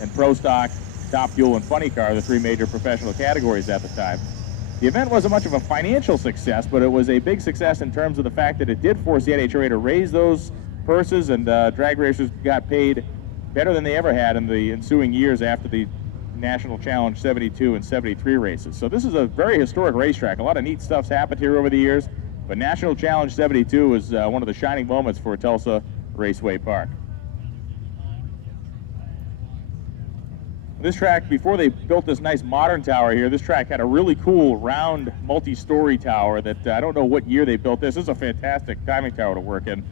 and Pro Stock, Top Fuel, and Funny Car, the three major professional categories at the time. The event wasn't much of a financial success, but it was a big success in terms of the fact that it did force the NHRA to raise those purses, and drag racers got paid better than they ever had in the ensuing years after the National Challenge 72 and 73 races. So this is a very historic racetrack. A lot of neat stuff's happened here over the years, but National Challenge 72 was one of the shining moments for Tulsa Raceway Park. This track, before they built this nice modern tower here, this track had a really cool round multi-story tower that I don't know what year they built this. This is a fantastic timing tower to work in.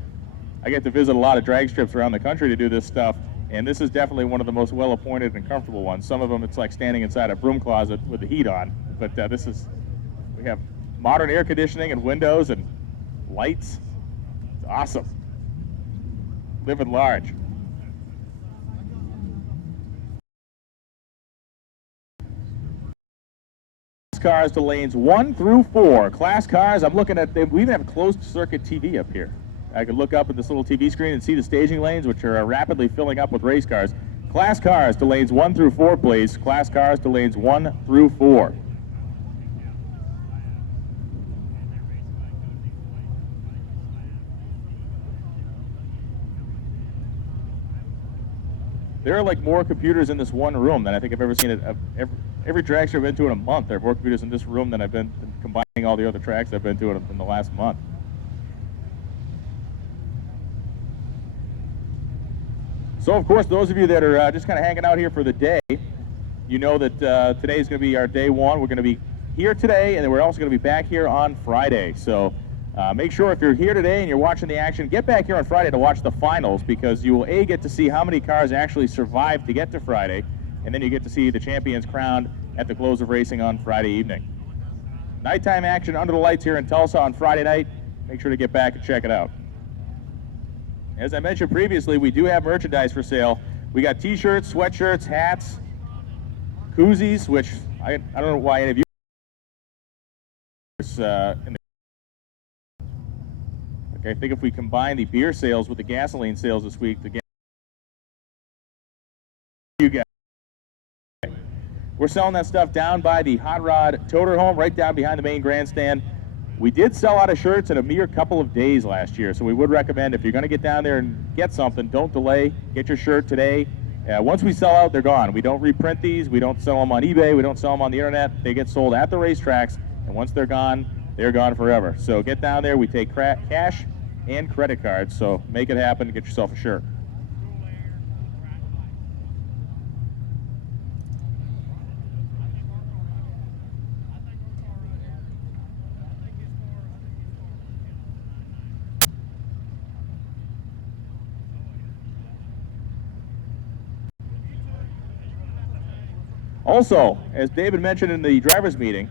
I get to visit a lot of drag strips around the country to do this stuff, and this is definitely one of the most well-appointed and comfortable ones. Some of them, it's like standing inside a broom closet with the heat on, but we have modern air conditioning and windows and lights. It's awesome. Living large. Cars to lanes 1 through 4. Class cars, I'm looking at them. We even have closed circuit TV up here. I could look up at this little TV screen and see the staging lanes, which are rapidly filling up with race cars. Class cars to lanes 1 through 4, please. Class cars to lanes 1 through 4. There are like more computers in this one room than I think I've ever seen it. Every drag show I've been to in a month, there are more computers in this room than I've been combining all the other tracks I've been to in the last month. So, of course, those of you that are just kind of hanging out here for the day, you know that today is going to be our day one. We're going to be here today, and then we're also going to be back here on Friday. So make sure if you're here today and you're watching the action, get back here on Friday to watch the finals, because you will get to see how many cars actually survived to get to Friday, and then you get to see the champions crowned at the close of racing on Friday evening. Nighttime action under the lights here in Tulsa on Friday night. Make sure to get back and check it out. As I mentioned previously, we do have merchandise for sale. We got t-shirts, sweatshirts, hats, koozies, which I don't know why any of you I think if we combine the beer sales with the gasoline sales this week, we're selling that stuff down by the Hot Rod Toter Home, right down behind the main grandstand. We did sell out of shirts in a mere couple of days last year, so we would recommend if you're going to get down there and get something, don't delay. Get your shirt today. Once we sell out, they're gone. We don't reprint these. We don't sell them on eBay. We don't sell them on the internet. They get sold at the racetracks, and once they're gone forever. So get down there. We take cash and credit cards, so make it happen. Get yourself a shirt. Also, as David mentioned in the driver's meeting,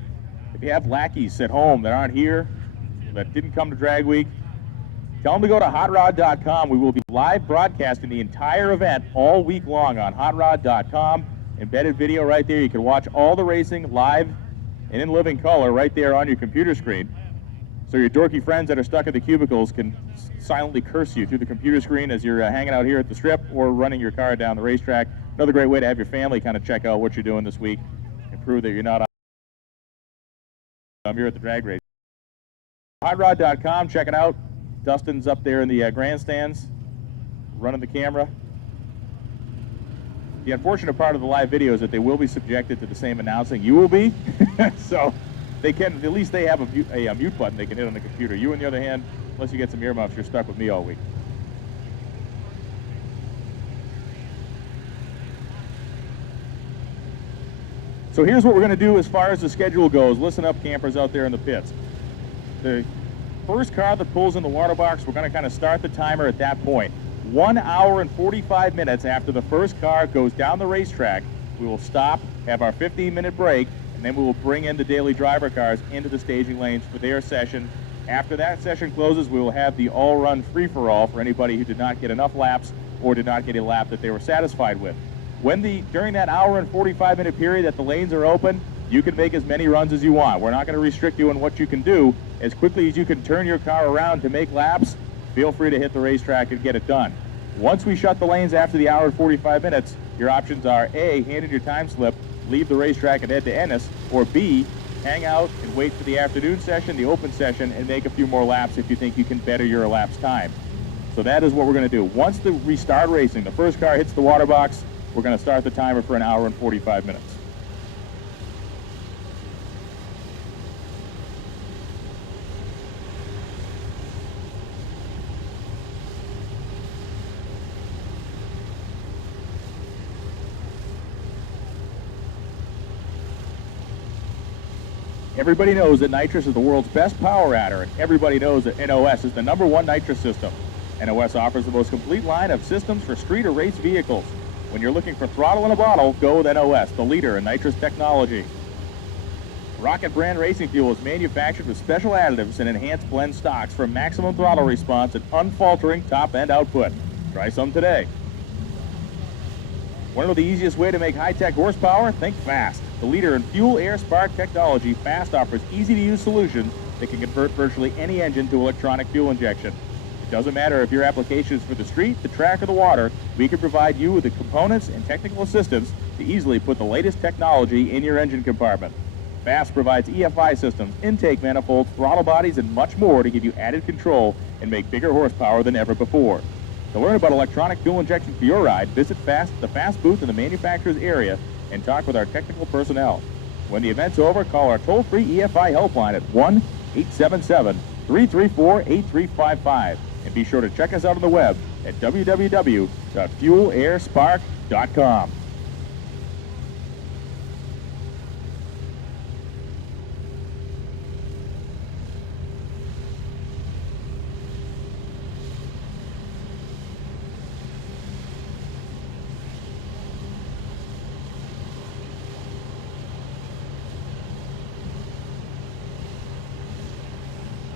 if you have lackeys at home that aren't here, that didn't come to Drag Week, tell them to go to hotrod.com. We will be live broadcasting the entire event all week long on hotrod.com. Embedded video right there. You can watch all the racing live and in living color right there on your computer screen. So your dorky friends that are stuck in the cubicles can silently curse you through the computer screen as you're hanging out here at the strip or running your car down the racetrack. Another great way to have your family kind of check out what you're doing this week and prove that you're not here at the drag race. Hotrod.com, check it out. Dustin's up there in the grandstands, running the camera. The unfortunate part of the live video is that they will be subjected to the same announcing you will be. So they can, at least they have a mute button they can hit on the computer. You, on the other hand, unless you get some earmuffs, you're stuck with me all week. So here's what we're going to do as far as the schedule goes. Listen up, campers out there in the pits. The first car that pulls in the water box, we're going to kind of start the timer at that point. 1 hour and 45 minutes after the first car goes down the racetrack, we will stop, have our 15-minute break, and then we will bring in the daily driver cars into the staging lanes for their session. After that session closes, we will have the all-run free-for-all for anybody who did not get enough laps or did not get a lap that they were satisfied with. During that hour and 45-minute period that the lanes are open, you can make as many runs as you want. We're not going to restrict you in what you can do. As quickly as you can turn your car around to make laps, feel free to hit the racetrack and get it done. Once we shut the lanes after the hour and 45 minutes, Your options are A, hand in your time slip, leave the racetrack and head to Ennis, or B, hang out and wait for the afternoon session, the open session, and make a few more laps if you think you can better your elapsed time. So that is what we're going to do. Once we start racing, the first car hits the water box, we're going to start the timer for an hour and 45 minutes. Everybody knows that nitrous is the world's best power adder, and everybody knows that NOS is the #1 nitrous system. NOS offers the most complete line of systems for street or race vehicles. When you're looking for throttle in a bottle, go with NOS, the leader in nitrous technology. Rocket brand racing fuel is manufactured with special additives and enhanced blend stocks for maximum throttle response and unfaltering top-end output. Try some today. Want to know the easiest way to make high-tech horsepower? Think Fast. The leader in fuel, air, spark technology, Fast offers easy-to-use solutions that can convert virtually any engine to electronic fuel injection. It doesn't matter if your application is for the street, the track, or the water, we can provide you with the components and technical assistance to easily put the latest technology in your engine compartment. Fast provides EFI systems, intake manifolds, throttle bodies, and much more to give you added control and make bigger horsepower than ever before. To learn about electronic fuel injection for your ride, visit the Fast booth in the manufacturer's area and talk with our technical personnel. When the event's over, call our toll-free EFI helpline at 1-877-334-8355. And be sure to check us out on the web at www.fuelairspark.com.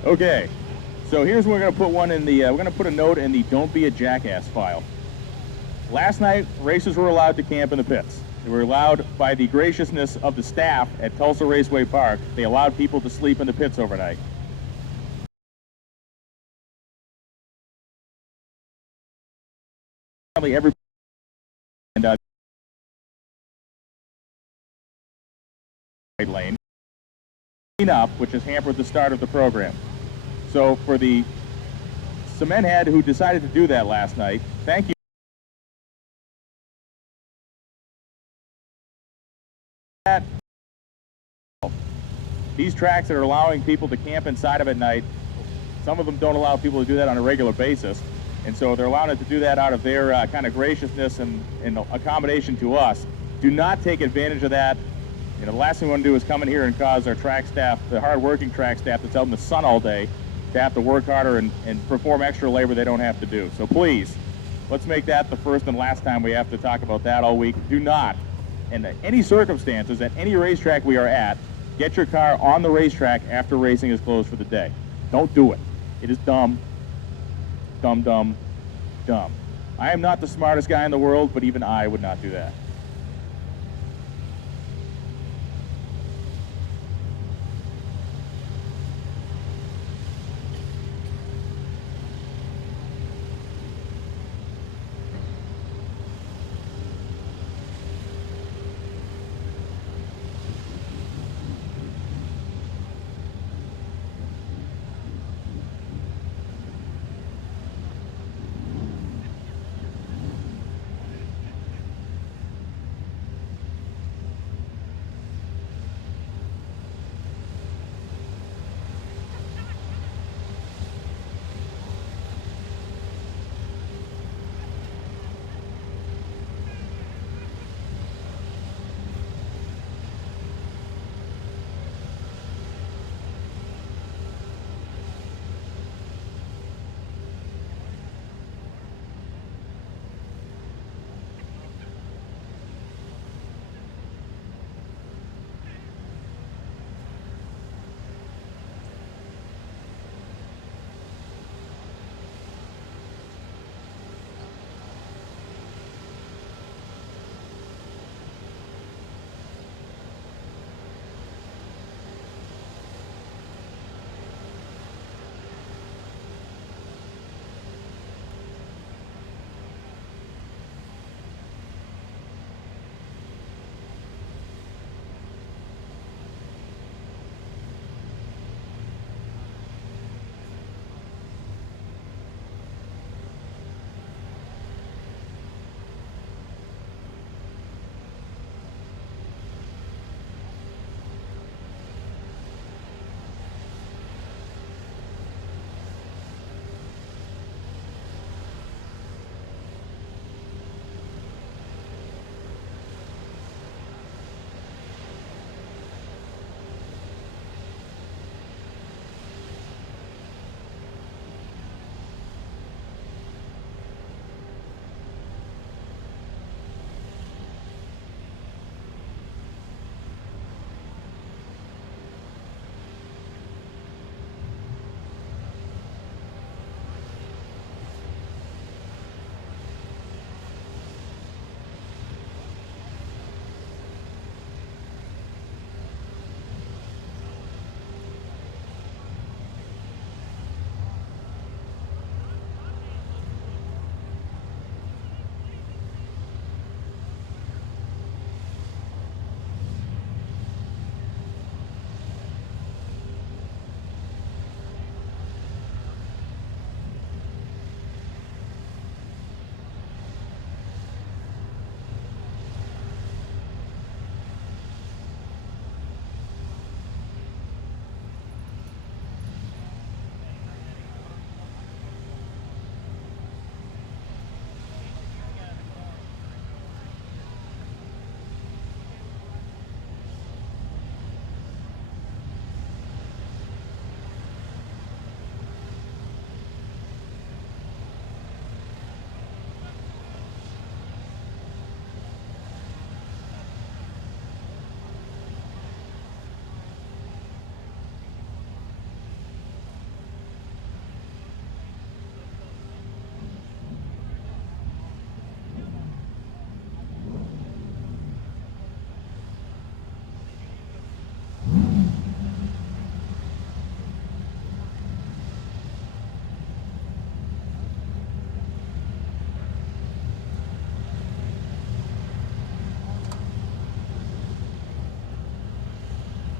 Okay, so here's where we're going to put one in the, we're going to put a note in the Don't Be a Jackass file. Last night, racers were allowed to camp in the pits. They were allowed by the graciousness of the staff at Tulsa Raceway Park. They allowed people to sleep in the pits overnight. Probably every and lane up, which has hampered the start of the program. So for the cement head who decided to do that last night, thank you. These tracks that are allowing people to camp inside of at night, some of them don't allow people to do that on a regular basis. And so they're allowing it to do that out of their kind of graciousness and accommodation to us. Do not take advantage of that. You know, the last thing we want to do is come in here and cause our track staff, the hard-working track staff that's out in the sun all day, to have to work harder and perform extra labor they don't have to do. So please, let's make that the first and last time we have to talk about that all week. Do not, in any circumstances, at any racetrack we are at, get your car on the racetrack after racing is closed for the day. Don't do it. It is dumb, dumb, dumb, dumb. I am not the smartest guy in the world, but even I would not do that.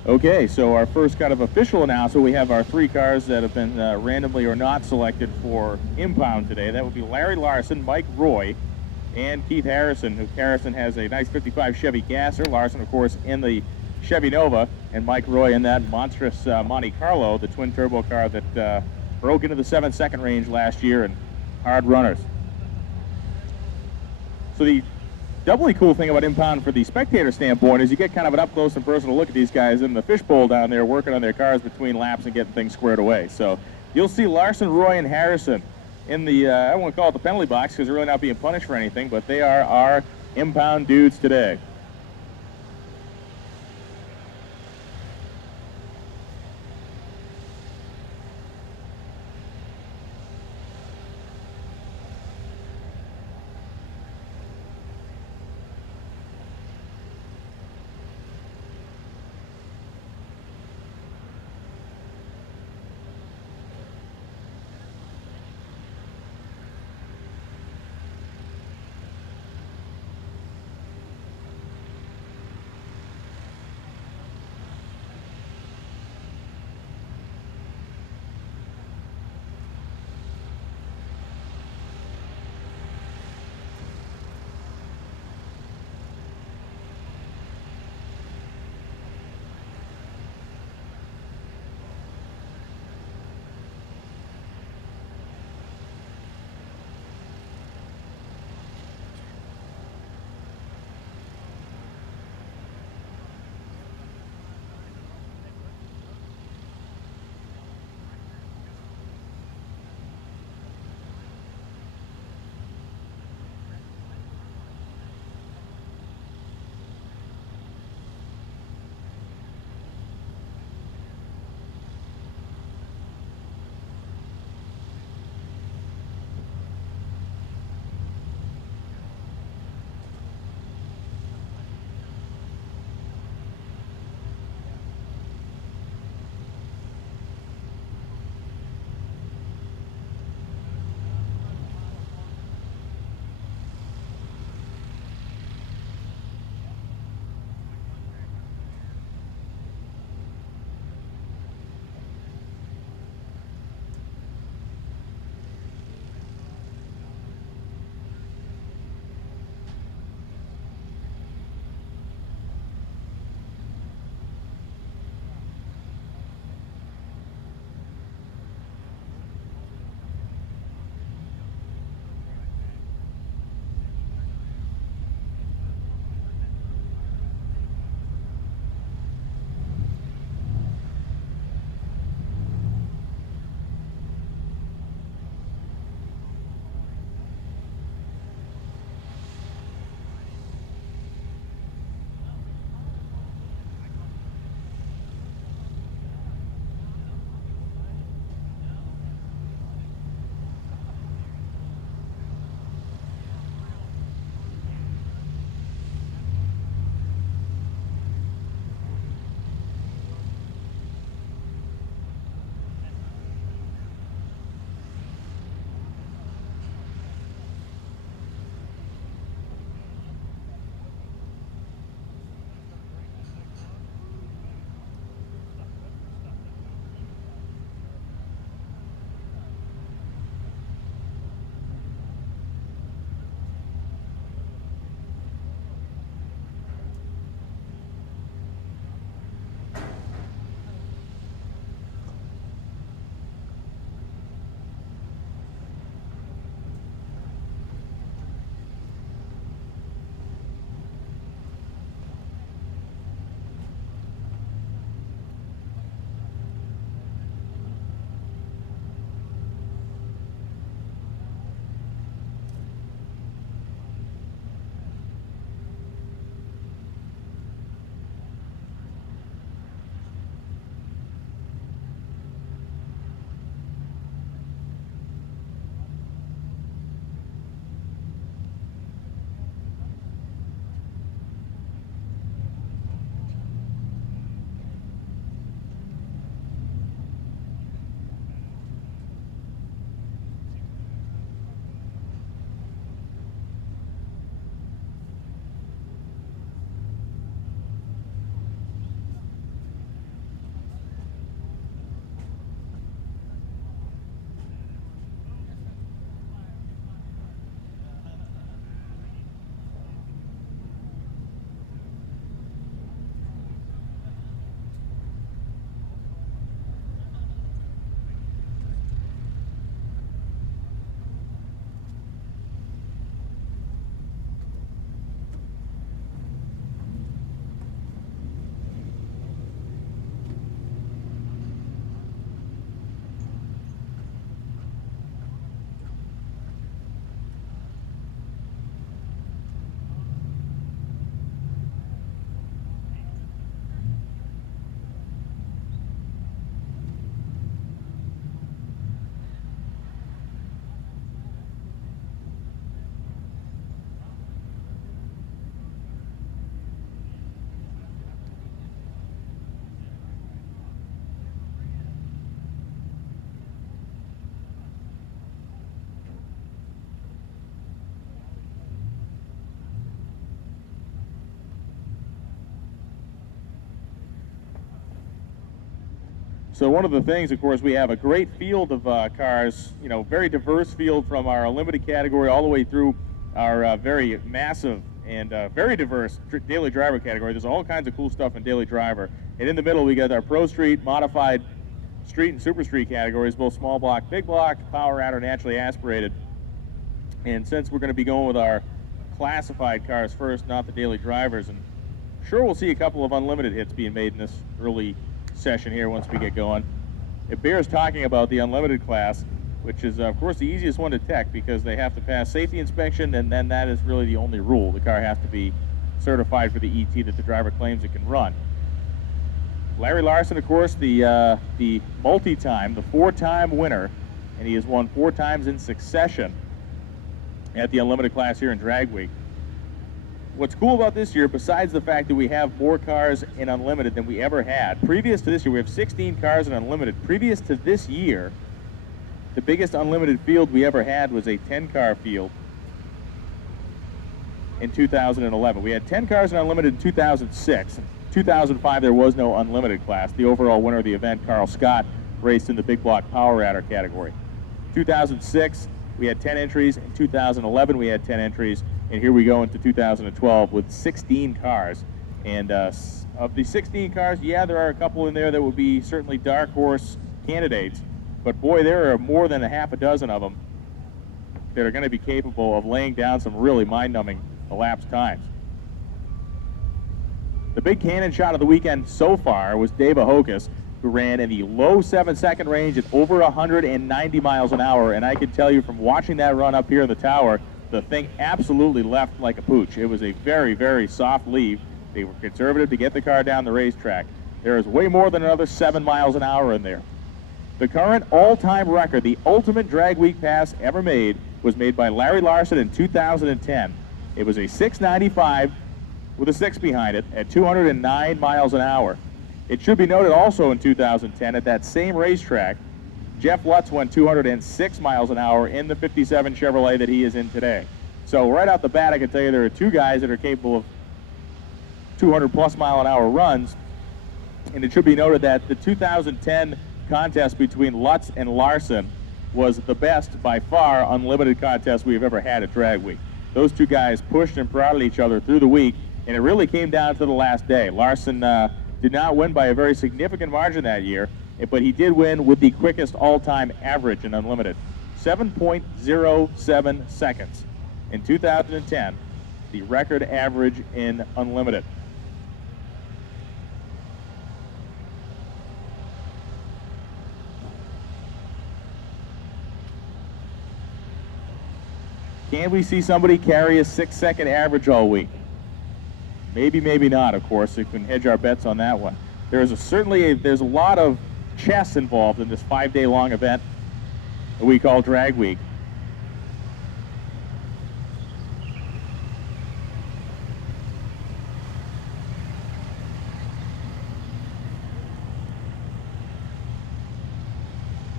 Okay, so our first kind of official announcement, we have our 3 cars that have been randomly or not selected for impound today. That would be Larry Larson, Mike Roy, and Keith Harrison. Harrison has a nice 55 Chevy Gasser. Larson, of course, in the Chevy Nova, and Mike Roy in that monstrous Monte Carlo, the twin turbo car that broke into the 7-second range last year, and hard runners. So the doubly cool thing about impound for the spectator standpoint is you get kind of an up close and personal look at these guys in the fishbowl down there working on their cars between laps and getting things squared away. So you'll see Larson, Roy, and Harrison in the, I won't call it the penalty box because they're really not being punished for anything, but they are our impound dudes today. So one of the things, of course, we have a great field of cars, you know, very diverse field from our unlimited category all the way through our very massive and very diverse daily driver category. There's all kinds of cool stuff in daily driver. And in the middle, we got our Pro Street, modified street and super street categories, both small block, big block, power out, or naturally aspirated. And since we're going to be going with our classified cars first, not the daily drivers, and sure we'll see a couple of unlimited hits being made in this early session here once we get going. It bears talking about the unlimited class, which is of course the easiest one to tech because they have to pass safety inspection, and then that is really the only rule. The car has to be certified for the ET that the driver claims it can run. Larry Larson, of course, the multi-time, the 4-time winner, and he has won 4 times in succession at the unlimited class here in Drag Week. What's cool about this year, besides the fact that we have more cars in unlimited than we ever had, previous to this year, we have 16 cars in unlimited. Previous to this year, the biggest unlimited field we ever had was a 10-car field in 2011. We had 10 cars in unlimited in 2006. In 2005, there was no unlimited class. The overall winner of the event, Carl Scott, raced in the big block power adder category. 2006, we had 10 entries. In 2011, we had 10 entries. And here we go into 2012 with 16 cars. And of the 16 cars, yeah, there are a couple in there that would be certainly dark horse candidates. But boy, there are more than a half a dozen of them that are going to be capable of laying down some really mind-numbing elapsed times. The big cannon shot of the weekend so far was Dave Ahokas, who ran in the low 7-second range at over 190 miles an hour. And I can tell you from watching that run up here in the tower, the thing absolutely left like a pooch. It was a very, very soft leave. They were conservative to get the car down the racetrack. There is way more than another 7 miles an hour in there. The current all-time record, the ultimate drag week pass ever made, was made by Larry Larson in 2010. It was a 695 with a 6 behind it at 209 miles an hour. It should be noted also in 2010 at that same racetrack, Jeff Lutz went 206 miles an hour in the 57 Chevrolet that he is in today. So right out the bat, I can tell you there are 2 guys that are capable of 200 plus mile an hour runs. And it should be noted that the 2010 contest between Lutz and Larson was the best by far unlimited contest we've ever had at Drag Week. Those 2 guys pushed and prodded each other through the week, and it really came down to the last day. Larson did not win by a very significant margin that year, but he did win with the quickest all-time average in unlimited, 7.07 seconds. In 2010, the record average in unlimited. Can we see somebody carry a 6-second average all week? Maybe, maybe not, of course. We can hedge our bets on that one. There's a lot of chess involved in this 5-day long event that we call Drag Week.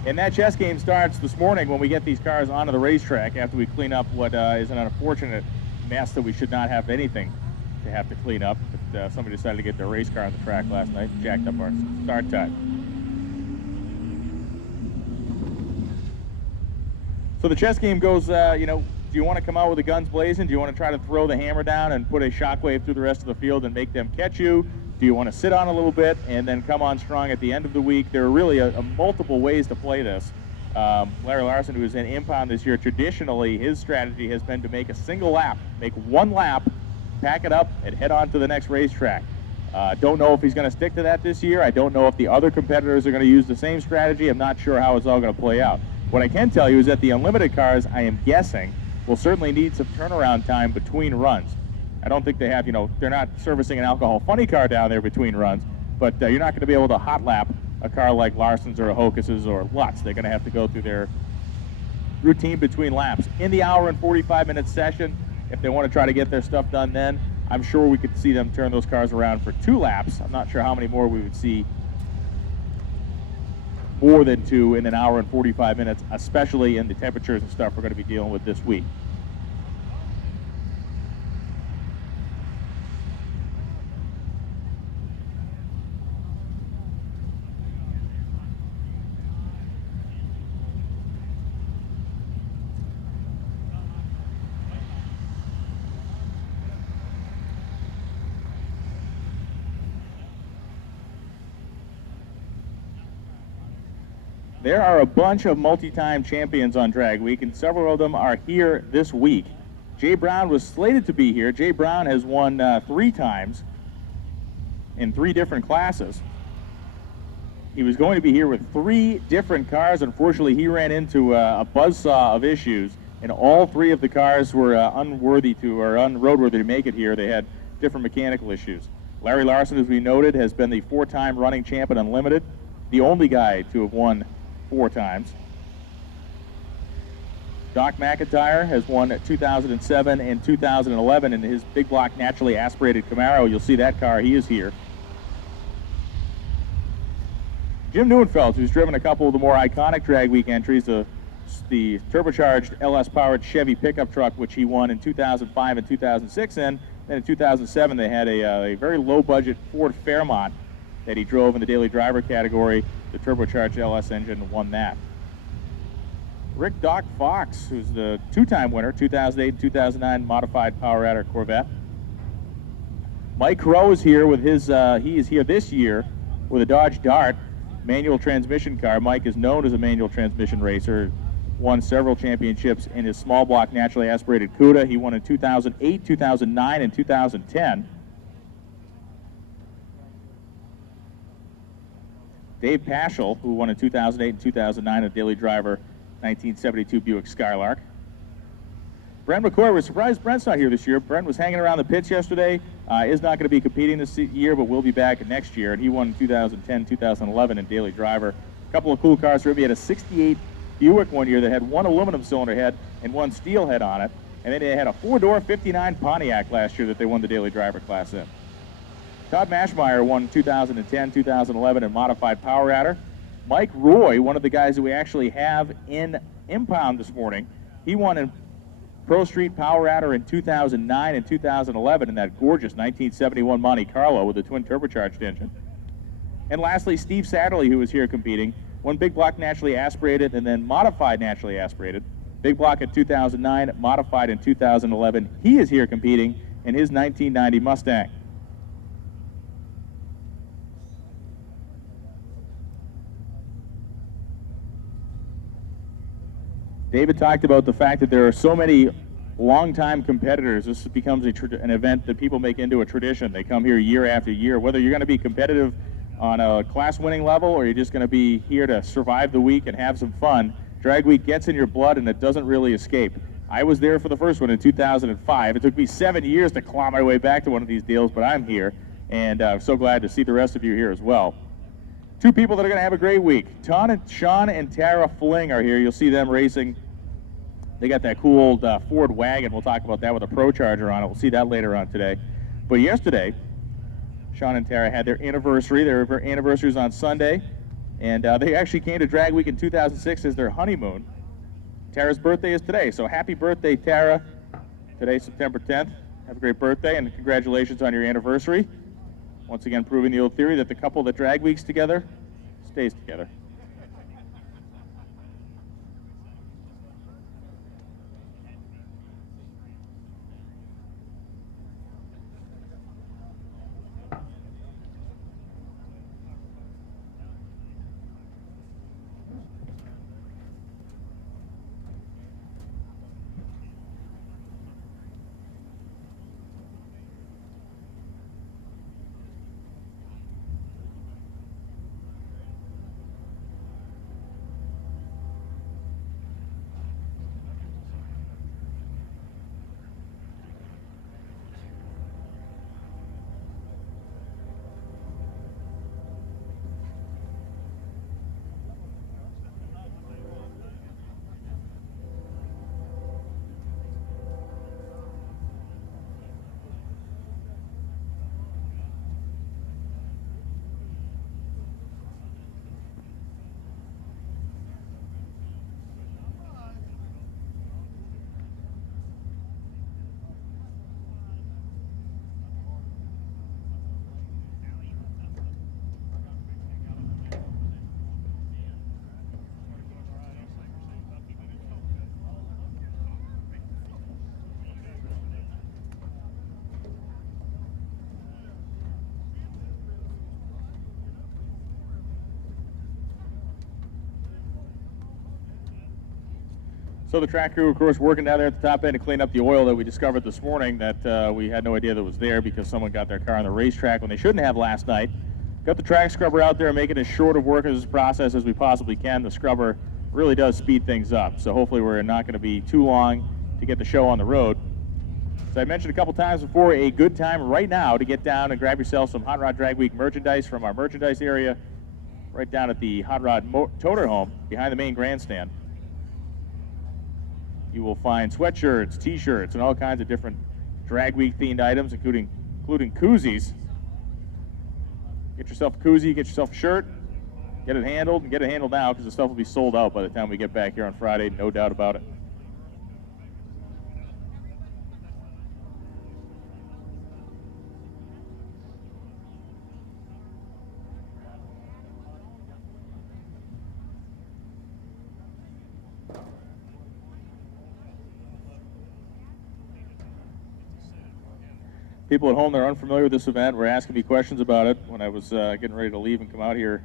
And that chess game starts this morning when we get these cars onto the racetrack after we clean up what is an unfortunate mess that we should not have anything to have to clean up. But somebody decided to get their race car on the track last night and jacked up our start time. So the chess game goes, do you want to come out with the guns blazing? Do you want to try to throw the hammer down and put a shockwave through the rest of the field and make them catch you? Do you want to sit on a little bit and then come on strong at the end of the week? There are really a multiple ways to play this. Larry Larson, who is in impound this year, traditionally his strategy has been to make a single lap, make one lap, pack it up, and head on to the next racetrack. Don't know if he's going to stick to that this year. I don't know if the other competitors are going to use the same strategy. I'm not sure how it's all going to play out. What I can tell you is that the unlimited cars, I am guessing, will certainly need some turnaround time between runs. I don't think they have, they're not servicing an alcohol funny car down there between runs, but you're not going to be able to hot lap a car like Larson's or a Hocus's or Lutz. They're going to have to go through their routine between laps. In the hour and 45-minute session, if they want to try to get their stuff done then, I'm sure we could see them turn those cars around for 2 laps. I'm not sure how many more we would see more than 2 in an hour and 45 minutes, especially in the temperatures and stuff we're going to be dealing with this week. There are a bunch of multi-time champions on Drag Week, and several of them are here this week. Jay Brown was slated to be here. Jay Brown has won 3 times in 3 different classes. He was going to be here with 3 different cars. Unfortunately, he ran into a buzzsaw of issues, and all 3 of the cars were unroadworthy to make it here. They had different mechanical issues. Larry Larson, as we noted, has been the 4-time running champ at Unlimited, the only guy to have won 4 times. Doc McIntyre has won 2007 and 2011 in his big block naturally aspirated Camaro. You'll see that car. He is here. Jim Neuenfeld, who's driven a couple of the more iconic Drag Week entries, the turbocharged LS-powered Chevy pickup truck, which he won in 2005 and 2006 in. Then in 2007, they had a very low-budget Ford Fairmont that he drove in the daily driver category. The turbocharged LS engine won that. Rick Doc Fox, who's the 2-time winner, 2008 and 2009 modified Power Adder Corvette. Mike Crow is here with his, he is here this year with a Dodge Dart manual transmission car. Mike is known as a manual transmission racer, won several championships in his small block naturally aspirated CUDA. He won in 2008, 2009, and 2010. Dave Paschal, who won in 2008 and 2009 at Daily Driver 1972 Buick Skylark. Brent McCoy, we're surprised Brent's not here this year. Brent was hanging around the pits yesterday, is not going to be competing this year, but will be back next year, and he won in 2010, 2011 in Daily Driver. A couple of cool cars for him. He had a 68 Buick one year that had 1 aluminum cylinder head and 1 steel head on it, and then they had a 4-door 59 Pontiac last year that they won the Daily Driver class in. Todd Maschmeyer won 2010, 2011 in modified Power Adder. Mike Roy, one of the guys that we actually have in impound this morning, he won in Pro Street Power Adder in 2009 and 2011 in that gorgeous 1971 Monte Carlo with a twin turbocharged engine. And lastly, Steve Satterley, who was here competing, won big block naturally aspirated and then modified naturally aspirated. Big block in 2009, modified in 2011. He is here competing in his 1990 Mustang. David talked about the fact that there are so many longtime competitors. This becomes an event that people make into a tradition. They come here year after year. Whether you're going to be competitive on a class-winning level or you're just going to be here to survive the week and have some fun, Drag Week gets in your blood and it doesn't really escape. I was there for the first one in 2005. It took me 7 years to claw my way back to one of these deals, but I'm here, and I'm so glad to see the rest of you here as well. 2 people that are going to have a great week. Sean and Tara Fling are here. You'll see them racing. They got that cool old Ford wagon. We'll talk about that with a Pro Charger on it. We'll see that later on today. But yesterday, Sean and Tara had their anniversary. Their anniversary was on Sunday, and they actually came to Drag Week in 2006 as their honeymoon. Tara's birthday is today, so happy birthday, Tara. Today's September 10th. Have a great birthday, and congratulations on your anniversary. Once again, proving the old theory that the couple that Drag Weeks together stays together. So the track crew, of course, working down there at the top end to clean up the oil that we discovered this morning that we had no idea that was there because someone got their car on the racetrack when they shouldn't have last night. Got the track scrubber out there, making as short of work as this process as we possibly can. The scrubber really does speed things up, so hopefully we're not going to be too long to get the show on the road. As I mentioned a couple times before, a good time right now to get down and grab yourself some Hot Rod Drag Week merchandise from our merchandise area right down at the Hot Rod Toter Home behind the main grandstand. You will find sweatshirts, t-shirts, and all kinds of different Drag Week themed items, including koozies. Get yourself a koozie, get yourself a shirt, get it handled, and get it handled now because the stuff will be sold out by the time we get back here on Friday, no doubt about it. People at home that are unfamiliar with this event were asking me questions about it when I was getting ready to leave and come out here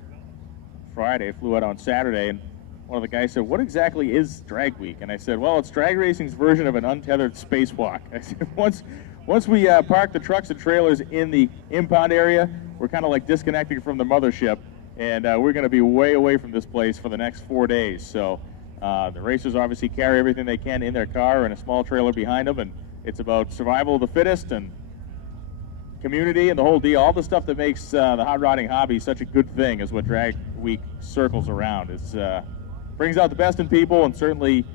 Friday. I flew out on Saturday, and one of the guys said, "What exactly is Drag Week?" And I said, "Well, it's drag racing's version of an untethered spacewalk." I said, once we park the trucks and trailers in the impound area, we're kind of like disconnecting from the mothership, and we're going to be way away from this place for the next 4 days. So the racers obviously carry everything they can in their car and a small trailer behind them, and it's about survival of the fittest and community and the whole deal. All the stuff that makes the hot rodding hobby such a good thing is what Drag Week circles around. It brings out the best in people and certainly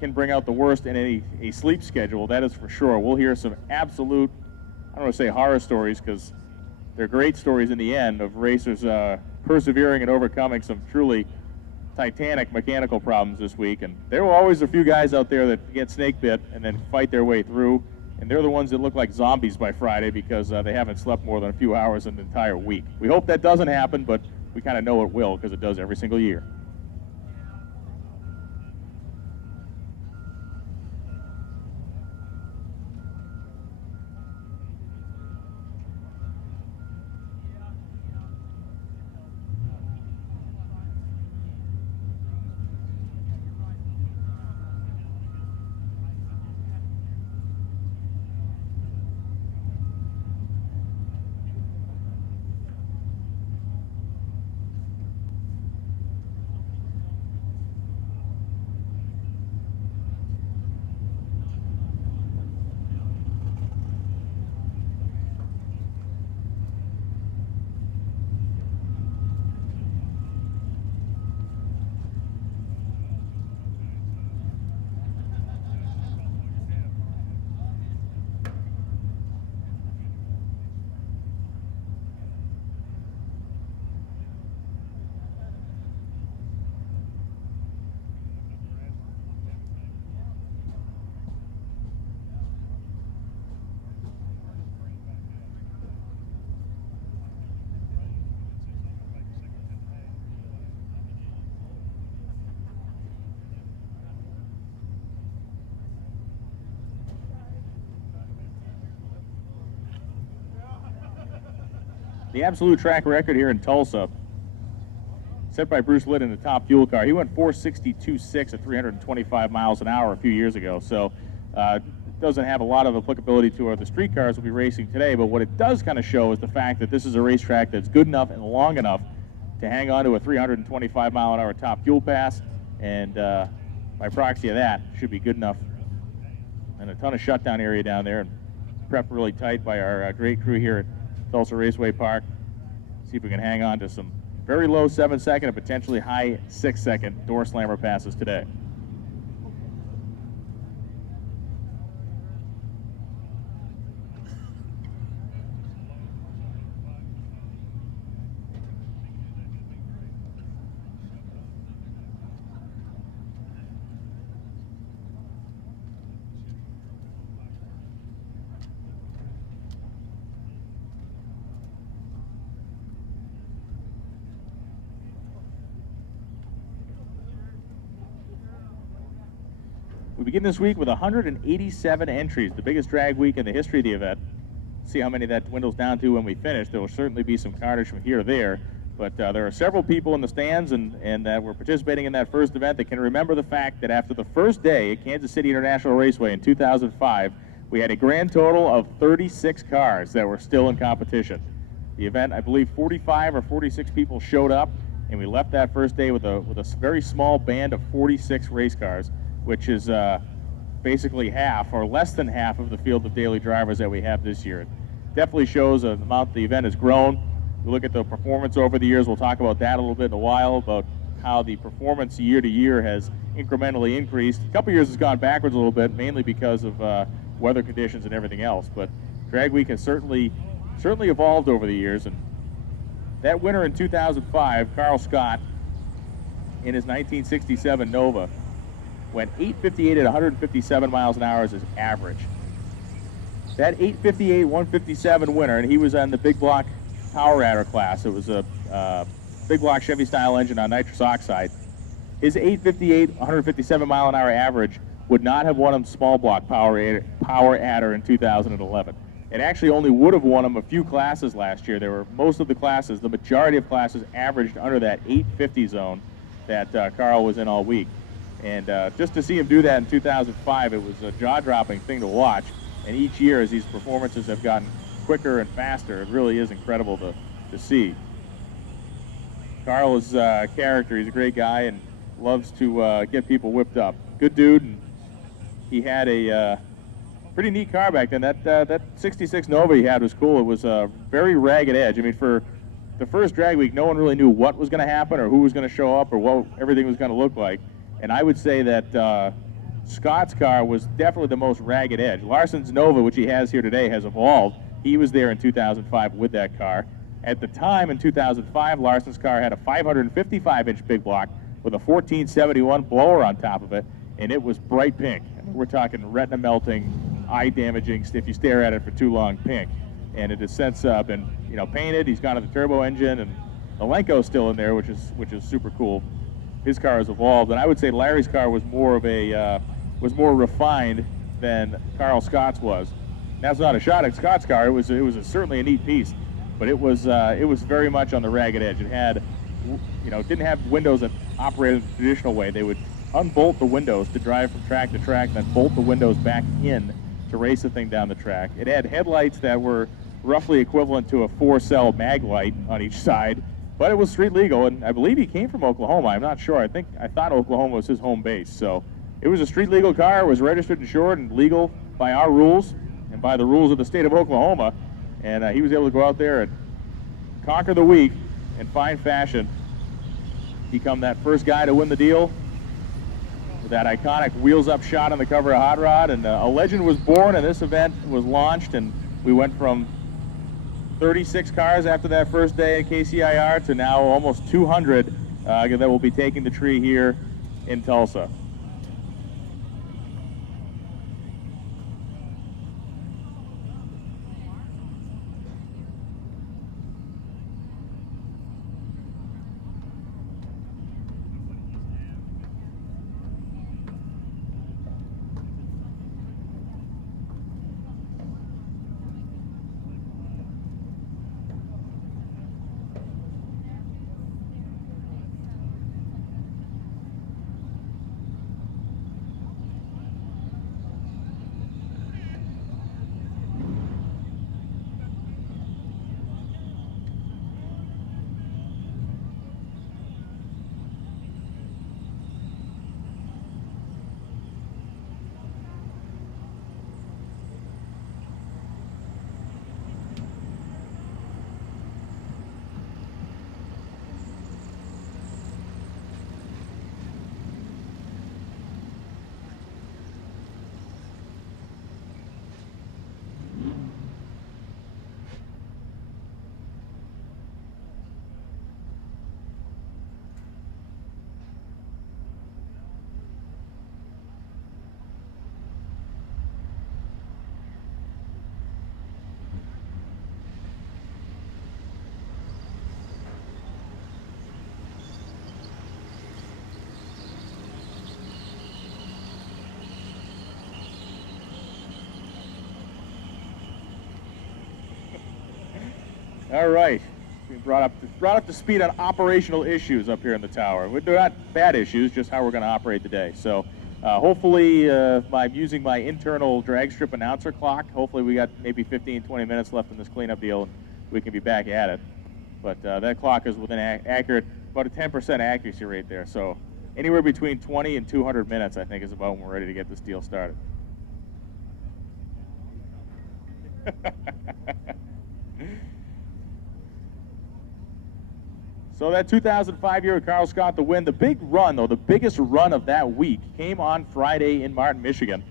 can bring out the worst in a sleep schedule, that is for sure. We'll hear some absolute, I don't want to say horror stories because they're great stories in the end of racers persevering and overcoming some truly titanic mechanical problems this week. And there were always a few guys out there that get snake bit and then fight their way through. And they're the ones that look like zombies by Friday because they haven't slept more than a few hours in the entire week. We hope that doesn't happen, but we kind of know it will because it does every single year. The absolute track record here in Tulsa, set by Bruce Litt in the top fuel car. He went 462.6 at 325 miles an hour a few years ago, so it doesn't have a lot of applicability to the street cars we'll be racing today, but what it does kind of show is the fact that this is a racetrack that's good enough and long enough to hang on to a 325 mile an hour top fuel pass, and by proxy of that, should be good enough. And a ton of shutdown area down there, and prepped really tight by our great crew here at Tulsa Raceway Park. See if we can hang on to some very low 7-second and potentially high 6-second door slammer passes today. We begin this week with 187 entries, the biggest drag week in the history of the event. See how many that dwindles down to when we finish. There will certainly be some carnage from here to there, But there are several people in the stands and that were participating in that first event that can remember the fact that after the first day at Kansas City International Raceway in 2005, we had a grand total of 36 cars that were still in competition. The event, I believe 45 or 46 people showed up, and we left that first day with a very small band of 46 race cars, which is basically half or less than half of the field of daily drivers that we have this year. It definitely shows the amount the event has grown. We look at the performance over the years. We'll talk about that a little bit in a while, about how the performance year to year has incrementally increased. A couple years has gone backwards a little bit, mainly because of weather conditions and everything else. But Drag Week has certainly evolved over the years. And that winner in 2005, Carl Scott, in his 1967 Nova, went 858 at 157 miles an hour as his average. That 858, 157 winner, and he was on the big block power adder class. It was a big block Chevy style engine on nitrous oxide. His 858, 157 mile an hour average would not have won him small block power adder in 2011. It actually only would have won him a few classes last year. There were most of the classes, the majority of classes averaged under that 850 zone that Carl was in all week. And just to see him do that in 2005, it was a jaw-dropping thing to watch. And each year, as these performances have gotten quicker and faster, it really is incredible to see. Carl is a character. He's a great guy and loves to get people whipped up. Good dude. And he had a pretty neat car back then. That 66 Nova he had was cool. It was a very ragged edge. I mean, for the first drag week, no one really knew what was going to happen or who was going to show up or what everything was going to look like. And I would say that Scott's car was definitely the most ragged edge. Larson's Nova, which he has here today, has evolved. He was there in 2005 with that car. At the time, in 2005, Larson's car had a 555-inch big block with a 1471 blower on top of it, and it was bright pink. I mean, we're talking retina-melting, eye-damaging, if you stare at it for too long, pink. And it has since been, painted. He's gone to the turbo engine, and the Lenko's still in there, which is super cool. His car has evolved, and I would say Larry's car was more refined than Carl Scott's was. That's not a shot at Scott's car. It was certainly a neat piece, but it was very much on the ragged edge. It had, didn't have windows that operated the traditional way. They would unbolt the windows to drive from track to track, and then bolt the windows back in to race the thing down the track. It had headlights that were roughly equivalent to a 4-cell mag light on each side. But it was street legal, and I believe he came from Oklahoma. I'm not sure. I thought Oklahoma was his home base. So it was a street legal car. It was registered, insured, and legal by our rules and by the rules of the state of Oklahoma. And he was able to go out there and conquer the week in fine fashion, become that first guy to win the deal with that iconic wheels-up shot on the cover of Hot Rod. And a legend was born, and this event was launched, and we went from 36 cars after that first day at KCIR to now almost 200 that will be taking the tree here in Tulsa. All right, We brought up to speed on operational issues up here in the tower. They're not bad issues, just how we're going to operate today. So hopefully, by using my internal drag strip announcer clock, hopefully we got maybe 15, 20 minutes left in this cleanup deal, and we can be back at it. But that clock is within accurate, about a 10% accuracy rate there. So anywhere between 20 and 200 minutes, I think, is about when we're ready to get this deal started. So that 2005 Carl Scott the win. The big run, though, the biggest run of that week came on Friday in Martin, Michigan.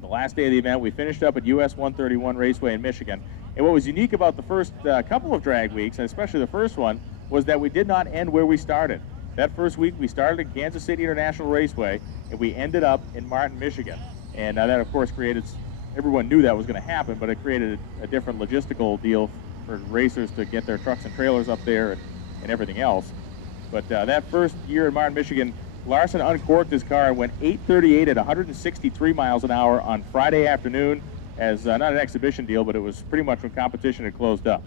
The last day of the event, we finished up at US 131 Raceway in Michigan. And what was unique about the first couple of drag weeks, and especially the first one, was that we did not end where we started. That first week, we started at Kansas City International Raceway, and we ended up in Martin, Michigan. And that, of course, created, everyone knew that was going to happen, but it created a different logistical deal for racers to get their trucks and trailers up there and everything else. But that first year in Martin, Michigan, Larson uncorked his car and went 8:38 at 163 miles an hour on Friday afternoon as not an exhibition deal, but it was pretty much when competition had closed up.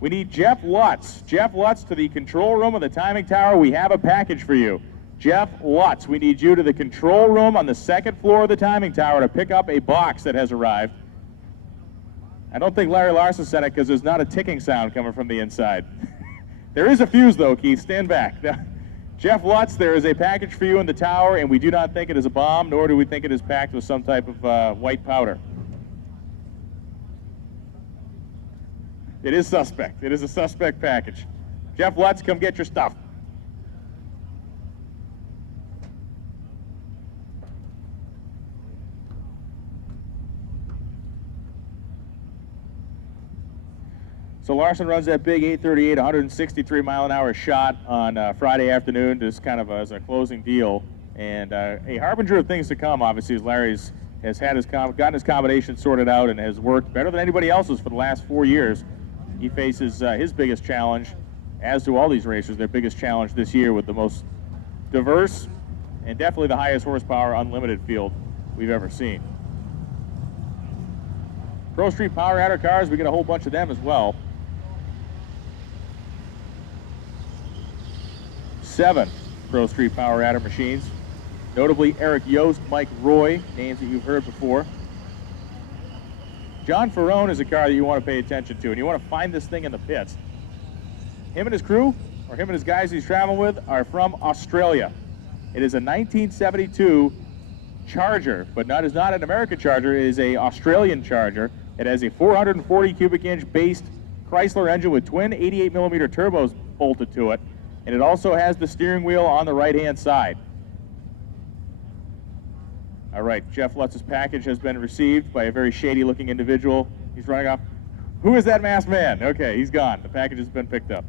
We need Jeff Lutz. Jeff Lutz to the control room of the timing tower. We have a package for you. Jeff Lutz, we need you to the control room on the second floor of the timing tower to pick up a box that has arrived. I don't think Larry Larson said it because there's not a ticking sound coming from the inside. There is a fuse, though, Keith. Stand back. Jeff Lutz, there is a package for you in the tower, and we do not think it is a bomb, nor do we think it is packed with some type of white powder. It is suspect. It is a suspect package. Jeff Lutz, come get your stuff. So Larson runs that big 8:38, 163 mile an hour shot on Friday afternoon, just kind of as a closing deal, and a harbinger of things to come. Obviously, as Larry's has had gotten his combination sorted out and has worked better than anybody else's for the last 4 years. He faces his biggest challenge, as do all these racers, their biggest challenge this year with the most diverse and definitely the highest horsepower unlimited field we've ever seen. Pro Street Power Adder cars, we get a whole bunch of them as well. 7 Pro Street Power Adder machines, notably Eric Yost, Mike Roy, names that you've heard before. John Ferrone is a car that you want to pay attention to, and you want to find this thing in the pits. Him and his crew, or him and his guys he's traveling with, are from Australia. It is a 1972 Charger, but is not an American Charger. It is a Australian Charger. It has a 440 cubic inch based Chrysler engine with twin 88mm turbos bolted to it, and it also has the steering wheel on the right-hand side. All right, Jeff Lutz's package has been received by a very shady-looking individual. He's running off. Who is that masked man? Okay, he's gone. The package has been picked up.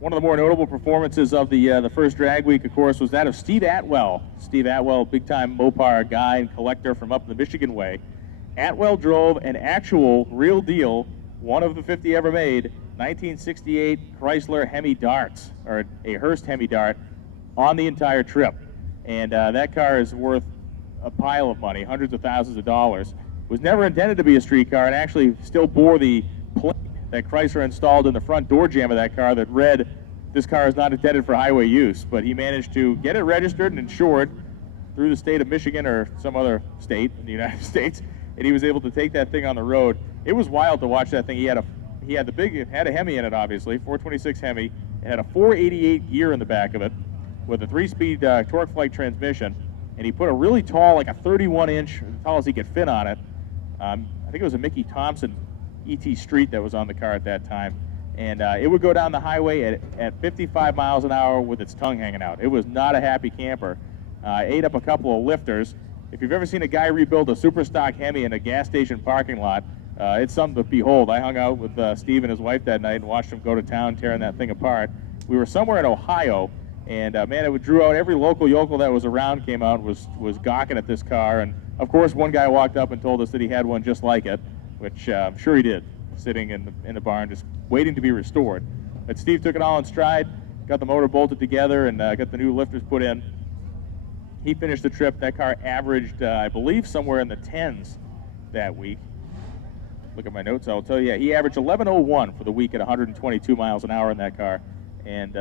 One of the more notable performances of the first drag week, of course, was that of Steve Atwell. Steve Atwell, big-time Mopar guy and collector from up the Michigan way. Atwell drove an actual, real deal, one of the 50 ever made, 1968 Chrysler Hemi Darts, or a Hurst Hemi Dart, on the entire trip. And that car is worth a pile of money, hundreds of thousands of dollars. Was never intended to be a street car, and actually still bore the plate that Chrysler installed in the front door jamb of that car that read, "This car is not intended for highway use." But he managed to get it registered and insured through the state of Michigan or some other state in the United States, and he was able to take that thing on the road. It was wild to watch that thing. It had a Hemi in it, obviously, 426 Hemi. It had a 488 gear in the back of it with a 3-speed torque flight transmission, and he put a really tall, like a 31-inch, as tall as he could fit on it. I think it was a Mickey Thompson ET Street that was on the car at that time, and it would go down the highway at 55 miles an hour with its tongue hanging out. It was not a happy camper. Ate up a couple of lifters. If you've ever seen a guy rebuild a super stock Hemi in a gas station parking lot, It's something to behold. I hung out with Steve and his wife that night and watched him go to town tearing that thing apart. We were somewhere in Ohio, and man, it drew out every local yokel that was around. Came out and was gawking at this car, and of course, one guy walked up and told us that he had one just like it, which I'm sure he did, sitting in the barn just waiting to be restored. But Steve took it all in stride, got the motor bolted together, and got the new lifters put in. He finished the trip. That car averaged, I believe, somewhere in the 10s that week. Look at my notes, I'll tell you. Yeah, he averaged 11:01 for the week at 122 miles an hour in that car, and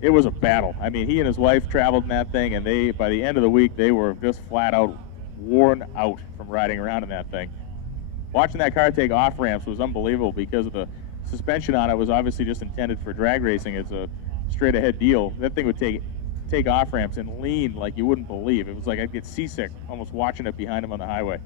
it was a battle. I mean, he and his wife traveled in that thing, and by the end of the week, they were just flat out worn out from riding around in that thing. Watching that car take off ramps was unbelievable because of the suspension on it was obviously just intended for drag racing. It's a straight ahead deal. That thing would take off ramps and lean like you wouldn't believe. It was like I'd get seasick almost watching it behind him on the highway.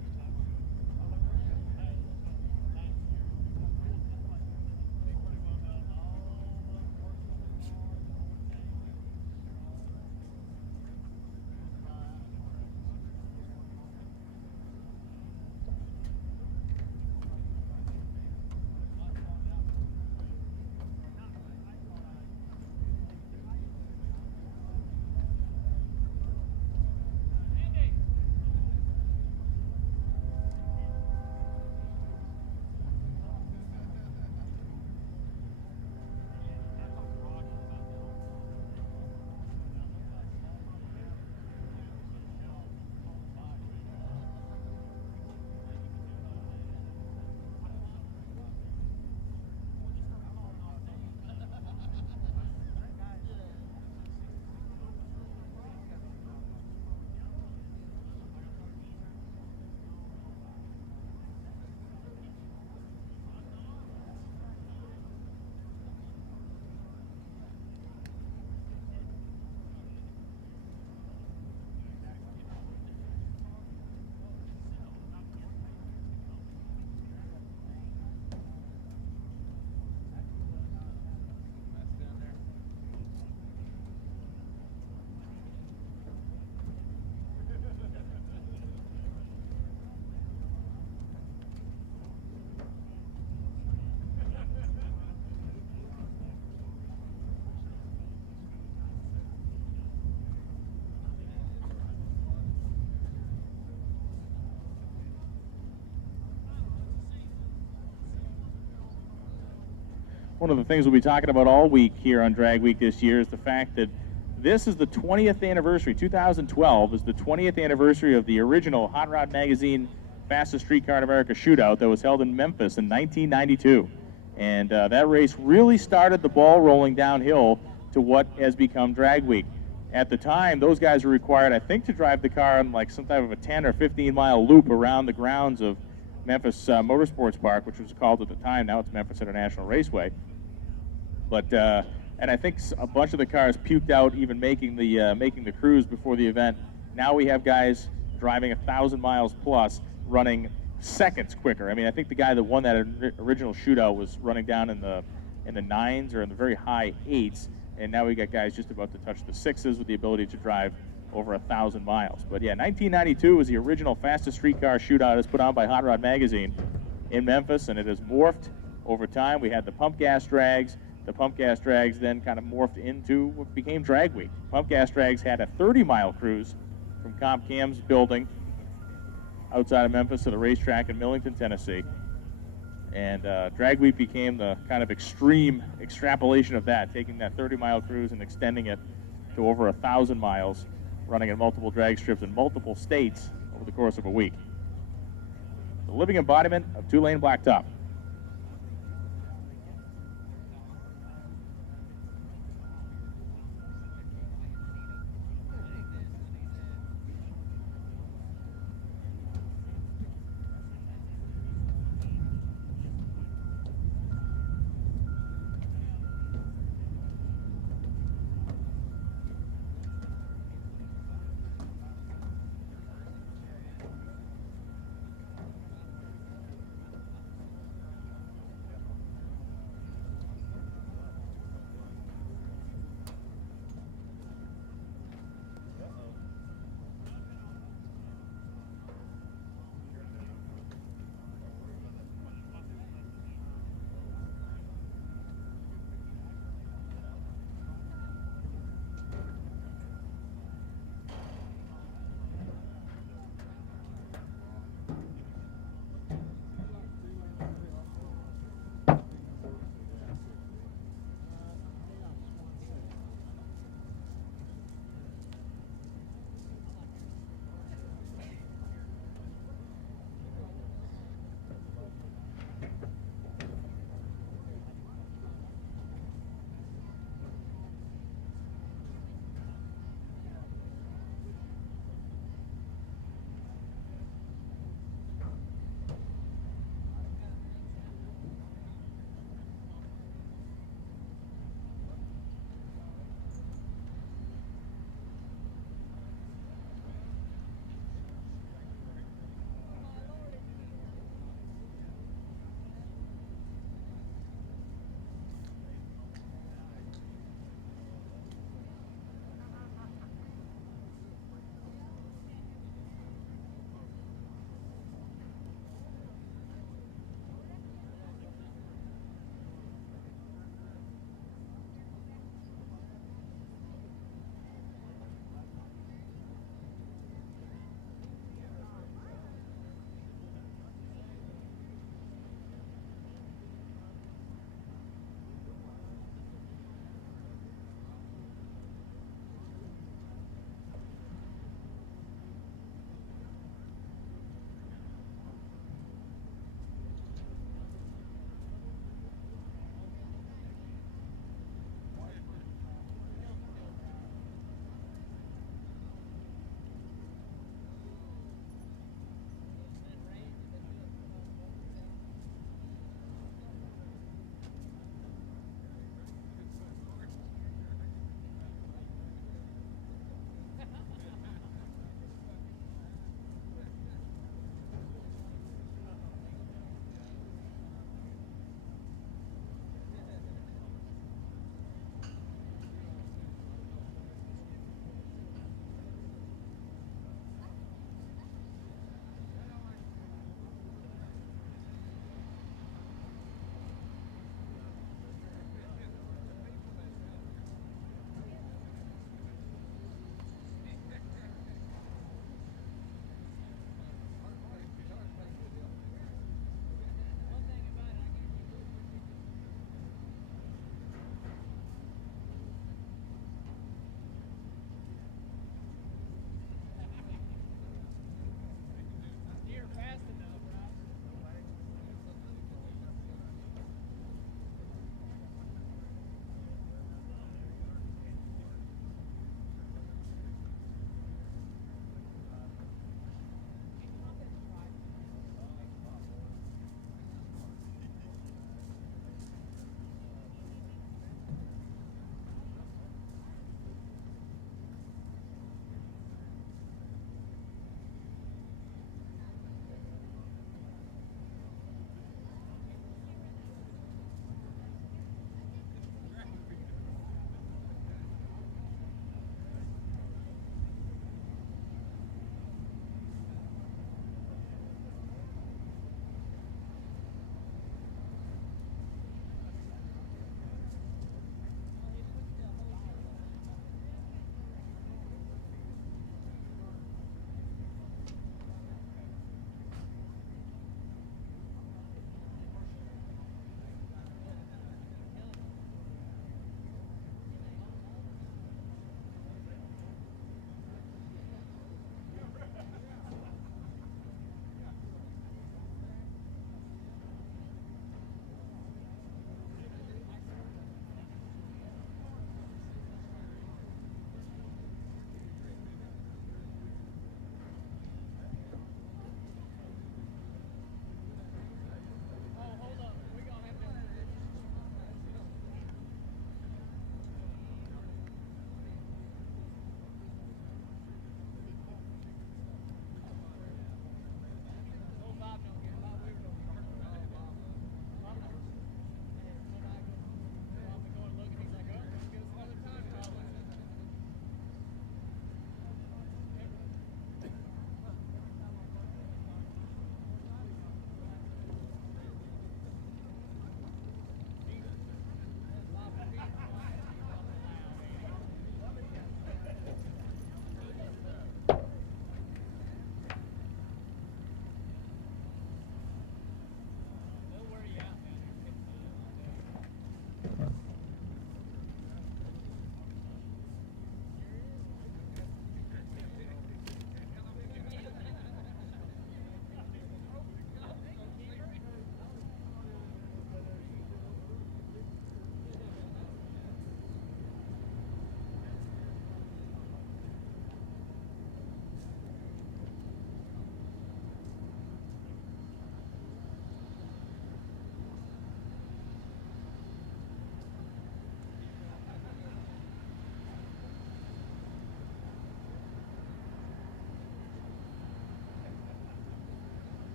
One of the things we'll be talking about all week here on Drag Week this year is the fact that this is the 20th anniversary. 2012 is the 20th anniversary of the original Hot Rod Magazine Fastest Street Car in America shootout that was held in Memphis in 1992. And that race really started the ball rolling downhill to what has become Drag Week. At the time, those guys were required, I think, to drive the car on like some type of a 10 or 15 mile loop around the grounds of Memphis Motorsports Park, which was called at the time. Now it's Memphis International Raceway. But and I think a bunch of the cars puked out even making the cruise before the event. Now we have guys driving 1,000 miles plus, running seconds quicker. I mean, I think the guy that won that original shootout was running down in the 9s or in the very high 8s, and now we got guys just about to touch the 6s with the ability to drive over 1,000 miles. But yeah, 1992 was the original fastest streetcar shootout as put on by Hot Rod Magazine in Memphis, and it has morphed over time. We had the pump gas drags. The pump gas drags then kind of morphed into what became Drag Week. Pump gas drags had a 30-mile cruise from Comp Cam's building outside of Memphis to the racetrack in Millington, Tennessee. And Drag Week became the kind of extreme extrapolation of that, taking that 30-mile cruise and extending it to over 1,000 miles, running in multiple drag strips in multiple states over the course of a week. The living embodiment of two-lane blacktop.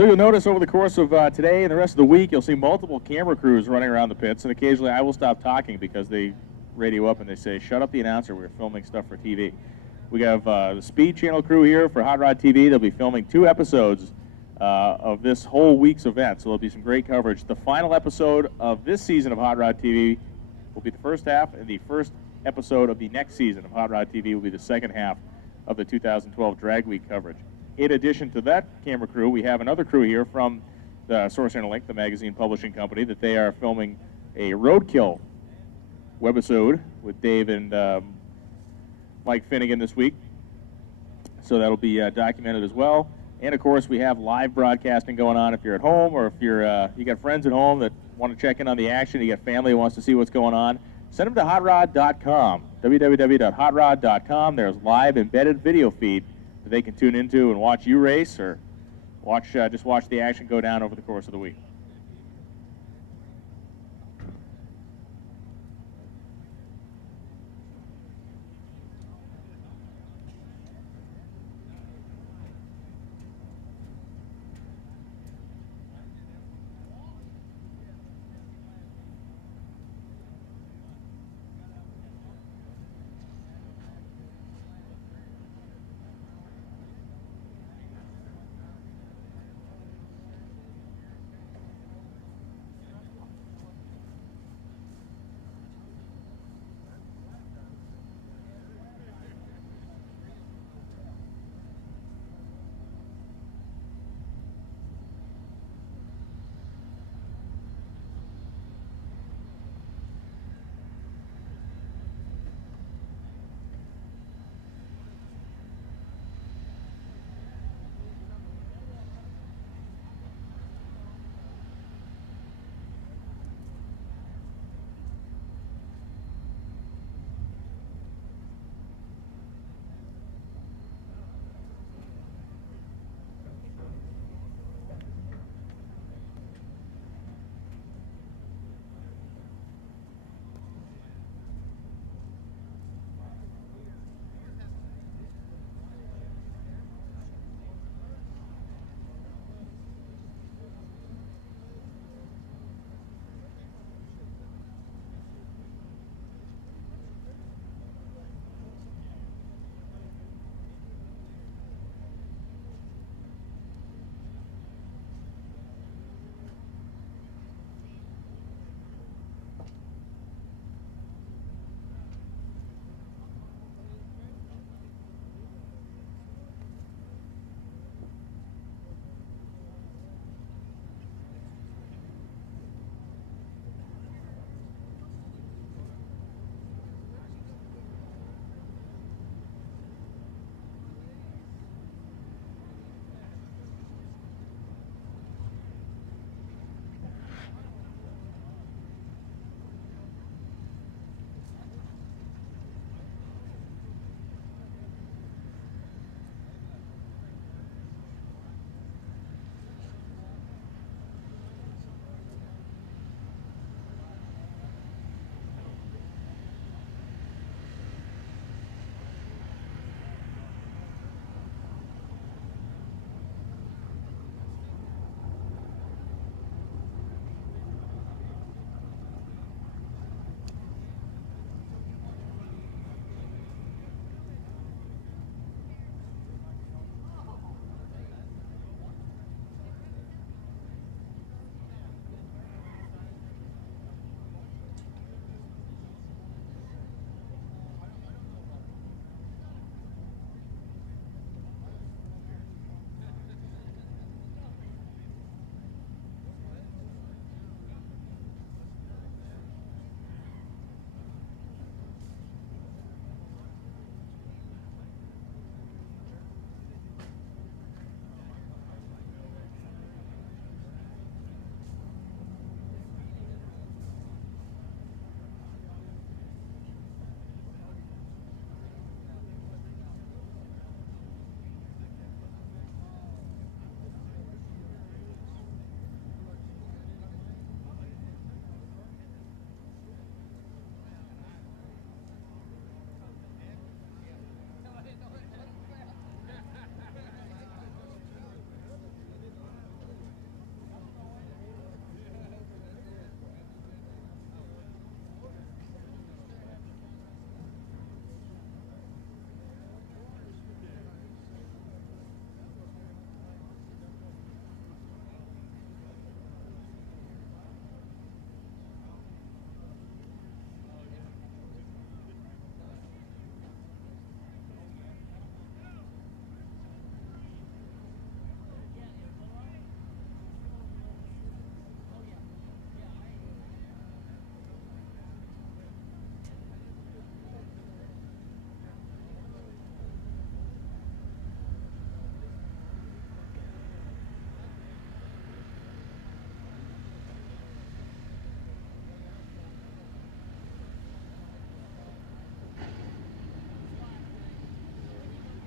So you'll notice over the course of today and the rest of the week, you'll see multiple camera crews running around the pits, and occasionally I will stop talking because they radio up and they say, "Shut up the announcer, we're filming stuff for TV." We have the Speed Channel crew here for Hot Rod TV. They'll be filming 2 episodes of this whole week's event, so there'll be some great coverage. The final episode of this season of Hot Rod TV will be the first half, and the first episode of the next season of Hot Rod TV will be the second half of the 2012 Drag Week coverage. In addition to that camera crew, we have another crew here from the Source Interlink, the magazine publishing company, that they are filming a Roadkill webisode with Dave and Mike Finnegan this week. So that'll be documented as well. And of course, we have live broadcasting going on if you're at home, or if you're you got friends at home that want to check in on the action, you got family who wants to see what's going on, send them to hotrod.com, www.hotrod.com. There's live embedded video feed that they can tune into and watch you race, or watch just watch the action go down over the course of the week.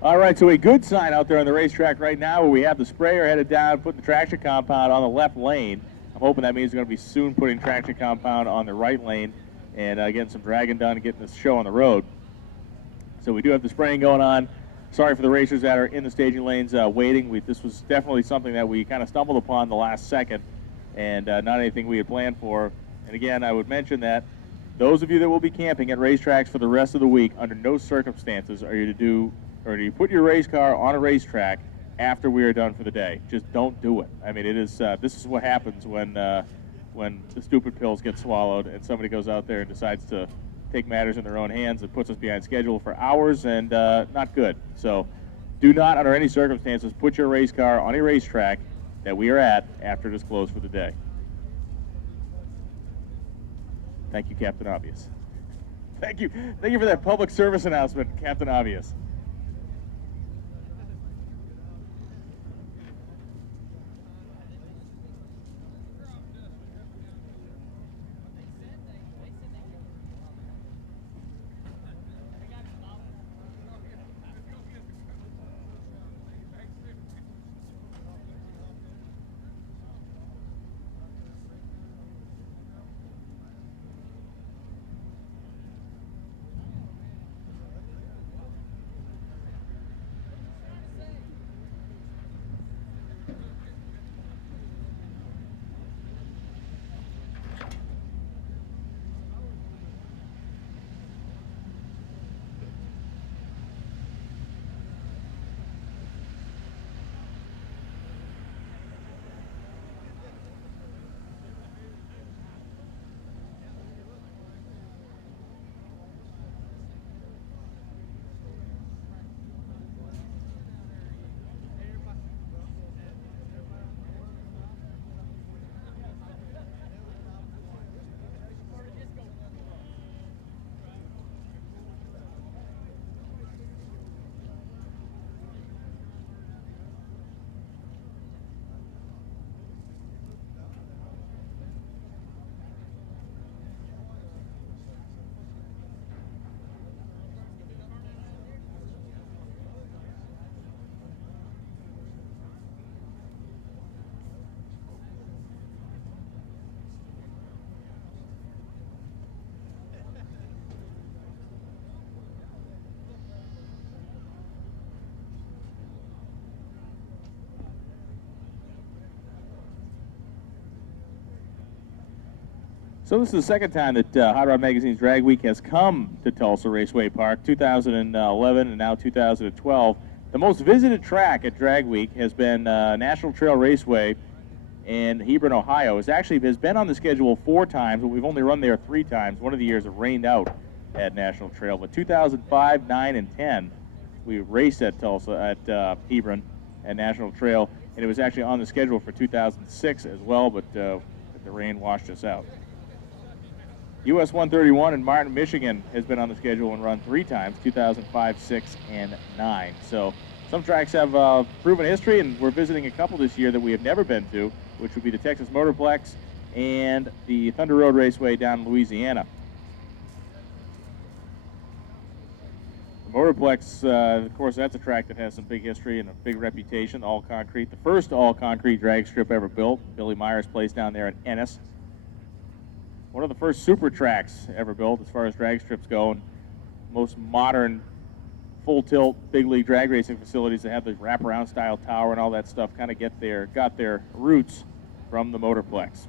All right, so a good sign out there on the racetrack right now where we have the sprayer headed down, putting the traction compound on the left lane. I'm hoping that means we're going to be soon putting traction compound on the right lane and getting some dragging done and getting this show on the road. So we do have the spraying going on. Sorry for the racers that are in the staging lanes waiting. This was definitely something that we kind of stumbled upon the last second and not anything we had planned for. And again, I would mention that those of you that will be camping at racetracks for the rest of the week, under no circumstances are you to do or do you put your race car on a racetrack after we are done for the day. Just don't do it. I mean, it is this is what happens when the stupid pills get swallowed and somebody goes out there and decides to take matters in their own hands. It puts us behind schedule for hours and not good. So do not, under any circumstances, put your race car on a racetrack that we are at after it is closed for the day. Thank you, Captain Obvious. Thank you for that public service announcement, Captain Obvious. So this is the second time that Hot Rod Magazine's Drag Week has come to Tulsa Raceway Park, 2011 and now 2012. The most visited track at Drag Week has been National Trail Raceway in Hebron, Ohio. It actually has been on the schedule 4 times, but we've only run there 3 times. One of the years it rained out at National Trail. But 2005, 9, and 10, we raced at Tulsa, at Hebron, at National Trail, and it was actually on the schedule for 2006 as well, but the rain washed us out. US 131 in Martin, Michigan has been on the schedule and run 3 times, 2005, 6, and 9. So some tracks have proven history, and we're visiting a couple this year that we have never been to, which would be the Texas Motorplex and the Thunder Road Raceway down in Louisiana. The Motorplex, of course, that's a track that has some big history and a big reputation, all concrete. The first all-concrete drag strip ever built, Billy Meyer's place down there in Ennis. One of the first super tracks ever built as far as drag strips go, and most modern full tilt big league drag racing facilities that have the wraparound style tower and all that stuff kind of got their roots from the Motorplex.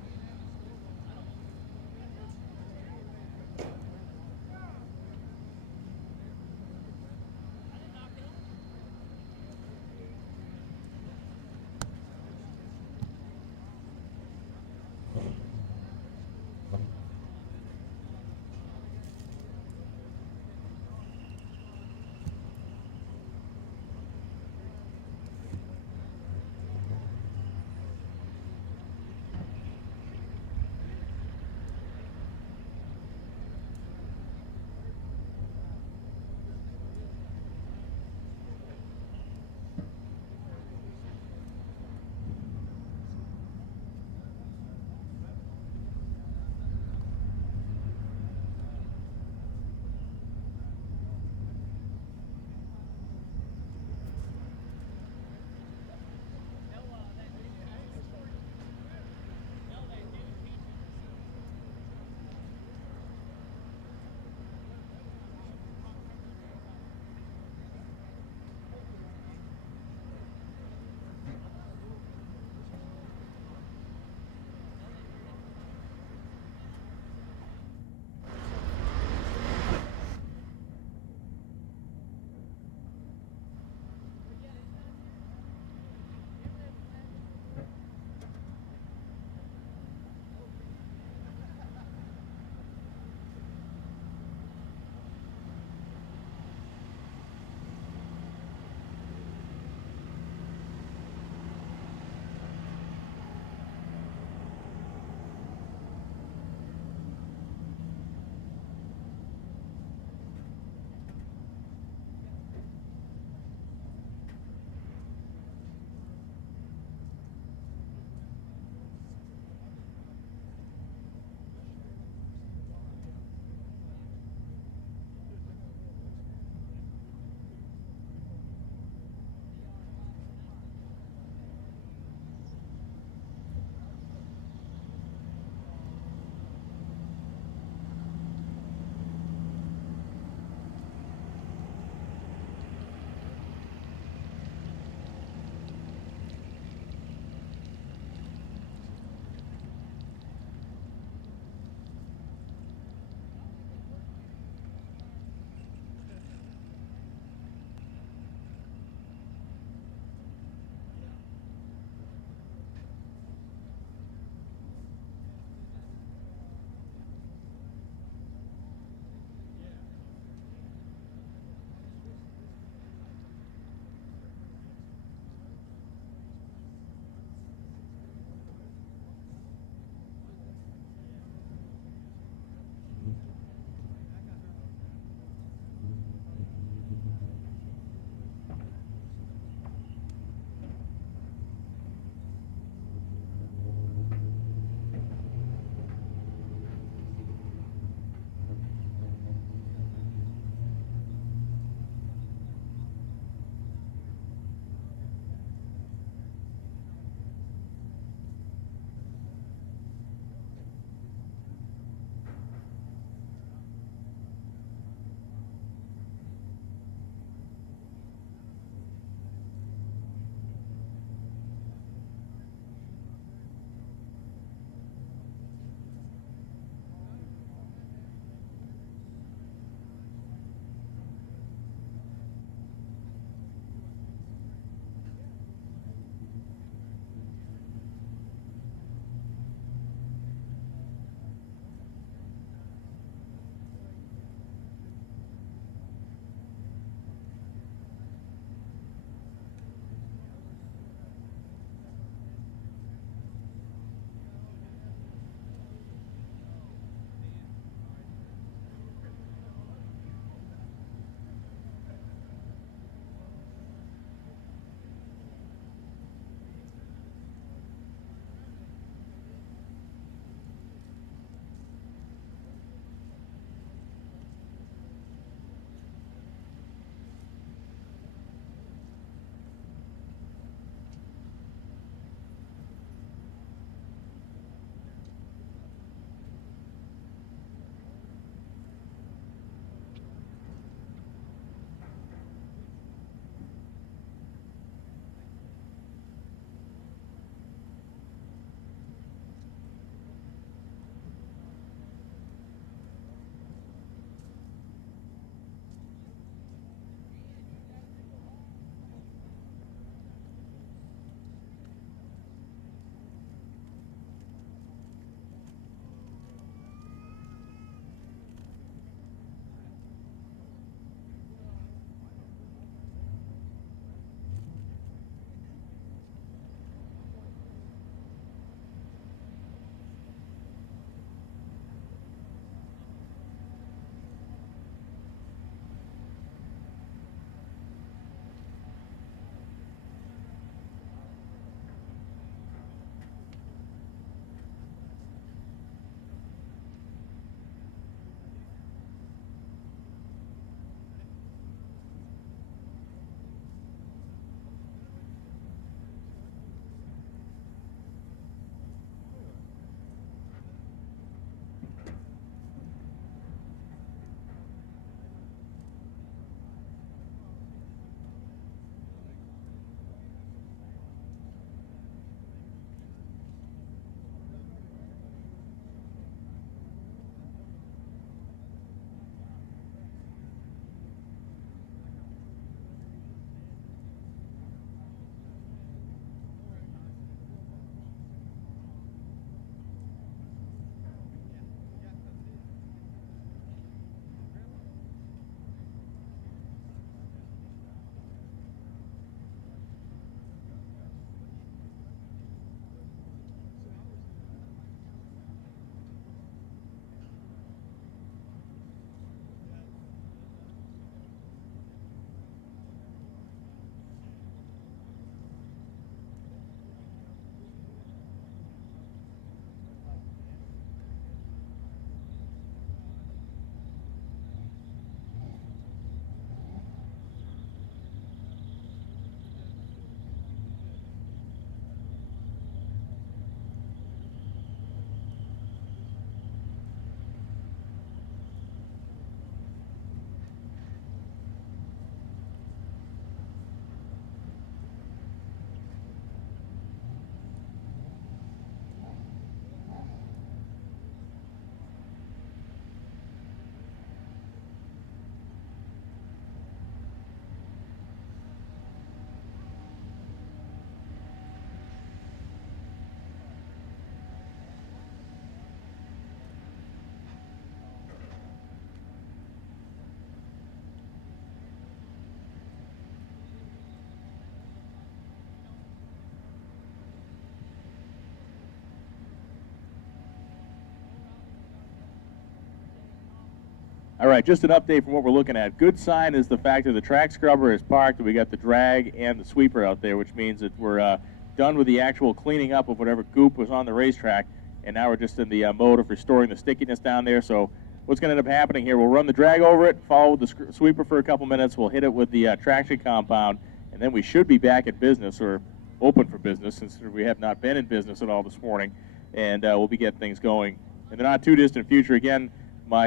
All right, just an update from what we're looking at. Good sign is the fact that the track scrubber is parked and we got the drag and the sweeper out there, which means that we're done with the actual cleaning up of whatever goop was on the racetrack, and now we're just in the mode of restoring the stickiness down there. So what's going to end up happening here, we'll run the drag over it, follow with the sweeper for a couple minutes, we'll hit it with the traction compound, and then we should be back in business, or open for business, since we have not been in business at all this morning, and we'll be getting things going in the not too distant future. Again, my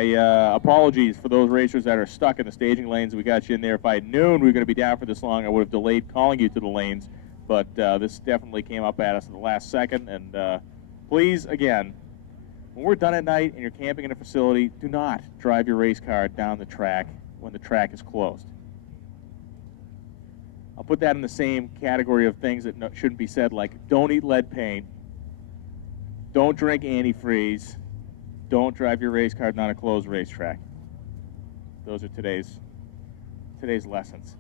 apologies for those racers that are stuck in the staging lanes. We got you in there. If I had known we were going to be down for this long, I would have delayed calling you to the lanes, but this definitely came up at us at the last second. And please, again, when we're done at night and you're camping in a facility, do not drive your race car down the track when the track is closed. I'll put that in the same category of things that shouldn't be said, like don't eat lead paint, don't drink antifreeze, don't drive your race car down a closed racetrack. Those are today's lessons.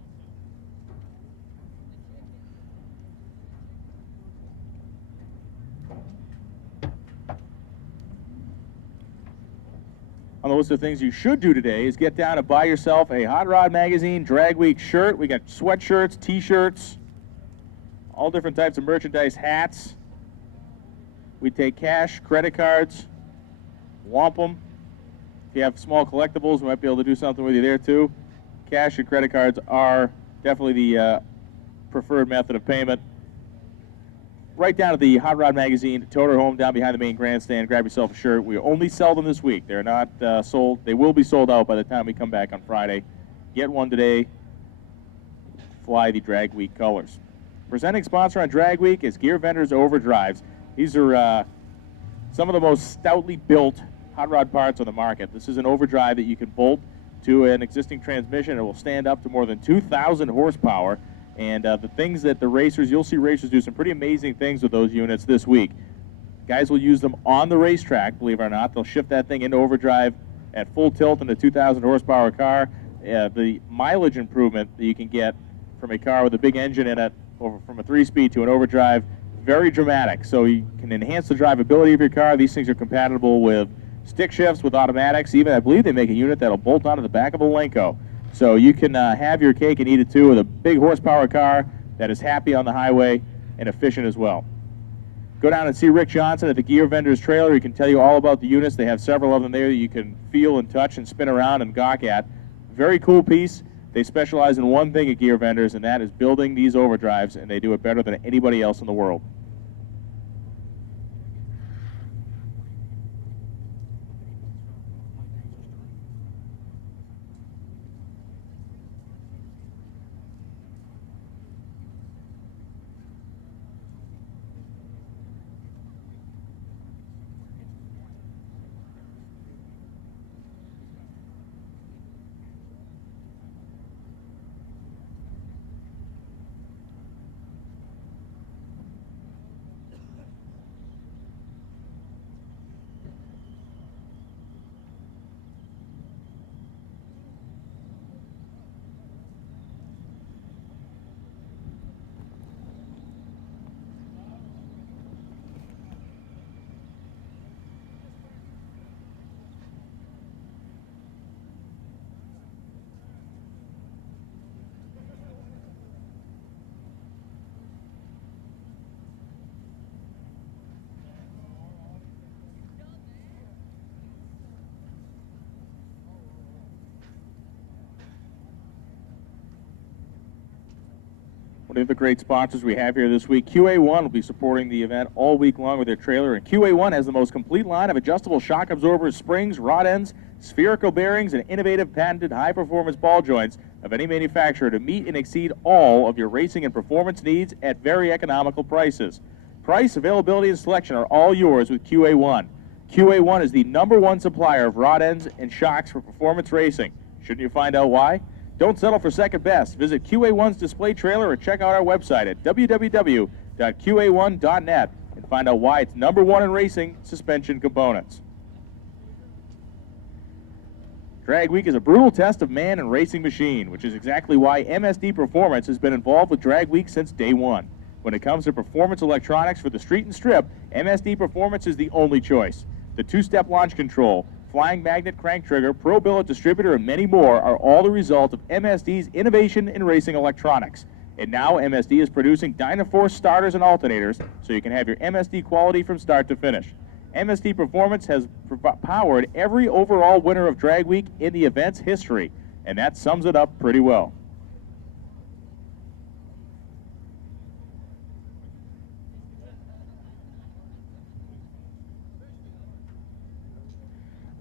On the list of things you should do today is get down and buy yourself a Hot Rod Magazine Drag Week shirt. We got sweatshirts, t-shirts, all different types of merchandise, hats. We take cash, credit cards, wampum. If you have small collectibles, we might be able to do something with you there too. Cash and credit cards are definitely the preferred method of payment. Right down to the Hot Rod Magazine, tote her home down behind the main grandstand, grab yourself a shirt. We only sell them this week. They're not sold. They will be sold out by the time we come back on Friday. Get one today. Fly the Drag Week colors. Presenting sponsor on Drag Week is Gear Vendors Overdrives. These are some of the most stoutly built hot rod parts on the market. This is an overdrive that you can bolt to an existing transmission. It will stand up to more than 2,000 horsepower. And the things that the racers, you'll see racers do some pretty amazing things with those units this week. Guys will use them on the racetrack, believe it or not. They'll shift that thing into overdrive at full tilt in a 2,000 horsepower car. The mileage improvement that you can get from a car with a big engine in it, from a 3-speed to an overdrive, very dramatic. So you can enhance the drivability of your car. These things are compatible with stick shifts, with automatics. Even, I believe they make a unit that'll bolt onto the back of a Lenco. So you can have your cake and eat it too with a big horsepower car that is happy on the highway and efficient as well. Go down and see Rick Johnson at the Gear Vendors trailer. He can tell you all about the units. They have several of them there that you can feel and touch and spin around and gawk at. Very cool piece. They specialize in one thing at Gear Vendors, and that is building these overdrives, and they do it better than anybody else in the world. One of the great sponsors we have here this week, QA1 will be supporting the event all week long with their trailer. And QA1 has the most complete line of adjustable shock absorbers, springs, rod ends, spherical bearings, and innovative patented high-performance ball joints of any manufacturer to meet and exceed all of your racing and performance needs at very economical prices. Price, availability, and selection are all yours with QA1. QA1 is the #1 supplier of rod ends and shocks for performance racing. Shouldn't you find out why? Don't settle for second best. Visit QA1's display trailer or check out our website at www.qa1.net and find out why it's #1 in racing suspension components. Drag Week is a brutal test of man and racing machine, which is exactly why MSD Performance has been involved with Drag Week since day one. When it comes to performance electronics for the street and strip, MSD Performance is the only choice. The two-step launch control, flying magnet crank trigger, pro billet distributor, and many more are all the result of MSD's innovation in racing electronics. And now MSD is producing Dynaforce starters and alternators so you can have your MSD quality from start to finish. MSD Performance has powered every overall winner of Drag Week in the event's history, and that sums it up pretty well.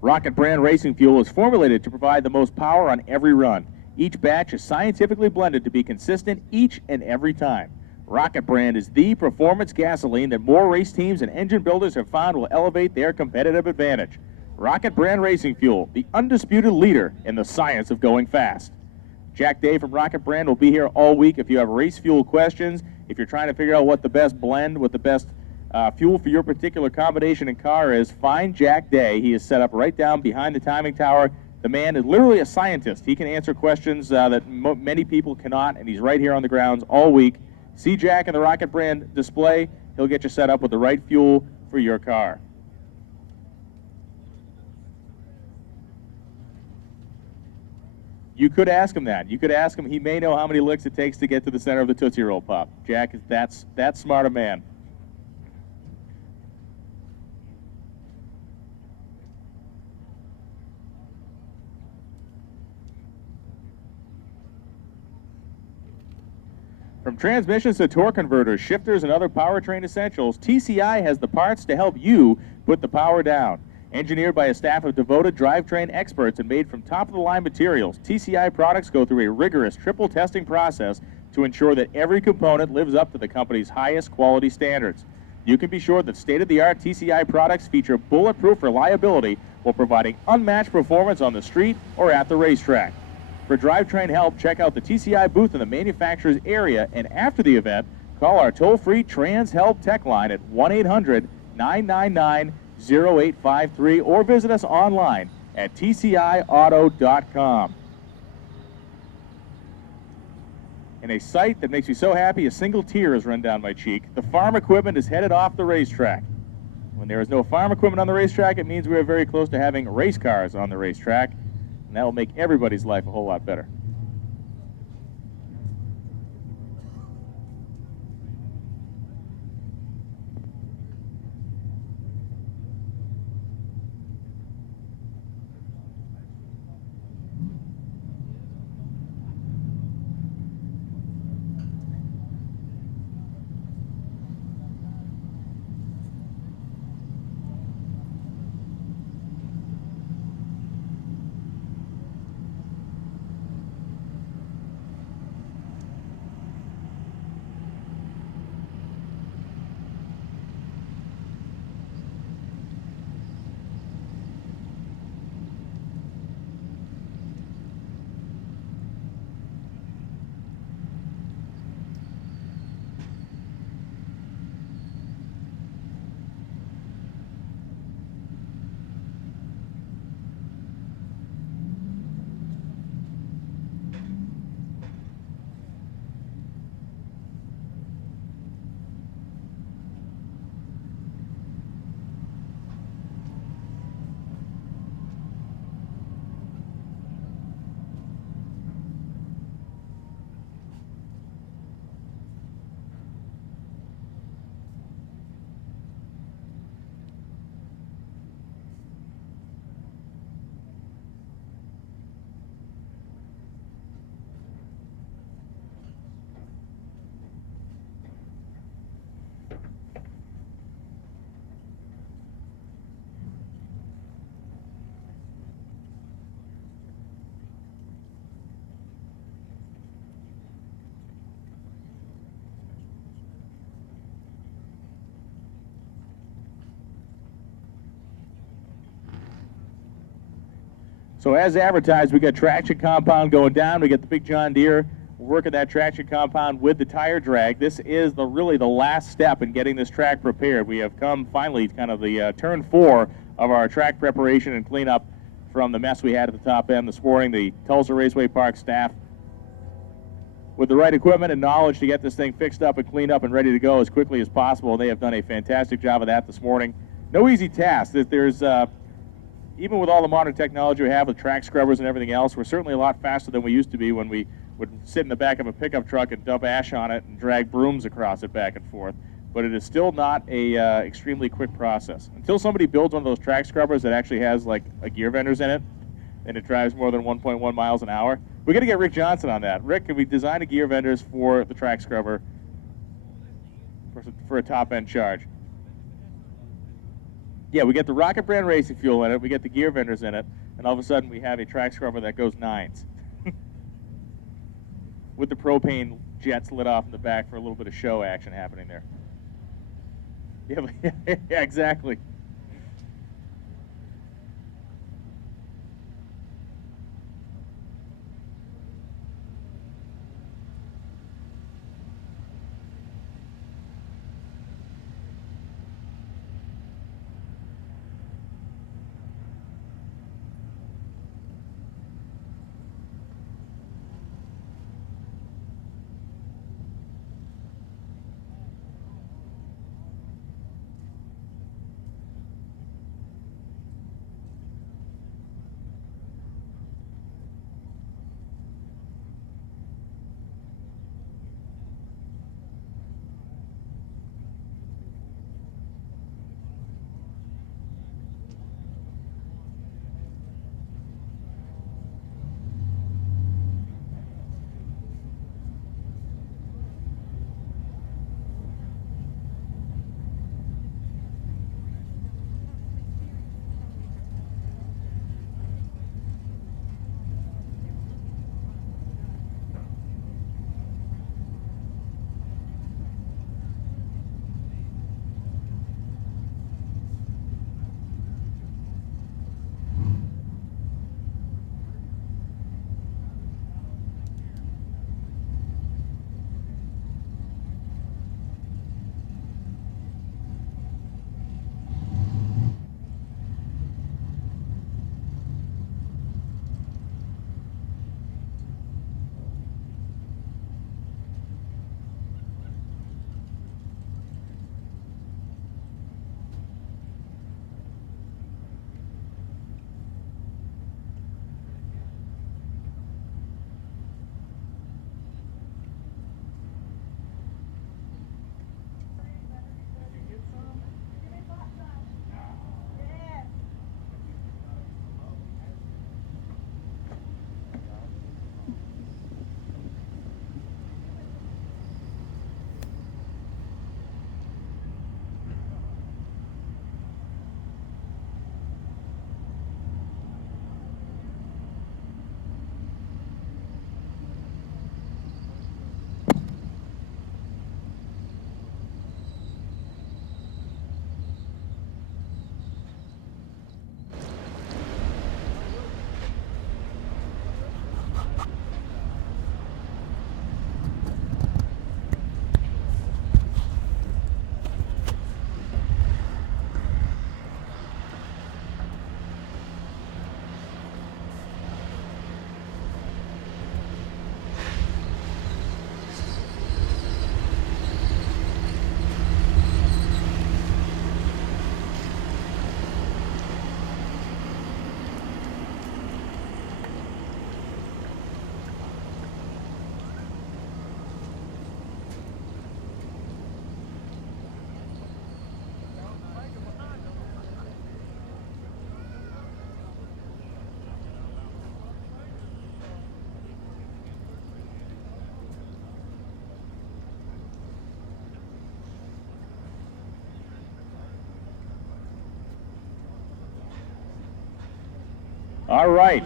Rocket brand racing fuel is formulated to provide the most power on every run. Each batch is scientifically blended to be consistent each and every time. Rocket brand is the performance gasoline that more race teams and engine builders have found will elevate their competitive advantage. Rocket brand racing fuel, the undisputed leader in the science of going fast. Jack Day from Rocket brand will be here all week if you have race fuel questions, if you're trying to figure out what the best blend, what the best fuel for your particular combination and car is. Find Jack Day. He is set up right down behind the timing tower. The man is literally a scientist. He can answer questions that many people cannot, and he's right here on the grounds all week. See Jack in the Rocket brand display. He'll get you set up with the right fuel for your car. You could ask him that. You could ask him. He may know how many licks it takes to get to the center of the Tootsie Roll Pop. Jack is that smart a man. From transmissions to torque converters, shifters, and other powertrain essentials, TCI has the parts to help you put the power down. Engineered by a staff of devoted drivetrain experts and made from top-of-the-line materials, TCI products go through a rigorous triple testing process to ensure that every component lives up to the company's highest quality standards. You can be sure that state-of-the-art TCI products feature bulletproof reliability while providing unmatched performance on the street or at the racetrack. For drivetrain help, check out the TCI booth in the manufacturer's area, and after the event, call our toll-free Trans Help Tech line at 1-800-999-0853 or visit us online at tciauto.com. In a sight that makes me so happy a single tear has run down my cheek, the farm equipment is headed off the racetrack. When there is no farm equipment on the racetrack, it means we are very close to having race cars on the racetrack. And that will make everybody's life a whole lot better. So as advertised, we got traction compound going down. We got the big John Deere. We're working that traction compound with the tire drag. This is really the last step in getting this track prepared. We have come finally kind of the turn 4 of our track preparation and cleanup from the mess we had at the top end this morning. The Tulsa Raceway Park staff with the right equipment and knowledge to get this thing fixed up and cleaned up and ready to go as quickly as possible. They have done a fantastic job of that this morning. No easy task. There's even with all the modern technology we have with track scrubbers and everything else, we're certainly a lot faster than we used to be when we would sit in the back of a pickup truck and dump ash on it and drag brooms across it back and forth. But it is still not a extremely quick process. Until somebody builds one of those track scrubbers that actually has like a gear vendors in it, and it drives more than 1.1 miles an hour, we got to get Rick Johnson on that. Rick, can we design a gear vendors for the track scrubber for a top-end charge? Yeah, we get the Rocket brand racing fuel in it, we get the gear vendors in it, and all of a sudden we have a track scrubber that goes 9s. With the propane jets lit off in the back for a little bit of show action happening there. Yeah, yeah, exactly. All right,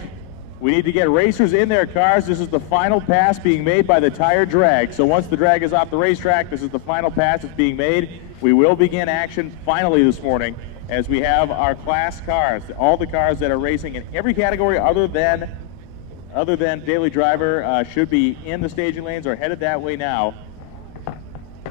we need to get racers in their cars. This is the final pass being made by the tire drag. So once the drag is off the racetrack, this is the final pass that's being made. We will begin action finally this morning as we have our class cars, all the cars that are racing in every category other than daily driver should be in the staging lanes or headed that way now.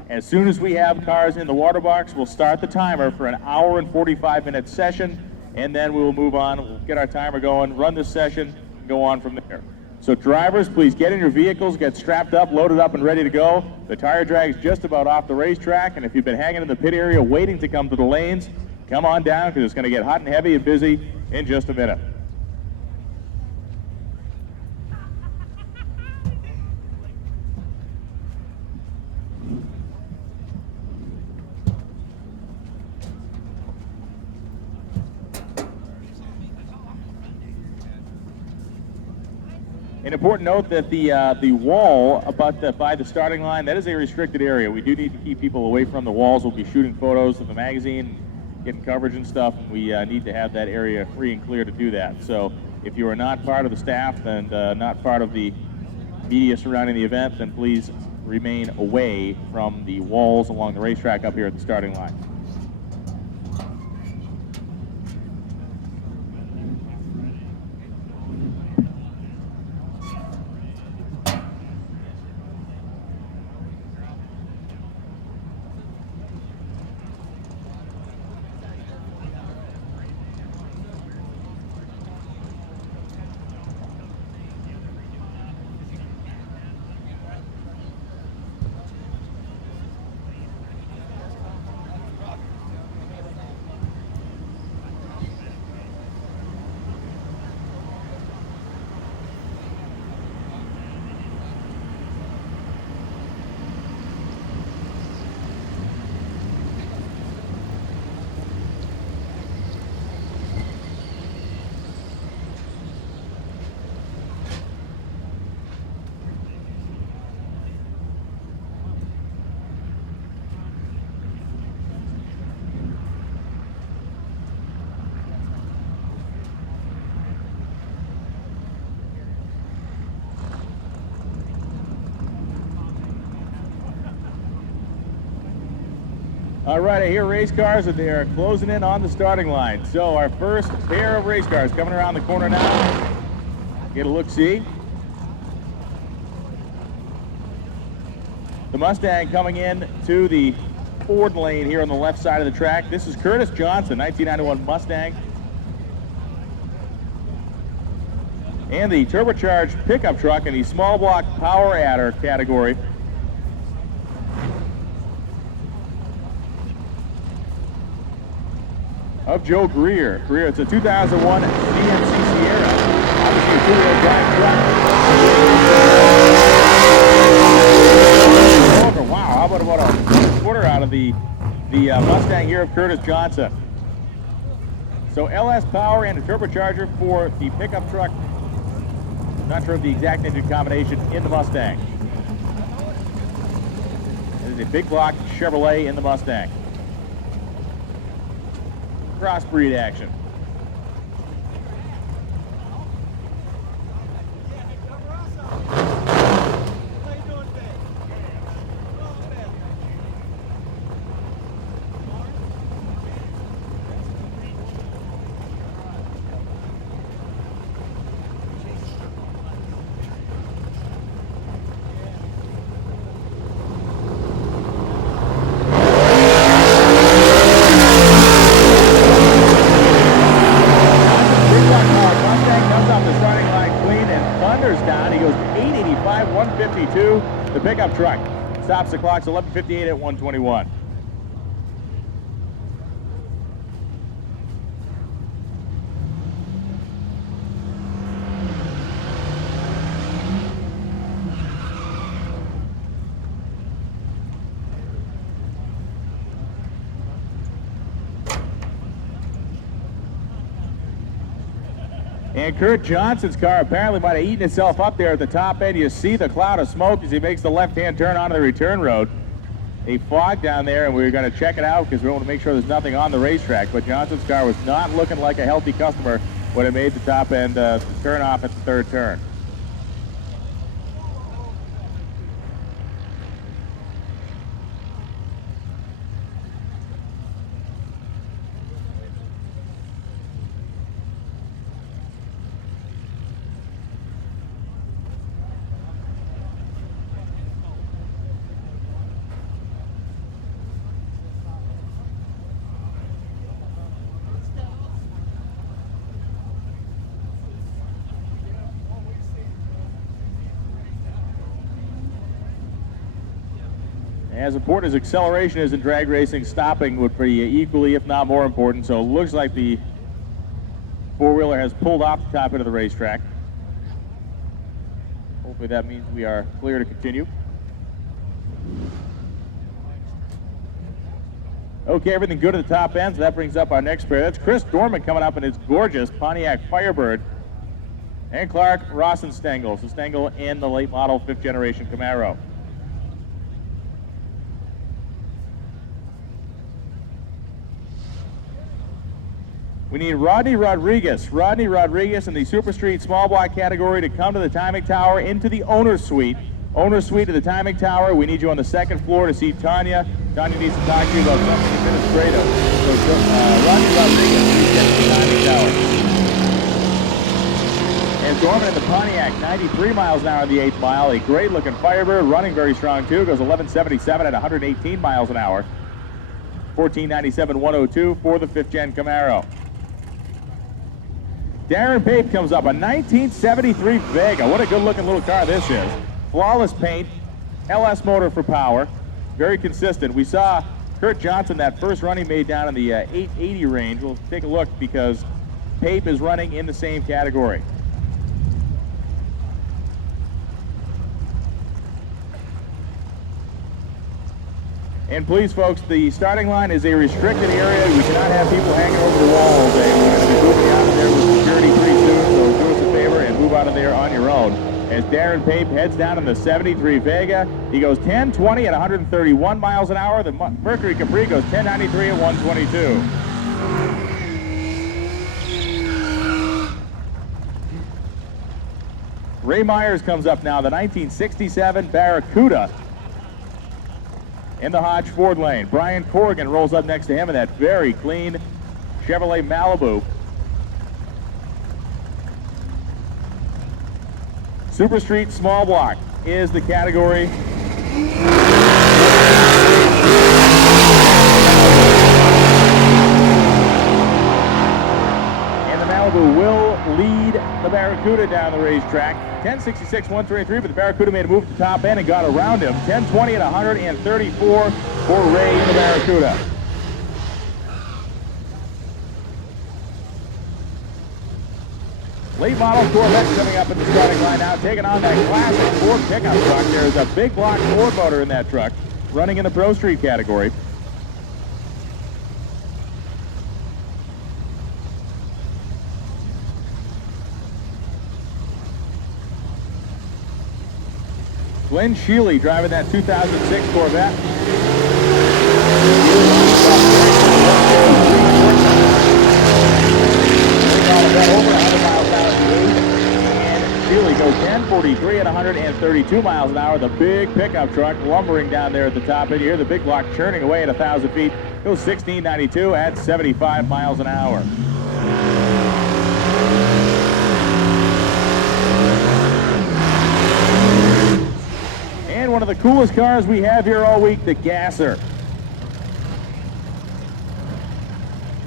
As soon as we have cars in the water box, we'll start the timer for an hour and 45-minute session, and then we will move on. We'll get our timer going, run this session, and go on from there. So drivers, please get in your vehicles, get strapped up, loaded up, and ready to go. The tire drag is just about off the racetrack, and if you've been hanging in the pit area waiting to come to the lanes, come on down because it's going to get hot and heavy and busy in just a minute. An important note that the wall about by the starting line, that is a restricted area. We do need to keep people away from the walls. We'll be shooting photos of the magazine, getting coverage and stuff, and we need to have that area free and clear to do that. So if you are not part of the staff and not part of the media surrounding the event, then please remain away from the walls along the racetrack up here at the starting line. All right, I hear race cars and they are closing in on the starting line. So our first pair of race cars coming around the corner now. Get a look-see. The Mustang coming in to the Ford lane here on the left side of the track. This is Curtis Johnson, 1991 Mustang. And the turbocharged pickup truck in the small block power adder category. Of Joe Greer. It's a 2001 GMC Sierra. Obviously a two-wheel drive truck. Wow, how about a quarter out of the Mustang here of Curtis Johnson. So LS power and a turbocharger for the pickup truck. Not sure of the exact engine combination in the Mustang. It is a big block Chevrolet in the Mustang. Crossbreed action. The pickup truck stops the clocks 11:58 at 121. And Kurt Johnson's car apparently might have eaten itself up there at the top end. You see the cloud of smoke as he makes the left-hand turn onto the return road. A fog down there, and we're going to check it out because we want to make sure there's nothing on the racetrack. But Johnson's car was not looking like a healthy customer when it made the top end turn off at the third turn. As important as acceleration is in drag racing, stopping would be equally, if not more important. So it looks like the four-wheeler has pulled off the top end of the racetrack. Hopefully that means we are clear to continue. Okay, everything good at the top end, so that brings up our next pair. That's Chris Dorman coming up in his gorgeous Pontiac Firebird. And Clark Rosenstengel, so Stengel in the late model 5th generation Camaro. We need Rodney Rodriguez in the Super Street small block category to come to the timing tower into the owner's suite. Owner's suite of the timing tower. We need you on the 2nd floor to see Tanya. Tanya needs to talk to you about something administrative. So Rodney Rodriguez, please get to the timing tower. And Dorman in the Pontiac, 93 miles an hour in the 8th mile. A great looking Firebird, running very strong too. Goes 1177 at 118 miles an hour. 1497-102 for the 5th gen Camaro. Darren Pape comes up, a 1973 Vega. What a good looking little car this is. Flawless paint, LS motor for power, very consistent. We saw Kurt Johnson, that first run he made down in the 880 range. We'll take a look because Pape is running in the same category. And please, folks, the starting line is a restricted area. We cannot have people hanging over the wall all day. We're going to be moving out of there with security pretty soon, so do us a favor and move out of there on your own. As Darren Pape heads down in the 73 Vega, he goes 1020 at 131 miles an hour. The Mercury Capri goes 1093 at 122. Ray Myers comes up now, the 1967 Barracuda in the Hodge Ford lane. Brian Corrigan rolls up next to him in that very clean Chevrolet Malibu. Super Street small block is the category. And the Malibu will lead the Barracuda down the racetrack. 1066, 133, but the Barracuda made a move to the top end and got around him. 1020 at 134 for Ray in the Barracuda. Late model Corvette coming up in the starting line now, taking on that classic Ford pickup truck. There's a big block Ford motor in that truck, running in the Pro Street category. Glenn Sheely driving that 2006 Corvette. Over 100 miles an hour and Sheely goes 1043 at 132 miles an hour. The big pickup truck lumbering down there at the top end here. The big block churning away at 1,000 feet. Goes 1692 at 75 miles an hour. And one of the coolest cars we have here all week, the Gasser.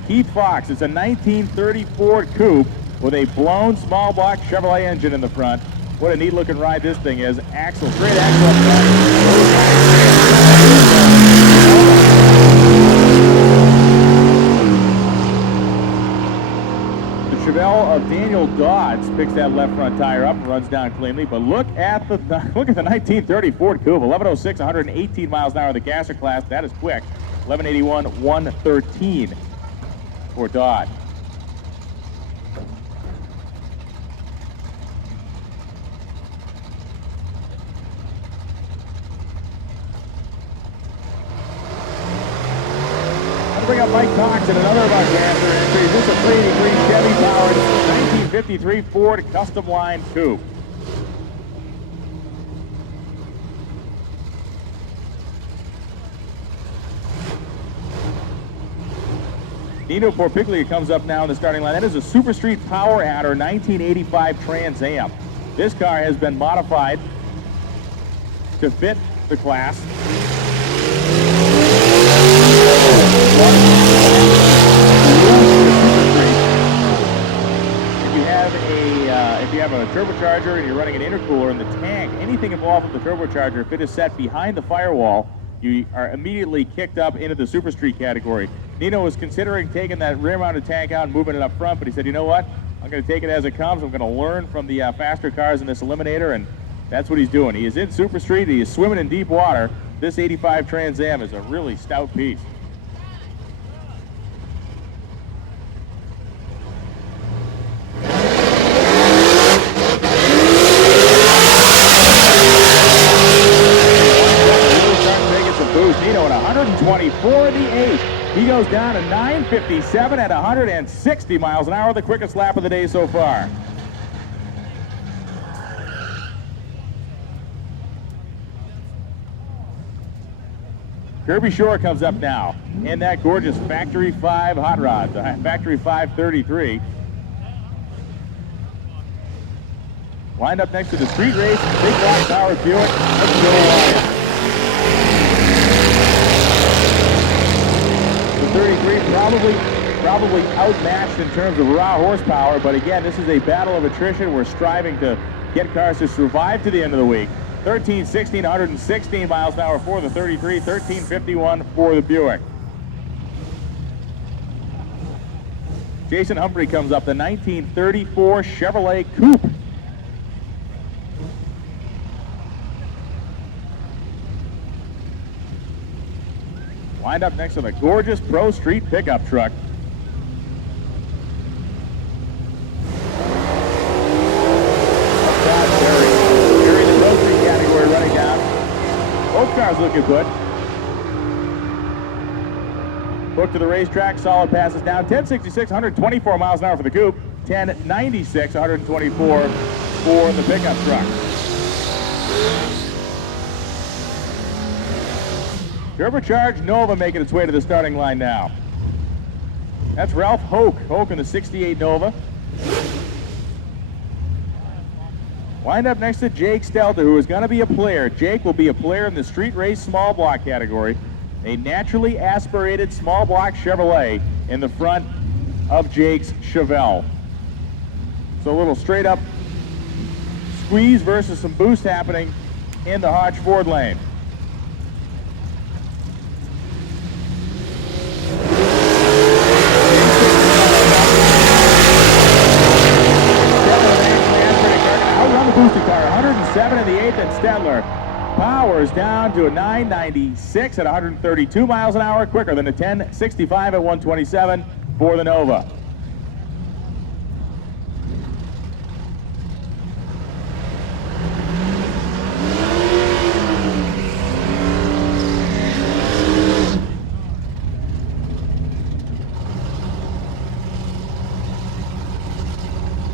Keith Fox. It's a 1930 Ford Coupe with a blown small block Chevrolet engine in the front. What a neat looking ride this thing is. Axle, straight axle up front. The Chevelle of Daniel Dodds picks that left front tire up and runs down cleanly. But look at the 1930 Ford Coupe. 1106, 118 miles an hour in the Gasser class. That is quick. 1181, 113. For Dodd. I'll bring up Mike Cox in another of our Gasser entries. This is a 383 Chevy powered 1953 Ford Custom Line Coupe. Nino Porpiglia comes up now in the starting line. That is a Super Street Power Adder 1985 Trans Am. This car has been modified to fit the class. If you have a turbocharger and you're running an intercooler in the tank, anything involved with the turbocharger, if it is set behind the firewall, you are immediately kicked up into the Super Street category. Nino was considering taking that rear-mounted tank out and moving it up front, but he said, you know what? I'm going to take it as it comes. I'm going to learn from the faster cars in this Eliminator, and that's what he's doing. He is in Super Street. He is swimming in deep water. This 85 Trans Am is a really stout piece. Nino at 124 in the 8th. He goes down to 9:57 at 160 miles an hour, the quickest lap of the day so far. Kirby Shore comes up now in that gorgeous Factory 5 hot rod, the Factory 533. Lined up next to the street race, big block powered Buick. Let's go wide. The 33 probably outmatched in terms of raw horsepower, but again, this is a battle of attrition. We're striving to get cars to survive to the end of the week. 13:16, 116 miles an hour for the 33, 13:51 for the Buick. Jason Humphrey comes up, the 1934 Chevrolet Coupe. Lined up next to the gorgeous Pro Street pickup truck. Terry, the Pro Street category running down. Both cars looking good. Book to the racetrack, solid passes down. 1066, 124 miles an hour for the Coupe. 1096, 124 for the pickup truck. Turbocharged Nova making its way to the starting line now. That's Ralph Hoke. Hoke in the 68 Nova. Lined up next to Jake Stelter, who is going to be a player. Jake will be a player in the street race small block category. A naturally aspirated small block Chevrolet in the front of Jake's Chevelle. So a little straight up squeeze versus some boost happening in the Hodge Ford lane. Boosted car, 107 in the 8th, and Stedler powers down to a 996 at 132 miles an hour, quicker than a 1065 at 127 for the Nova.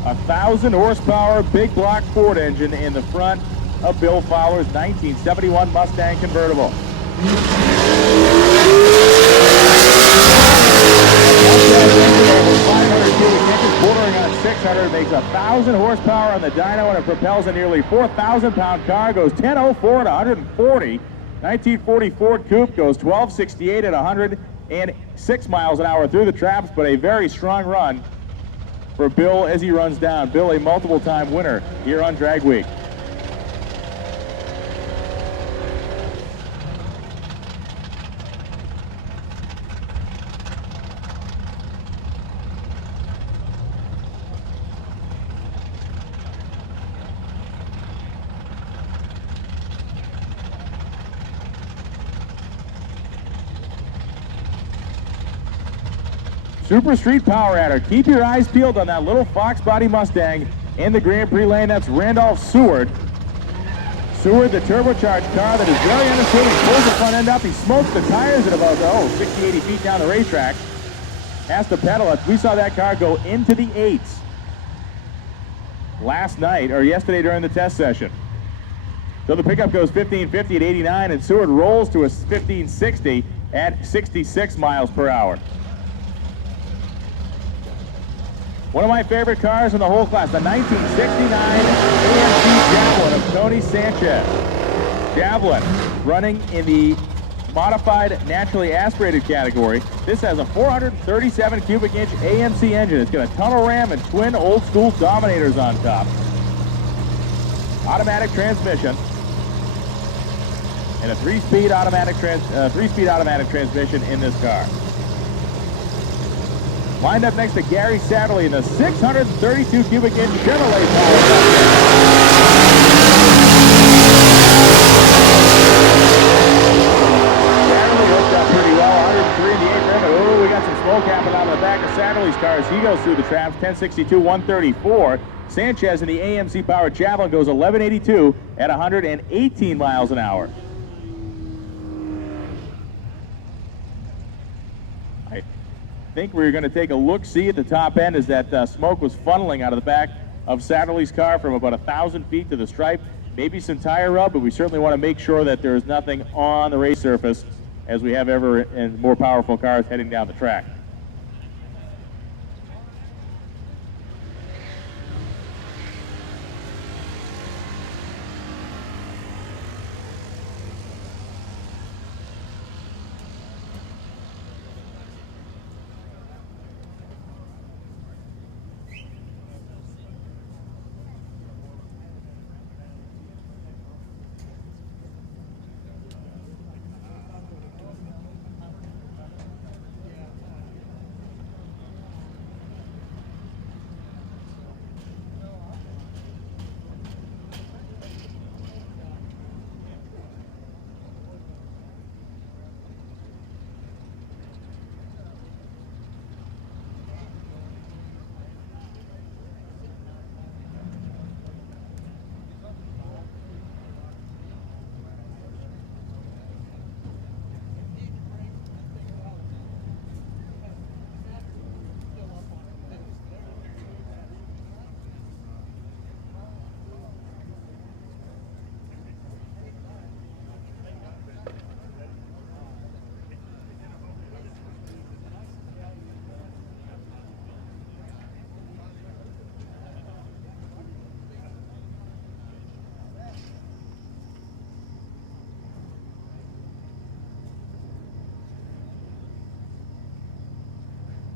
A 1,000 horsepower big block Ford engine in the front of Bill Fowler's 1971 Mustang convertible. Over 500 cubic inches, bordering on 600, makes 1,000 horsepower on the dyno, and it propels a nearly 4,000-pound car. Goes 10:04 at 140. 1940 Ford Coupe goes 12:68 at 106 miles an hour through the traps, but a very strong run for Bill as he runs down. Bill, a multiple-time winner here on Drag Week. Super Street Power Adder. Keep your eyes peeled on that little Fox body Mustang in the Grand Prix lane. That's Randolph Seward. Seward, the turbocharged car that is very understood and pulls the front end up. He smokes the tires at about, 60, 80 feet down the racetrack. Has to pedal it. We saw that car go into the 8s last night, or yesterday during the test session. So the pickup goes 1550 at 89, and Seward rolls to a 1560 at 66 miles per hour. One of my favorite cars in the whole class, the 1969 AMC Javelin of Tony Sanchez. Javelin running in the modified naturally aspirated category. This has a 437 cubic inch AMC engine. It's got a tunnel ram and twin old school Dominators on top. Automatic transmission. And a three-speed automatic transmission in this car. Lined up next to Gary Satterley in the 632 cubic inch Chevrolet power. Pretty well, 103 in the 8th rim. Oh, we got some smoke happening out of the back of Satterley's car as he goes through the traps. 1062, 134. Sanchez in the AMC powered Javelin goes 1182 at 118 miles an hour. I think we're going to take a look-see at the top end as that smoke was funneling out of the back of Satterley's car from about 1,000 feet to the stripe. Maybe some tire rub, but we certainly want to make sure that there is nothing on the race surface as we have ever and more powerful cars heading down the track.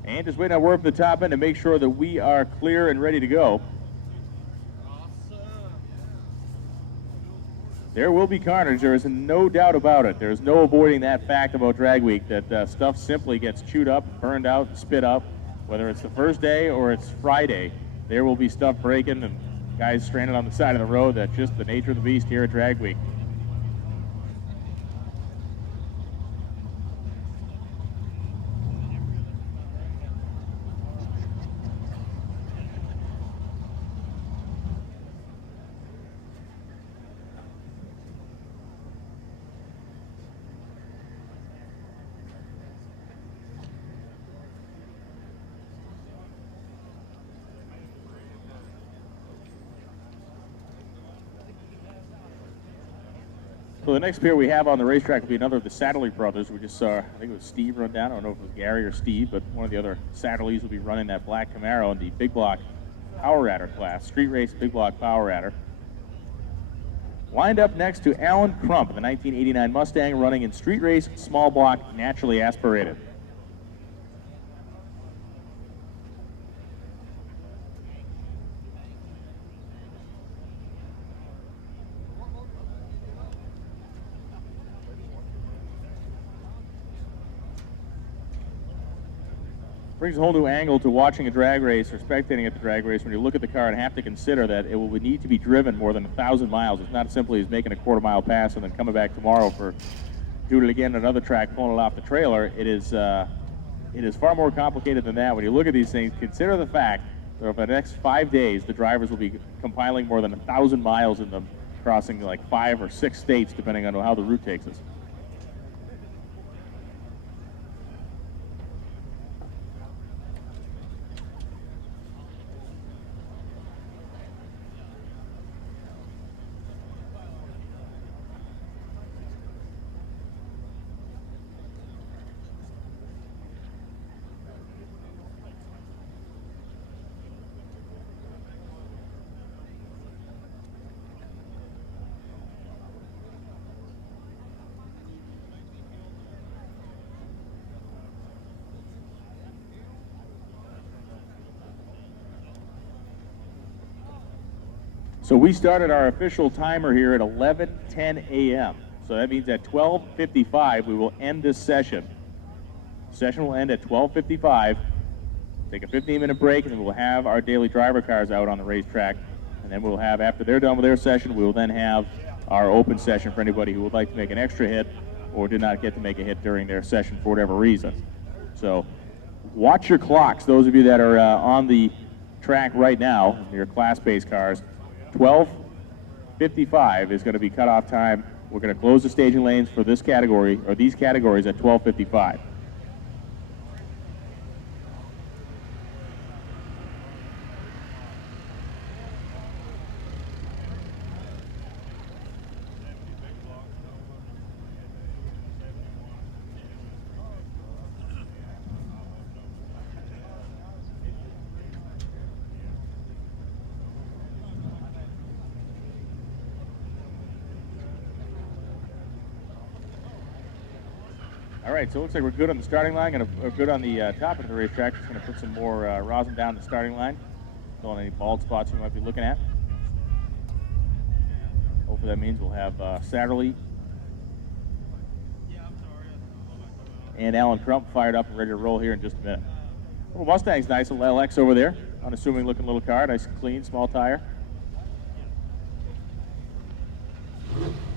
And just waiting on word from the top end to make sure that we are clear and ready to go. There will be carnage. There is no doubt about it. There's no avoiding that fact about drag week, that stuff simply gets chewed up, burned out, spit up. Whether it's the first day or it's Friday, there will be stuff breaking and guys stranded on the side of the road. That's just the nature of the beast here at drag week. So the next pair we have on the racetrack will be another of the Satterley brothers. We just saw, I think it was Steve run down. I don't know if it was Gary or Steve, but one of the other Satterleys will be running that black Camaro in the big block power adder class, street race big block power adder. Lined up next to Alan Crump in the 1989 Mustang, running in street race small block naturally aspirated. Brings a whole new angle to watching a drag race or spectating at the drag race when you look at the car and have to consider that it will need to be driven more than 1,000 miles. It's not simply as making a quarter-mile pass and then coming back tomorrow for doing it again at another track, pulling it off the trailer. It is far more complicated than that. When you look at these things, consider the fact that over the next 5 days, the drivers will be compiling more than 1,000 miles in them, crossing like 5 or 6 states, depending on how the route takes us. So we started our official timer here at 11:10 a.m. So that means at 12:55 we will end this session. Session will end at 12:55. take a 15-minute break, and then we'll have our daily driver cars out on the racetrack. And then we'll have, after they're done with their session, we'll then have our open session for anybody who would like to make an extra hit or did not get to make a hit during their session for whatever reason. So watch your clocks, those of you that are on the track right now, your class-based cars. 12:55 is going to be cutoff time. We're going to close the staging lanes for this category, or these categories, at 12:55. All right, so it looks like we're good on the starting line, and good on the top of the racetrack. Just going to put some more rosin down the starting line, fill in any bald spots we might be looking at. Hopefully that means we'll have Satterley and Alan Crump fired up and ready to roll here in just a minute. Little Mustang's nice, a little LX over there. Unassuming looking little car, nice and clean, small tire.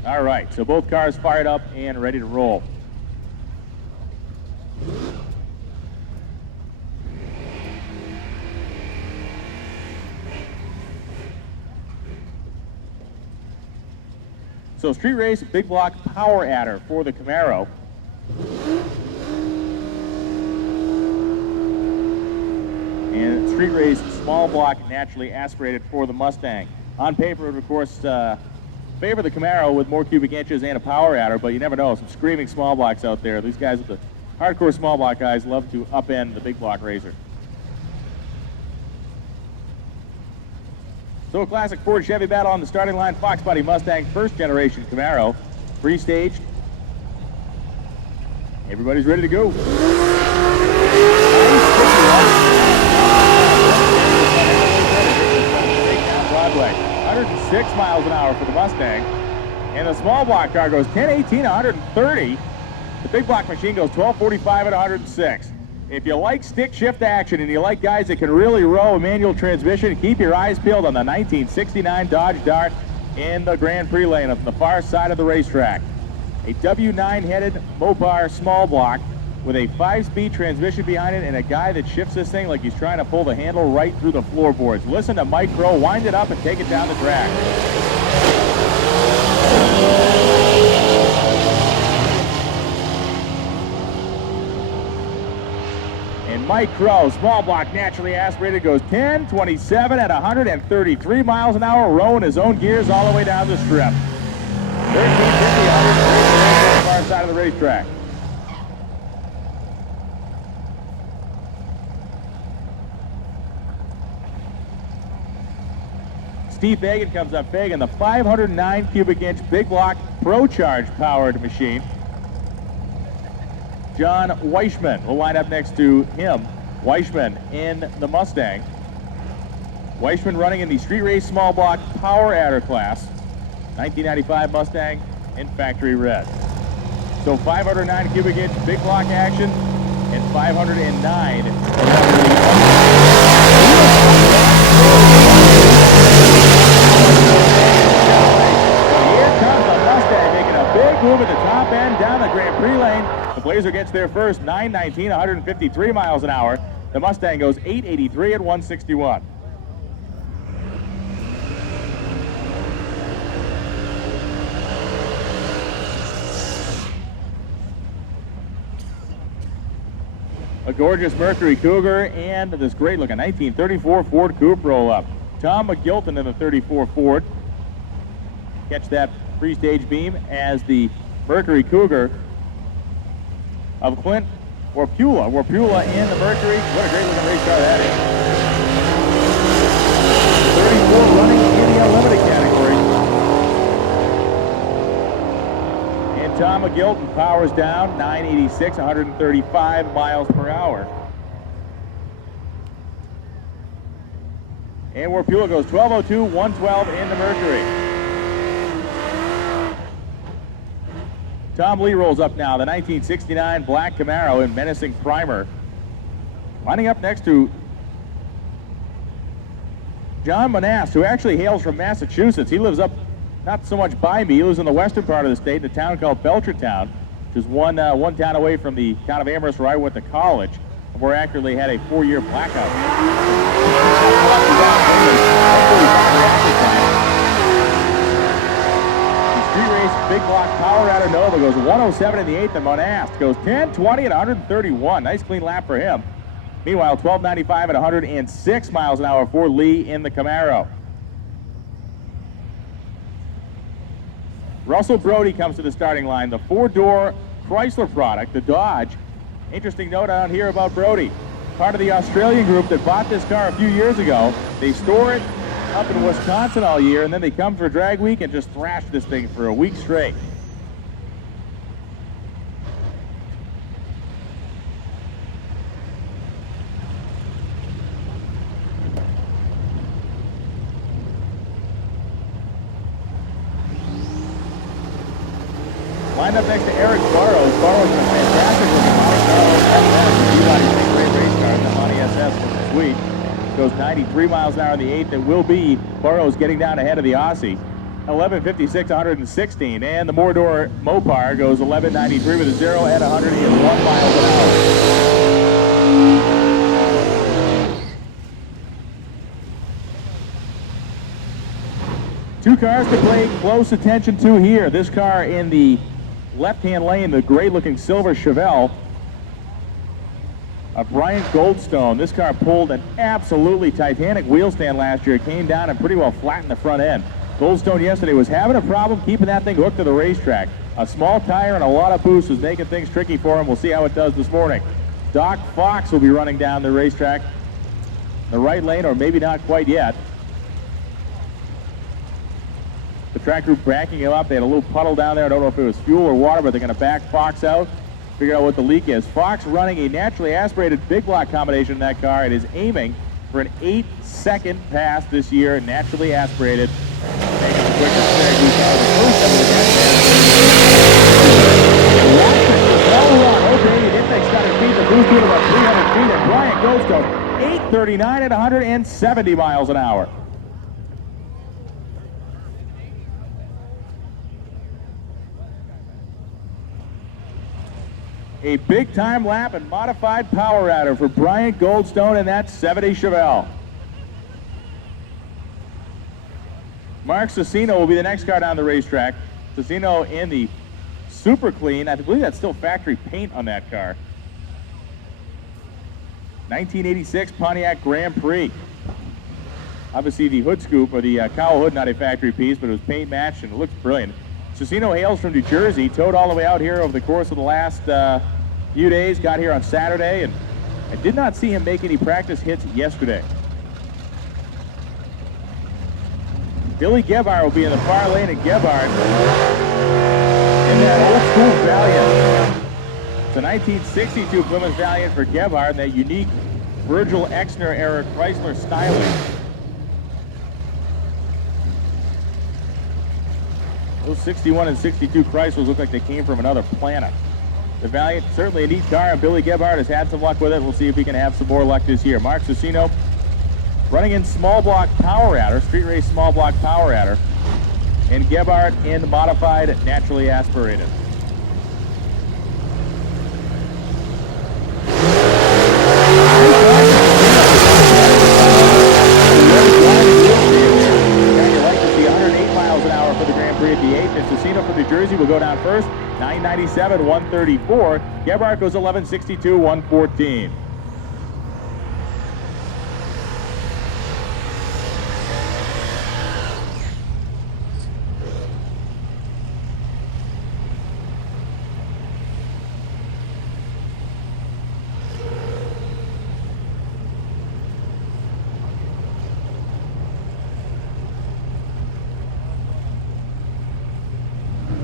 All right, so both cars fired up and ready to roll. So street race, big block power adder for the Camaro. And street race, small block, naturally aspirated for the Mustang. On paper, it would, of course, favor the Camaro with more cubic inches and a power adder, but you never know. Some screaming small blocks out there. These guys, the hardcore small block guys, love to upend the big block racer. So a classic Ford Chevy battle on the starting line. Fox Body Mustang, first generation Camaro, pre-staged. Everybody's ready to go. Broadway, 106 miles an hour for the Mustang. And the small block car goes 1018, 130. The big block machine goes 1245 at 106. If you like stick shift action and you like guys that can really row a manual transmission, keep your eyes peeled on the 1969 Dodge Dart in the Grand Prix lane on the far side of the racetrack. A W9-headed Mopar small block with a 5-speed transmission behind it and a guy that shifts this thing like he's trying to pull the handle right through the floorboards. Listen to Mike Crow wind it up and take it down the track. Mike Crow, small block, naturally aspirated, goes 1027 at 133 miles an hour, rowing his own gears all the way down the strip. 1350 on the far side of the racetrack. Steve Fagan comes up. Fagan, the 509 cubic inch big block Pro Charge powered machine. John Weishman will line up next to him. Weishman in the Mustang. Weishman running in the street race small block power adder class. 1995 Mustang in factory red. So 509 cubic inch big block action and 509. Here comes the Mustang making a big move at the top end down the Grand Prix lane. The Blazer gets there first, 919, 153 miles an hour. The Mustang goes 883 at 161. A gorgeous Mercury Cougar and this great looking 1934 Ford Coupe roll up. Tom McGilton in the 34 Ford. Catch that pre-stage beam as the Mercury Cougar of Clint Warpula. Warpula in the Mercury. What a great looking race car that is. 34 running in the Unlimited category. And Tom McGilton powers down, 986, 135 miles per hour. And Warpula goes 1202, 112 in the Mercury. Tom Lee rolls up now, the 1969 black Camaro in menacing primer. Lining up next to John Monast, who actually hails from Massachusetts. He lives up not so much by me. He lives in the western part of the state in a town called Belchertown, which is one town away from the town of Amherst where I went to college. More accurately, had a 4-year blackout. The street race big block Colorado Nova goes 107 in the 8th, and Monast goes 10:20 at 131. Nice clean lap for him. Meanwhile, 12:95 at 106 miles an hour for Lee in the Camaro. Russell Brody comes to the starting line, the 4-door Chrysler product, the Dodge. Interesting note on here about Brody. Part of the Australian group that bought this car a few years ago. They store it up in Wisconsin all year, and then they come for drag week and just thrash this thing for a week straight. Lined up next to Eric Burrows. Burrows is a fantastic looking Monte Carlo SS. Peabody's a great race car. The Monte SS was sweet. Goes 93 miles an hour in the 8th. It will be Burrows getting down ahead of the Aussie. 11:56, 116. And the Mordor Mopar goes 11:93 with a 0 at 101 miles an hour. Two cars to pay close attention to here. This car in the left-hand lane, the great-looking silver Chevelle of Bryant Goldstone. This car pulled an absolutely titanic wheel stand last year. It came down and pretty well flattened the front end. Goldstone yesterday was having a problem keeping that thing hooked to the racetrack. A small tire and a lot of boost was making things tricky for him. We'll see how it does this morning. Doc Fox will be running down the racetrack, the right lane, or maybe not quite yet. The track group backing him up. They had a little puddle down there. I don't know if it was fuel or water, but they're going to back Fox out, figure out what the leak is. Fox running a naturally aspirated big block combination in that car. It is aiming for an 8-second pass this year, naturally aspirated. Making the quickest drag week out of the first ever Larson was well run. Okay, you didn't expect to beat the boost to about 300 feet, and Bryant Goldstone 8:39 at 170 miles an hour. A big-time lap and modified power adder for Bryant Goldstone and that 70 Chevelle. Mark Cicino will be the next car down the racetrack. Cicino in the super clean. I believe that's still factory paint on that car. 1986 Pontiac Grand Prix. Obviously the hood scoop, or the cowl hood, not a factory piece, but it was paint matched and it looks brilliant. Cicino hails from New Jersey, towed all the way out here over the course of the last few days, got here on Saturday, and I did not see him make any practice hits yesterday. Billy Gebhardt will be in the far lane, and Gebhardt in that old school Valiant. It's a 1962 Plymouth Valiant for Gebhardt, that unique Virgil Exner era Chrysler styling. Those 61 and 62 Chryslers look like they came from another planet. The Valiant, certainly a neat car, and Billy Gebhardt has had some luck with it. We'll see if he can have some more luck this year. Mark Cicino running in small block power adder, street race small block power adder, and Gebhardt in the modified naturally aspirated. At the 8th, and Cicino from New Jersey will go down first, 9:97, 134. Gebhardt goes 11:62, 114.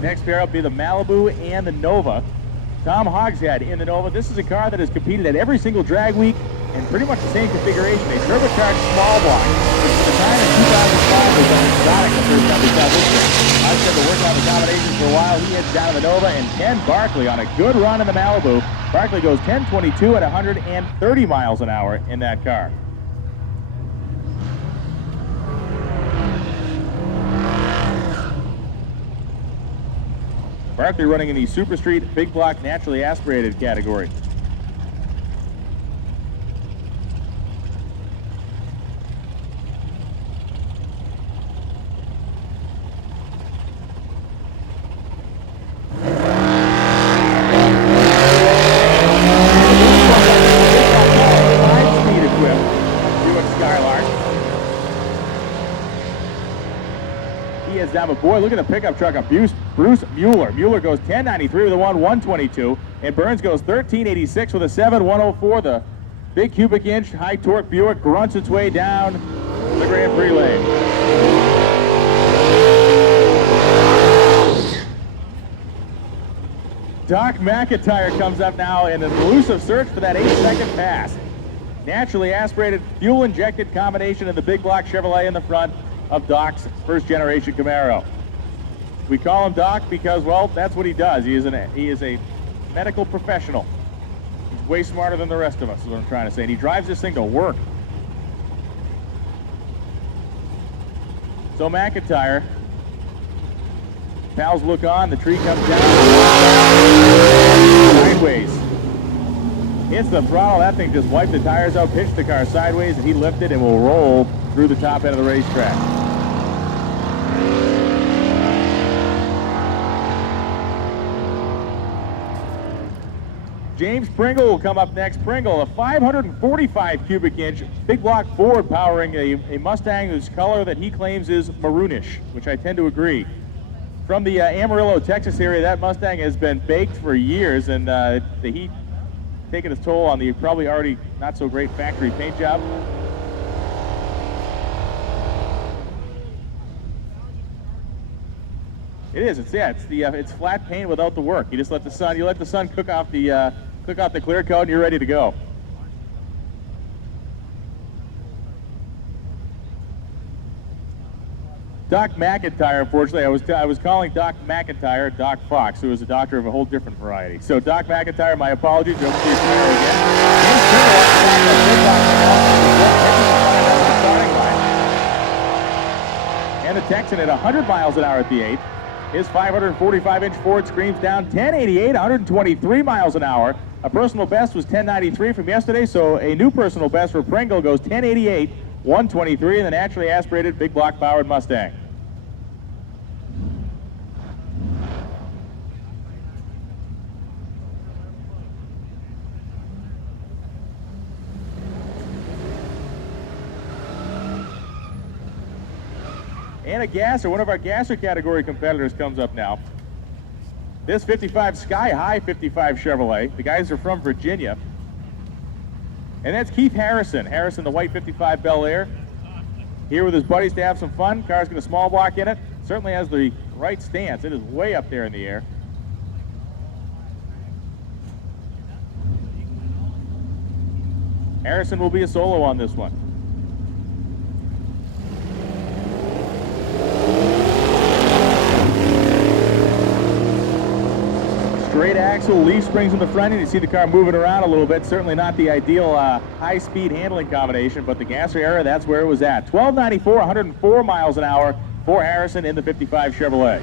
Next pair up will be the Malibu and the Nova. Tom Hogshead in the Nova. This is a car that has competed at every single drag week in pretty much the same configuration, a turbocharged small block. At the time in 2005 was an exotic the first time we saw this thing. Hogshead been working on the combinations for a while. He heads down to the Nova, and Ken Barkley on a good run in the Malibu. Barkley goes 10:22 at 130 miles an hour in that car. Barkley running in the Super Street Big Block Naturally Aspirated category. But boy, look at the pickup truck of Bruce Mueller. Mueller goes 1093 with a 122, and Burns goes 1386 with a 7104. The big cubic inch high torque Buick grunts its way down the Grand Prix lane. Doc McIntyre comes up now in an elusive search for that 8-second pass. Naturally aspirated, fuel-injected combination in the big block Chevrolet in the front of Doc's first-generation Camaro. We call him Doc because, well, that's what he does. He is a medical professional. He's way smarter than the rest of us, is what I'm trying to say. And he drives this thing to work. So McIntyre, pals look on, the tree comes down, sideways. Hits the throttle, that thing just wiped the tires out, pitched the car sideways, and he lifted and will roll through the top end of the racetrack. James Pringle will come up next. Pringle, a 545 cubic inch big block Ford powering a Mustang whose color that he claims is maroonish, which I tend to agree. From the Amarillo, Texas area, that Mustang has been baked for years, and the heat taking its toll on the probably already not so great factory paint job. It is. It's flat paint without the work. You just let the sun cook off the clear coat, and you're ready to go. Doc McIntyre, unfortunately, I was calling Doc McIntyre Doc Fox, who is a doctor of a whole different variety. So Doc McIntyre, my apologies. Don't see your camera again. And the Texan at 100 miles an hour at the 8th. His 545-inch Ford screams down 1088, 123 miles an hour. A personal best was 1093 from yesterday, so a new personal best for Pringle goes 1088, 123 in the naturally aspirated big block powered Mustang. And a gasser, one of our gasser category competitors comes up now. This 55 Sky High 55 Chevrolet. The guys are from Virginia. And that's Keith Harrison. Harrison, the white 55 Bel Air. Here with his buddies to have some fun. Car's got a small block in it. Certainly has the right stance. It is way up there in the air. Harrison will be a solo on this one. Straight axle, leaf springs in the front end. You see the car moving around a little bit. Certainly not the ideal high-speed handling combination, but the gasser era, that's where it was at. 1294, 104 miles an hour for Harrison in the 55 Chevrolet.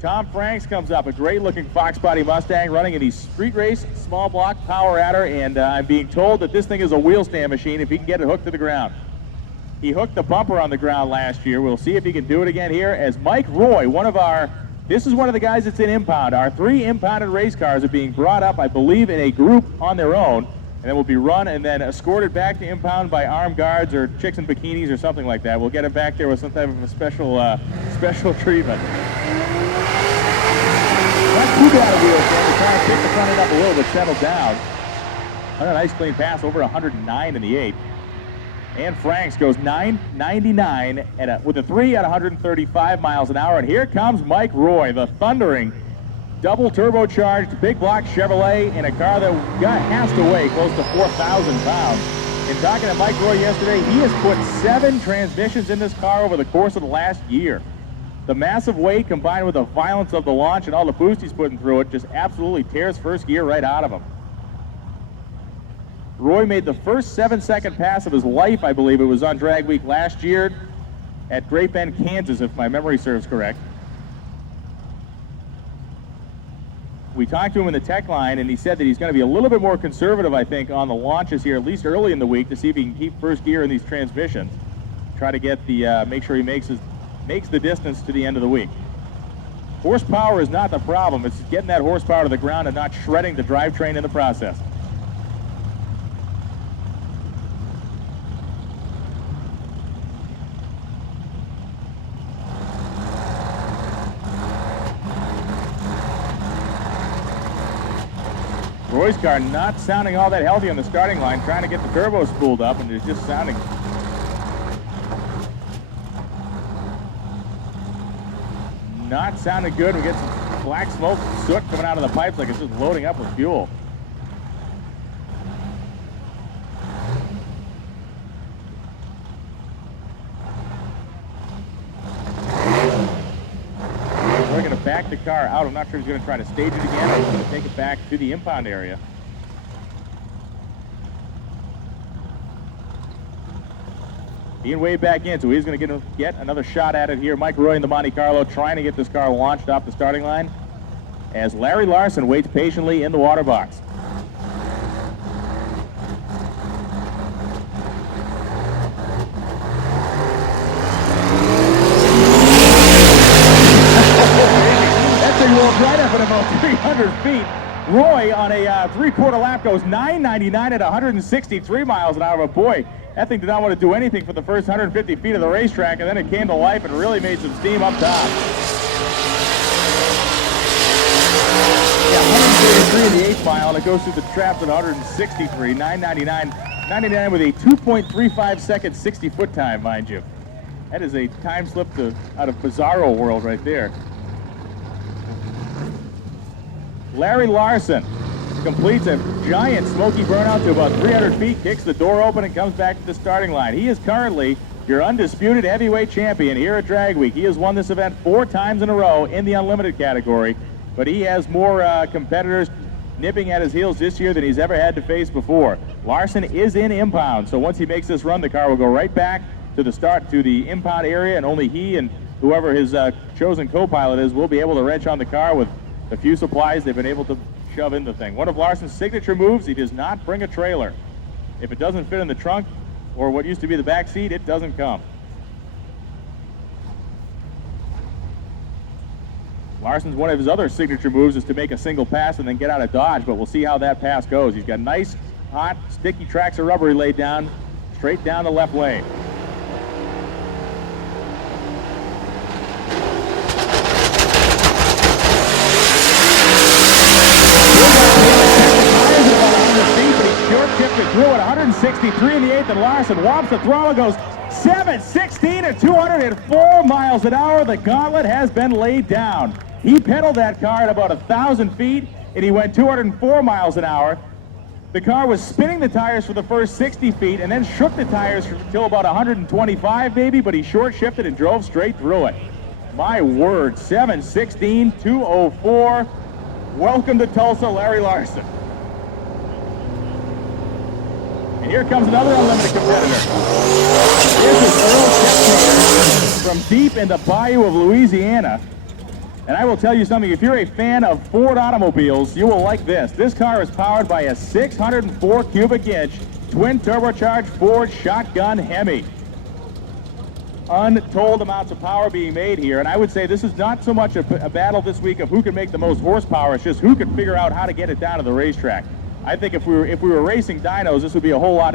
Tom Franks comes up, a great-looking Fox body Mustang running in the street race small block power adder, and I'm being told that this thing is a wheel stand machine if he can get it hooked to the ground. He hooked the bumper on the ground last year. We'll see if he can do it again here as Mike Roy, this is one of the guys that's in impound. Our 3 impounded race cars are being brought up, I believe, in a group on their own, and then will be run and then escorted back to impound by armed guards or chicks in bikinis or something like that. We'll get him back there with some type of a special treatment. Not too bad a wheel stand. We're trying to pick the front end up a little bit, settle down. On a nice clean pass, over 109 in the 8th. And Franks goes 999 with a 3 at 135 miles an hour. And here comes Mike Roy, the thundering double turbocharged big block Chevrolet in a car that has to weigh close to 4,000 pounds. In talking to Mike Roy yesterday, he has put 7 transmissions in this car over the course of the last year. The massive weight combined with the violence of the launch and all the boost he's putting through it just absolutely tears first gear right out of him. Roy made the first 7-second pass of his life, I believe it was on drag week last year. at Great Bend, Kansas, if my memory serves correct. We talked to him in the tech line, and he said that he's going to be a little bit more conservative, I think, on the launches here, at least early in the week, to see if he can keep first gear in these transmissions. Try to get the, make sure he makes the distance to the end of the week. Horsepower is not the problem. It's getting that horsepower to the ground and not shredding the drivetrain in the process. Roy's car not sounding all that healthy on the starting line, trying to get the turbo spooled up, and it's just sounding not sounding good. We get some black smoke, soot coming out of the pipes like it's just loading up with fuel. We're going to back the car out. I'm not sure if he's going to try to stage it again or he's going to take it back to the impound area. Being way back in, so he's going to get another shot at it here. Mike Roy in the Monte Carlo trying to get this car launched off the starting line as Larry Larson waits patiently in the water box. That thing rolls right up at about 300 feet. Roy on a three-quarter lap goes 9.99 at 163 miles an hour. But boy, that thing did not want to do anything for the first 150 feet of the racetrack, and then it came to life and really made some steam up top. Yeah, 133 in the eighth mile, and it goes through the traps at 163, 9.99. 99 with a 2.35 second 60-foot time, mind you. That is a time slip out of Bizarro world right there. Larry Larson completes a giant smoky burnout to about 300 feet, kicks the door open, and comes back to the starting line. He is currently your undisputed heavyweight champion here at Drag Week. He has won this event 4 times in a row in the unlimited category, but he has more competitors nipping at his heels this year than he's ever had to face before. Larson is in impound, so once he makes this run, the car will go right back to the impound area, and only he and whoever his chosen co-pilot is will be able to wrench on the car with the few supplies they've been able to shove in the thing. One of Larson's signature moves, he does not bring a trailer. If it doesn't fit in the trunk or what used to be the back seat, it doesn't come. Larson's one of his other signature moves is to make a single pass and then get out of dodge, but we'll see how that pass goes. He's got nice, hot, sticky tracks of rubber he laid down, straight down the left lane. Through at 163 in the eighth, and Larson whops the throttle, goes 7.16 at 204 miles an hour. The gauntlet has been laid down. He pedaled that car at about 1,000 feet, and he went 204 miles an hour. The car was spinning the tires for the first 60 feet, and then shook the tires until about 125 maybe, but he short shifted and drove straight through it. My word, 7.16, 204. Welcome to Tulsa, Larry Larson. And here comes another unlimited competitor. This is Earl Scheckter from deep in the bayou of Louisiana. And I will tell you something, if you're a fan of Ford automobiles, you will like this. This car is powered by a 604 cubic inch twin turbocharged Ford shotgun Hemi. Untold amounts of power being made here, and I would say this is not so much a battle this week of who can make the most horsepower, it's just who can figure out how to get it down to the racetrack. I think if we were racing dynos, this would be a whole lot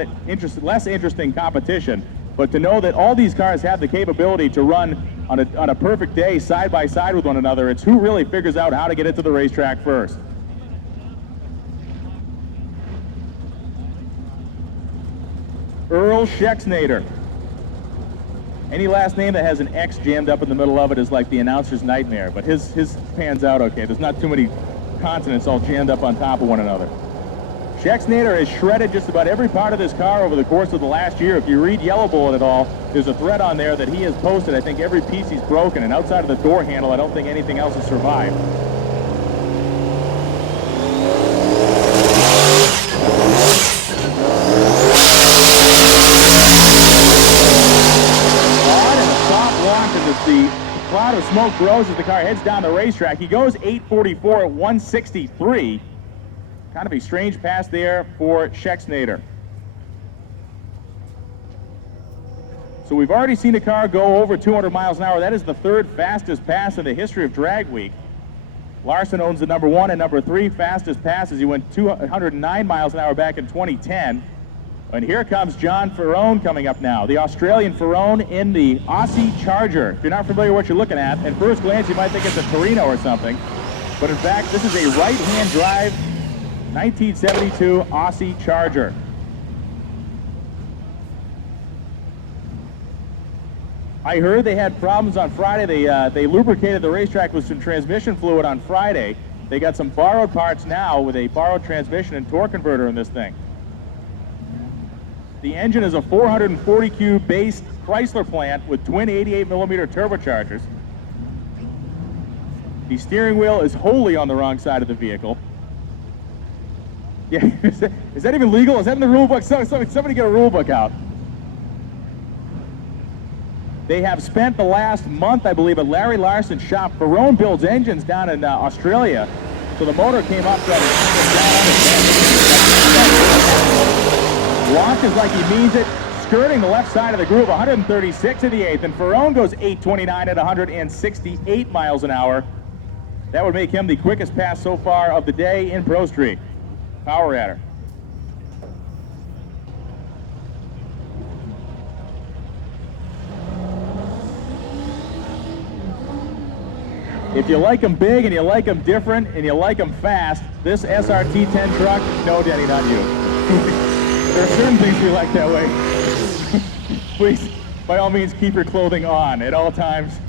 less interesting competition. But to know that all these cars have the capability to run on a perfect day side by side with one another, it's who really figures out how to get it to the racetrack first. Earl Scheckter. Any last name that has an X jammed up in the middle of it is like the announcer's nightmare, but his pans out okay. There's not too many consonants all jammed up on top of one another. Scheckter has shredded just about every part of this car over the course of the last year. If you read Yellow Bullet at all, there's a thread on there that he has posted. I think every piece he's broken, and outside of the door handle, I don't think anything else has survived. On and a as the cloud of smoke grows as the car heads down the racetrack. He goes 8:44 at 163. Kind of a strange pass there for Schexnayder. So we've already seen a car go over 200 miles an hour. That is the third fastest pass in the history of Drag Week. Larson owns the number 1 and number 3 fastest passes. He went 209 miles an hour back in 2010. And here comes John Ferrone coming up now. The Australian Ferrone in the Aussie Charger. If you're not familiar with what you're looking at first glance you might think it's a Torino or something. But in fact, this is a right-hand drive 1972 Aussie Charger. I heard they had problems on Friday. They lubricated the racetrack with some transmission fluid on Friday. They got some borrowed parts now with a borrowed transmission and torque converter in this thing. The engine is a 440 cube based Chrysler plant with twin 88mm turbochargers. The steering wheel is wholly on the wrong side of the vehicle. Yeah, is that even legal? Is that in the rule book? Somebody get a rule book out. They have spent the last month, I believe, at Larry Larson's shop. Ferrone builds engines down in Australia, so the motor came up down launches like he means it, skirting the left side of the groove, 136 to the 8th, and Ferrone goes 8:29 at 168 miles an hour. That would make him the quickest pass so far of the day in Pro Street. Power adder. If you like them big and you like them different and you like them fast, this SRT10 truck, no, Denny, not you. There are certain things we like that way. Please, by all means, keep your clothing on at all times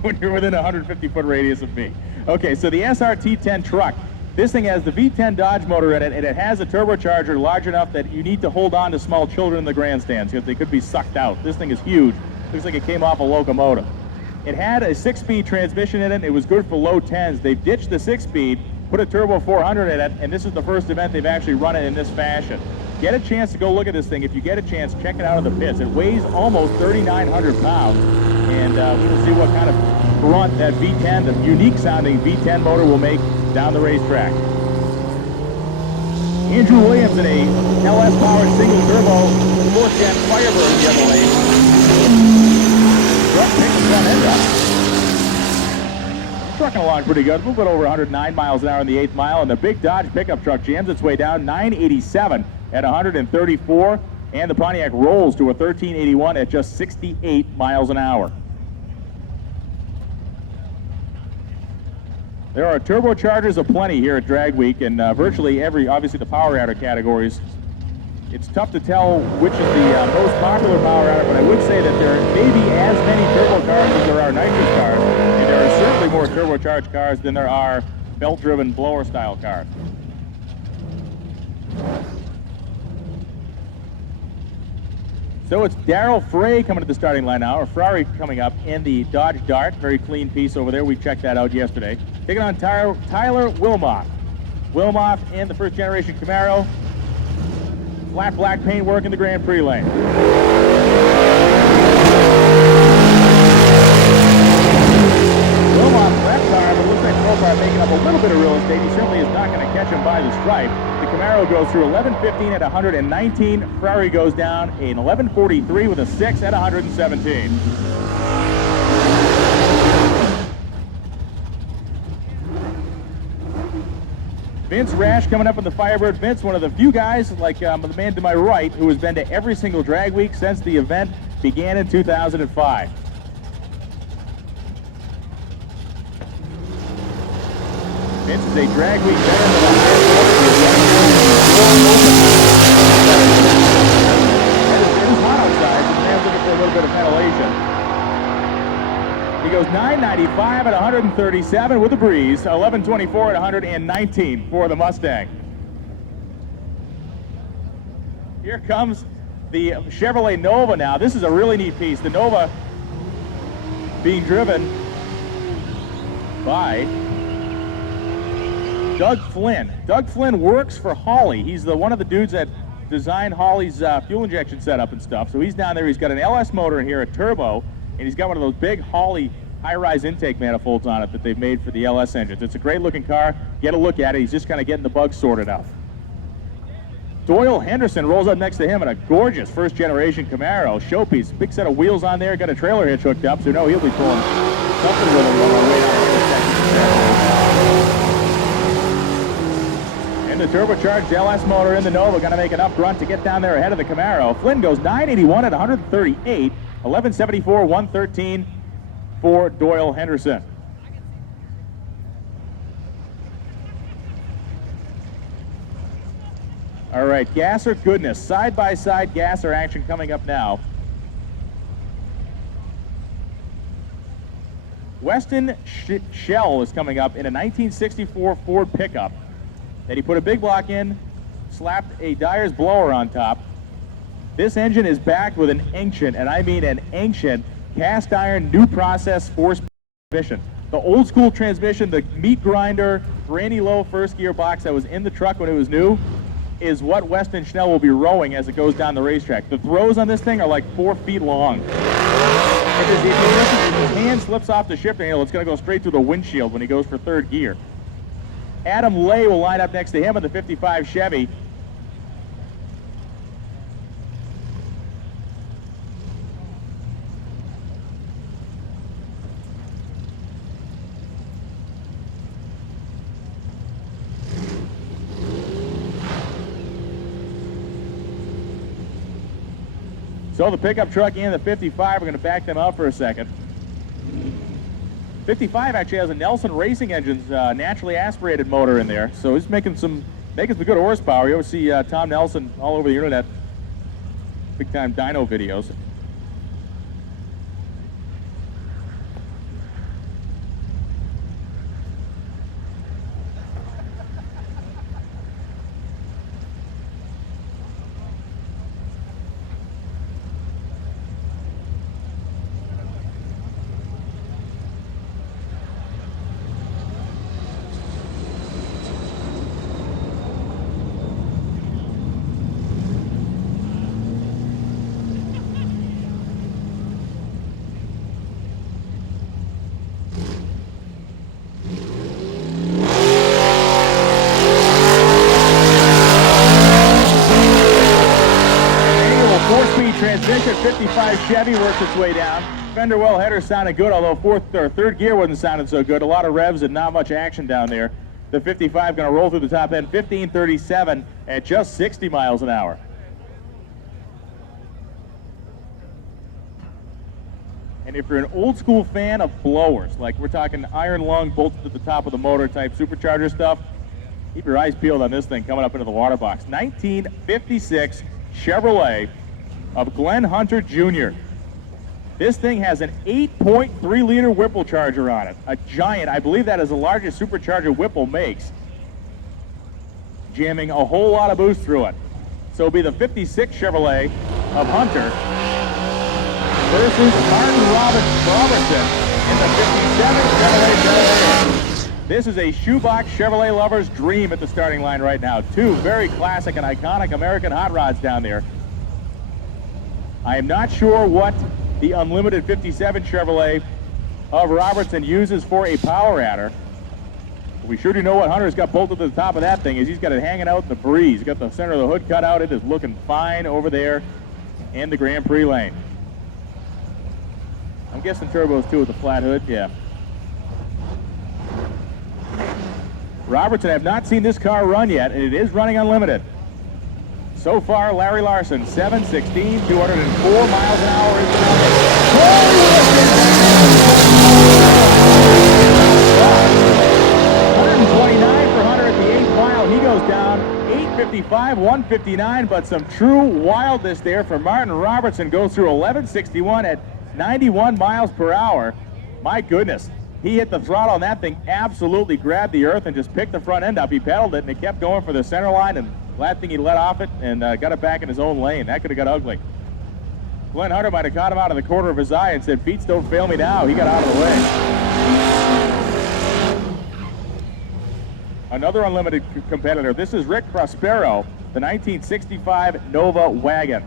when you're within a 150-foot radius of me. Okay, so the SRT10 truck, this thing has the V10 Dodge motor in it, and it has a turbocharger large enough that you need to hold on to small children in the grandstands because they could be sucked out. This thing is huge. Looks like it came off a locomotive. It had a 6-speed transmission in it. It was good for low 10s. They've ditched the 6-speed, put a turbo 400 in it, and this is the first event they've actually run it in this fashion. Get a chance to go look at this thing. If you get a chance, check it out of the pits. It weighs almost 3,900 pounds, and we will see what kind of grunt that V10, the unique sounding V10 motor, will make down the racetrack. Andrew Williams in a LS powered single turbo 4-gen Firebird the other lane. Truck picks the front end up. Trucking along pretty good, a little bit over 109 miles an hour in the 8th mile, and the big Dodge pickup truck jams its way down 987 at 134, and the Pontiac rolls to a 1381 at just 68 miles an hour. There are turbochargers aplenty here at Drag Week, and virtually every, obviously the power adder categories. It's tough to tell which is the most popular power adder, but I would say that there may be as many turbo cars as there are nitrous cars, and there are certainly more turbocharged cars than there are belt-driven blower-style cars. So it's Darrell Frey coming to the starting line now, or Ferrari coming up in the Dodge Dart. Very clean piece over there. We checked that out yesterday. Taking on Tyler Wilmoth. Wilmoth in the first generation Camaro. Flat black paintwork in the Grand Prix lane. Wilmoth left car, but looks like Profar making up a little bit of real estate. He certainly is not going to catch him by the stripe. The Camaro goes through 11:15 at 119. Ferrari goes down in 11:43 with a 6 at 117. Vince Rash coming up with the Firebird. Vince, one of the few guys, like the man to my right, who has been to every single Drag Week since the event began in 2005. Vince is a Drag Week veteran of the highest It is hot outside, so the man's looking for a little bit of ventilation. He goes 995 at 137 with a breeze, 1124 at 119 for the Mustang. Here comes the Chevrolet Nova now. This is a really neat piece. The Nova being driven by Doug Flynn. Doug Flynn works for Holley. He's one of the dudes that designed Holley's fuel injection setup and stuff. So he's down there. He's got an LS motor in here, a turbo. and he's got one of those big Holley high-rise intake manifolds on it that they've made for the LS engines. It's a great-looking car. Get a look at it. He's just kind of getting the bugs sorted out. Doyle Henderson rolls up next to him in a gorgeous first-generation Camaro showpiece. Big set of wheels on there. Got a trailer hitch hooked up, so no, he'll be pulling something with him on our way down the the turbocharged LS motor in the Nova, going to make enough grunt to get down there ahead of the Camaro. Flynn goes 981 at 138, 1174, 113 for Doyle Henderson. All right, gasser goodness, side-by-side gasser action coming up now. Weston Shell is coming up in a 1964 Ford pickup that he put a big block in, slapped a Dyer's blower on top. This engine is backed with an ancient, and I mean an ancient, cast iron new process four-speed transmission. The old school transmission, the meat grinder, granny low first gear box that was in the truck when it was new, is what Weston Schnell will be rowing as it goes down the racetrack. The throws on this thing are like 4 feet long. If his hand slips off the shifting handle, it's going to go straight through the windshield when he goes for third gear. Adam Lay will line up next to him in the 55 Chevy. So the pickup truck and the 55 are going to back them out for a second. 55 actually has a Nelson Racing Engines naturally aspirated motor in there, so he's making some good horsepower. You always see Tom Nelson all over the internet, big time dyno videos. Transmission, 55 Chevy works its way down. Fender well header sounded good, although third gear wasn't sounding so good. A lot of revs and not much action down there. The 55 going to roll through the top end, 1537 at just 60 miles an hour. And if you're an old school fan of blowers, like we're talking iron lung bolted to the top of the motor type supercharger stuff, keep your eyes peeled on this thing coming up into the water box. 1956 Chevrolet of Glenn Hunter Jr. This thing has an 8.3 liter Whipple charger on it. A giant, I believe that is the largest supercharger Whipple makes. Jamming a whole lot of boost through it. So it'll be the 56 Chevrolet of Hunter versus Martin Robertson in the 57 Chevrolet Chevrolet. This is a shoebox Chevrolet lover's dream at the starting line right now. Two very classic and iconic American hot rods down there. I am not sure what the unlimited 57 Chevrolet of Robertson uses for a power adder. We sure do know what Hunter's got bolted to the top of that thing is he's got it hanging out in the breeze. He's got the center of the hood cut out. It is looking fine over there in the Grand Prix lane. I'm guessing turbos too with the flat hood, yeah. Robertson, I have not seen this car run yet, and it is running unlimited. So far, Larry Larson, 716, 204 miles an hour is the number. 129 for Hunter at the 8th mile. He goes down 855, 159, but some true wildness there for Martin Robertson. Goes through 1161 at 91 miles per hour. My goodness. He hit the throttle on that thing, absolutely grabbed the earth and just picked the front end up. He pedaled it and it kept going for the center line, and glad thing he let off it and got it back in his own lane. That could have got ugly. Glenn Hunter might have caught him out of the corner of his eye and said, "Feet don't fail me now." He got out of the way. Another unlimited competitor. This is Rick Prospero, the 1965 Nova wagon.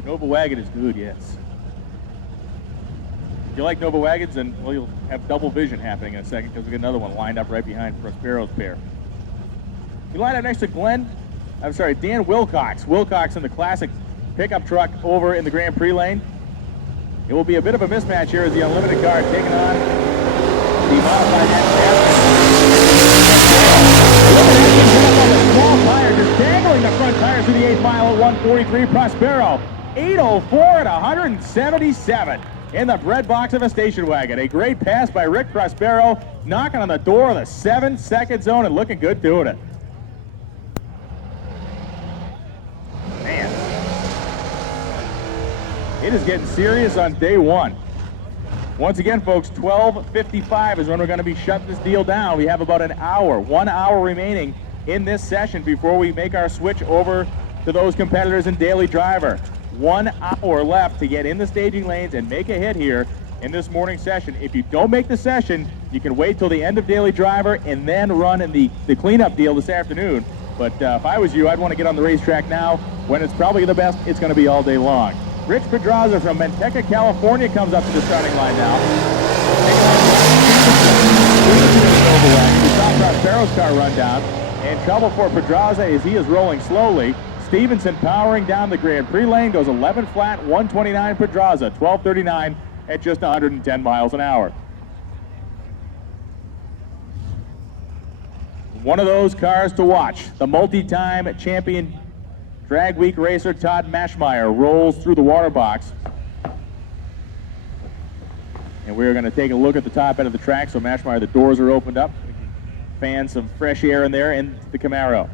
The Nova wagon is good, yes. If you like Nova wagons, then well, you'll have double vision happening in a second because we get another one lined up right behind Prospero's pair. We line up next to Dan Wilcox. Wilcox in the classic pickup truck over in the Grand Prix lane. It will be a bit of a mismatch here as the Unlimited car taking on the modified small tire, just dangling the front tires through the 8th mile at 143. Prospero, 804 at 177 in the bread box of a station wagon. A great pass by Rick Prospero, knocking on the door of the 7-second zone and looking good doing it. Man, it is getting serious on day one. Once again, folks, 12:55 is when we're going to be shutting this deal down. We have about 1 hour remaining in this session before we make our switch over to those competitors in Daily Driver. 1 hour left to get in the staging lanes and make a hit here in this morning session. If you don't make the session, you can wait till the end of Daily Driver and then run in the cleanup deal this afternoon. But if I was you, I'd want to get on the racetrack now when it's probably the best it's going to be all day long. Rich Pedraza from Manteca, California comes up to the starting line now. We saw Prospero's car run down, and trouble for Pedraza as he is rolling slowly. Stevenson powering down the Grand Prix lane, goes 11 flat, 129 Pedraza, 12:39 at just 110 miles an hour. One of those cars to watch, the multi-time champion drag week racer Todd Maschmeyer rolls through the water box. And we're going to take a look at the top end of the track. So Maschmeyer, the doors are opened up. We can fan some fresh air in there in the Camaro.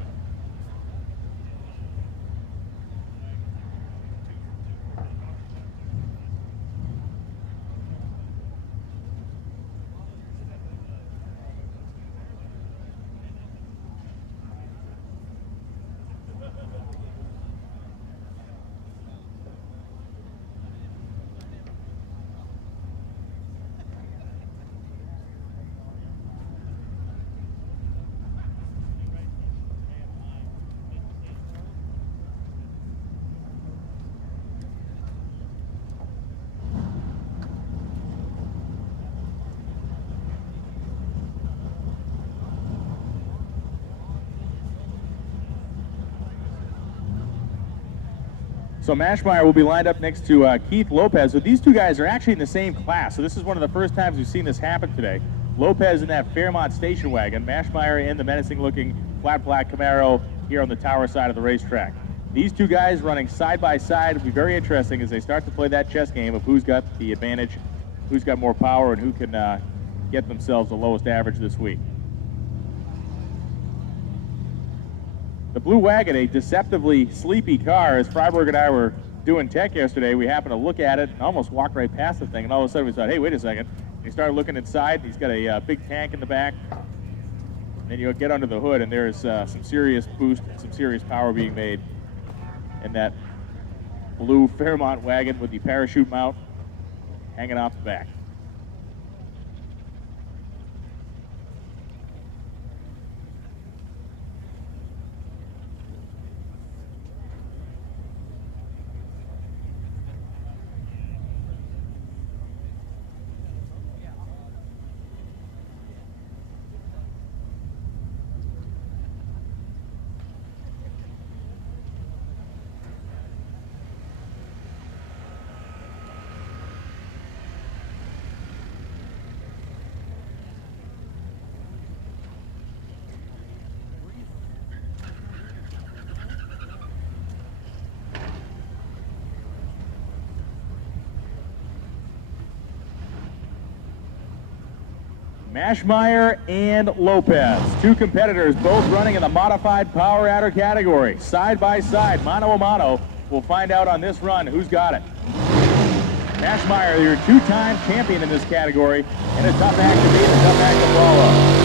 So Maschmeyer will be lined up next to Keith Lopez. So these two guys are actually in the same class. So this is one of the first times we've seen this happen today. Lopez in that Fairmont station wagon, Maschmeyer in the menacing-looking flat black Camaro here on the tower side of the racetrack. These two guys running side by side will be very interesting as they start to play that chess game of who's got the advantage, who's got more power, and who can get themselves the lowest average this week. The Blue Wagon, a deceptively sleepy car. As Freiberg and I were doing tech yesterday, we happened to look at it and almost walked right past the thing, and all of a sudden we thought, hey, wait a second. We started looking inside. He's got a big tank in the back. And then you get under the hood, and there's some serious boost, some serious power being made in that blue Fairmont wagon with the parachute mount hanging off the back. Maschmeyer and Lopez, two competitors, both running in the modified power adder category. Side by side, mano a mano. We'll find out on this run who's got it. Maschmeyer, your two-time champion in this category, and a tough act to beat and a tough act to follow.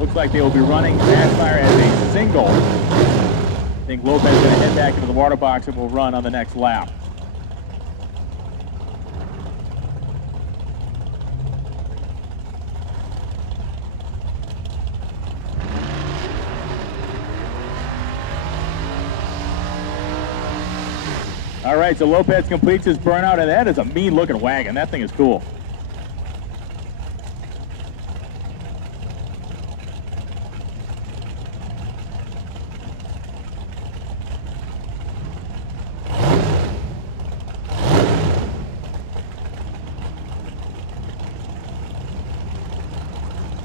Looks like they will be running Maschmeyer as a single. I think Lopez is going to head back into the water box and will run on the next lap. All right, so Lopez completes his burnout, and that is a mean-looking wagon. That thing is cool.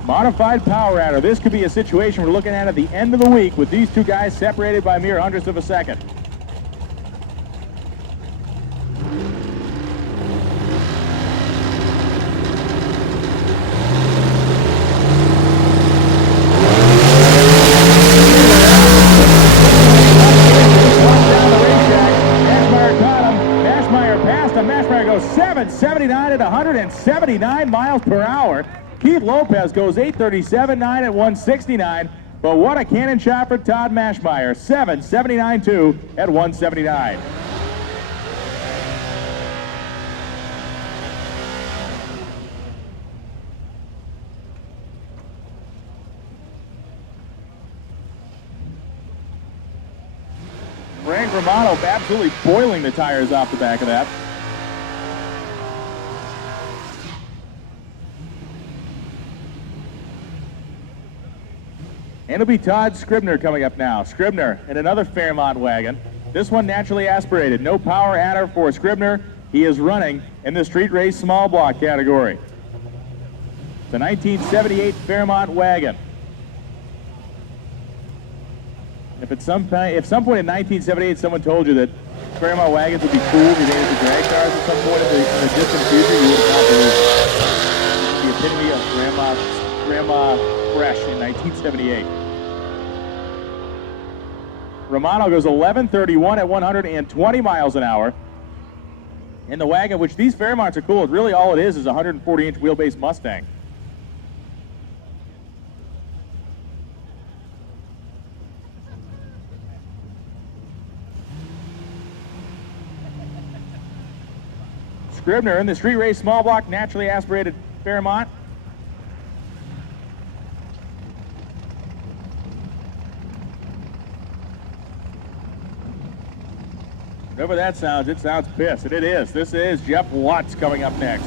Modified power adder. This could be a situation we're looking at the end of the week with these two guys separated by mere hundredths of a second. Mashmeyer goes 779 at 179 miles per hour. Keith Lopez goes 837.9 at 169. But what a cannon shot for Todd Mashmeyer. 779.2 at 179. Frank Romano absolutely boiling the tires off the back of that. And it'll be Todd Scribner coming up now. Scribner in another Fairmont wagon. This one naturally aspirated. No power adder for Scribner. He is running in the street race small block category. The 1978 Fairmont wagon. If at some point in 1978 someone told you that Fairmont wagons would be cool, be made into drag cars at some point in the distant future, you would have not believed it. The epitome of Grandma Fresh in 1978. Romano goes 11:31 at 120 miles an hour. In the wagon, which these Fairmonts are cool, really all it is a 140-inch wheelbase Mustang. Scribner in the street race small block, naturally aspirated Fairmont. Whatever that sounds, it sounds pissed, and it is. This is Jeff Lutz coming up next.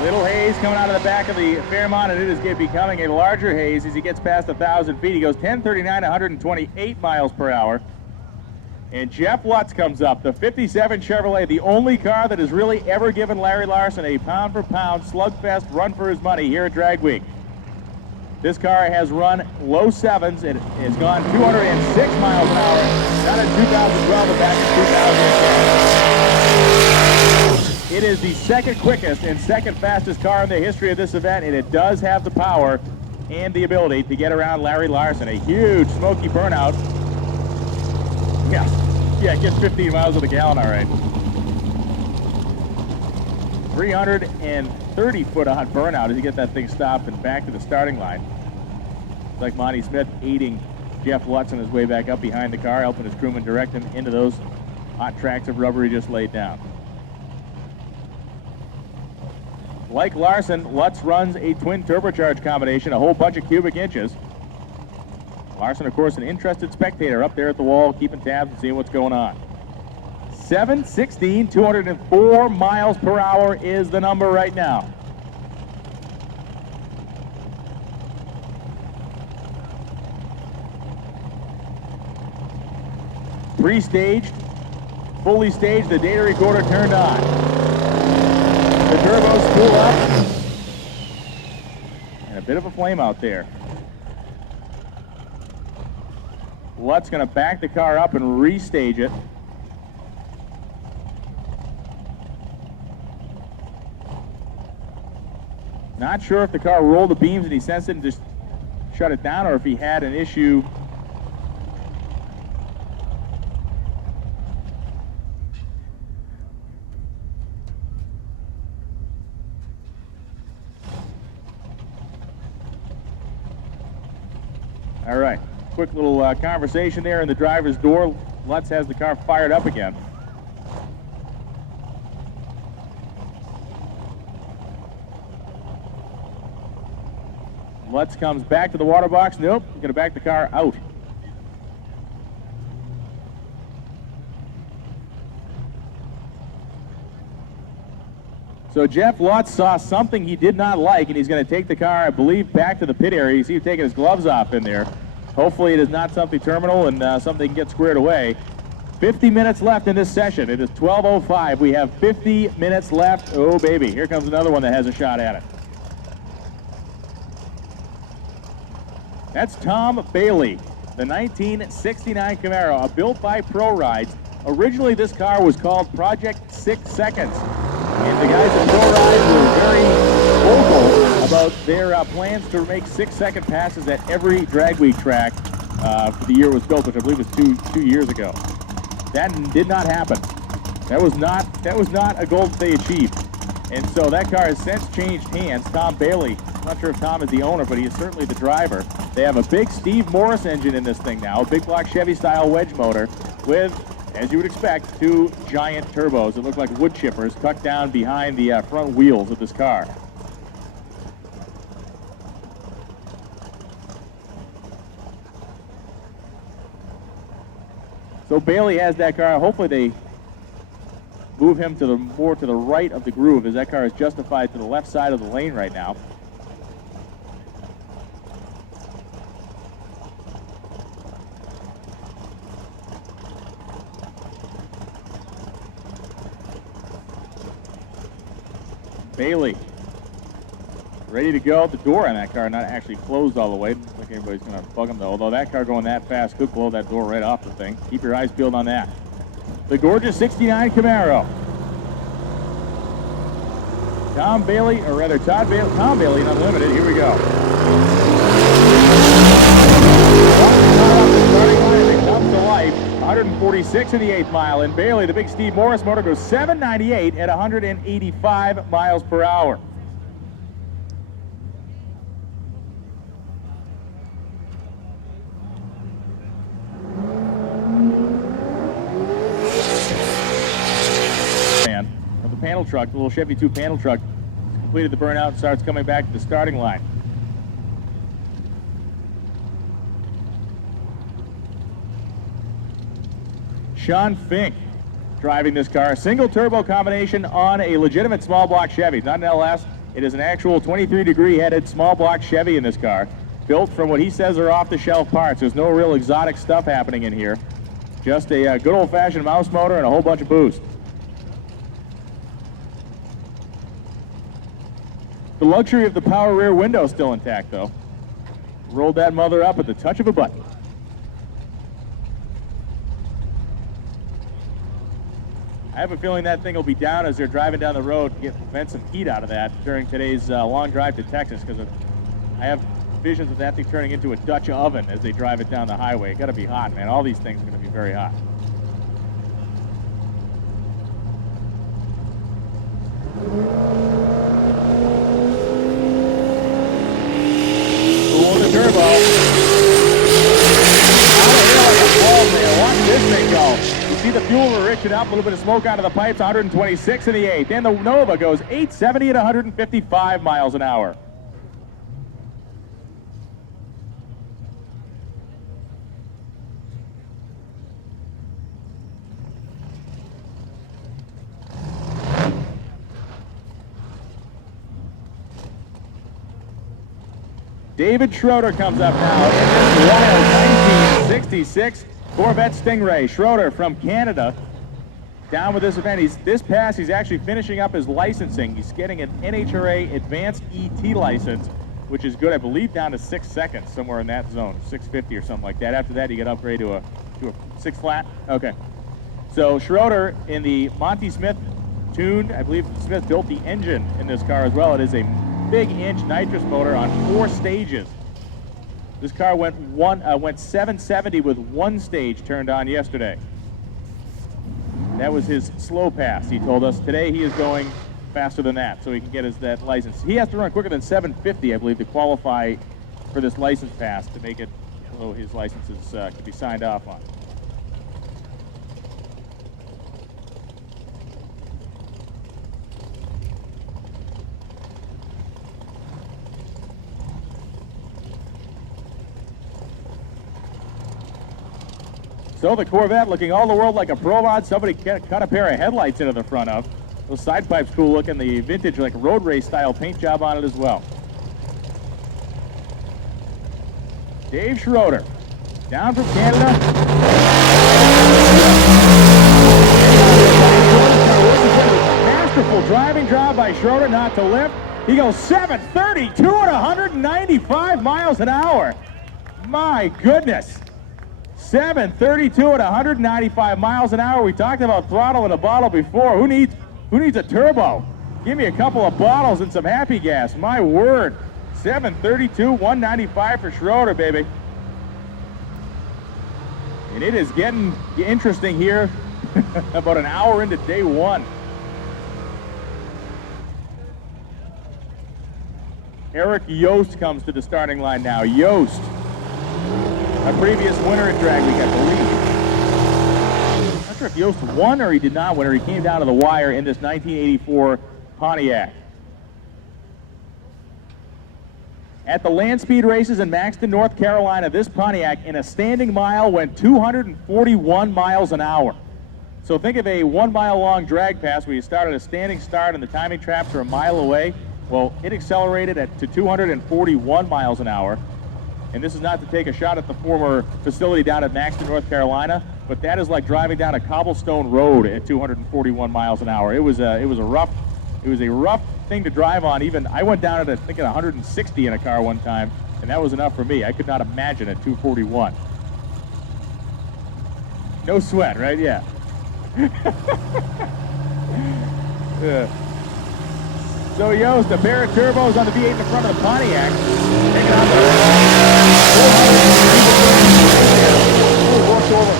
Little haze coming out of the back of the Fairmont, and it is becoming a larger haze as he gets past 1,000 feet. He goes 10:39 at 128 miles per hour. And Jeff Lutz comes up, the 57 Chevrolet, the only car that has really ever given Larry Larson a pound-for-pound slugfest run for his money here at Drag Week. This car has run low sevens. It has gone 206 miles an hour, not in 2012, but back in 2010. It is the second quickest and second fastest car in the history of this event, and it does have the power and the ability to get around Larry Larson. A huge smoky burnout. Yeah, it gets 15 miles to the gallon, all right. 330 foot on burnout as you get that thing stopped and back to the starting line. It's like Monty Smith aiding Jeff Lutz on his way back up behind the car, helping his crewman direct him into those hot tracks of rubber he just laid down. Like Larson, Lutz runs a twin turbocharged combination, a whole bunch of cubic inches. Larson, of course, an interested spectator up there at the wall, keeping tabs and seeing what's going on. 716, 204 miles per hour is the number right now. Pre-staged, fully staged, the data recorder turned on. The turbos spool up. And a bit of a flame out there. Lutz going to back the car up and restage it. Not sure if the car rolled the beams and he sensed it and just shut it down, or if he had an issue. All right, quick little conversation there in the driver's door. Lutz has the car fired up again. Lutz comes back to the water box. Nope, he's going to back the car out. So Jeff Lutz saw something he did not like, and he's going to take the car, I believe, back to the pit area. You see him taking his gloves off in there. Hopefully it is not something terminal and something can get squared away. 50 minutes left in this session. It is 12:05. We have 50 minutes left. Oh, baby. Here comes another one that has a shot at it. That's Tom Bailey, the 1969 Camaro, built by Pro Rides. Originally, this car was called Project 6 Seconds. And the guys at Pro Rides were very vocal about their plans to make 6-second passes at every drag week track for the year it was built, which I believe was two years ago. That did not happen. That was not a goal that they achieved. And so that car has since changed hands. Tom Bailey, I'm not sure if Tom is the owner, but he is certainly the driver. They have a big Steve Morris engine in this thing now, a big block Chevy style wedge motor with, as you would expect, 2 giant turbos that look like wood chippers tucked down behind the front wheels of this car. So Bailey has that car. Hopefully they move him to more to the right of the groove, as that car is justified to the left side of the lane right now. Bailey, ready to go. The door on that car not actually closed all the way. Looks like anybody's going to bug him though. Although that car going that fast could blow that door right off the thing. Keep your eyes peeled on that. The gorgeous 69 Camaro. Tom Bailey in Unlimited. Here we go. Starting line, it comes to life. 146 in the 8th mile. And Bailey, the big Steve Morris motor, goes 798 at 185 miles per hour. Of the panel truck, the little Chevy 2 panel truck, completed the burnout and starts coming back to the starting line. Sean Fink driving this car. Single turbo combination on a legitimate small block Chevy, not an LS. It is an actual 23-degree headed small block Chevy in this car, built from what he says are off-the-shelf parts. There's no real exotic stuff happening in here. Just a good old-fashioned mouse motor and a whole bunch of boost. The luxury of the power rear window is still intact, though. Rolled that mother up at the touch of a button. I have a feeling that thing will be down as they're driving down the road to prevent some heat out of that during today's long drive to Texas, because I have visions of that thing turning into a Dutch oven as they drive it down the highway. It's got to be hot, man. All these things are going to be very hot. Cool the turbo. Watch this thing go. You see the fuel enriching up, a little bit of smoke out of the pipes, 126 in the 8th. And the Nova goes 870 at 155 miles an hour. David Schroeder comes up now in this wild 1966 Corvette Stingray. Schroeder from Canada down with this event. This pass, he's actually finishing up his licensing. He's getting an NHRA Advanced ET license, which is good, I believe, down to 6 seconds, somewhere in that zone, 650 or something like that. After that, you get upgrade to a 6 flat. Okay. So Schroeder in the Monty Smith tuned, I believe Smith built the engine in this car as well. It is a big inch nitrous motor on 4 stages. This car went 770 with 1 stage turned on yesterday. That was his slow pass, he told us. Today he is going faster than that, so he can get that license. He has to run quicker than 750, I believe, to qualify for this license pass to make it, so his licenses could be signed off on. So the Corvette looking all the world like a pro mod somebody cut a pair of headlights into the front of. Those side pipes cool looking, the vintage like road race style paint job on it as well. Dave Schroeder, down from Canada. Masterful driving job by Schroeder not to lift. He goes 732 at 195 miles an hour. My goodness. 732 at 195 miles an hour. We talked about throttle in a bottle before. Who needs a turbo? Give me a couple of bottles and some happy gas. My word. 732, 195 for Schroeder, baby. And it is getting interesting here about an hour into day one. Eric Yost comes to the starting line now. Yost, a previous winner at Drag Week, I believe. I'm not sure if Yost won or he did not win, or he came down to the wire in this 1984 Pontiac. At the land speed races in Maxton, North Carolina, this Pontiac in a standing mile went 241 miles an hour. So think of a 1 mile long drag pass where you start at a standing start and the timing traps are a mile away. Well, it accelerated to 241 miles an hour. And this is not to take a shot at the former facility down at Maxton, North Carolina, but that is like driving down a cobblestone road at 241 miles an hour. It was a rough thing to drive on. Even I went down at I think at 160 in a car one time, and that was enough for me. I could not imagine at 241. No sweat, right? Yeah. Yeah. So Yost, a pair of turbos on the V8 in the front of the Pontiac. Taking out the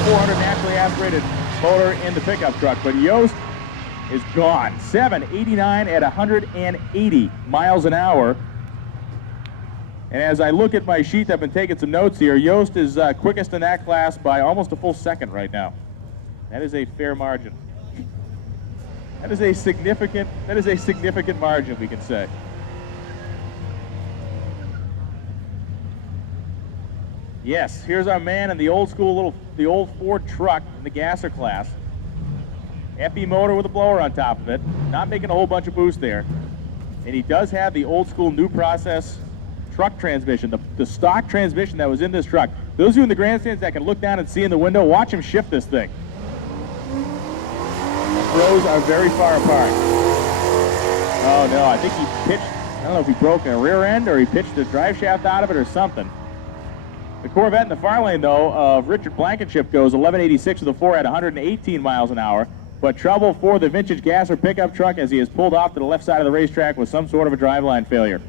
400 naturally aspirated motor in the pickup truck. But Yost is gone. 789 at 180 miles an hour. And as I look at my sheet, I've been taking some notes here. Yost is quickest in that class by almost a full second right now. That is a fair margin. That is a significant margin, we can say. Yes, here's our man in the old Ford truck in the gasser class. FE motor with a blower on top of it, not making a whole bunch of boost there. And he does have the old school new process truck transmission, the stock transmission that was in this truck. Those of you in the grandstands that can look down and see in the window, watch him shift this thing. Throws are very far apart. Oh no, I think he pitched, I don't know if he broke a rear end or he pitched the drive shaft out of it or something. The Corvette in the far lane though of Richard Blankenship goes 1186 with a 4 at 118 miles an hour. But trouble for the vintage gasser pickup truck as he is pulled off to the left side of the racetrack with some sort of a driveline failure.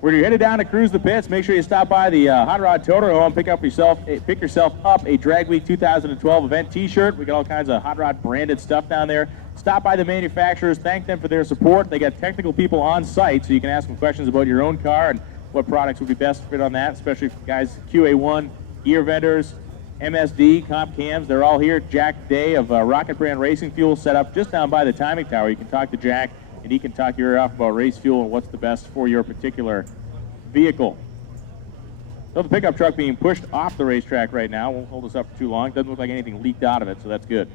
When you're headed down to cruise the pits, make sure you stop by the Hot Rod Toter Home, pick yourself up a Drag Week 2012 event t-shirt. We got all kinds of Hot Rod branded stuff down there. Stop by the manufacturers, thank them for their support. They got technical people on site, so you can ask them questions about your own car and what products would be best fit on that, especially guys, QA1, gear vendors, MSD, comp cams, they're all here. Jack Day of Rocket Brand Racing Fuel set up just down by the timing tower. You can talk to Jack, and he can talk your ear off about race fuel and what's the best for your particular vehicle. So the pickup truck being pushed off the racetrack right now. Won't hold us up for too long. Doesn't look like anything leaked out of it, so that's good.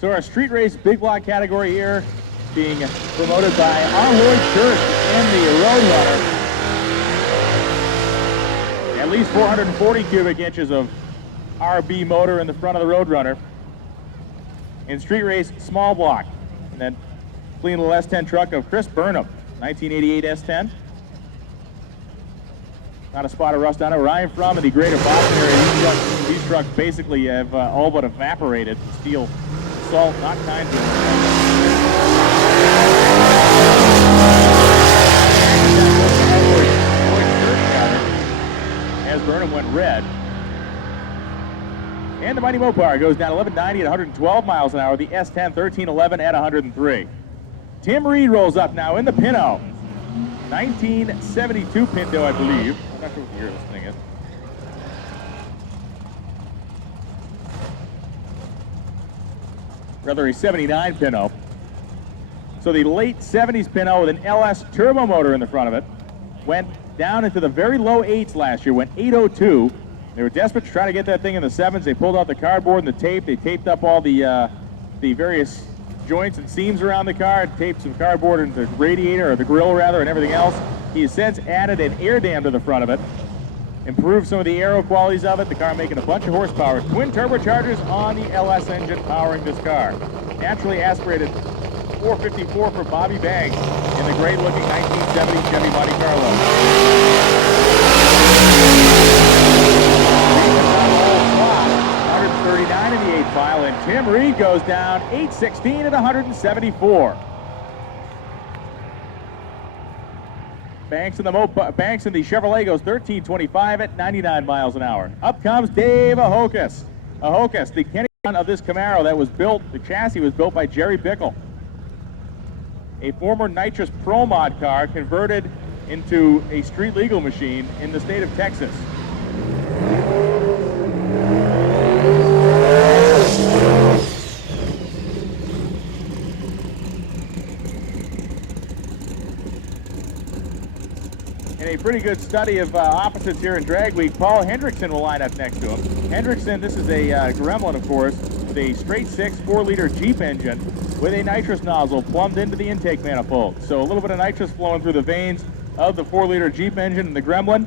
So our street race big block category here being promoted by our Lloyd Church and the Roadrunner. At least 440 cubic inches of RB motor in the front of the Roadrunner. In street race small block. And then clean little S10 truck of Chris Burnham, 1988 S10. Not a spot of rust on it. Where I am from in the greater Boston area, these trucks basically have all but evaporated. Steel salt, not kind to as Burnham went red. And the Mighty Mopar goes down 1190 at 112 miles an hour. The S10 1311 at 103. Tim Reed rolls up now in the Pinto. 1972 Pinto, I believe. I'm not sure what year this thing is. Rather a 79 Pinto. So the late 70s Pinto with an LS turbo motor in the front of it went down into the very low 8s last year, went 802. They were desperate to try to get that thing in the 7s. They pulled out the cardboard and the tape. They taped up all the various joints and seams around the car, taped some cardboard into the radiator, or the grill rather, and everything else. He has since added an air dam to the front of it, improved some of the aero qualities of it, the car making a bunch of horsepower. Twin turbochargers on the LS engine powering this car. Naturally aspirated 454 for Bobby Banks in the great-looking 1970 Chevy Monte Carlo. 139 in the 8 file, and Tim Reed goes down 816 at 174. Banks in the Chevrolet goes 1325 at 99 miles an hour. Up comes Dave Ahokas. Ahokas, the Kenny of this Camaro that was built, the chassis was built by Jerry Bickle. A former Nitrous Pro Mod car converted into a street legal machine in the state of Texas. In a pretty good study of opposites here in Drag Week, Paul Hendrickson will line up next to him. Hendrickson, this is a Gremlin, of course, with a straight 6 4-liter Jeep engine with a nitrous nozzle plumbed into the intake manifold. So a little bit of nitrous flowing through the veins of the 4-liter Jeep engine in the Gremlin.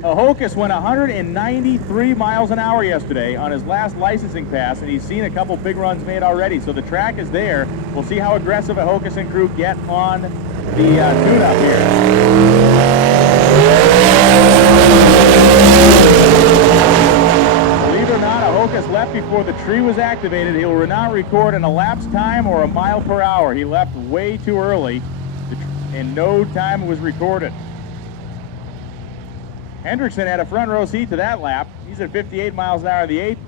Ahokas went 193 miles an hour yesterday on his last licensing pass, and he's seen a couple big runs made already, so the track is there. We'll see how aggressive Ahokas and crew get on the tune-up here. Believe it or not, Ahokas left before the tree was activated. He will not record an elapsed time or a mile per hour. He left way too early, and no time was recorded. Hendrickson had a front row seat to that lap. He's at 58 miles an hour in the 8th.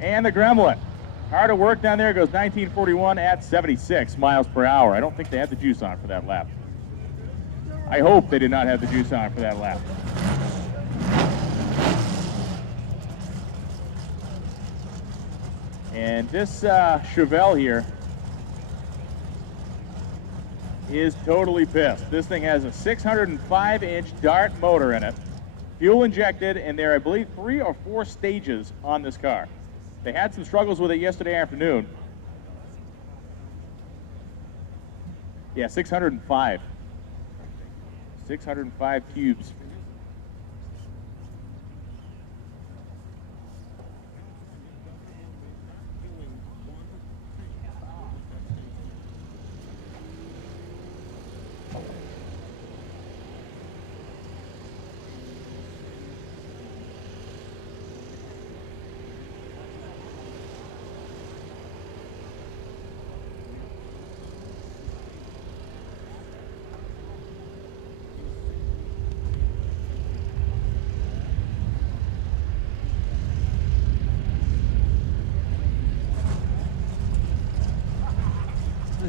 And the Gremlin. Hard at work down there, goes 1941 at 76 miles per hour. I don't think they had the juice on for that lap. I hope they did not have the juice on for that lap. And this Chevelle here is totally pissed. This thing has a 605-inch Dart motor in it, fuel injected, and there are, I believe, 3 or 4 stages on this car. They had some struggles with it yesterday afternoon. Yeah, 605. 605 cubes.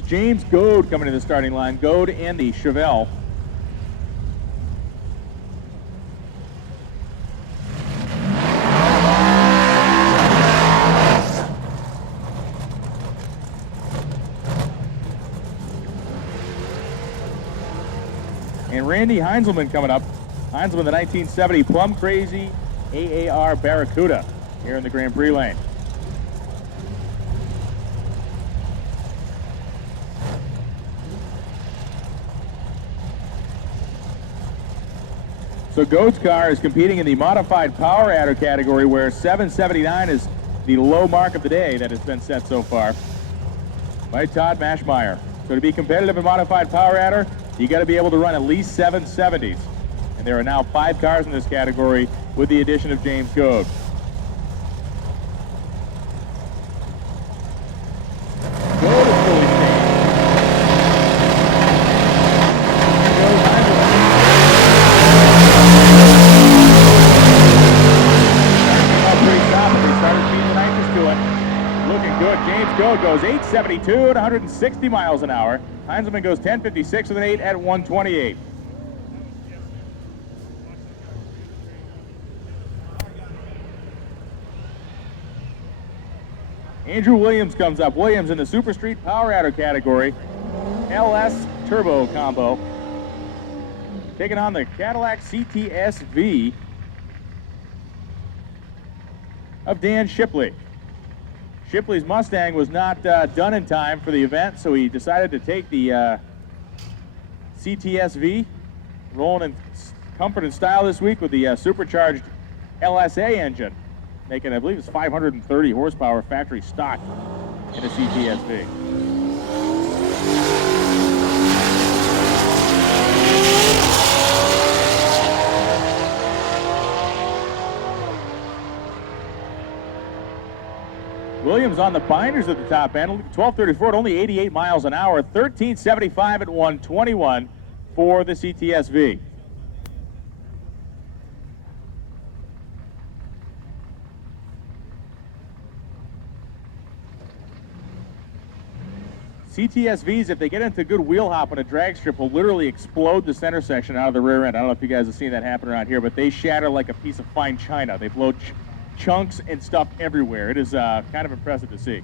James Goad coming to the starting line. Goad and the Chevelle. Randy Heinzelman coming up. Heinzelman, the 1970 Plum Crazy AAR Barracuda here in the Grand Prix lane. So Goat's car is competing in the modified power adder category, where 779 is the low mark of the day that has been set so far by Todd Maschmeyer. So to be competitive in modified power adder, you got to be able to run at least 770s. And there are now 5 cars in this category with the addition of James Goad. Goad is fully staged. James Goad goes 872 at 160 miles an hour. Heinzelman goes 1056 with an 8 at 128. Andrew Williams comes up. Williams in the Super Street Power Adder category. LS Turbo combo. Taking on the Cadillac CTS-V of Dan Shipley. Shipley's Mustang was not done in time for the event, so he decided to take the CTS-V, rolling in comfort and style this week with the supercharged LSA engine, making, I believe, it's 530 horsepower factory stock in a CTS-V. Williams on the binders at the top end, 1234 at only 88 miles an hour, 1375 at 121 for the CTS-V. CTS-Vs, if they get into good wheel hop on a drag strip, will literally explode the center section out of the rear end. I don't know if you guys have seen that happen around here, but they shatter like a piece of fine china. They blow chunks and stuff everywhere. It is kind of impressive to see.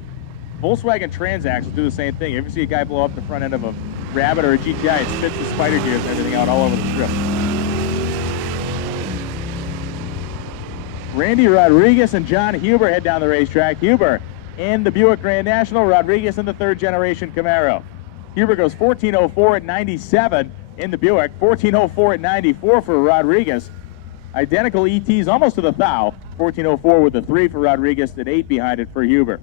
Volkswagen Transaxles do the same thing. You ever see a guy blow up the front end of a Rabbit or a GTI? It spits the spider gears and everything out all over the strip. Randy Rodriguez and John Huber head down the racetrack. Huber in the Buick Grand National, Rodriguez in the 3rd generation Camaro. Huber goes 1404 at 97 in the Buick, 1404 at 94 for Rodriguez. Identical ETs almost to the thou. 1404 with the 3 for Rodriguez and 8 behind it for Huber.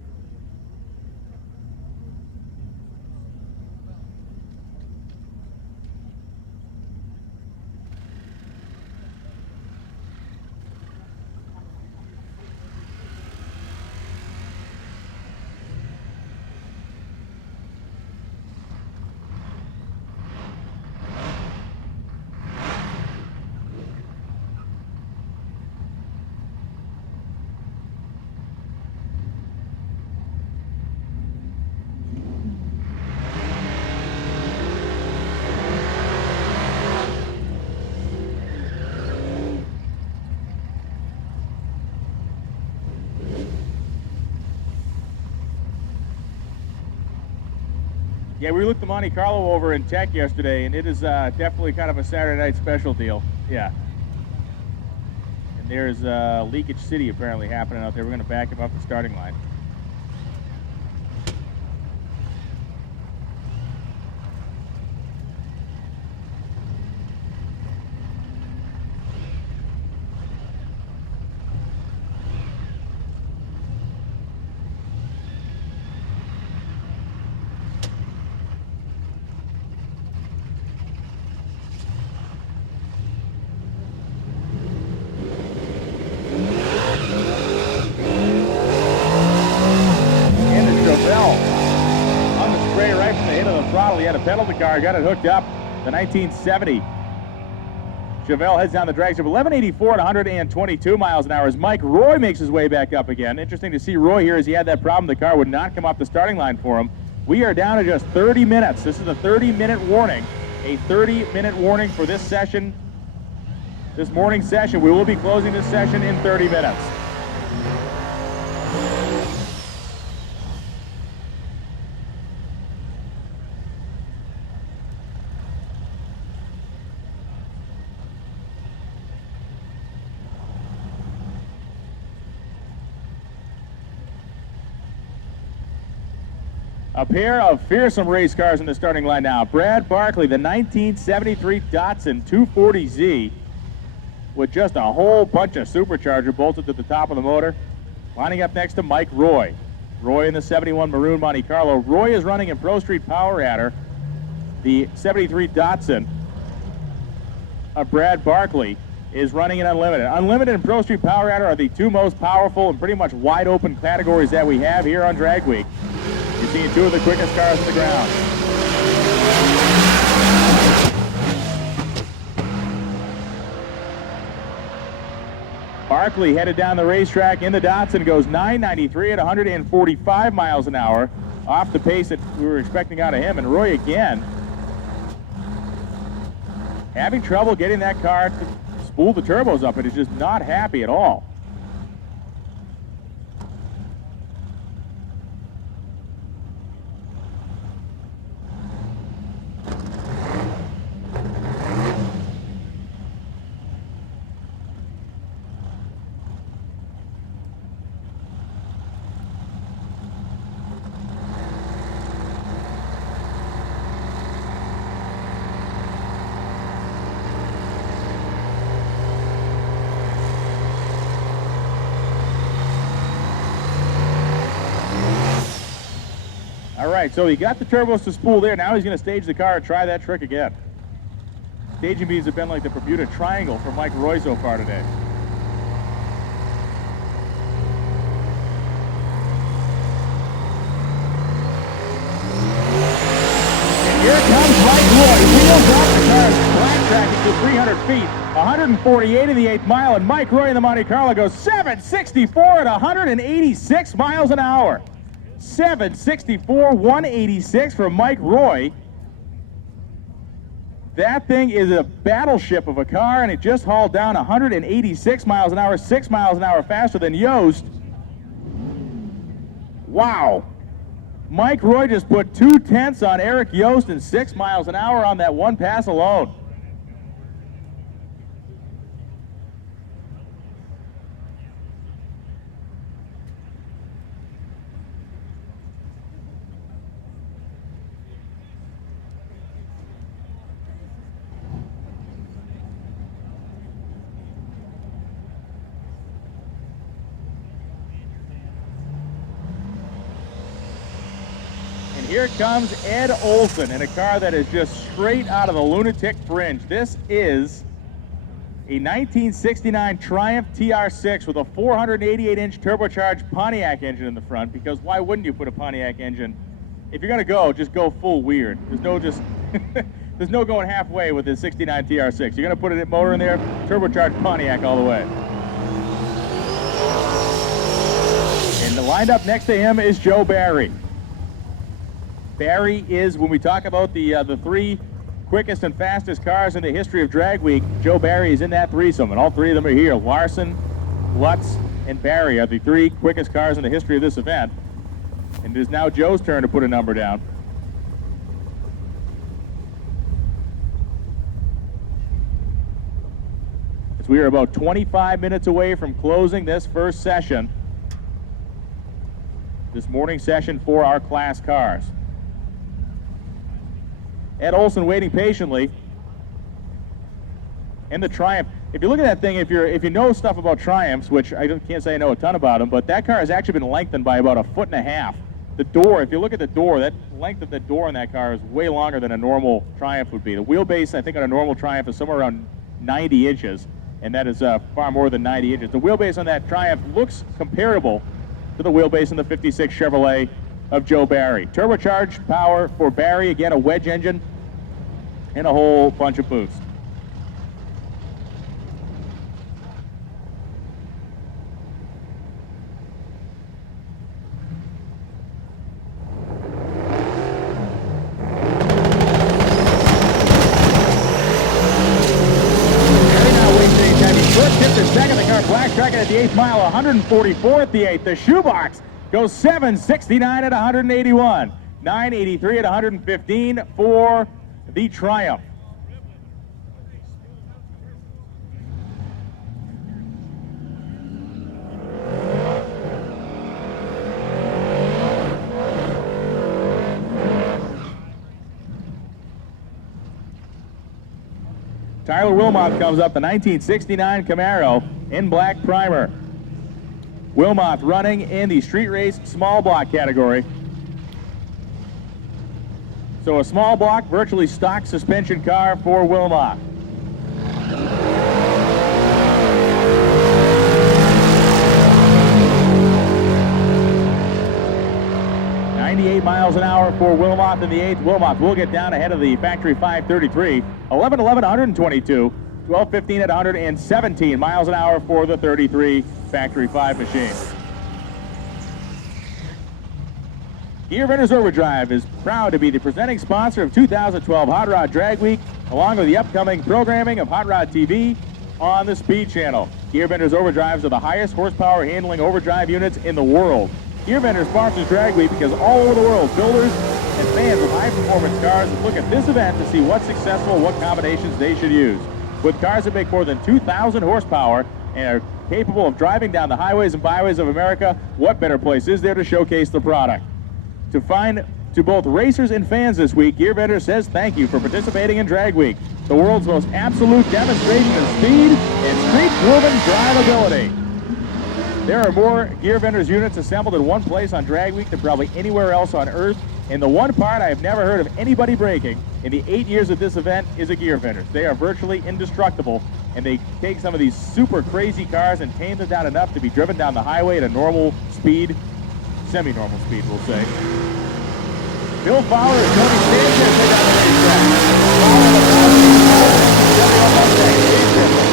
Yeah, we looked the Monte Carlo over in Tech yesterday, and it is definitely kind of a Saturday night special deal. Yeah. And there's Leakage City apparently happening out there. We're going to back him up the starting line. He had to pedal the car, got it hooked up. The 1970 Chevelle heads down the drag strip, 1184 at 122 miles an hour as Mike Roy makes his way back up again. Interesting to see Roy here as he had that problem. The car would not come off the starting line for him. We are down to just 30 minutes. This is a 30-minute warning. A 30-minute warning for this session, this morning session. We will be closing this session in 30 minutes. A pair of fearsome race cars in the starting line now. Brad Barkley, the 1973 Datsun 240Z, with just a whole bunch of supercharger bolted to the top of the motor. Lining up next to Mike Roy. Roy in the 71 Maroon Monte Carlo. Roy is running in Pro Street Power Adder. The 73 Datsun of Brad Barkley is running in Unlimited. Unlimited and Pro Street Power Adder are the two most powerful and pretty much wide open categories that we have here on Drag Week. You're seeing two of the quickest cars on the ground. Barkley headed down the racetrack in the Datsun, goes 993 at 145 miles an hour, off the pace that we were expecting out of him. And Roy again having trouble getting that car to spool the turbos up. It is just not happy at all. All right, so he got the turbos to spool there. Now he's going to stage the car and try that trick again. Staging beams have been like the Bermuda Triangle for Mike Roy so far today. And here comes Mike Roy. Wheels off the car, flat tracking to 300 feet. 148 in the 8th mile, and Mike Roy in the Monte Carlo goes 764 at 186 miles an hour. 764, 186 for Mike Roy. That thing is a battleship of a car, and it just hauled down 186 miles an hour, 6 miles an hour faster than Yost. Wow. Mike Roy just put 2/10 on Eric Yost and 6 miles an hour on that one pass alone. Here comes Ed Olson in a car that is just straight out of the lunatic fringe. This is a 1969 Triumph TR6 with a 488-inch turbocharged Pontiac engine in the front, because why wouldn't you put a Pontiac engine? If you're gonna go, just go full weird. There's no going halfway with this 69 TR6. You're gonna put a motor in there, turbocharged Pontiac all the way. And lined up next to him is Joe Barry. Barry is, when we talk about the three quickest and fastest cars in the history of Drag Week, Joe Barry is in that threesome, and all three of them are here. Larson, Lutz, and Barry are the three quickest cars in the history of this event. And it is now Joe's turn to put a number down. As we are about 25 minutes away from closing this first session, this morning session for our class cars. Ed Olson waiting patiently. And the Triumph. If you look at that thing, if you know stuff about Triumphs, which I can't say I know a ton about them, but that car has actually been lengthened by about 1.5 feet. The door, if you look at the door, that length of the door in that car is way longer than a normal Triumph would be. The wheelbase, I think, on a normal Triumph is somewhere around 90 inches, and that is far more than 90 inches. The wheelbase on that Triumph looks comparable to the wheelbase in the 56 Chevrolet of Joe Barry. Turbocharged power for Barry, again a wedge engine, and a whole bunch of boost. Second, the car black tracking at the 8th mile, 144 at the 8th. The shoebox goes 769 at 181. 983 at 115 for the Triumph. Tyler Wilmoth comes up, the 1969 Camaro in black primer. Wilmoth running in the street race small block category. So a small block, virtually stock suspension car for Wilmoth. Miles an hour for Wilmoth in the 8th. Wilmoth will get down ahead of the factory 533. 11-11, 122. 12-15 at 117 miles an hour for the 33 factory 5 machine. Gear Vendors Overdrive is proud to be the presenting sponsor of 2012 Hot Rod Drag Week, along with the upcoming programming of Hot Rod TV on the Speed Channel. Gear Vendors Overdrives are the highest horsepower handling overdrive units in the world. Gear Vendors sponsors Drag Week because all over the world, builders and fans of high-performance cars look at this event to see what's successful, what combinations they should use. With cars that make more than 2,000 horsepower and are capable of driving down the highways and byways of America, what better place is there to showcase the product? To both racers and fans this week, Gear Vendors says thank you for participating in Drag Week, the world's most absolute demonstration of speed and street-proven drivability. There are more Gear Vendors units assembled in one place on Drag Week than probably anywhere else on Earth. And the one part I have never heard of anybody breaking in the 8 years of this event is a Gear Vendors. They are virtually indestructible, and they take some of these super crazy cars and tame them down enough to be driven down the highway at a normal speed, semi-normal speed, we'll say. Bill Fowler and Tony Sanchez are down the racetrack.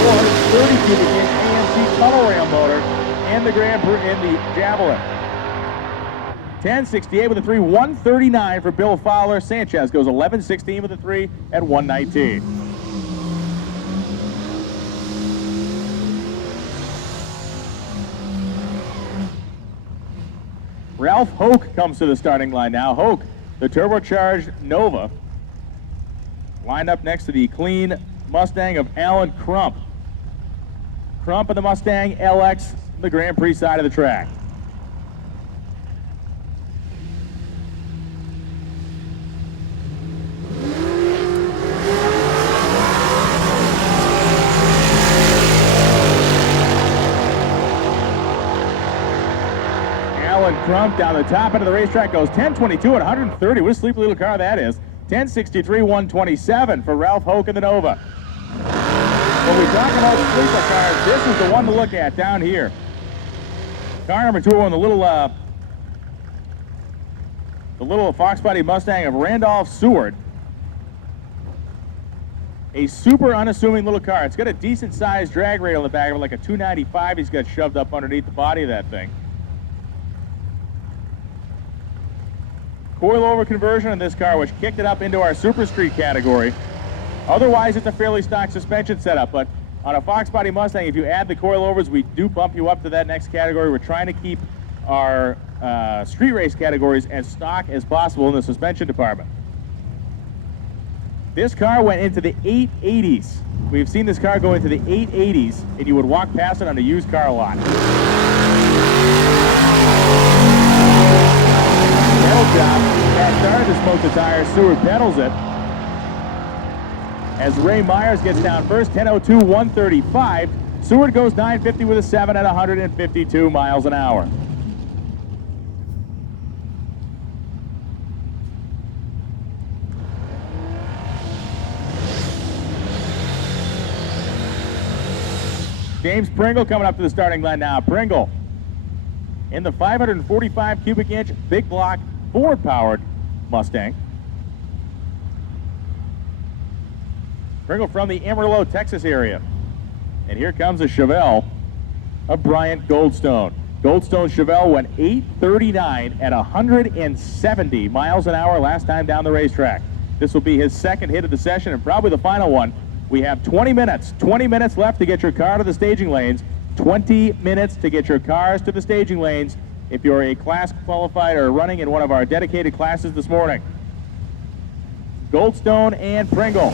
Fowler, the 430 cubic inch AMC tunnel ram motor, and the Grand Prix in the Javelin. 10.68 with a 3, 139 for Bill Fowler. Sanchez goes 11.16 with a 3 at 119. Ralph Hoke comes to the starting line now. Hoke, the turbocharged Nova, lined up next to the clean Mustang of Alan Crump. Crump and the Mustang LX, the Grand Prix side of the track. Alan Crump down the top end of the racetrack goes 10.22 at 130. What a sleepy little car that is. 10.63, 127 for Ralph Hoke in the Nova. When we talk about sleeper cars, this is the one to look at down here. Car number 2 on the little Fox Body Mustang of Randolph Seward. A super unassuming little car. It's got a decent sized drag rate on the back of it, like a 295 he's got shoved up underneath the body of that thing. Coilover conversion in this car, which kicked it up into our Super Street category. Otherwise, it's a fairly stock suspension setup, but on a Fox Body Mustang, if you add the coilovers, we do bump you up to that next category. We're trying to keep our street race categories as stock as possible in the suspension department. This car went into the 880s. We've seen this car go into the 880s, and you would walk past it on a used car lot. Pedal job. That started to smoke the tires. Seward pedals it. As Ray Myers gets down first, 10.02, 135. Seward goes 9.50 with a 7 at 152 miles an hour. James Pringle coming up to the starting line now. Pringle in the 545 cubic inch big block Ford-powered Mustang. Pringle from the Amarillo, Texas area. And here comes a Chevelle of Bryant Goldstone. Goldstone Chevelle went 839 at 170 miles an hour last time down the racetrack. This will be his second hit of the session and probably the final one. We have 20 minutes left to get your car to the staging lanes. 20 minutes to get your cars to the staging lanes if you're a class qualified or running in one of our dedicated classes this morning. Goldstone and Pringle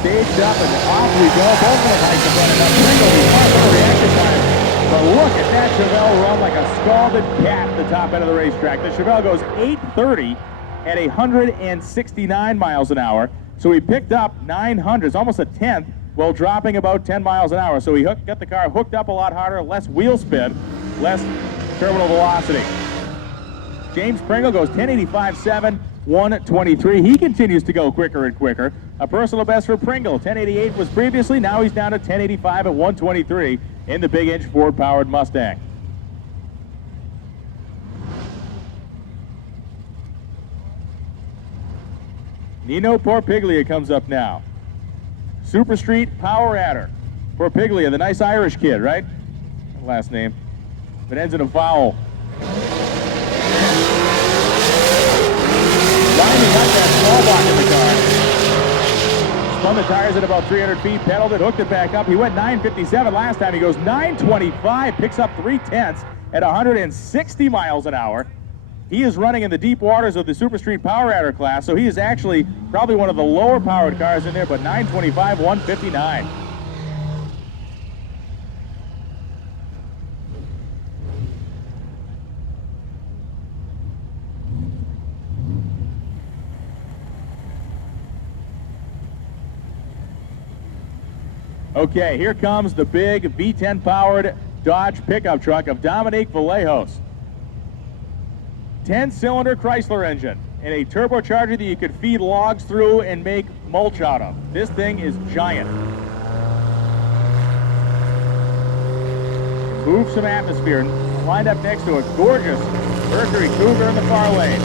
staged up and off we go. Both of them like the front end up. Pringle responsible reaction time. But look at that Chevelle run like a scalded cat at the top end of the racetrack. The Chevelle goes 830 at 169 miles an hour. So we picked up 900, almost a tenth while dropping about 10 miles an hour. So he got the car hooked up a lot harder, less wheel spin, less terminal velocity. James Pringle goes 1085.7, 123. He continues to go quicker and quicker. A personal best for Pringle. 1088 was previously, now he's down to 1085 at 123 in the big inch Ford-powered Mustang. Nino Porpiglia comes up now. Super Street Power Adder. Porpiglia, the nice Irish kid, right? Last name. But ends in a vowel. Winding up that small block in the car. Spun the tires at about 300 feet, pedaled it, hooked it back up. He went 957 last time. He goes 925, picks up 3/10 at 160 miles an hour. He is running in the deep waters of the Super Street Power Adder class, so he is actually probably one of the lower powered cars in there, but 925, 159. Okay, here comes the big V10 powered Dodge pickup truck of Dominique Vallejos. 10-cylinder Chrysler engine and a turbocharger that you could feed logs through and make mulch out of. This thing is giant. Move some atmosphere and lined up next to a gorgeous Mercury Cougar in the far lane.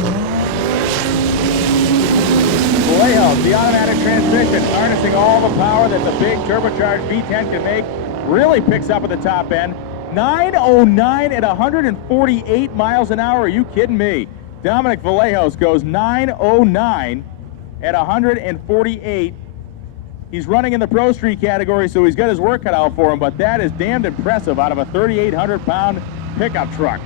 Vallejos, the automatic transmission, harnessing all the power that the big turbocharged V10 can make, really picks up at the top end. 909 at 148 miles an hour. Are you kidding me? Dominic Vallejos goes 909 at 148. He's running in the Pro Street category, so he's got his work cut out for him, but that is damned impressive out of a 3,800-pound pickup truck.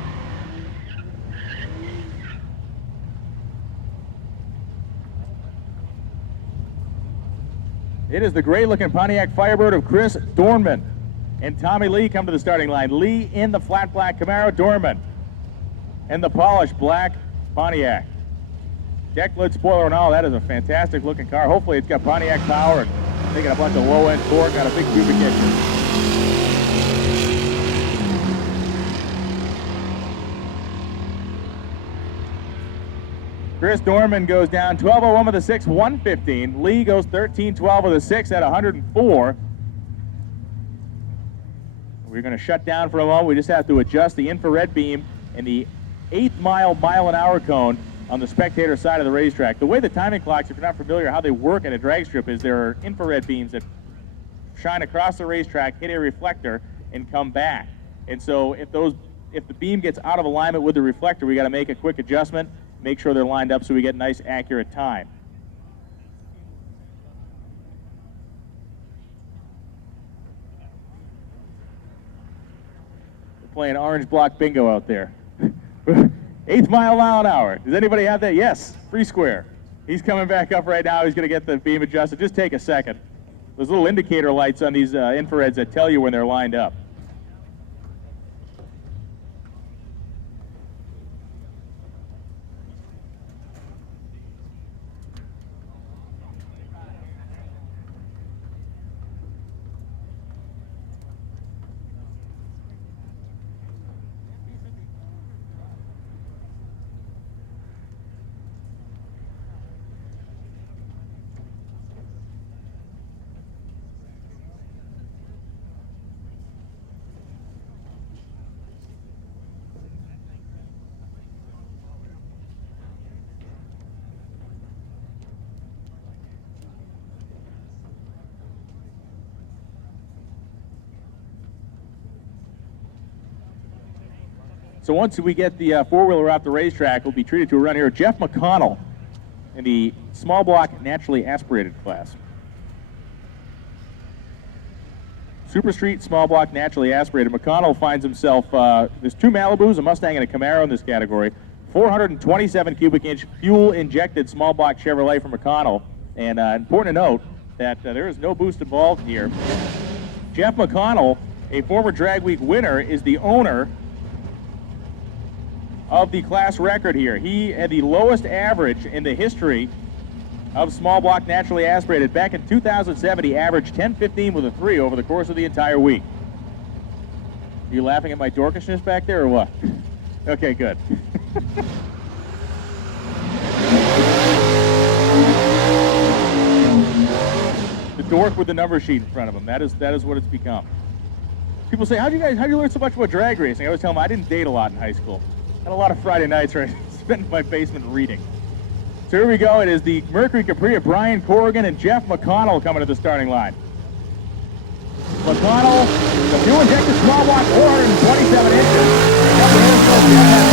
It is the great-looking Pontiac Firebird of Chris Dornman and Tommy Lee come to the starting line. Lee in the flat black Camaro, Dorman and the polished black Pontiac. Deck lid spoiler and all, that is a fantastic looking car. Hopefully it's got Pontiac power and taking a bunch of low end torque on a big cubic engine. Chris Dorman goes down 12:01 with a 6, 115. Lee goes 13:12 with a 6 at 104. We're going to shut down for a moment. We just have to adjust the infrared beam and the 1/8 mile an hour cone on the spectator side of the racetrack. The way the timing clocks, if you're not familiar how they work in a drag strip, is there are infrared beams that shine across the racetrack, hit a reflector, and come back. And so if the beam gets out of alignment with the reflector, we got to make a quick adjustment, make sure they're lined up so we get nice accurate time. Playing orange block bingo out there. 1/8 mile an hour. Does anybody have that? Yes, free square. He's coming back up right now. He's going to get the beam adjusted. Just take a second. There's little indicator lights on these infrareds that tell you when they're lined up. So once we get the four-wheeler off the racetrack, we'll be treated to a run here. Jeff McConnell in the small block naturally aspirated class. Super Street small block naturally aspirated. McConnell finds himself, there's 2 Malibus, a Mustang, and a Camaro in this category. 427 cubic inch fuel injected small block Chevrolet from McConnell. And important to note that there is no boost involved here. Jeff McConnell, a former Drag Week winner, is the owner of the class record here. He had the lowest average in the history of small block naturally aspirated. Back in 2007, he averaged 10:15 with a 3 over the course of the entire week. Are you laughing at my dorkishness back there or what? Okay, good. The dork with the number sheet in front of him. That is what it's become. People say, how'd you learn so much about drag racing? I always tell them I didn't date a lot in high school. Had a lot of Friday nights where I spent in my basement reading. So here we go. It is the Mercury Capri of Brian Corrigan and Jeff McConnell coming to the starting line. McConnell, the fuel injected small block, 427 inches. Jeff has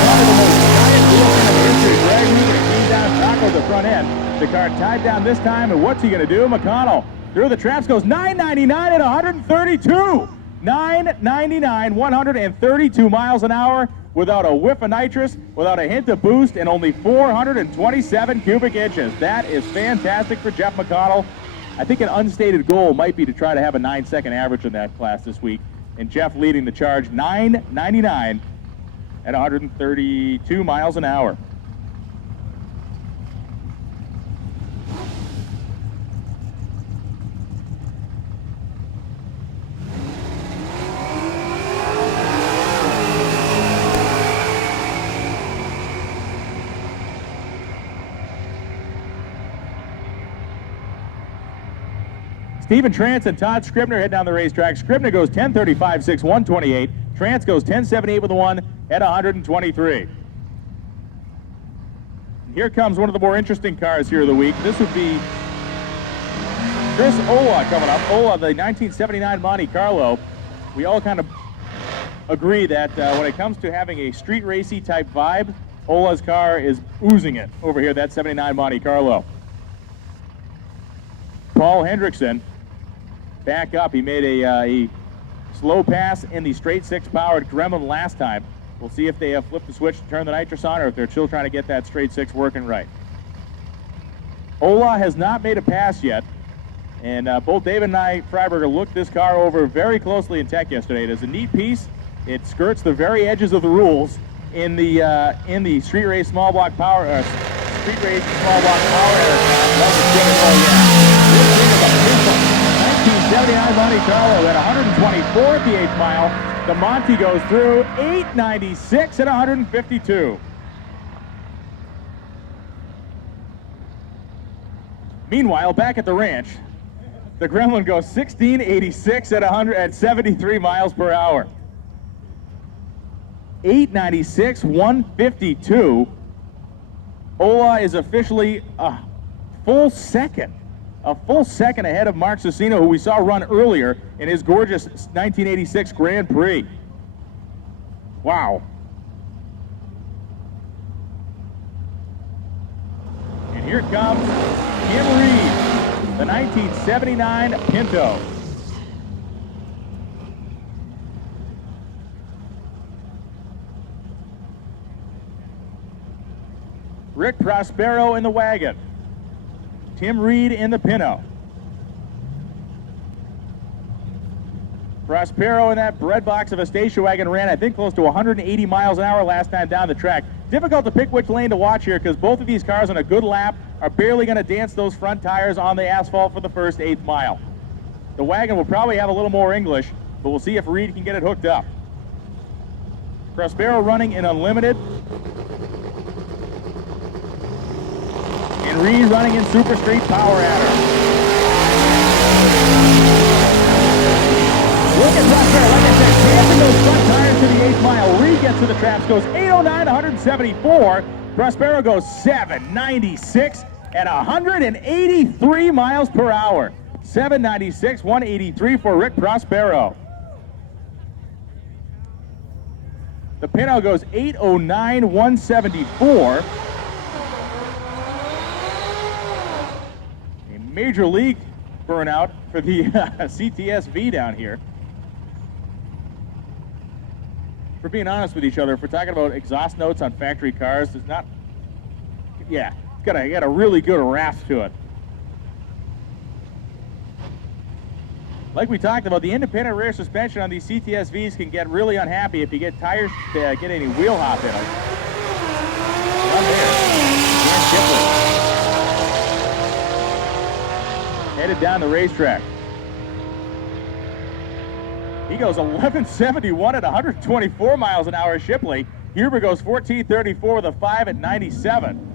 probably the most giant wheel in the history of drag racing. He came down and tackled the front end. The car tied down this time, and what's he going to do? McConnell through the traps goes 999 at 132. 999, 132 miles an hour without a whiff of nitrous, without a hint of boost, and only 427 cubic inches. That is fantastic for Jeff McConnell. I think an unstated goal might be to try to have a 9-second average in that class this week. And Jeff leading the charge, 999 at 132 miles an hour. Stephen Trance and Todd Scribner head down the racetrack. Scribner goes 10:35.6, 128. Trance goes 10:78 with a 1 at 123. Here comes one of the more interesting cars here of the week. This would be Chris Ola coming up. Ola, the 1979 Monte Carlo. We all kind of agree that when it comes to having a street racy type vibe, Ola's car is oozing it over here, that 79 Monte Carlo. Paul Hendrickson back up. He made a slow pass in the straight 6 powered Gremlin last time. We'll see if they flip the switch to turn the nitrous on or if they're still trying to get that straight 6 working right. Ola has not made a pass yet, and both David and I, Freiberger, looked this car over very closely in tech yesterday. It is a neat piece. It skirts the very edges of the rules in the street race small block power street race small block power era. 1979 Monte Carlo at 124 at the 8th mile. The Monte goes through 896 at 152. Meanwhile, back at the ranch, the Gremlin goes 1686 at 73 miles per hour. 896, 152. Ola is officially a full second ahead of Mark Cicino, who we saw run earlier in his gorgeous 1986 Grand Prix. Wow. And here comes Kim Reed, the 1979 Pinto. Rick Prospero in the wagon. Tim Reed in the Pinto. Prospero in that bread box of a station wagon ran, I think, close to 180 miles an hour last time down the track. Difficult to pick which lane to watch here because both of these cars on a good lap are barely going to dance those front tires on the asphalt for the first 8th mile. The wagon will probably have a little more English, but we'll see if Reed can get it hooked up. Prospero running in unlimited. And Reed running in Super Street Power Adder. Look at Prospero, like I said, dancing those front tires to the 8th mile. Reed gets to the traps, goes 809, 174. Prospero goes 796 at 183 miles per hour. 796, 183 for Rick Prospero. The Pinto goes 809, 174. Major league burnout for the CTSV down here. For being honest with each other, if we're talking about exhaust notes on factory cars, it's not, yeah, it's got a really good rasp to it. Like we talked about, the independent rear suspension on these CTSVs can get really unhappy if you get tires that get any wheel hop in them. Down there, Dan Shipley. headed down the racetrack. He goes 11.71 at 124 miles an hour. Shipley. Huber goes 14.34 with a 5 at 97.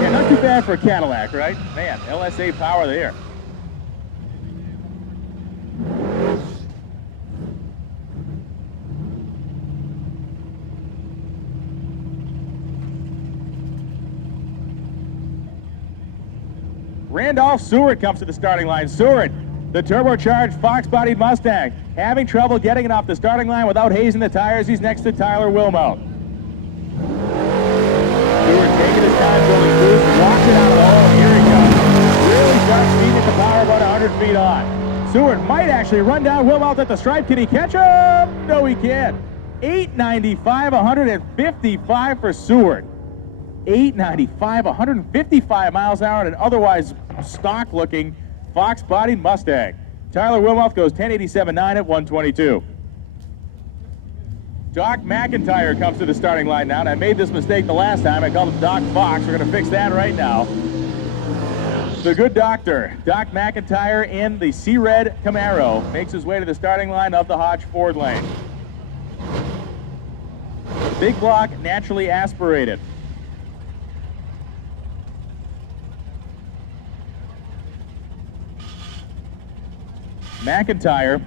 Yeah, not too bad for a Cadillac, right? Man, LSA power there. Randolph Seward comes to the starting line. Seward, the turbocharged Fox-bodied Mustang, having trouble getting it off the starting line without hazing the tires. He's next to Tyler Wilmot. Seward taking his time, building boost, walks it out of the hole. Here he comes. Really starts speeding at the power about 100 feet on. Seward might actually run down Wilmot at the stripe. Can he catch him? No, he can't. 895, 155 for Seward. 895, 155 miles an hour in an otherwise stock-looking Fox-bodied Mustang. Tyler Wilmot goes 10.87.9 at 122. Doc McIntyre comes to the starting line now, and I made this mistake the last time. I called him Doc Fox. We're going to fix that right now. The good doctor, Doc McIntyre, in the Sea Red Camaro, makes his way to the starting line of the Hodge Ford lane. Big block, naturally aspirated. McIntyre,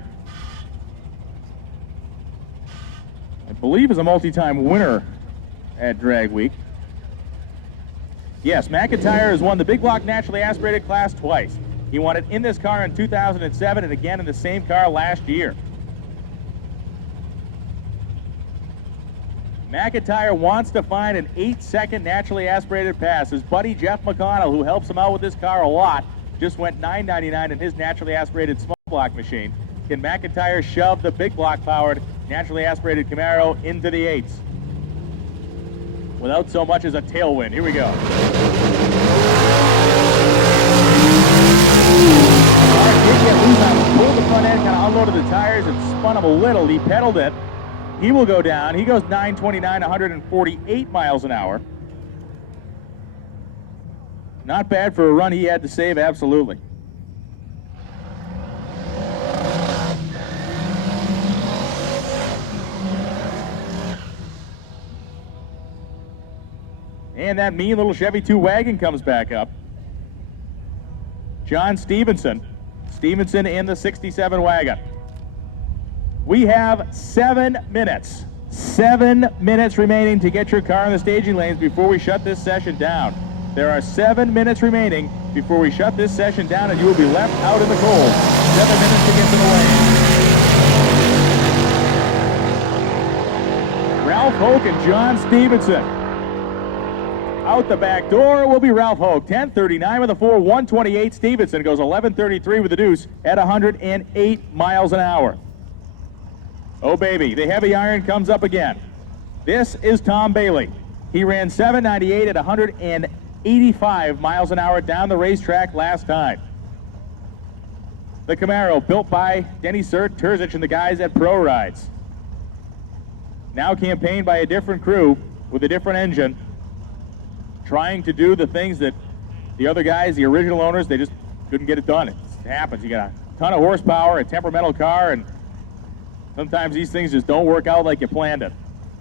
I believe, is a multi-time winner at Drag Week. Yes, McIntyre has won the big block naturally aspirated class twice. He won it in this car in 2007 and again in the same car last year. McIntyre wants to find an 8-second naturally aspirated pass. His buddy Jeff McConnell, who helps him out with this car a lot, just went 9.99 in his naturally aspirated small block machine. Can McIntyre shove the big block powered naturally aspirated Camaro into the 8s without so much as a tailwind? Here we go. Pulled the front end, kind of unloaded the tires and spun him a little. He pedaled it. He will go down. He goes 9.29, 148 miles an hour. Not bad for a run he had to save, absolutely. And that mean little Chevy 2 wagon comes back up. John Stevenson. Stevenson in the 67 wagon. We have 7 minutes. 7 minutes remaining to get your car in the staging lanes before we shut this session down. There are 7 minutes remaining before we shut this session down, and you will be left out in the cold. 7 minutes to get to the lane. Ralph Hoke and John Stevenson. Out the back door will be Ralph Hoke. 10.39 with a 4, 128. Stevenson goes 11.33 with the deuce at 108 miles an hour. Oh, baby, the heavy iron comes up again. This is Tom Bailey. He ran 7.98 at 185 miles an hour down the racetrack last time. The Camaro, built by Denny Turzic and the guys at Pro Rides. Now campaigned by a different crew with a different engine, trying to do the things that the other guys, the original owners, they just couldn't get it done. It happens. You got a ton of horsepower, a temperamental car, and sometimes these things just don't work out like you planned it.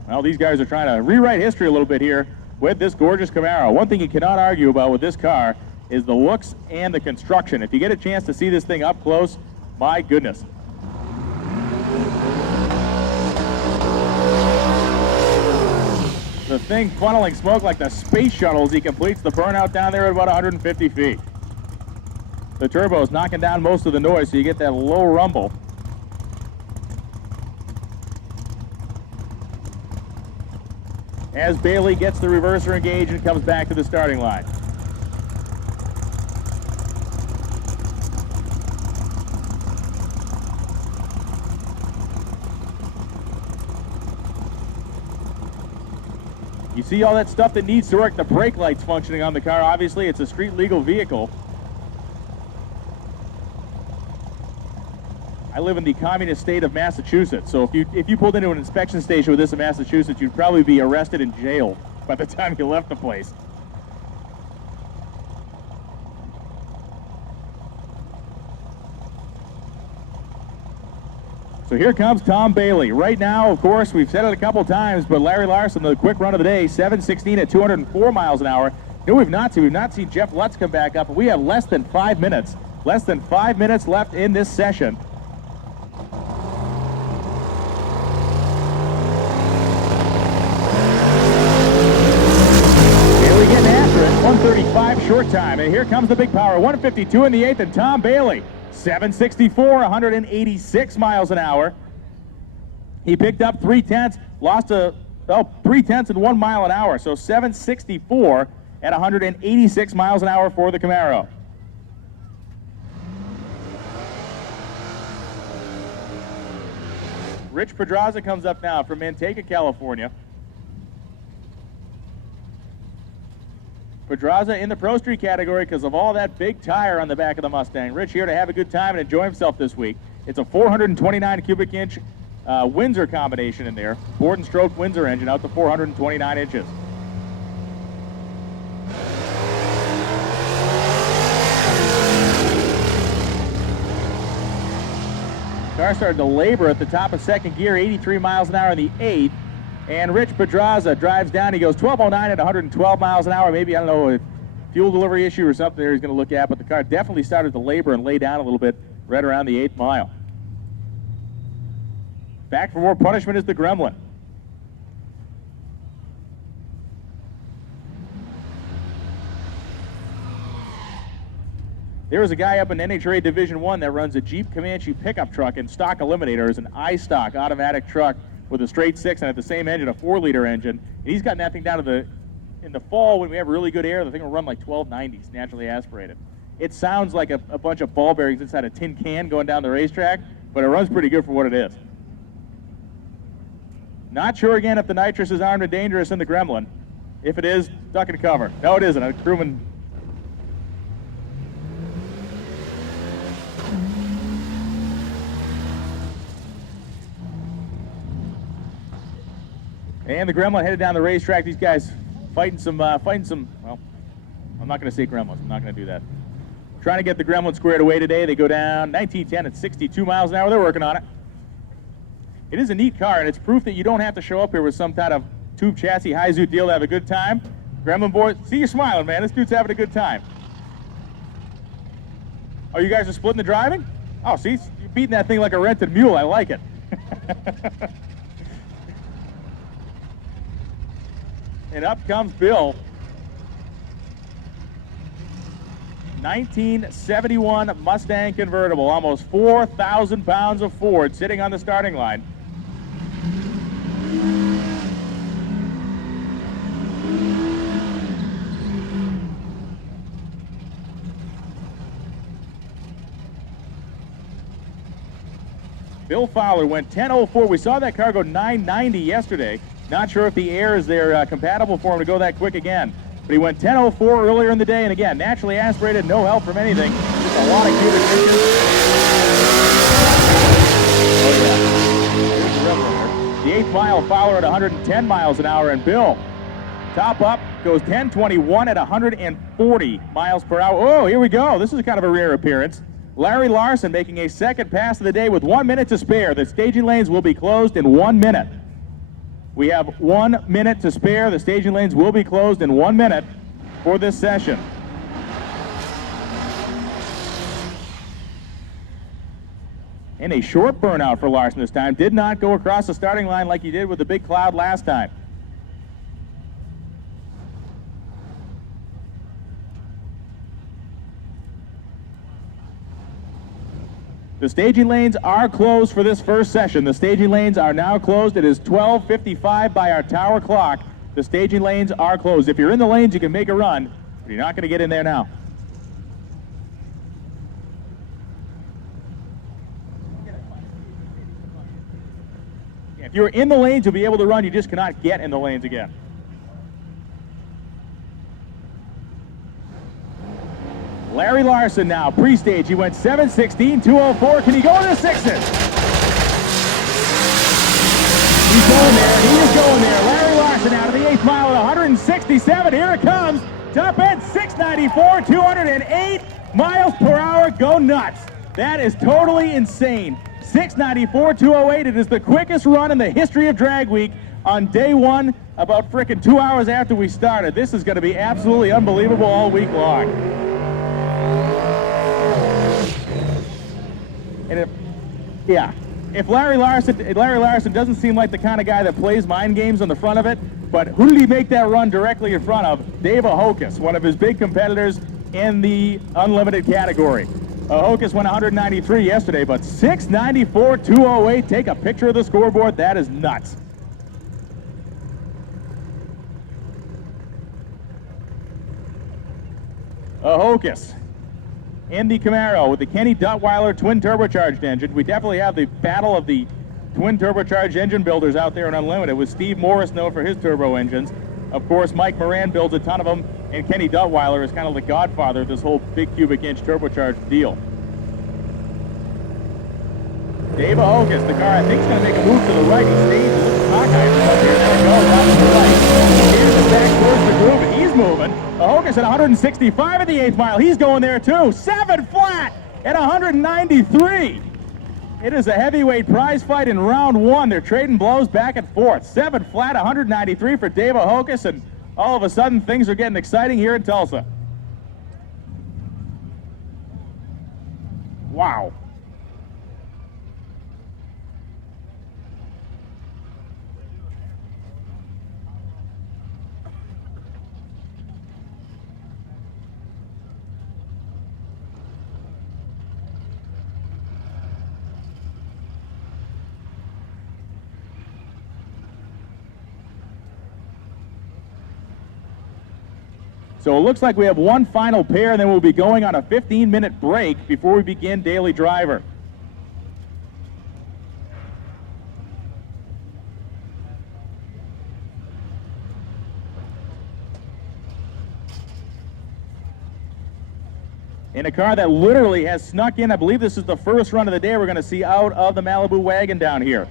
Well, these guys are trying to rewrite history a little bit here with this gorgeous Camaro. One thing you cannot argue about with this car is the looks and the construction. If you get a chance to see this thing up close, my goodness. The thing funneling smoke like the space shuttle as he completes the burnout down there at about 150 feet. The turbo is knocking down most of the noise, so you get that low rumble. As Bailey gets the reverser engaged and comes back to the starting line. You see all that stuff that needs to work. The brake lights functioning on the car. Obviously, it's a street legal vehicle. I live in the communist state of Massachusetts, so if you pulled into an inspection station with this in Massachusetts, you'd probably be arrested and jailed. by the time you left the place. So here comes Tom Bailey. Right now, of course, we've said it a couple times, but Larry Larson, the quick run of the day, 7:16 at 204 miles an hour. No, we've not seen Jeff Lutz come back up. We have less than 5 minutes left in this session. Bailey getting after it, 1:35 short time, and here comes the big power, 1:52 in the 8th, and Tom Bailey, 7:64, 186 miles an hour. He picked up 3/10, lost 3/10 and 1 mile an hour, so 7:64 at 186 miles an hour for the Camaro. Rich Pedraza comes up now from Manteca, California. Pedraza in the Pro Street category because of all that big tire on the back of the Mustang. Rich here to have a good time and enjoy himself this week. It's a 429 cubic inch Windsor combination in there. Board and stroke Windsor engine out to 429 inches. Car started to labor at the top of second gear, 83 miles an hour in the 8th. And Rich Pedraza drives down. He goes 1209 at 112 miles an hour. Maybe, I don't know, a fuel delivery issue or something there he's going to look at. But the car definitely started to labor and lay down a little bit right around the 8th mile. Back for more punishment is the Gremlin. There was a guy up in NHRA Division 1 that runs a Jeep Comanche pickup truck and stock eliminator, an I-stock automatic truck with a straight 6 and at the same engine, a 4-liter engine. And he's gotten that thing down to in the fall when we have really good air, the thing will run like 1290s, naturally aspirated. It sounds like a bunch of ball bearings inside a tin can going down the racetrack, but it runs pretty good for what it is. Not sure again if the nitrous is armed and dangerous in the Gremlin. If it is, duck and cover. No, it isn't. A crewman. And the Gremlin headed down the racetrack. These guys fighting some, well, I'm not going to say Gremlins. I'm not going to do that. Trying to get the Gremlin squared away today. They go down 1910 at 62 miles an hour. They're working on it. It is a neat car, and it's proof that you don't have to show up here with some kind of tube chassis high zoot deal to have a good time. Gremlin boys, see you smiling, man. This dude's having a good time. Oh, you guys are splitting the driving? Oh, see, you're beating that thing like a rented mule. I like it. And up comes Bill. 1971 Mustang convertible, almost 4,000 pounds of Ford sitting on the starting line. Bill Fowler went 10:04. We saw that car go 990 yesterday. Not sure if the air is there compatible for him to go that quick again. But he went 10:04 earlier in the day, and again, naturally aspirated, no help from anything. Just a lot of cubic inches. Oh, yeah. The 8th mile, Fowler at 110 miles an hour, and Bill, top up, goes 10:21 at 140 miles per hour. Oh, here we go. This is kind of a rare appearance. Larry Larson making a second pass of the day with 1 minute to spare. The staging lanes will be closed in 1 minute. We have 1 minute to spare. The staging lanes will be closed in 1 minute for this session. And a short burnout for Larson this time. Did not go across the starting line like he did with the big cloud last time. The staging lanes are closed for this first session. The staging lanes are now closed. It is 12:55 by our tower clock. The staging lanes are closed. If you're in the lanes, you can make a run, but you're not going to get in there now. If you're in the lanes, you'll be able to run. You just cannot get in the lanes again. Larry Larson now, pre-stage. He went 7:16, 2:04. Can he go into the sixes? He's going there. He is going there. Larry Larson. Larson out of the 8th mile at 167. Here it comes. Top end 694, 208 miles per hour. Go nuts. That is totally insane. 694, 208. It is the quickest run in the history of Drag Week on day one, about frickin' 2 hours after we started. This is going to be absolutely unbelievable all week long. And if Larry Larson doesn't seem like the kind of guy that plays mind games on the front of it, but who did he make that run directly in front of? Dave Ahokas, one of his big competitors in the unlimited category. Ahokas went 193 yesterday, but 694, 208. Take a picture of the scoreboard. That is nuts. Ahokas in the Camaro with the Kenny Duttweiler twin turbocharged engine. We definitely have the battle of the twin turbocharged engine builders out there in Unlimited, with Steve Morris known for his turbo engines. Of course, Mike Moran builds a ton of them, and Kenny Duttweiler is kind of the godfather of this whole big cubic inch turbocharged deal. Dave Ahokas, the car I think is going to make a move to the right. He stays and looks cockeyed up here. There it goes, out to the right. Here's the back towards the groove, and he's moving. Ahokas at 165 at the 8th mile. He's going there too. 7 flat at 193. It is a heavyweight prize fight in round one. They're trading blows back and forth. 7 flat, 193 for Dave Ahokas, and all of a sudden things are getting exciting here in Tulsa. Wow. So it looks like we have one final pair, and then we'll be going on a 15-minute break before we begin Daily Driver. In a car that literally has snuck in, I believe this is the first run of the day we're going to see out of the Malibu wagon down here.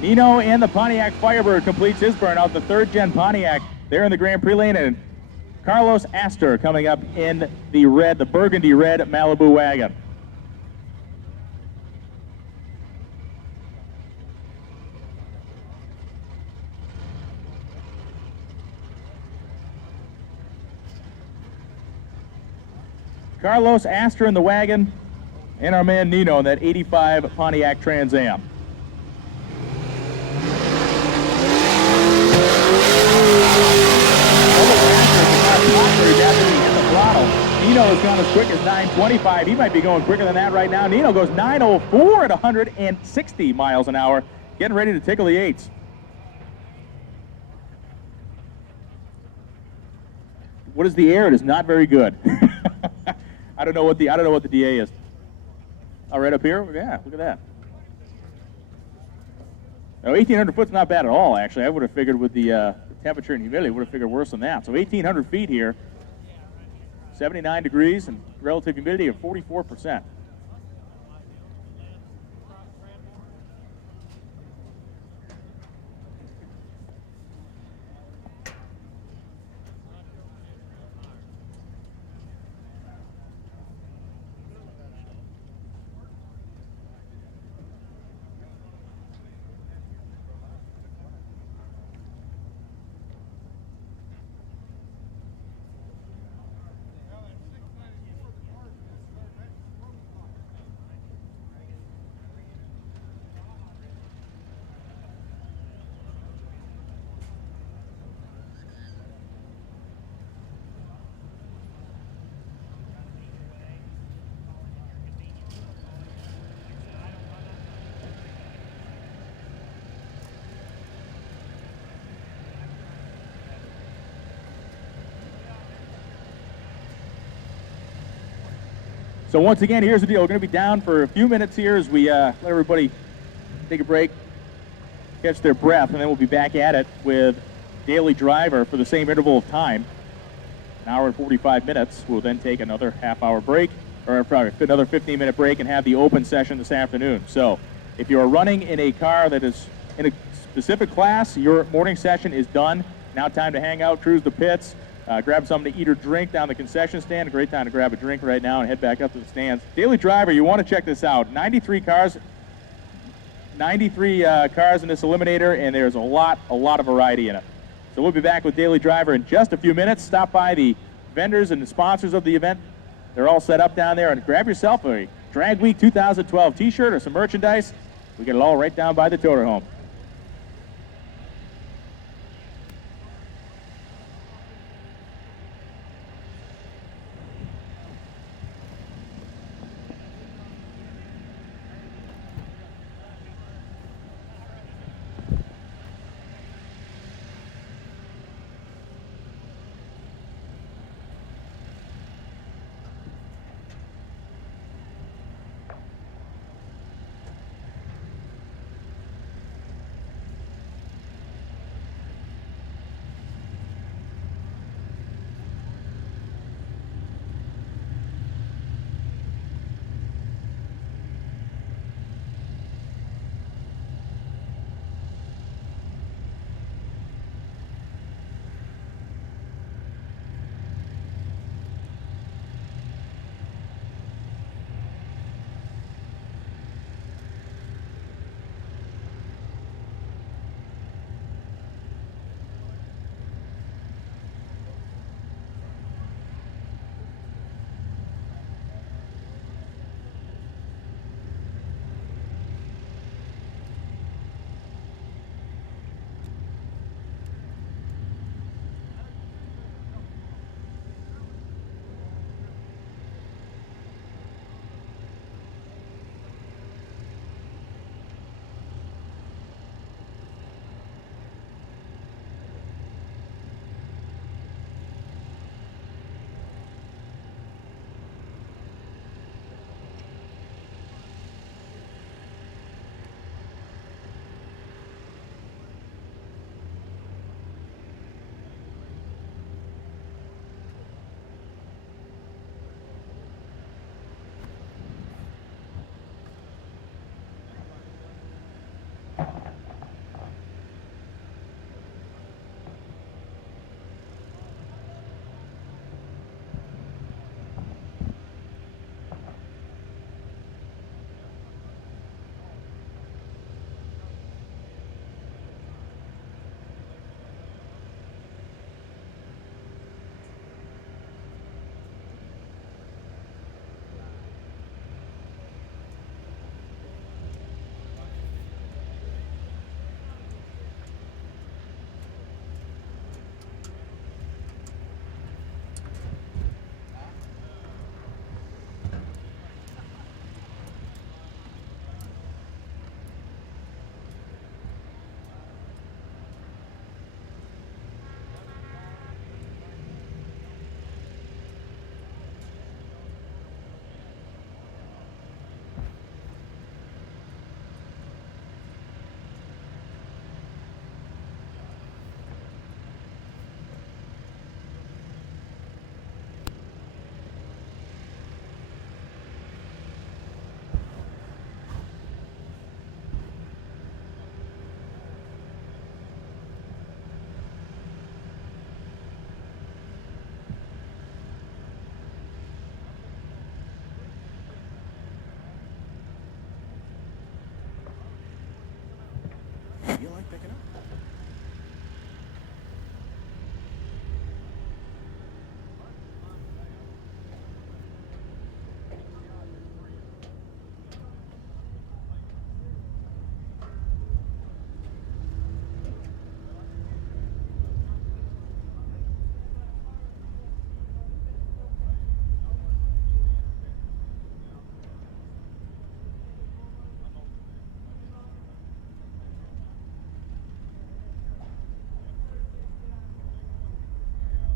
Nino and the Pontiac Firebird completes his burnout, the third-gen Pontiac there in the Grand Prix lane, and Carlos Astor coming up in the red, the burgundy red Malibu wagon. Carlos Astor in the wagon, and our man Nino in that 85 Pontiac Trans Am. Nino has gone as quick as 925. He might be going quicker than that right now. Nino goes 904 at 160 miles an hour, getting ready to tickle the 8s. What is the air? It is not very good. I don't know what the DA is. Oh, right up here? Yeah, look at that. Now, 1,800 foot's not bad at all, actually. I would have figured with the temperature and humidity, would have figured worse than that. So 1,800 feet here, 79 degrees, and relative humidity of 44%. So once again, here's the deal. We're going to be down for a few minutes here as we let everybody take a break, catch their breath, and then we'll be back at it with Daily Driver for the same interval of time. An hour and 45 minutes. We'll then take another half-hour break, or probably another 15-minute break, and have the open session this afternoon. So If you are running in a car that is in a specific class, your morning session is done. Now time to hang out, cruise the pits, grab something to eat or drink down the concession stand. A great time to grab a drink right now and head back up to the stands. Daily Driver, you want to check this out. 93 cars in this eliminator, and there's a lot of variety in it. So we'll be back with Daily Driver in just a few minutes. Stop by the vendors and the sponsors of the event. They're all set up down there, and grab yourself a Drag Week 2012 t-shirt or some merchandise. We get it all right down by the Toter Home. You like picking up?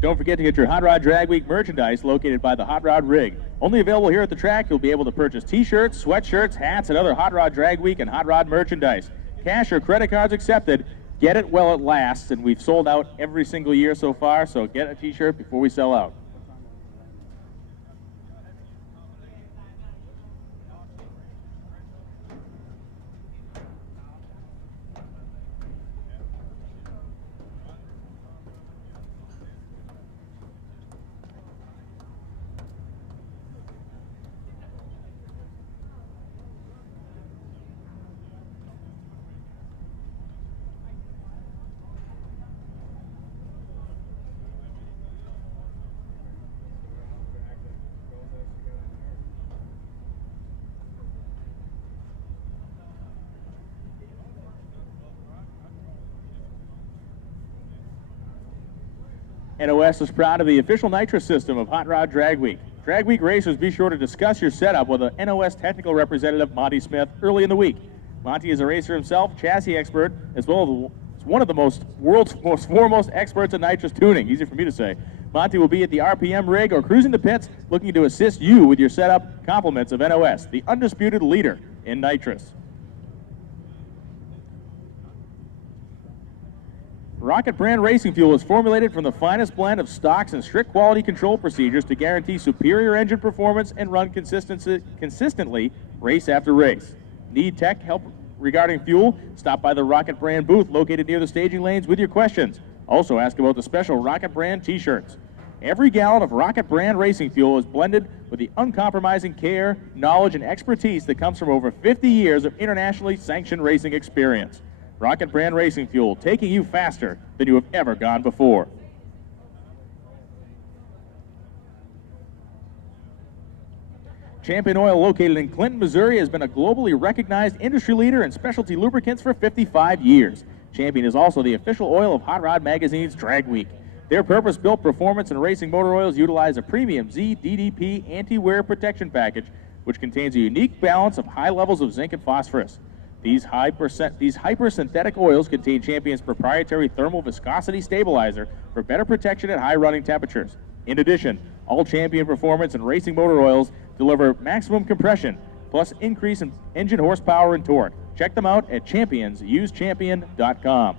Don't forget to get your Hot Rod Drag Week merchandise located by the Hot Rod Rig. Only available here at the track. You'll be able to purchase t-shirts, sweatshirts, hats, and other Hot Rod Drag Week and Hot Rod merchandise. Cash or credit cards accepted. Get it while it lasts, and we've sold out every single year so far, so get a t-shirt before we sell out. NOS is proud of the official nitrous system of Hot Rod Drag Week. Drag Week racers, be sure to discuss your setup with a NOS technical representative, Monty Smith, early in the week. Monty is a racer himself, chassis expert, as well as one of the world's most foremost experts in nitrous tuning. Easy for me to say. Monty will be at the RPM rig or cruising the pits, looking to assist you with your setup. Compliments of NOS, the undisputed leader in nitrous. Rocket brand racing fuel is formulated from the finest blend of stocks and strict quality control procedures to guarantee superior engine performance and run consistently race after race. Need tech help regarding fuel? Stop by the Rocket brand booth located near the staging lanes with your questions. Also ask about the special Rocket brand t-shirts. Every gallon of Rocket brand racing fuel is blended with the uncompromising care, knowledge, and expertise that comes from over 50 years of internationally sanctioned racing experience. Rocket brand racing fuel, taking you faster than you have ever gone before. Champion Oil, located in Clinton, Missouri, has been a globally recognized industry leader in specialty lubricants for 55 years. Champion is also the official oil of Hot Rod Magazine's Drag Week. Their purpose-built performance and racing motor oils utilize a premium ZDDP anti-wear protection package, which contains a unique balance of high levels of zinc and phosphorus. These hypersynthetic oils contain Champion's proprietary thermal viscosity stabilizer for better protection at high running temperatures. In addition, all Champion performance and racing motor oils deliver maximum compression, plus increase in engine horsepower and torque. Check them out at champions.com.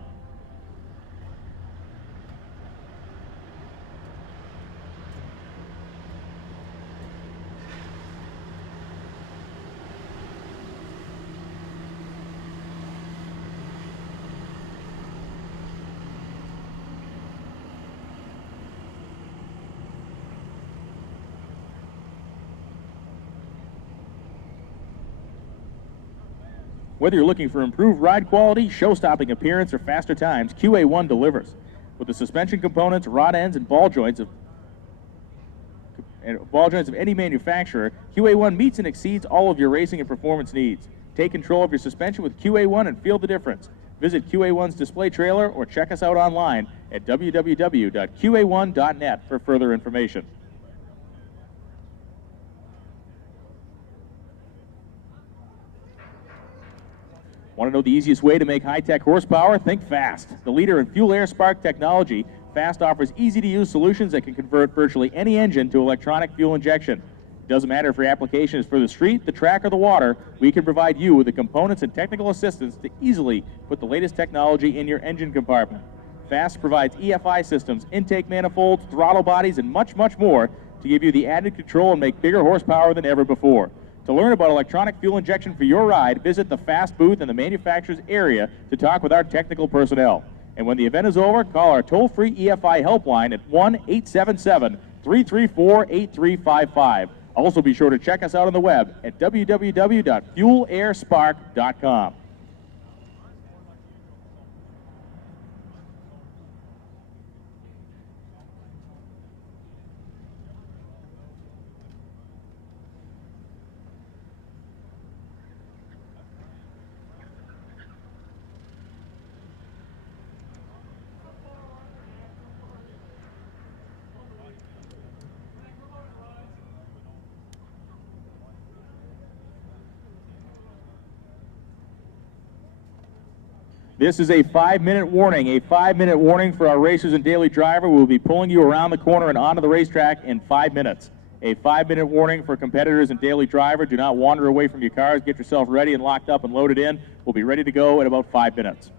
Whether you're looking for improved ride quality, show-stopping appearance, or faster times, QA1 delivers. With the suspension components, rod ends, and ball joints of any manufacturer, QA1 meets and exceeds all of your racing and performance needs. Take control of your suspension with QA1 and feel the difference. Visit QA1's display trailer or check us out online at www.qa1.net for further information. Want to know the easiest way to make high-tech horsepower? Think Fast. The leader in fuel air spark technology, Fast offers easy-to-use solutions that can convert virtually any engine to electronic fuel injection. It doesn't matter if your application is for the street, the track, or the water, we can provide you with the components and technical assistance to easily put the latest technology in your engine compartment. Fast provides EFI systems, intake manifolds, throttle bodies, and much, much more to give you the added control and make bigger horsepower than ever before. To learn about electronic fuel injection for your ride, visit the Fast booth in the manufacturer's area to talk with our technical personnel. And when the event is over, call our toll-free EFI helpline at 1-877-334-8355. Also be sure to check us out on the web at www.fuelairspark.com. This is a 5-minute warning. A 5-minute warning for our racers and daily driver. We'll be pulling you around the corner and onto the racetrack in 5 minutes. A 5-minute warning for competitors and daily driver. Do not wander away from your cars. Get yourself ready and locked up and loaded in. We'll be ready to go in about 5 minutes.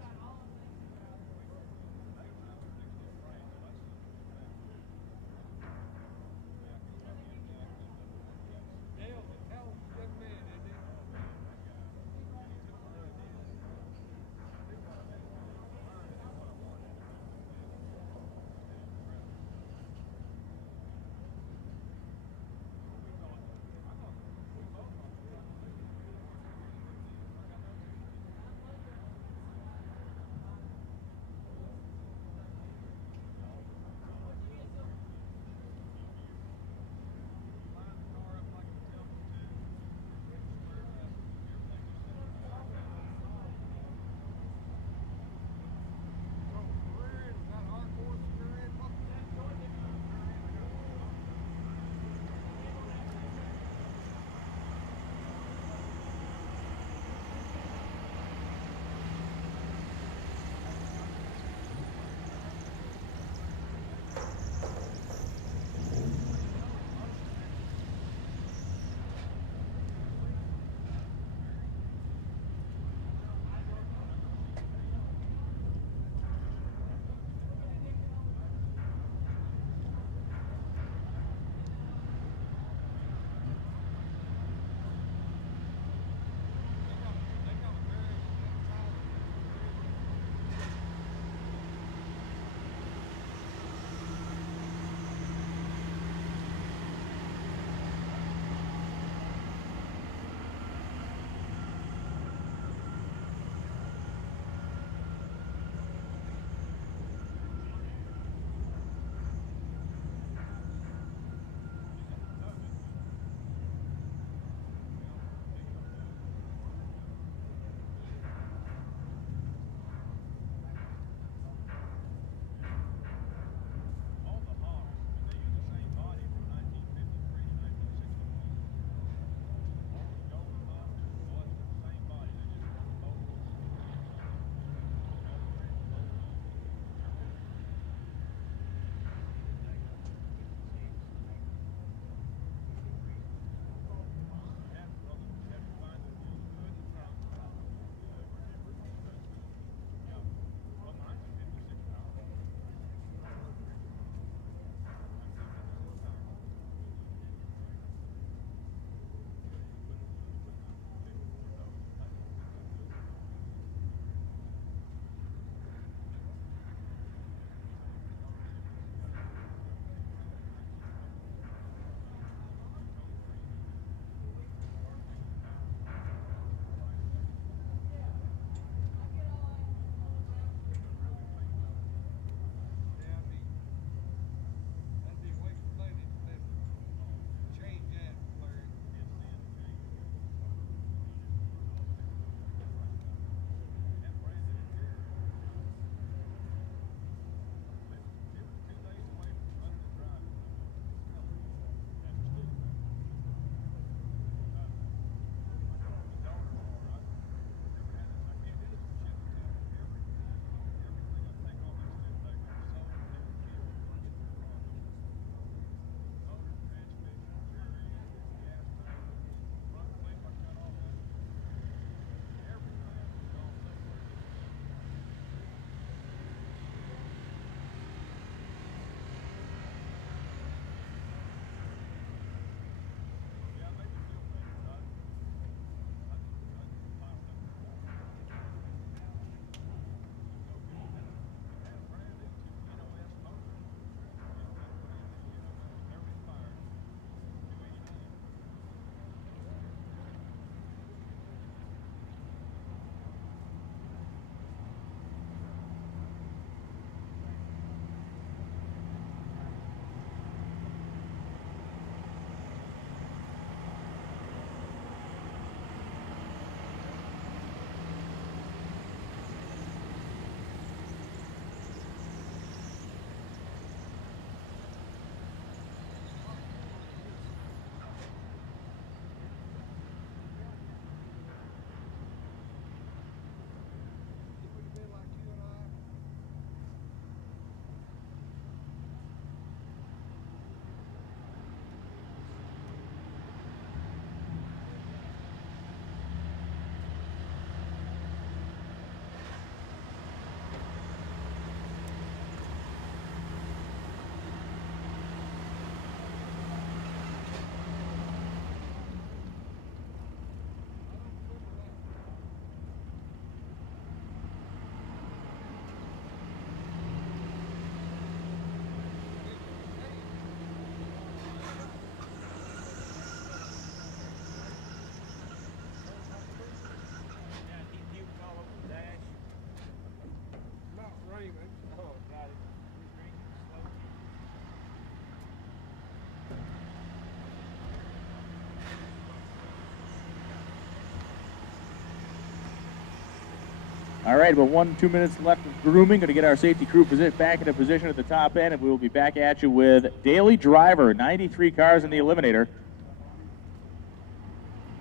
All right, about 2 minutes left of grooming. Going to get our safety crew back into position at the top end, and we will be back at you with Daily Driver, 93 cars in the Eliminator.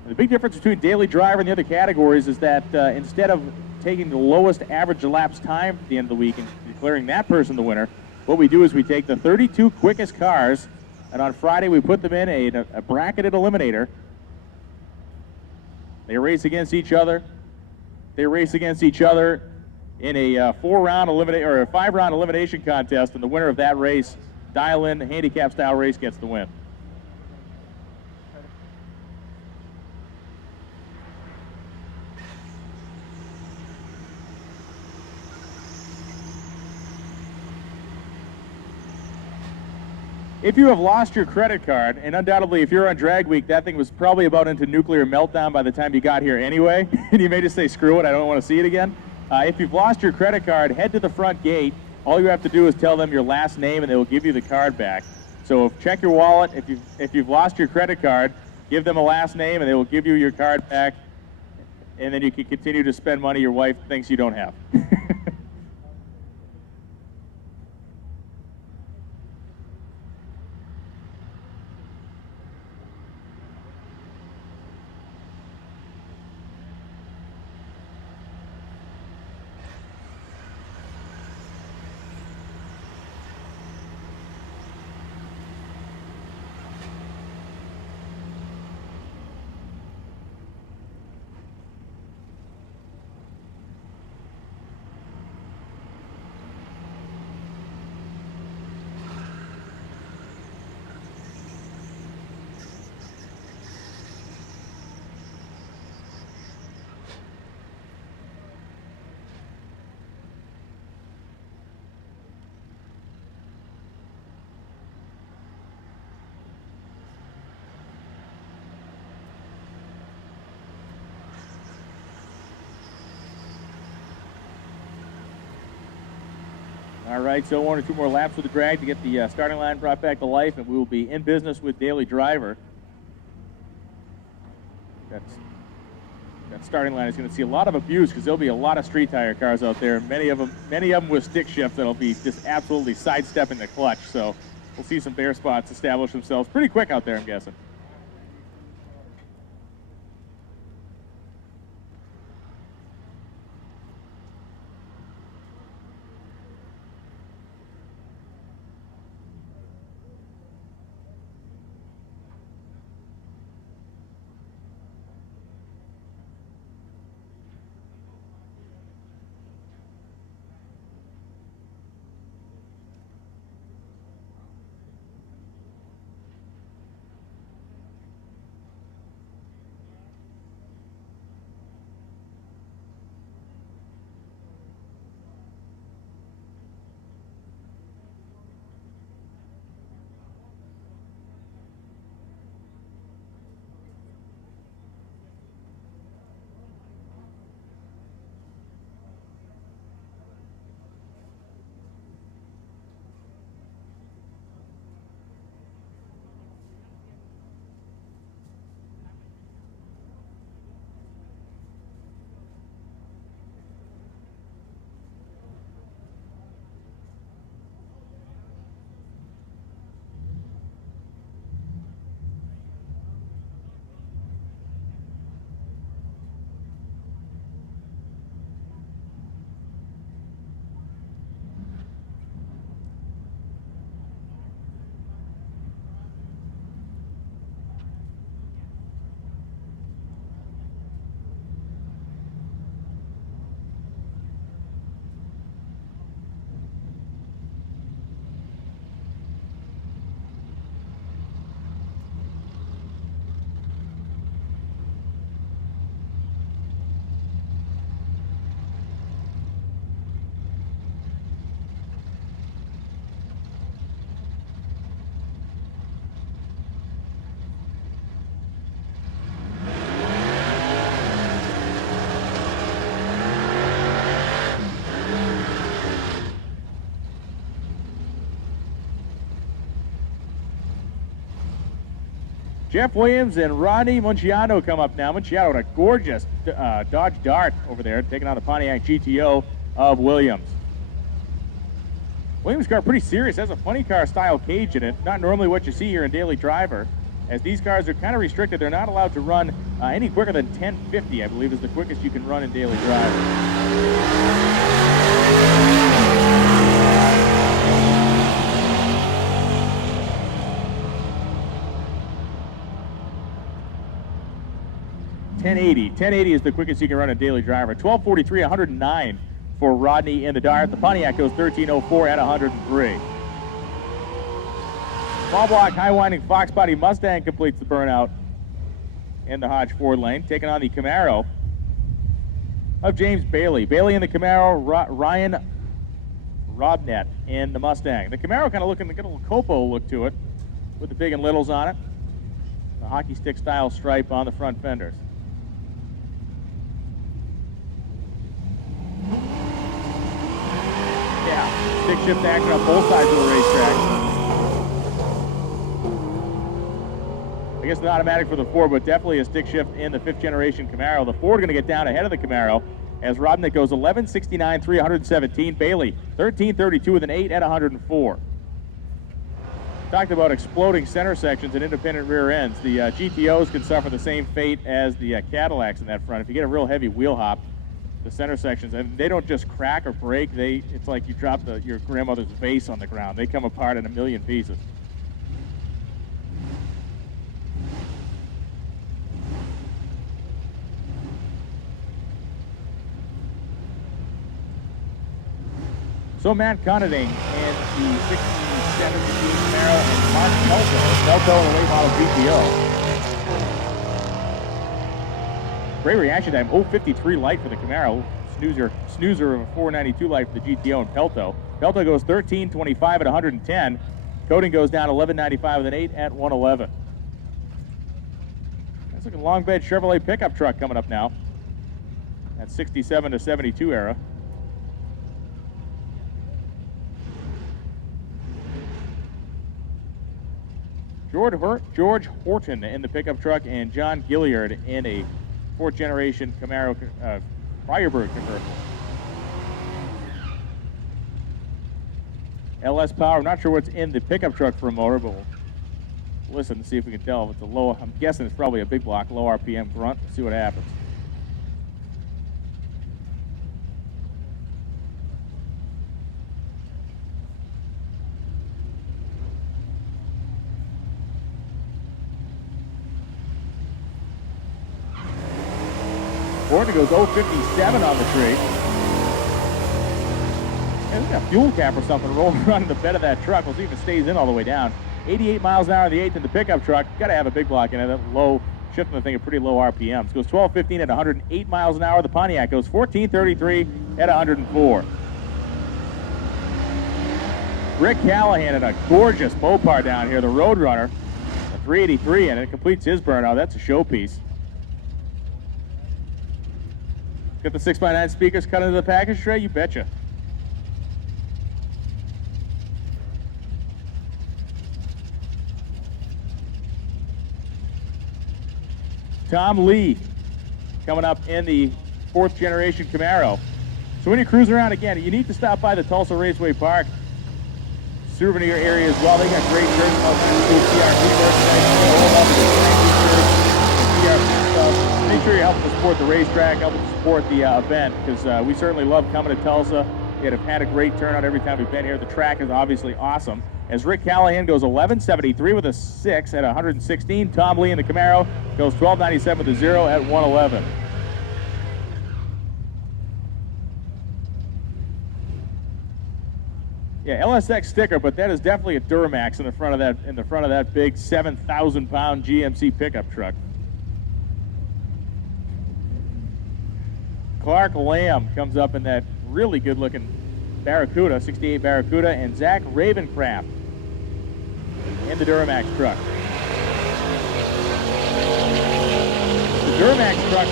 The big difference between Daily Driver and the other categories is that instead of taking the lowest average elapsed time at the end of the week and declaring that person the winner, what we do is we take the 32 quickest cars, and on Friday we put them in a bracketed eliminator. They race against each other. They race against each other in a 5-round elimination contest, and the winner of that race, dial-in handicap-style race, gets the win. If you have lost your credit card, and undoubtedly if you're on drag week, that thing was probably about into nuclear meltdown by the time you got here anyway, and you may just say, screw it, I don't want to see it again. If you've lost your credit card, head to the front gate. All you have to do is tell them your last name and they will give you the card back. So check your wallet. If you've lost your credit card, give them a last name and they will give you your card back, and then you can continue to spend money your wife thinks you don't have. All right, so 1 or 2 more laps with the drag to get the starting line brought back to life, and we will be in business with Daily Driver. That starting line is going to see a lot of abuse because there'll be a lot of street tire cars out there. Many of them with stick shift that'll be just absolutely sidestepping the clutch. So we'll see some bare spots establish themselves pretty quick out there, I'm guessing. Jeff Williams and Rodney Munciano come up now. Munciano with a gorgeous Dodge Dart over there, taking on the Pontiac GTO of Williams. Williams car pretty serious, has a funny car style cage in it, not normally what you see here in Daily Driver, as these cars are kind of restricted. They're not allowed to run any quicker than 1050, I believe is the quickest you can run in Daily Driver. 1080 is the quickest you can run a Daily Driver. 1243, 109 for Rodney in the Dart. The Pontiac goes 1304 at 103. Small block, high winding Fox body Mustang completes the burnout in the Hodge Ford lane, taking on the Camaro of James Bailey. Bailey in the Camaro, Ryan Robnett in the Mustang. The Camaro kind of looking, got a little Copo look to it with the big and littles on it. The hockey stick style stripe on the front fenders. Yeah, stick shift action on both sides of the racetrack. I guess an automatic for the Ford, but definitely a stick shift in the 5th generation Camaro. The Ford going to get down ahead of the Camaro as Robnick goes 1169, 317. Bailey 1332 with an 8 at 104. Talked about exploding center sections and independent rear ends. The GTOs can suffer the same fate as the Cadillacs in that front. If you get a real heavy wheel hop, the center sections, and they don't just crack or break. It's like you drop your grandmother's vase on the ground. They come apart in a million pieces. So Matt Conading in the 1617 Camaro and Mark Melto in the late model GTO. Great reaction time, 0.53 light for the Camaro. Snoozer of a 492 light for the GTO and Pelto. Pelto goes 13.25 at 110. Coating goes down 11.95 with an 8 at 111. That's like a long bed Chevrolet pickup truck coming up now. That 67 to 72 era. George Horton in the pickup truck and John Gilliard in a 4th generation Camaro Firebird convertible. LS power, I'm not sure what's in the pickup truck for a motor, but we'll listen to see if we can tell if it's a low, I'm guessing it's probably a big block, low RPM grunt. Let's see what happens. Horton goes 0.57 on the tree. And there's a fuel cap or something rolling around in the bed of that truck. We'll see if it stays in all the way down. 88 miles an hour in the 8th in the pickup truck. Got to have a big block in it. That low, shifting the thing at pretty low RPMs. Goes 12.15 at 108 miles an hour. The Pontiac goes 14.33 at 104. Rick Callahan in a gorgeous Mopar down here, the Roadrunner, a 383, and it completes his burnout. That's a showpiece. Got the 6x9 speakers cut into the package tray? You betcha. Tom Lee coming up in the 4th generation Camaro. So when you cruise around again, you need to stop by the Tulsa Raceway Park souvenir area as well. They got great shirts, all kinds of cool TRP merchandise. Make sure you're helping to support the racetrack, helping to support the event, because we certainly love coming to Tulsa. We have had a great turnout every time we've been here. The track is obviously awesome. As Rick Callahan goes 11.73 with a 6 at 116. Tom Lee in the Camaro goes 12.97 with a 0 at 111. Yeah, LSX sticker, but that is definitely a Duramax in the front of that big 7,000-pound GMC pickup truck. Clark Lamb comes up in that really good-looking Barracuda, 68 Barracuda, and Zach Ravencraft in the Duramax truck. The Duramax truck,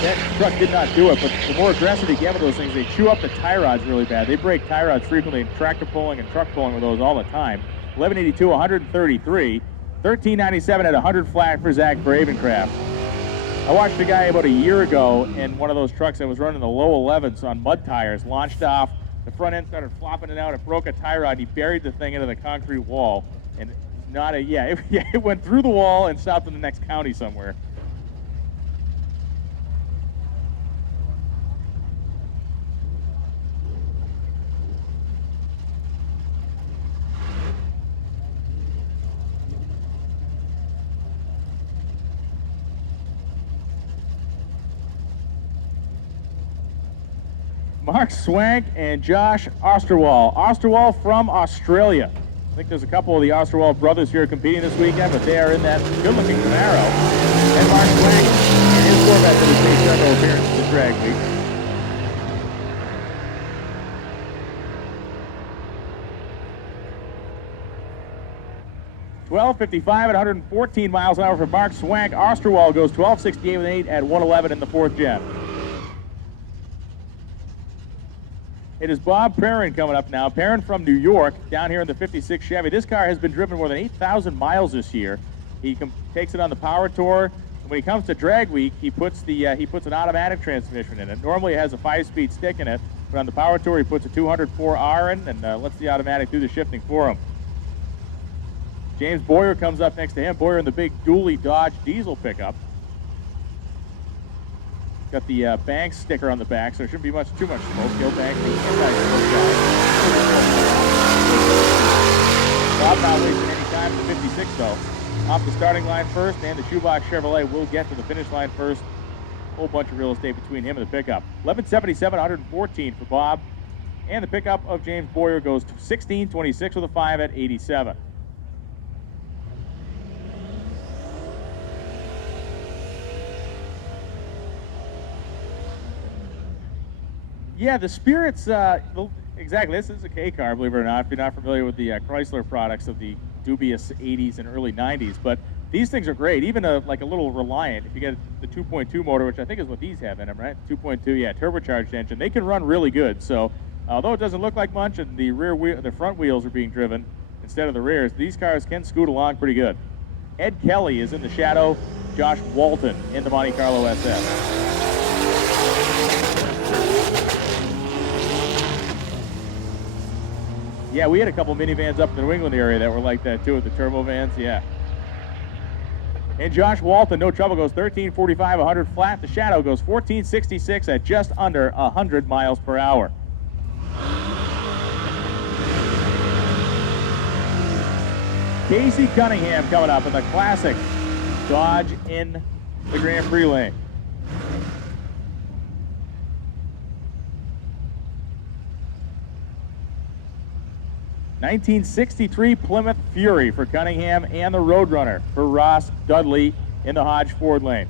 that truck did not do it, but the more aggressive you get with those things, they chew up the tie rods really bad. They break tie rods frequently in tractor pulling and truck pulling with those all the time. 1182, 133. $13.97 at 100 flat for Zach Bravencraft. I watched a guy about a year ago in one of those trucks that was running the low 11s on mud tires, launched off, the front end started flopping it out, it broke a tie rod, he buried the thing into the concrete wall, and it went through the wall and stopped in the next county somewhere. Mark Swank and Josh Osterwald. Osterwald from Australia. I think there's a couple of the Osterwald brothers here competing this weekend, but they are in that good-looking Camaro. And Mark Swank and his Corvette that has made several appearances at Drag Week. $12.55 at 114 miles an hour for Mark Swank. Osterwald goes 12.68 with 8 at 111 in the 4th gen. It is Bob Perrin coming up now. Perrin from New York, down here in the 56 Chevy. This car has been driven more than 8,000 miles this year. He takes it on the Power Tour. And when he comes to Drag Week, he puts an automatic transmission in it. Normally it has a 5-speed stick in it, but on the Power Tour he puts a 204R in and lets the automatic do the shifting for him. James Boyer comes up next to him. Boyer in the big dually Dodge diesel pickup. Got the Banks sticker on the back, so there shouldn't be too much smoke. Gil Banks, Bob not wasting any time in the 56 though. Off the starting line first, and the Shoebox Chevrolet will get to the finish line first. Whole bunch of real estate between him and the pickup. 11.77, 114 for Bob. And the pickup of James Boyer goes to 16.26 with a 5 at 87. Yeah, the Spirit's, exactly, this is a K car, believe it or not, if you're not familiar with the Chrysler products of the dubious 80s and early 90s, but these things are great, even like a little Reliant, if you get the 2.2 motor, which I think is what these have in them, right? 2.2, yeah, turbocharged engine, they can run really good, so although it doesn't look like much and the front wheels are being driven instead of the rears, these cars can scoot along pretty good. Ed Kelly is in the Shadow, Josh Walton in the Monte Carlo SF. Yeah, we had a couple minivans up in the New England area that were like that too, with the turbo vans, yeah. And Josh Walton, no trouble, goes 13.45, 100 flat. The Shadow goes 14.66 at just under 100 miles per hour. Casey Cunningham coming up in the classic Dodge in the Grand Prix lane. '63 Plymouth Fury for Cunningham and the Roadrunner for Ross Dudley in the Hodge Ford lane.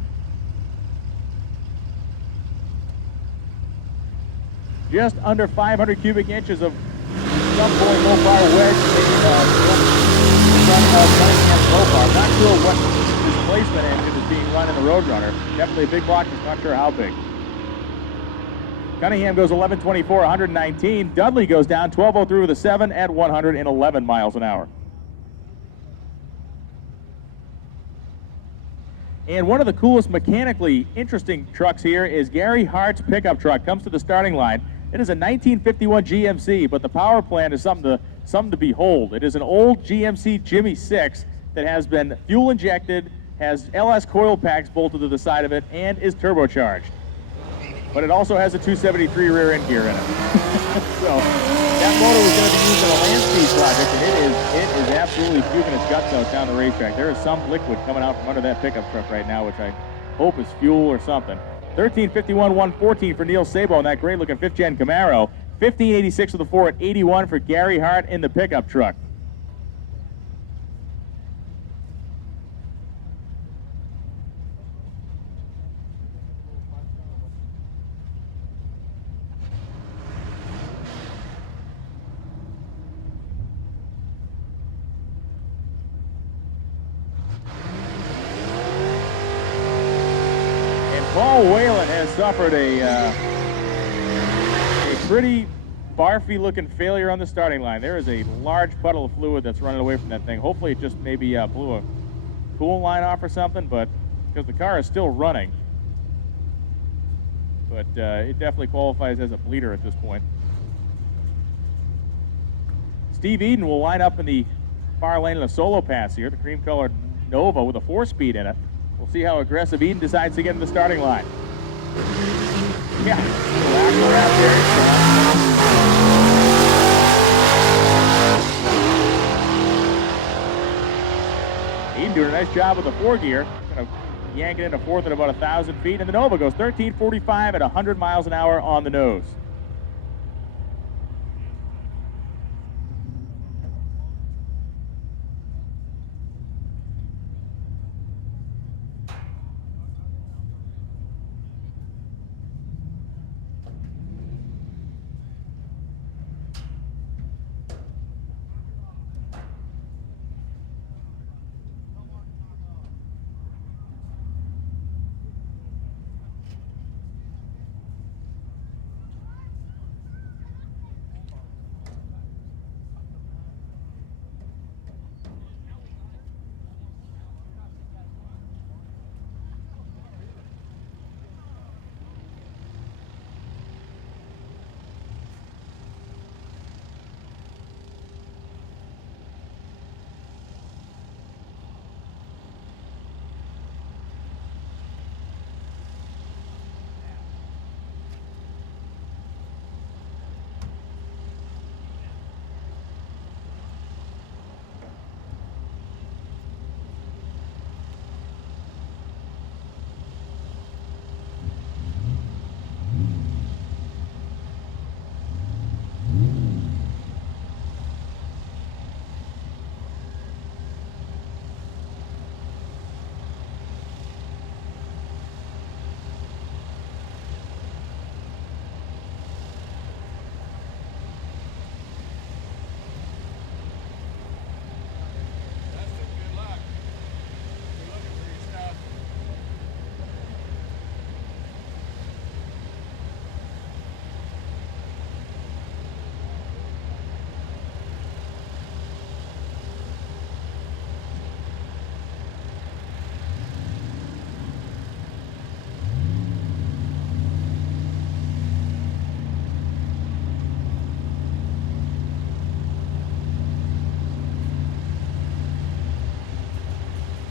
Just under 500 cubic inches of sub-4 low-bar wedge Cunningham's low-bar. Not sure what displacement engine is being run in the Roadrunner. Definitely a big block, just not sure how big. Cunningham goes 11.24, 119. Dudley goes down 12.03 with a 7 at 111 miles an hour. And one of the coolest mechanically interesting trucks here is Gary Hart's pickup truck. Comes to the starting line. It is a 1951 GMC, but the power plant is something to behold. It is an old GMC Jimmy 6 that has been fuel injected, has LS coil packs bolted to the side of it, and is turbocharged. But it also has a 273 rear end gear in it. So that motor was going to be used in a land speed project, and it is absolutely puking its guts out down the racetrack. There is some liquid coming out from under that pickup truck right now, which I hope is fuel or something. 13.51, 114 for Neil Sabo in that great looking 5th gen Camaro. 15.86 with a 4 at 81 for Gary Hart in the pickup truck. Paul Whalen has suffered a pretty barfy-looking failure on the starting line. There is a large puddle of fluid that's running away from that thing. Hopefully it just maybe blew coolant line off or something, but because the car is still running. But it definitely qualifies as a bleeder at this point. Steve Eden will line up in the far lane in a solo pass here, the cream-colored Nova with a 4-speed in it. We'll see how aggressive Eden decides to get in the starting line. Yeah, axle wrap there. Eden doing a nice job with the 4-gear. Gonna yank it into fourth at about 1,000 feet, and the Nova goes 13:45 at 100 miles an hour on the nose.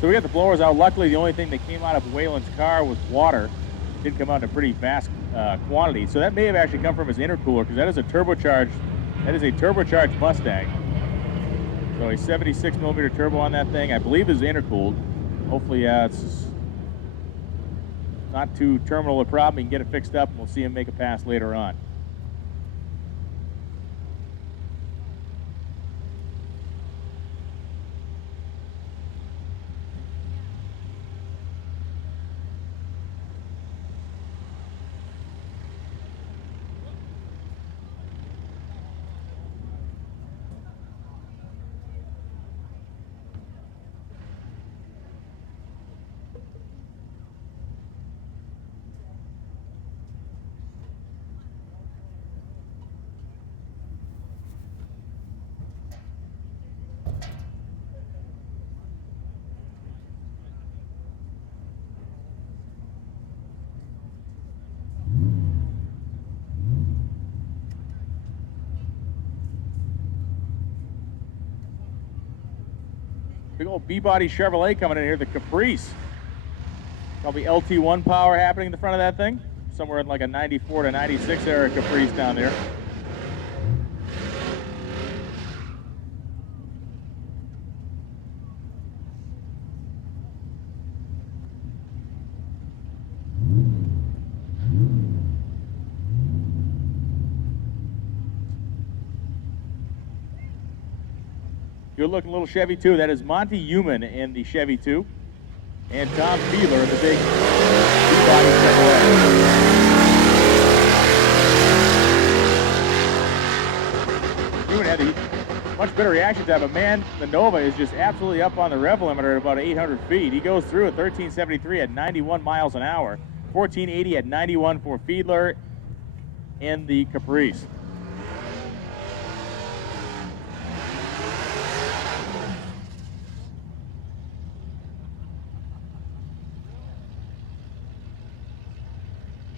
So we got the blowers out. Luckily, the only thing that came out of Waylon's car was water. It did come out in a pretty vast quantity. So that may have actually come from his intercooler, because that is a turbocharged Mustang. So a 76 millimeter turbo on that thing, I believe, is intercooled. Hopefully, it's not too terminal a problem. He can get it fixed up, and we'll see him make a pass later on. Big old B-body Chevrolet coming in here, the Caprice. Probably LT1 power happening in the front of that thing. Somewhere in like a 94 to 96 era Caprice down there. Good looking little Chevy 2. That is Monty Human in the Chevy 2. And Tom Fiedler in the big body Chevrolet. Human had a much better reaction time, but man, the Nova is just absolutely up on the rev limiter at about 800 feet. He goes through at 1373 at 91 miles an hour. 1480 at 91 for Fiedler in the Caprice.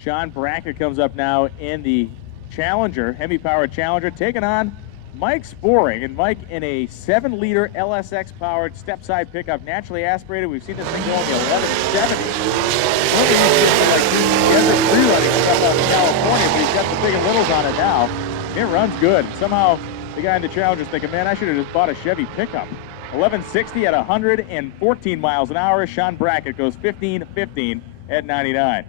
Sean Brackett comes up now in the Challenger, Hemi-powered Challenger, taking on Mike Sporing. And Mike in a 7-liter LSX-powered step-side pickup, naturally aspirated. We've seen this thing go in the 1170. Really used to be like desert free-running stuff out in California, but he's got the big and littles on it now. It runs good. Somehow, the guy in the Challenger's thinking, man, I should have just bought a Chevy pickup. 1160 at 114 miles an hour. Sean Brackett goes 15-15 at 99.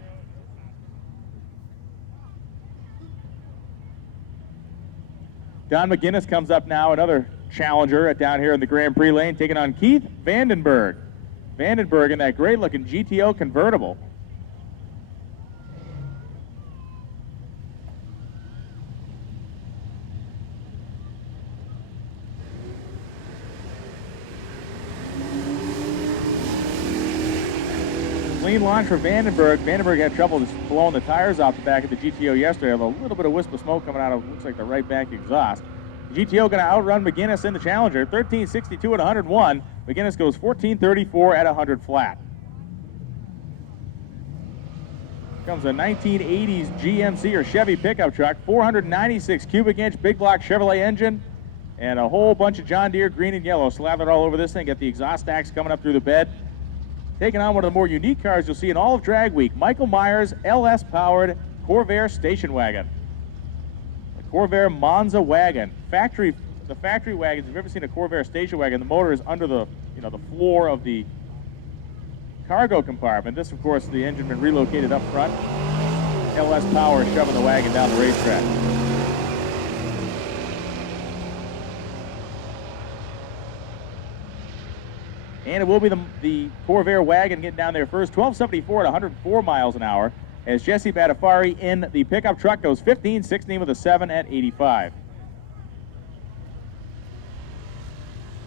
Don McGinnis comes up now, another Challenger down here in the Grand Prix lane, taking on Keith Vandenberg. Vandenberg in that great-looking GTO convertible. Clean launch for Vandenberg. Vandenberg had trouble just blowing the tires off the back of the GTO yesterday. A little bit of wisp of smoke coming out of, looks like the right back exhaust. The GTO going to outrun McGinnis in the Challenger. 13.62 at 101. McGinnis goes 14.34 at 100 flat. Comes a 1980s GMC or Chevy pickup truck. 496 cubic inch big block Chevrolet engine. And a whole bunch of John Deere green and yellow slathered all over this thing. Got the exhaust stacks coming up through the bed. Taking on one of the more unique cars you'll see in all of Drag Week, Michael Myers LS-powered Corvair station wagon. The Corvair Monza wagon. The factory wagons, if you've ever seen a Corvair station wagon, the motor is under the, the floor of the cargo compartment. This, of course, the engine been relocated up front. LS Power is shoving the wagon down the racetrack. And it will be the Corvair wagon getting down there first. 1274 at 104 miles an hour as Jesse Batafari in the pickup truck goes 15-16 with a 7 at 85.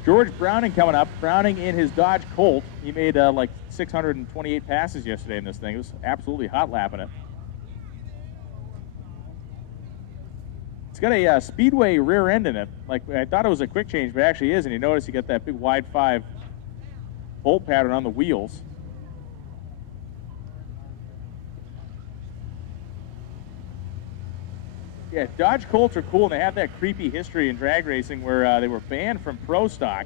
George Browning coming up. Browning in his Dodge Colt. He made like 628 passes yesterday in this thing. It was absolutely hot lapping it. It's got a Speedway rear end in it. Like, I thought it was a quick change, but it actually is. And you notice you got that big wide 5 bolt pattern on the wheels. Yeah, Dodge Colts are cool, and they have that creepy history in drag racing where they were banned from pro stock.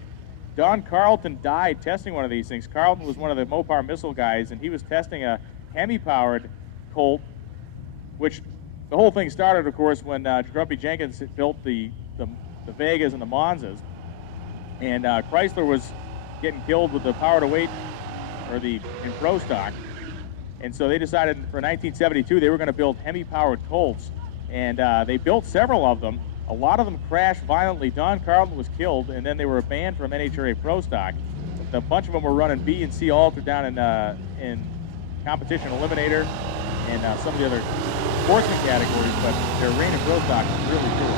Don Carlton died testing one of these things. Carlton was one of the Mopar missile guys, and he was testing a Hemi-powered Colt, which the whole thing started, of course, when Grumpy Jenkins built the Vegas and the Monzas, and Chrysler was getting killed with the power to weight or in pro stock, and so they decided for 1972 they were going to build Hemi-powered Colts, and they built several of them. A lot of them crashed violently. Don Carlton was killed, and then they were banned from NHRA pro stock. A bunch of them were running B and C Alter down in competition eliminator and some of the other sportsman categories, but their reign in pro stock was really cool.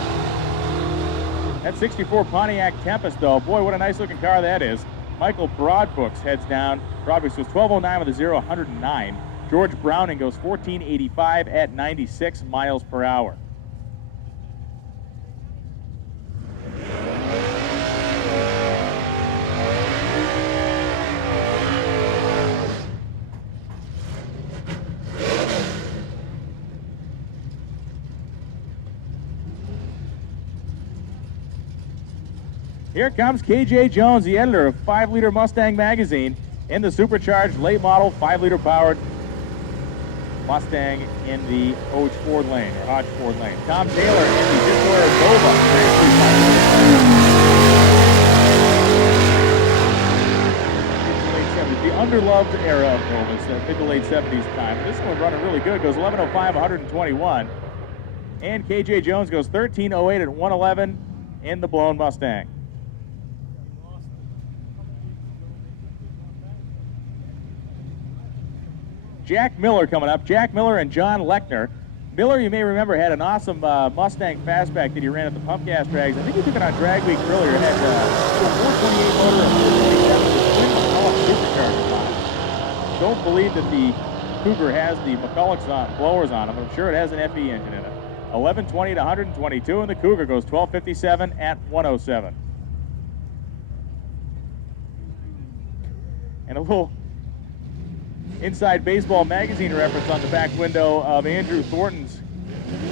That 64 Pontiac Tempest, though, boy, what a nice looking car that is. Michael Broadbooks heads down. Broadbooks goes 1209 with a 0, 109. George Browning goes 1485 at 96 miles per hour. Here comes KJ Jones, the editor of 5 Liter Mustang Magazine, in the supercharged late model 5-liter powered Mustang in the Hodge Ford lane. Tom Taylor in the Discovery Nova Grand Prix. The underloved era of Novas, mid to late 70s time. This one running really good, goes 1105, 121. And KJ Jones goes 1308 at 111 in the blown Mustang. Jack Miller coming up. Jack Miller and John Lechner. Miller, you may remember, had an awesome Mustang fastback that he ran at the pump gas drags. I think he took it on Drag Week earlier. It had a 428 motor and 427 with twin McCulloch superchargers on it. Don't believe that the Cougar has the McCulloch's blowers on them. I'm sure it has an FE engine in it. 1120 to 122, and the Cougar goes 1257 at 107. And a little Inside Baseball magazine reference on the back window of Andrew Thornton's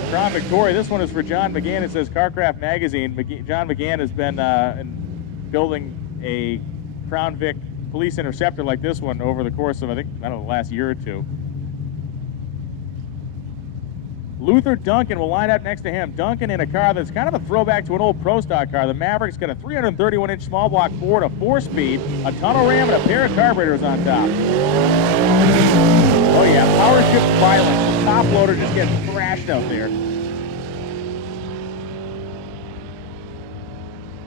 Crown Victoria. This one is for John McGann. It says Carcraft Magazine. John McGann has been building a Crown Vic police interceptor like this one over the course of, I don't know, the last year or two. Luther Duncan will line up next to him. Duncan in a car that's kind of a throwback to an old Pro Stock car. The Maverick's got a 331-inch small block Ford, a 4-speed, a tunnel ram, and a pair of carburetors on top. Oh yeah, power shift violence. The top loader just gets thrashed out there.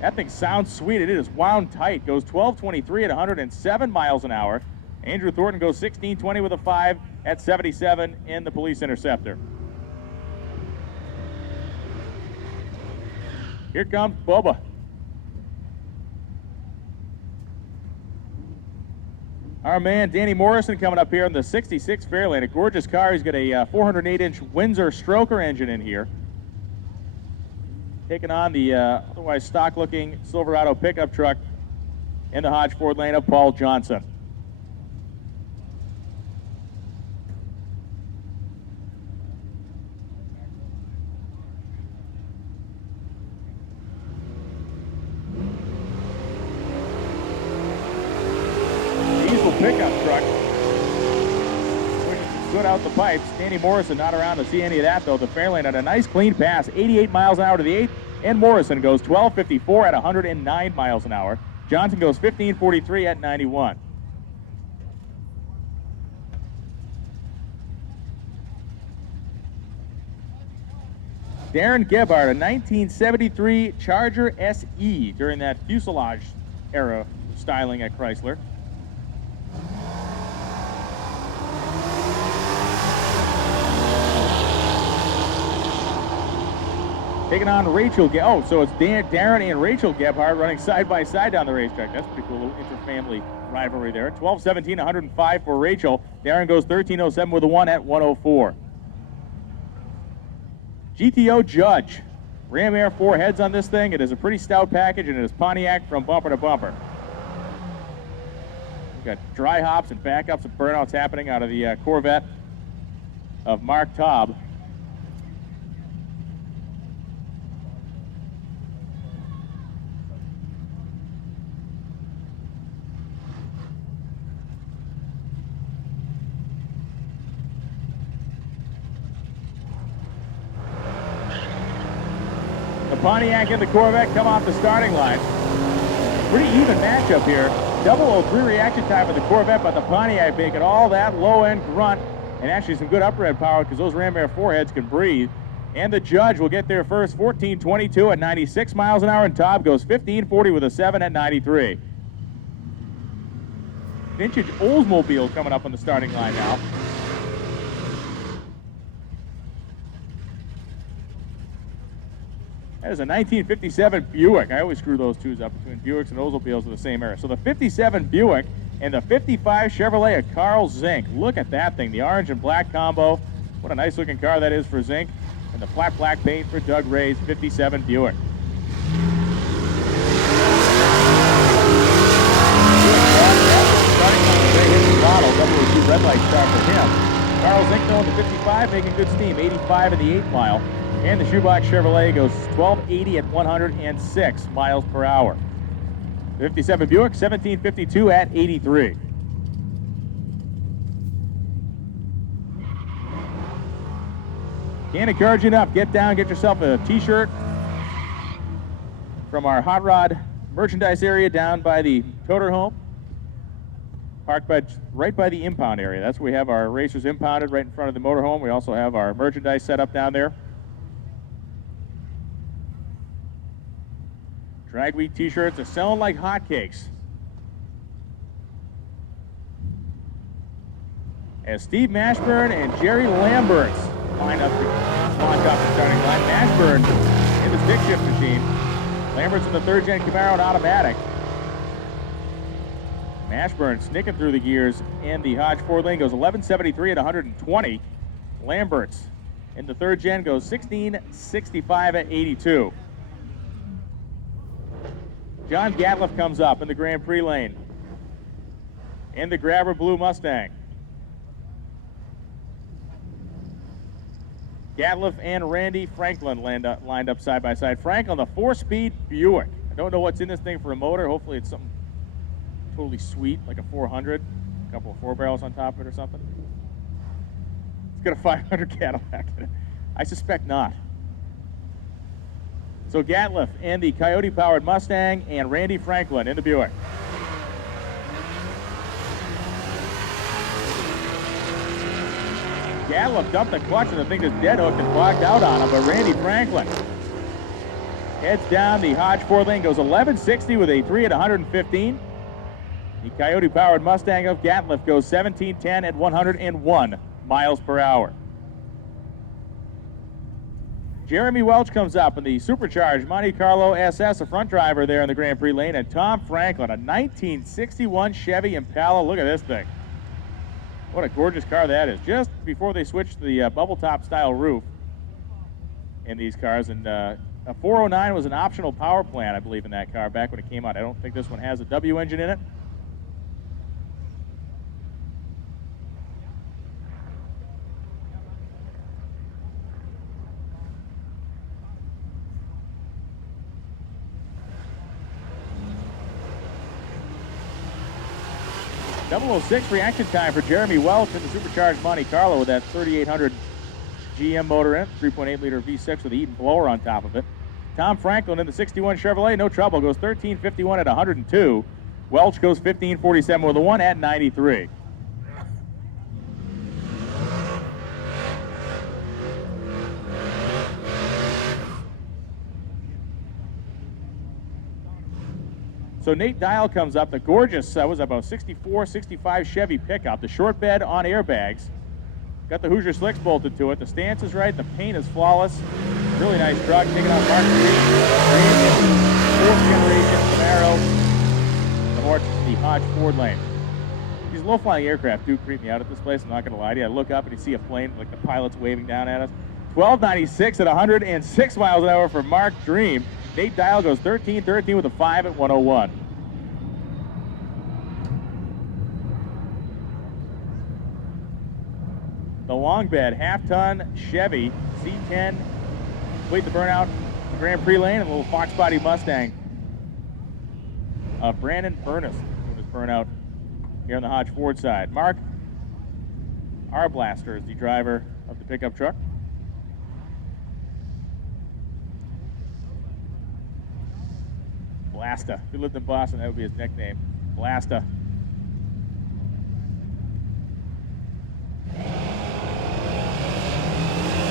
That thing sounds sweet. It is wound tight. Goes 1223 at 107 miles an hour. Andrew Thornton goes 1620 with a 5 at 77 in the Police Interceptor. Here comes Bubba. Our man Danny Morrison coming up here in the 66 Fairlane. A gorgeous car. He's got a 408-inch Windsor Stroker engine in here. Taking on the otherwise stock-looking Silverado pickup truck in the Hodge Ford lane of Paul Johnson. Diesel pickup truck. Good out the pipes. Danny Morrison not around to see any of that, though. The Fairlane had a nice clean pass, 88 miles an hour to the 8th, and Morrison goes 1254 at 109 miles an hour. Johnson goes 1543 at 91. Darren Gebhardt, a 1973 Charger SE during that fuselage era styling at Chrysler. Taking on Rachel, so it's Darren and Rachel Gebhardt running side by side down the racetrack. That's pretty cool, a little inter-family rivalry there. 12:17, 105 for Rachel. Darren goes 13:07 with a 1 at 104. GTO Judge. Ram Air 4 heads on this thing. It is a pretty stout package, and it is Pontiac from bumper to bumper. We've got dry hops and backups and burnouts happening out of the Corvette of Mark Taub. Pontiac and the Corvette come off the starting line. Pretty even matchup here. 003 reaction time for the Corvette, but the Pontiac making all that low-end grunt and actually some good upper end power because those Ram Air 4 heads can breathe. And the Judge will get there first, 1422 at 96 miles an hour, and Taub goes 1540 with a 7 at 93. Vintage Oldsmobile coming up on the starting line now. That is a 1957 Buick. I always screw those twos up between Buicks and Oldsmobiles of the same era. So the 57 Buick and the 55 Chevrolet of Carl Zink. Look at that thing, the orange and black combo. What a nice looking car that is for Zink. And the flat black paint for Doug Ray's 57 Buick. Model, 002 red light start for him. Carl Zink though in the 55 making good steam, 85 in the 8th mile. And the shoebox Chevrolet goes 1280 at 106 miles per hour. The 57 Buick, 1752 at 83. Can't encourage you enough. Get down, get yourself a t-shirt from our Hot Rod merchandise area down by the Toter Home. Parked right by the impound area. That's where we have our racers impounded right in front of the motorhome. We also have our merchandise set up down there. Drag Week t-shirts are selling like hotcakes. As Steve Mashburn and Jerry Lamberts line up to launch off the starting line. Mashburn in the stick shift machine. Lamberts in the 3rd gen Camaro and automatic. Mashburn snicking through the gears in the Hodge Ford lane, goes 1173 at 120. Lamberts in the 3rd gen goes 1665 at 82. John Gatliff comes up in the Grand Prix lane in the Grabber Blue Mustang. Gatliff and Randy Franklin lined up side by side. Franklin, the 4-speed Buick. I don't know what's in this thing for a motor. Hopefully it's something totally sweet, like a 400. A couple of 4-barrels on top of it or something. It's got a 500 Cadillac in it. I suspect not. So Gatliff and the Coyote-powered Mustang and Randy Franklin in the Buick. Gatliff dumped the clutch and the thing just dead hooked and blocked out on him, but Randy Franklin heads down the Hodge 4-lane, goes 1160 with a 3 at 115. The Coyote-powered Mustang of Gatliff goes 1710 at 101 miles per hour. Jeremy Welch comes up in the supercharged Monte Carlo SS, a front driver there in the Grand Prix lane, and Tom Franklin, a 1961 Chevy Impala. Look at this thing. What a gorgeous car that is. Just before they switched to the bubble top style roof in these cars, and a 409 was an optional power plant, I believe, in that car back when it came out. I don't think this one has a W engine in it. .006 reaction time for Jeremy Welch in the supercharged Monte Carlo with that 3800 GM motor in it, 3.8-liter V6 with the Eaton blower on top of it. Tom Franklin in the 61 Chevrolet, no trouble, goes 1351 at 102. Welch goes 1547 with a 1 at 93. So Nate Dial comes up, the gorgeous, was about 64, 65 Chevy pickup, the short bed on airbags. Got the Hoosier slicks bolted to it. The stance is right, the paint is flawless. Really nice truck, taking out Mark Green, 4th generation Camaro, the Hodge Ford lane. These low-flying aircraft do creep me out at this place, I'm not gonna lie to you. I look up and you see a plane, like the pilot's waving down at us. 1296 at 106 miles an hour for Mark Dream. Nate Dial goes 1313 with a 5 at 101. The long bed, half-ton Chevy C10, complete the burnout, the Grand Prix lane, and a little Fox body Mustang. Brandon Burness with his burnout here on the Hodge Ford side. Mark Arblaster is the driver of the pickup truck. Blasta. If he lived in Boston, that would be his nickname. Blasta.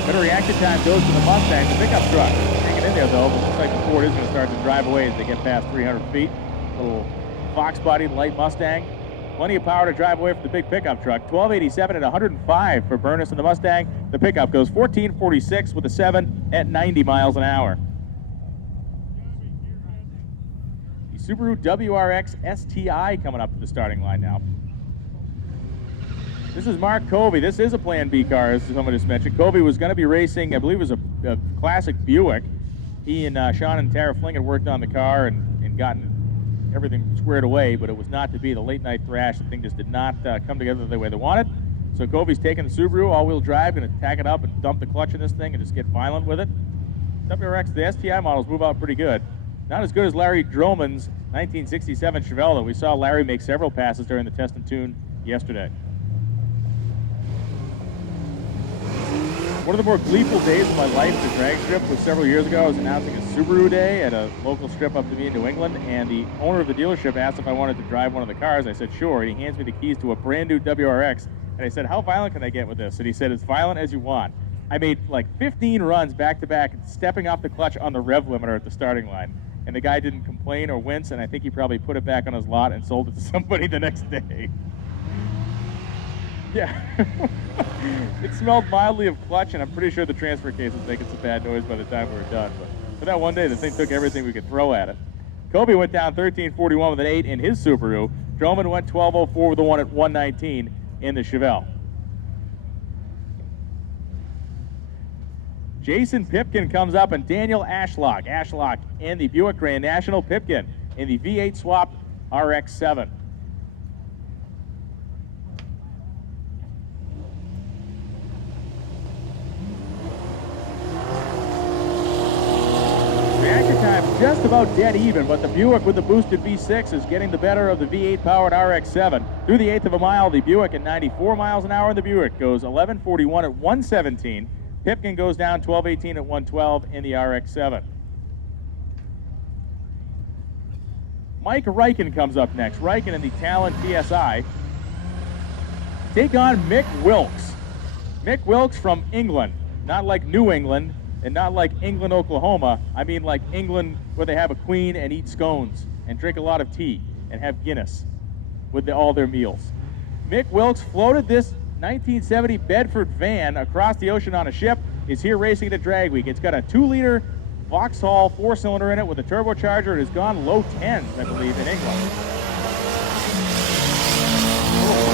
Better reaction time goes to the Mustang, the pickup truck. Hanging in there though, but looks like the Ford is going to start to drive away as they get past 300 feet. Little Fox body light Mustang. Plenty of power to drive away from the big pickup truck. 1287 at 105 for Burness and the Mustang. The pickup goes 1446 with a 7 at 90 miles an hour. Subaru WRX STI coming up to the starting line now. This is Mark Covey. This is a Plan B car, as someone just mentioned. Covey was going to be racing, I believe it was a classic Buick. He and Sean and Tara Fling had worked on the car and gotten everything squared away, but it was not to be. The late night thrash, the thing just did not come together the way they wanted. So Covey's taking the Subaru all-wheel drive, going to tack it up and dump the clutch in this thing and just get violent with it. WRX, the STI models move out pretty good. Not as good as Larry Droman's 1967 Chevelle that we saw Larry make several passes during the test and tune yesterday. One of the more gleeful days of my life at the drag strip was several years ago. I was announcing a Subaru day at a local strip up to me in New England, and the owner of the dealership asked if I wanted to drive one of the cars. I said, sure, and he hands me the keys to a brand new WRX, and I said, how violent can I get with this? And he said, as violent as you want. I made like 15 runs back to back, stepping off the clutch on the rev limiter at the starting line. And the guy didn't complain or wince, and I think he probably put it back on his lot and sold it to somebody the next day. Yeah. It smelled mildly of clutch, and I'm pretty sure the transfer case was making some bad noise by the time we were done. But for that one day, the thing took everything we could throw at it. Kobe went down 1341 with an 8 in his Subaru. Droman went 1204 with the 1 at 119 in the Chevelle. Jason Pipkin comes up, and Daniel Ashlock in the Buick Grand National. Pipkin in the V8 swapped RX-7. just about dead even, but the Buick with the boosted V6 is getting the better of the V8 powered RX-7. Through the eighth of a mile, the Buick at 94 miles an hour, and the Buick goes 11:41 at 117. Pipkin goes down 12:18 at 112 in the RX-7. Mike Reichen comes up next. Reichen in the Talon TSI. Take on Mick Wilkes. Mick Wilkes from England, not like New England and not like England, Oklahoma. I mean like England where they have a queen and eat scones and drink a lot of tea and have Guinness with all their meals. Mick Wilkes floated this 1970 Bedford van across the ocean on a ship. He's here racing at Drag Week. It's got a 2-liter Vauxhall 4-cylinder in it with a turbocharger. It has gone low 10s, I believe, in England.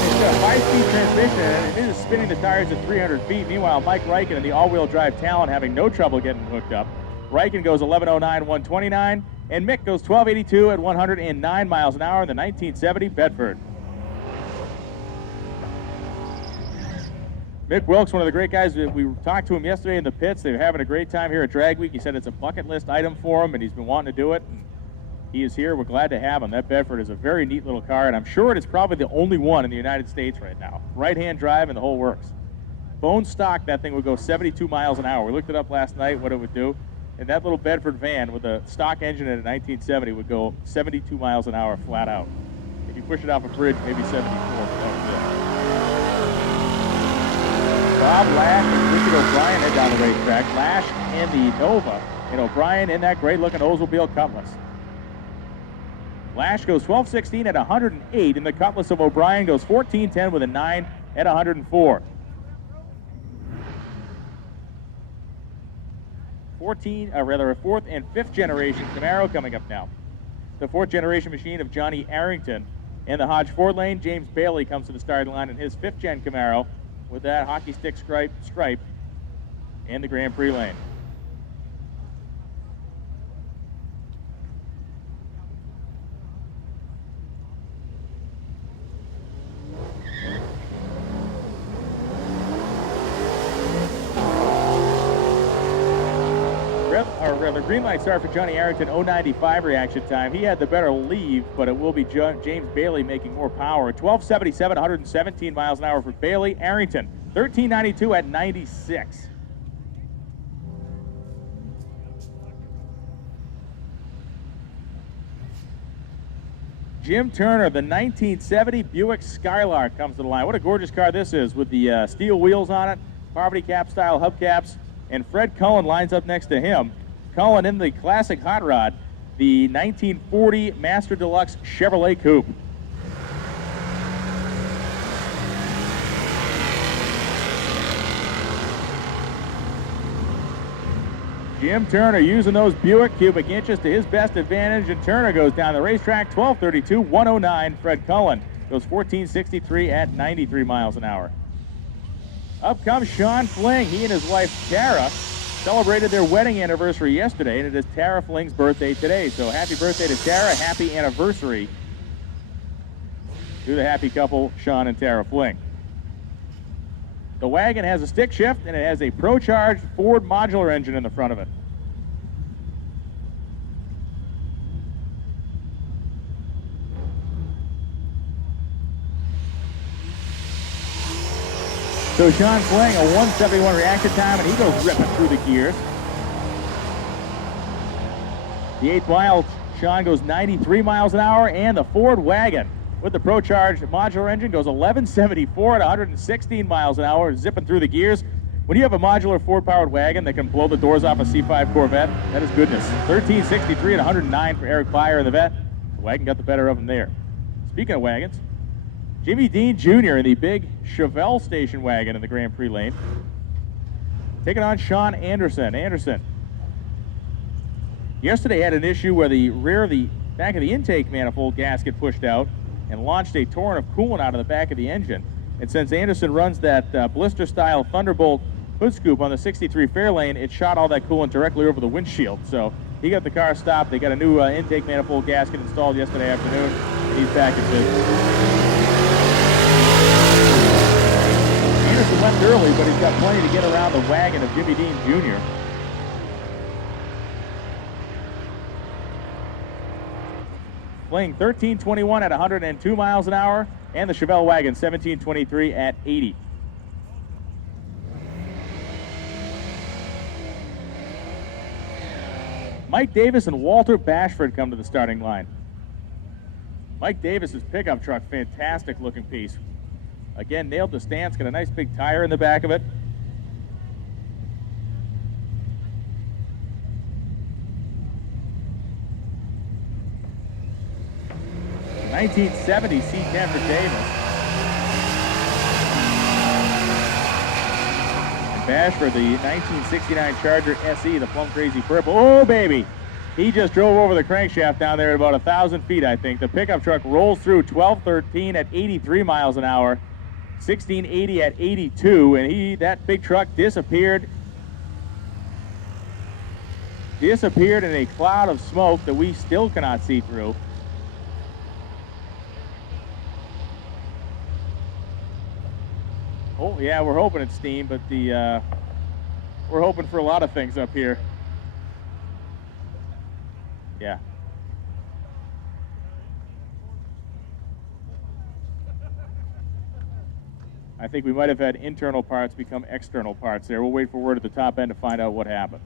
It's got a 5-speed transmission, and it is spinning the tires at 300 feet. Meanwhile, Mike Reichen in the all-wheel drive Talon having no trouble getting hooked up. Reichen goes 11:09, 129, and Mick goes 12:82 at 109 miles an hour in the 1970 Bedford. Mick Wilkes, one of the great guys. We talked to him yesterday in the pits. They were having a great time here at Drag Week. He said it's a bucket list item for him, and he's been wanting to do it. And he is here. We're glad to have him. That Bedford is a very neat little car, and I'm sure it is probably the only one in the United States right now. Right-hand drive and the whole works. Bone stock, that thing would go 72 miles an hour. We looked it up last night, what it would do. And that little Bedford van with a stock engine in a 1970 would go 72 miles an hour flat out. If you push it off a bridge, maybe 74. But that was it. Bob Lash and Richard O'Brien head down the racetrack. Lash in the Nova, and O'Brien in that great-looking Oldsmobile Cutlass. Lash goes 12:16 at 108, and the Cutlass of O'Brien goes 14:10 with a 9 at 104. A fourth and fifth generation Camaro coming up now. The fourth generation machine of Johnny Arrington. In the Hodge Ford lane, James Bailey comes to the starting line in his fifth gen Camaro with that hockey stick stripe in the Grand Prix lane. The green light start for Johnny Arrington, 0.95 reaction time. He had the better leave, but it will be James Bailey making more power. 12:77, 117 miles an hour for Bailey. Arrington, 13:92 at 96. Jim Turner, the 1970 Buick Skylark comes to the line. What a gorgeous car this is with the steel wheels on it, poverty cap style hubcaps, and Fred Cullen lines up next to him. Cullen in the classic hot rod, the 1940 Master Deluxe Chevrolet Coupe. Jim Turner using those Buick cubic inches to his best advantage, and Turner goes down the racetrack 12:32, 109. Fred Cullen goes 14:63 at 93 miles an hour. Up comes Sean Fling. He and his wife Tara celebrated their wedding anniversary yesterday, and it is Tara Fling's birthday today. So happy birthday to Tara, happy anniversary to the happy couple, Sean and Tara Fling. The wagon has a stick shift, and it has a Pro-Charged Ford modular engine in the front of it. So Sean Fling, a 171 reaction time, and he goes ripping through the gears. The 8th mile, Sean goes 93 miles an hour, and the Ford wagon with the Pro-Charged modular engine goes 1174 at 116 miles an hour, zipping through the gears. When you have a modular Ford-powered wagon that can blow the doors off a C5 Corvette, that is goodness. 1363 at 109 for Eric Byer in the vet. The wagon got the better of him there. Speaking of wagons, Jimmy Dean Jr. in the big Chevelle station wagon in the Grand Prix lane. Taking on Sean Anderson. Anderson yesterday had an issue where the back of the intake manifold gasket pushed out and launched a torrent of coolant out of the back of the engine. And since Anderson runs that blister-style Thunderbolt hood scoop on the 63 Fairlane, it shot all that coolant directly over the windshield. So he got the car stopped. They got a new intake manifold gasket installed yesterday afternoon, and he's back in business. Anderson left early, but he's got plenty to get around the wagon of Jimmy Dean Jr. Sling 13:21 at 102 miles an hour, and the Chevelle wagon 17:23 at 80. Mike Davis and Walter Bashford come to the starting line. Mike Davis's pickup truck, fantastic looking piece. Again, nailed the stance, got a nice big tire in the back of it. (1970) C10 for Davis. And Bashford, the 1969 Charger SE, the plum crazy purple. Oh, baby! He just drove over the crankshaft down there at about 1,000 feet, I think. The pickup truck rolls through 12:13 at 83 miles an hour, 1680 at 82, and that big truck disappeared in a cloud of smoke that we still cannot see through. Oh, yeah, we're hoping it's steam, but we're hoping for a lot of things up here. Yeah. I think we might have had internal parts become external parts there. We'll wait for word at the top end to find out what happened.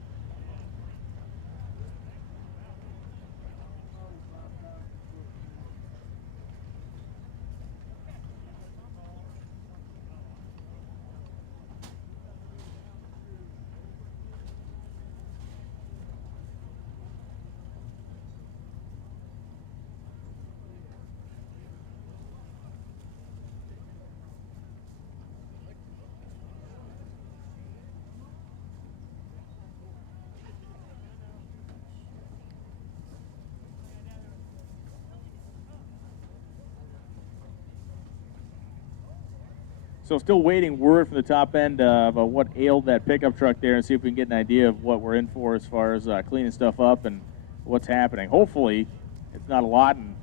So still waiting word from the top end about what ailed that pickup truck there, and see if we can get an idea of what we're in for as far as cleaning stuff up and what's happening. Hopefully it's not a lot and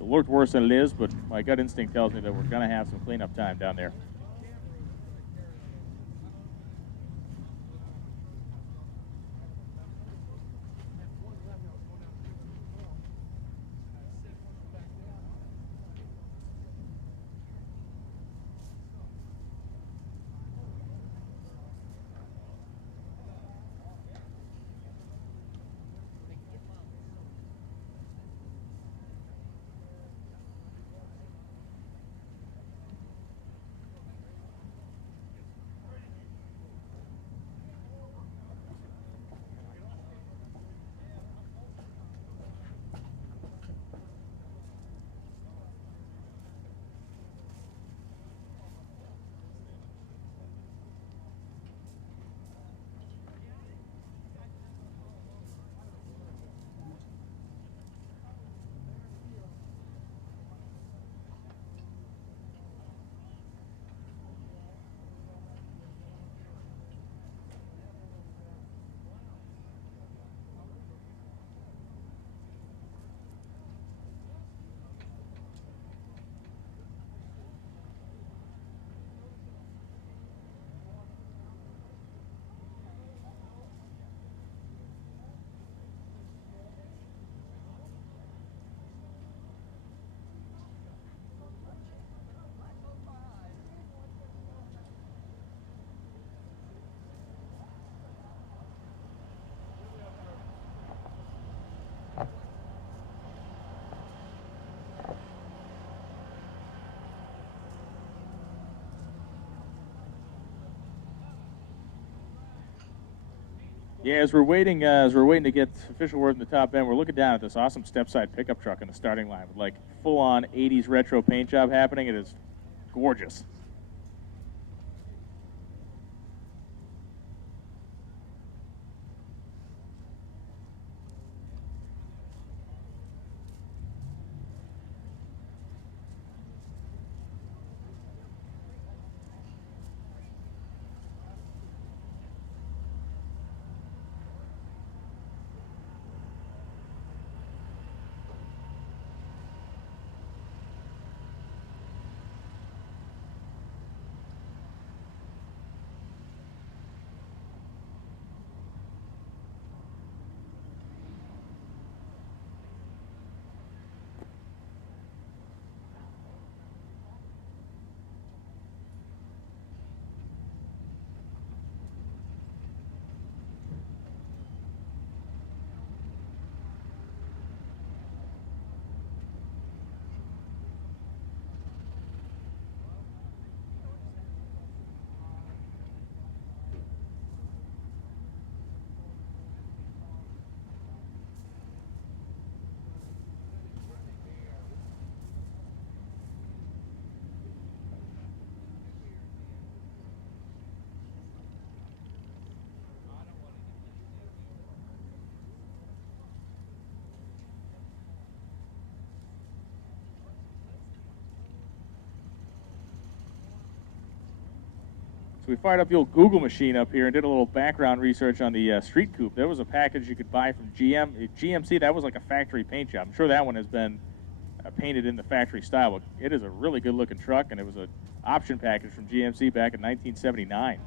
it looked worse than it is, but my gut instinct tells me that we're going to have some cleanup time down there. Yeah, as we're waiting to get official word from the top end, we're looking down at this awesome step-side pickup truck in the starting line with like full-on 80s retro paint job happening. It is gorgeous. So we fired up the old Google machine up here and did a little background research on the Street Coupe. There was a package you could buy from GMC. That was like a factory paint job. I'm sure that one has been painted in the factory style. But it is a really good-looking truck, and it was an option package from GMC back in 1979.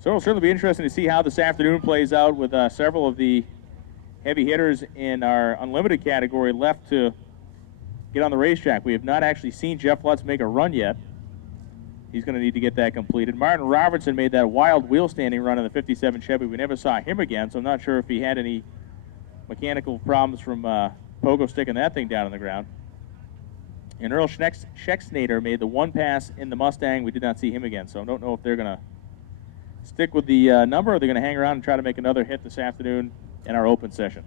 So it'll certainly be interesting to see how this afternoon plays out with several of the heavy hitters in our unlimited category left to get on the racetrack. We have not actually seen Jeff Lutz make a run yet. He's going to need to get that completed. Martin Robertson made that wild wheel standing run in the 57 Chevy. We never saw him again, so I'm not sure if he had any mechanical problems from Pogo sticking that thing down on the ground. And Earl Schexnader made the one pass in the Mustang. We did not see him again, so I don't know if they're going to stick with the number, or they're going to hang around and try to make another hit this afternoon in our open session.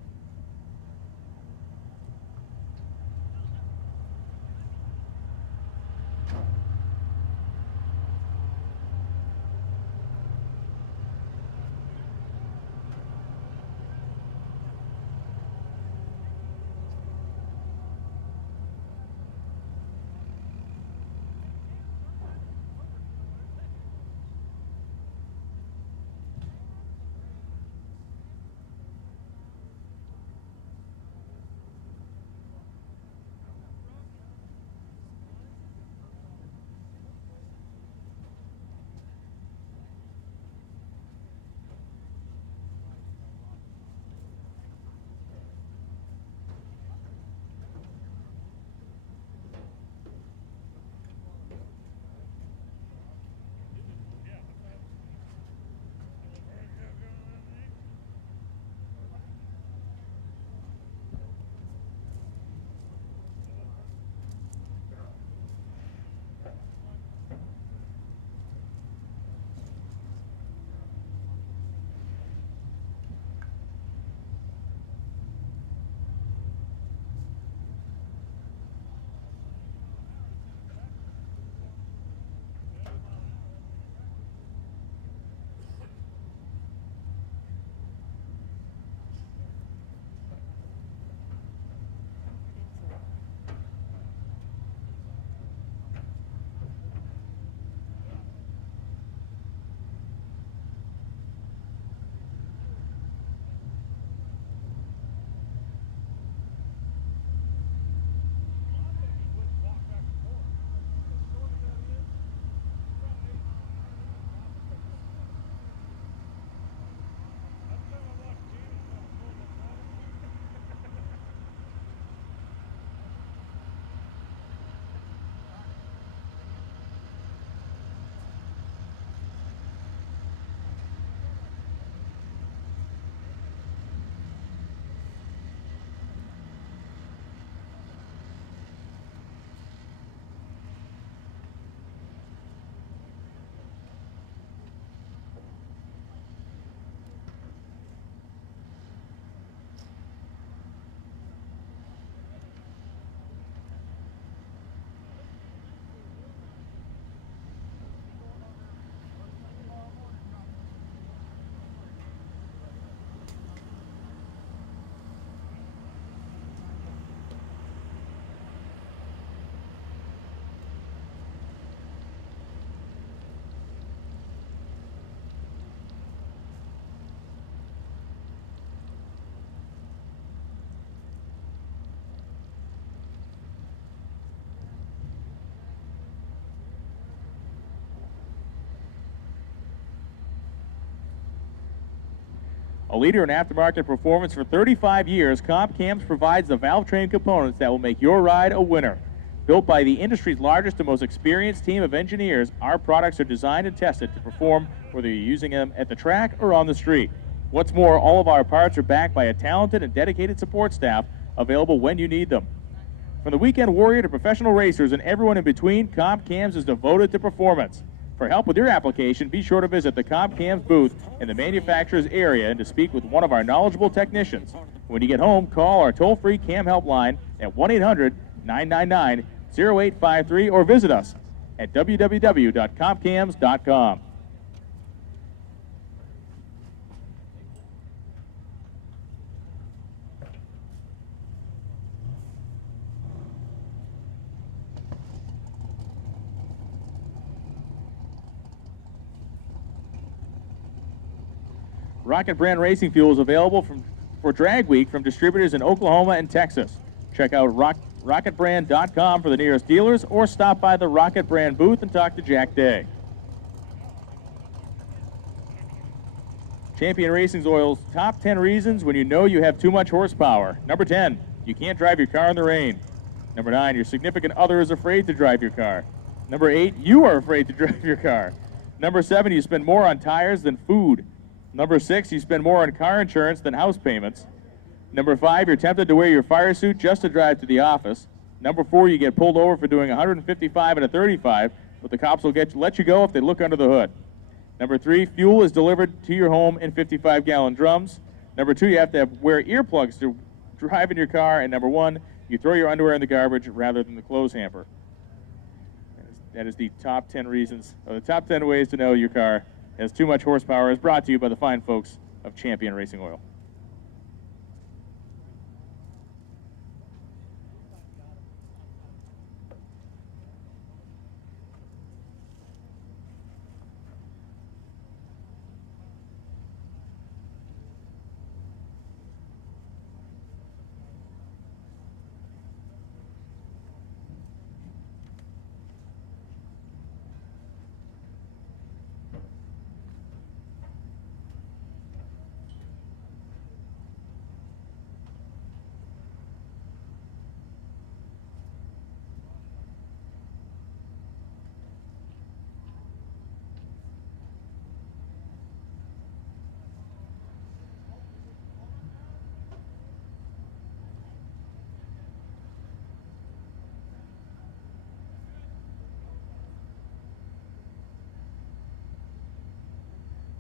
A leader in aftermarket performance for 35 years, Comp Cams provides the valve train components that will make your ride a winner. Built by the industry's largest and most experienced team of engineers, our products are designed and tested to perform whether you're using them at the track or on the street. What's more, all of our parts are backed by a talented and dedicated support staff available when you need them. From the weekend warrior to professional racers and everyone in between, Comp Cams is devoted to performance. For help with your application, be sure to visit the Comp Cams booth in the manufacturer's area and to speak with one of our knowledgeable technicians. When you get home, call our toll-free CAM helpline at 1-800-999-0853 or visit us at www.compcams.com. Rocket brand racing fuel is available for Drag Week from distributors in Oklahoma and Texas. Check out rocketbrand.com for the nearest dealers or stop by the Rocket Brand booth and talk to Jack Day. Champion Racing Oil's top 10 reasons when you know you have too much horsepower. Number 10, you can't drive your car in the rain. Number 9, your significant other is afraid to drive your car. Number 8, you are afraid to drive your car. Number 7, you spend more on tires than food. Number 6, you spend more on car insurance than house payments. Number 5, you're tempted to wear your fire suit just to drive to the office. Number 4, you get pulled over for doing 155 and a 35, but the cops will let you go if they look under the hood. Number 3, fuel is delivered to your home in 55-gallon drums. Number 2, you have to wear earplugs to drive in your car. And number 1, you throw your underwear in the garbage rather than the clothes hamper. That is the top 10 reasons, or the top 10 ways to know your car has too much horsepower, is brought to you by the fine folks of Champion Racing Oil.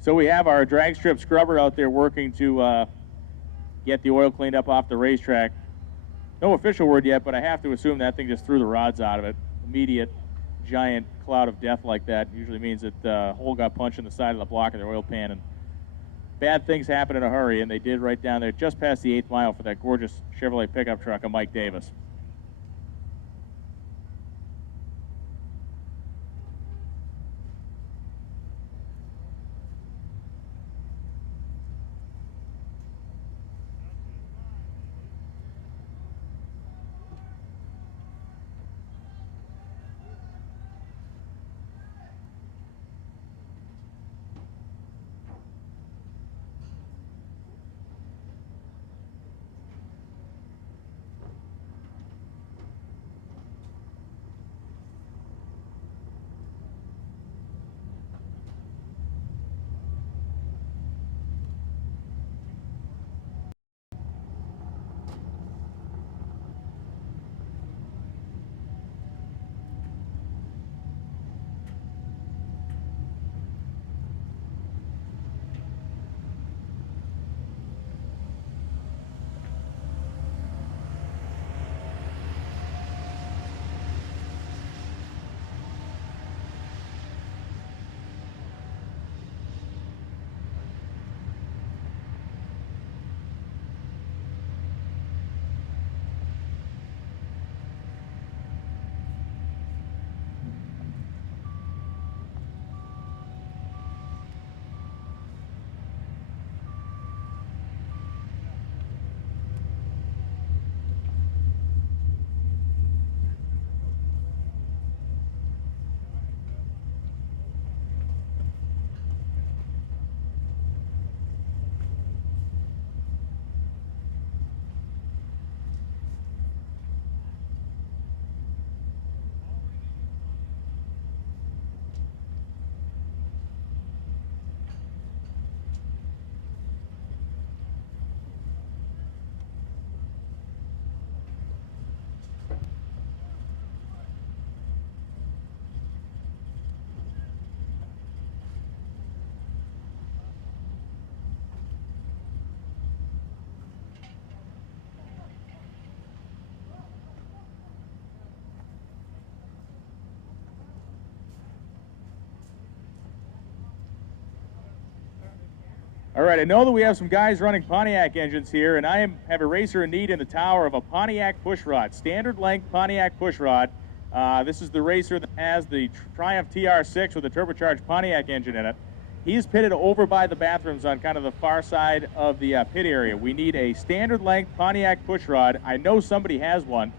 So we have our drag strip scrubber out there working to get the oil cleaned up off the racetrack. No official word yet, but I have to assume that thing just threw the rods out of it. Immediate giant cloud of death like that usually means that a hole got punched in the side of the block of their oil pan, and bad things happen in a hurry, and they did right down there just past the 8th mile for that gorgeous Chevrolet pickup truck of Mike Davis. All right, I know that we have some guys running Pontiac engines here, and I have a racer in need in the tower of a Pontiac pushrod, standard length Pontiac pushrod. This is the racer that has the Triumph TR6 with a turbocharged Pontiac engine in it. He's pitted over by the bathrooms on kind of the far side of the pit area. We need a standard length Pontiac push rod. I know somebody has one.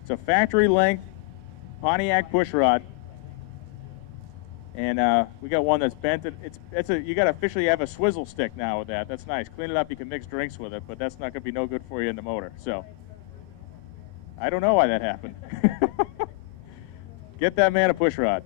It's a factory length Pontiac push rod. And we got one that's bent. You got to officially have a swizzle stick now with that. That's nice. Clean it up. You can mix drinks with it, but that's not going to be no good for you in the motor. So I don't know why that happened. Get that man a push rod.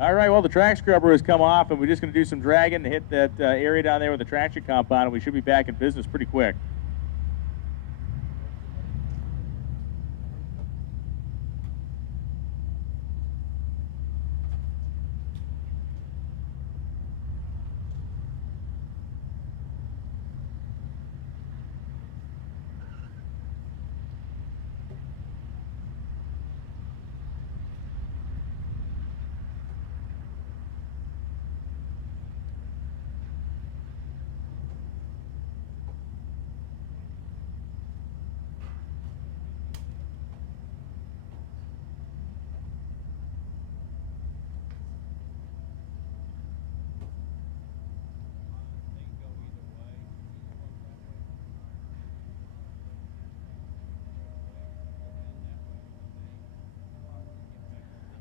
All right, well, the track scrubber has come off, and we're just going to do some dragging to hit that area down there with the traction compound, and we should be back in business pretty quick.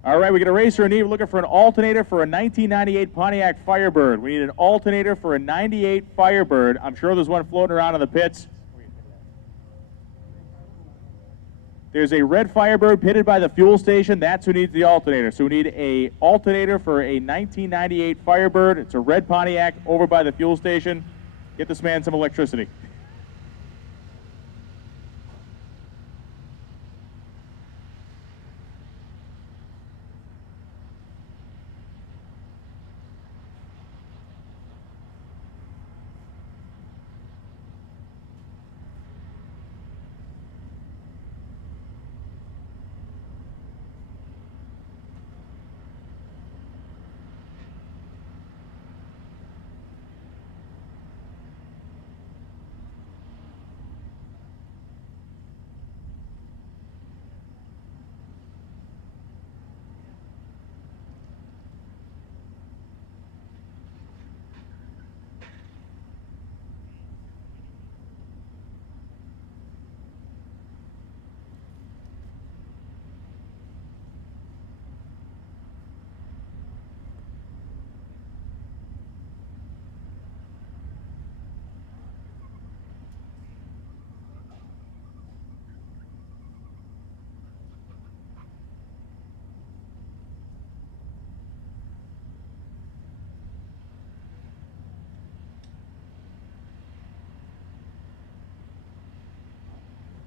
All right, we got a racer in need. We're looking for an alternator for a 1998 Pontiac Firebird. We need an alternator for a 98 Firebird. I'm sure there's one floating around in the pits. There's a red Firebird pitted by the fuel station. That's who needs the alternator. So we need a alternator for a 1998 Firebird. It's a red Pontiac over by the fuel station. Get this man some electricity.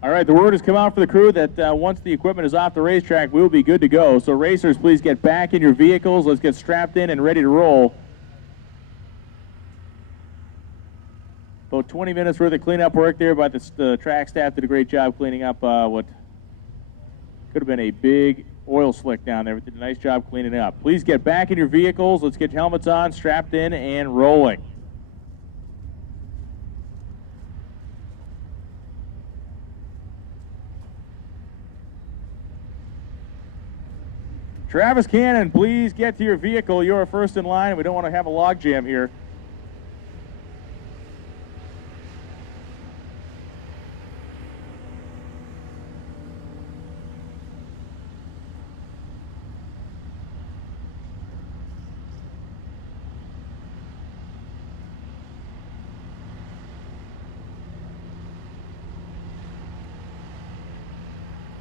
All right, the word has come out for the crew that once the equipment is off the racetrack, we'll be good to go. So racers, please get back in your vehicles. Let's get strapped in and ready to roll. About 20 minutes worth of cleanup work there by the track staff. Did a great job cleaning up what could have been a big oil slick down there. Did a nice job cleaning it up. Please get back in your vehicles. Let's get helmets on, strapped in, and rolling. Travis Cannon, please get to your vehicle. You're first in line. We don't want to have a log jam here.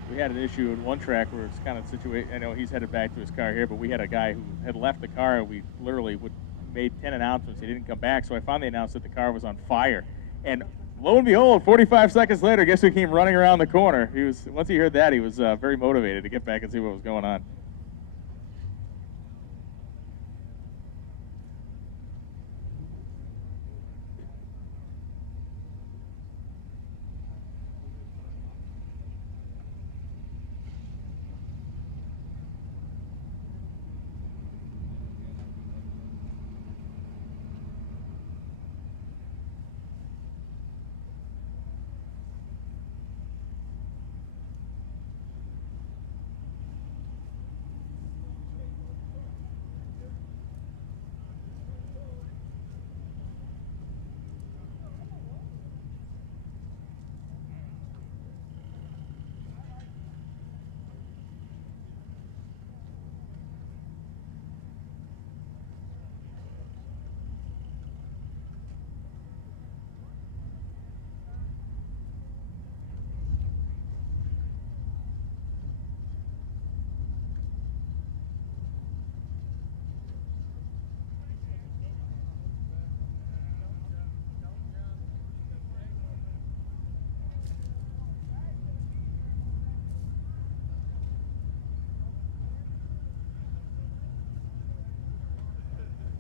We had an issue in one track where it's kind of situated. I know he's headed back to his car here, but we had a guy who had left the car, and we literally made 10 announcements. He didn't come back, so I finally announced that the car was on fire. And lo and behold, 45 seconds later, guess who came running around the corner? Once he heard that, he was very motivated to get back and see what was going on.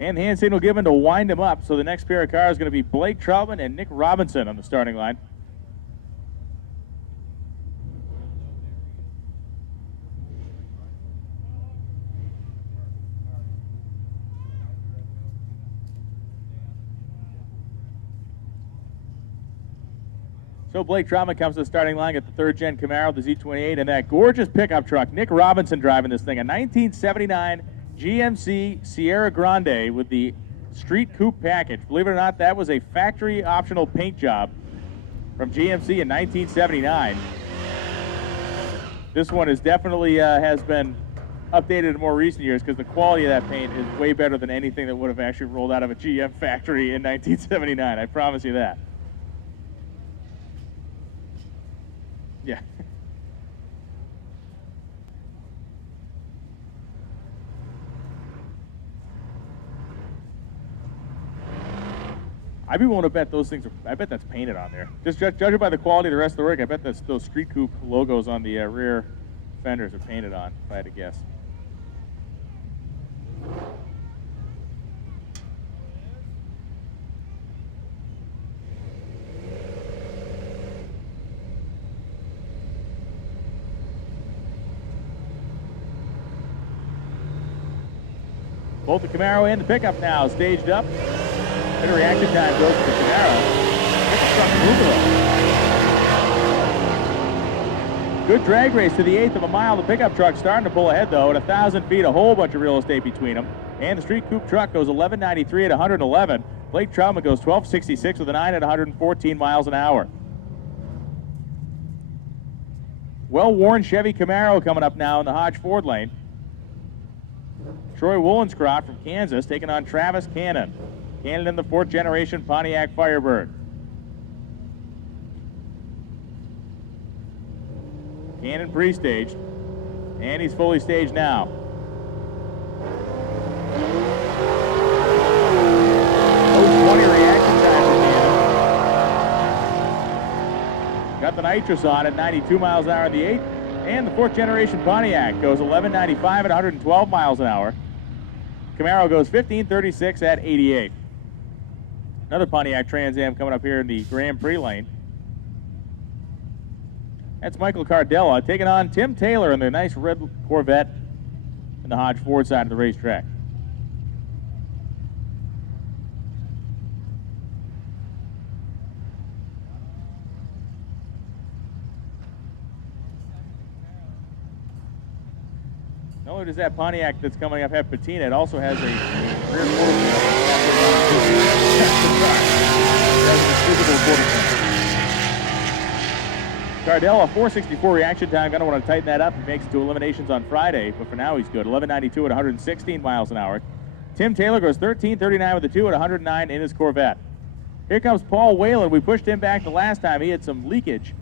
And the hand signal given to wind him up. So the next pair of cars is going to be Blake Troutman and Nick Robinson on the starting line. So Blake Troutman comes to the starting line at the third-gen Camaro, the Z28, and that gorgeous pickup truck. Nick Robinson driving this thing, a 1979 GMC Sierra Grande with the street coupe package. Believe it or not, that was a factory optional paint job from GMC in 1979. This one is definitely has been updated in more recent years because the quality of that paint is way better than anything that would have actually rolled out of a GM factory in 1979. I promise you that. Yeah. I'd be willing to bet those things are, I bet that's painted on there. Just judging by the quality of the rest of the work, I bet those Street Coupe logos on the rear fenders are painted on, if I had to guess. Both the Camaro and the pickup now staged up. Better reaction time goes to the Camaro. Get the front move. Good drag race to the 1/8 of a mile. The pickup truck starting to pull ahead though. At 1,000 feet, a whole bunch of real estate between them. And the Street Coupe truck goes 1193 at 111. Blake Troutman goes 1266 with a 9 at 114 miles an hour. Well-worn Chevy Camaro coming up now in the Hodge Ford lane. Troy Wollenscroft from Kansas taking on Travis Cannon. Cannon in the 4th generation Pontiac Firebird. Cannon pre-staged, and he's fully staged now. Oh, 20 reaction time for Cannon. Got the nitrous on at 92 miles an hour in the 8th, and the 4th generation Pontiac goes 1195 at 112 miles an hour. Camaro goes 1536 at 88. Another Pontiac Trans Am coming up here in the Grand Prix lane. That's Michael Cardella taking on Tim Taylor in their nice red Corvette in the Hodge Ford side of the racetrack. Not only does that Pontiac that's coming up have patina, it also has a rear Cardella, 464 reaction time. Gonna want to tighten that up. He makes it to eliminations on Friday, but for now he's good. 1192 at 116 miles an hour. Tim Taylor goes 1339 with the 2 at 109 in his Corvette. Here comes Paul Whalen. We pushed him back the last time. He had some leakage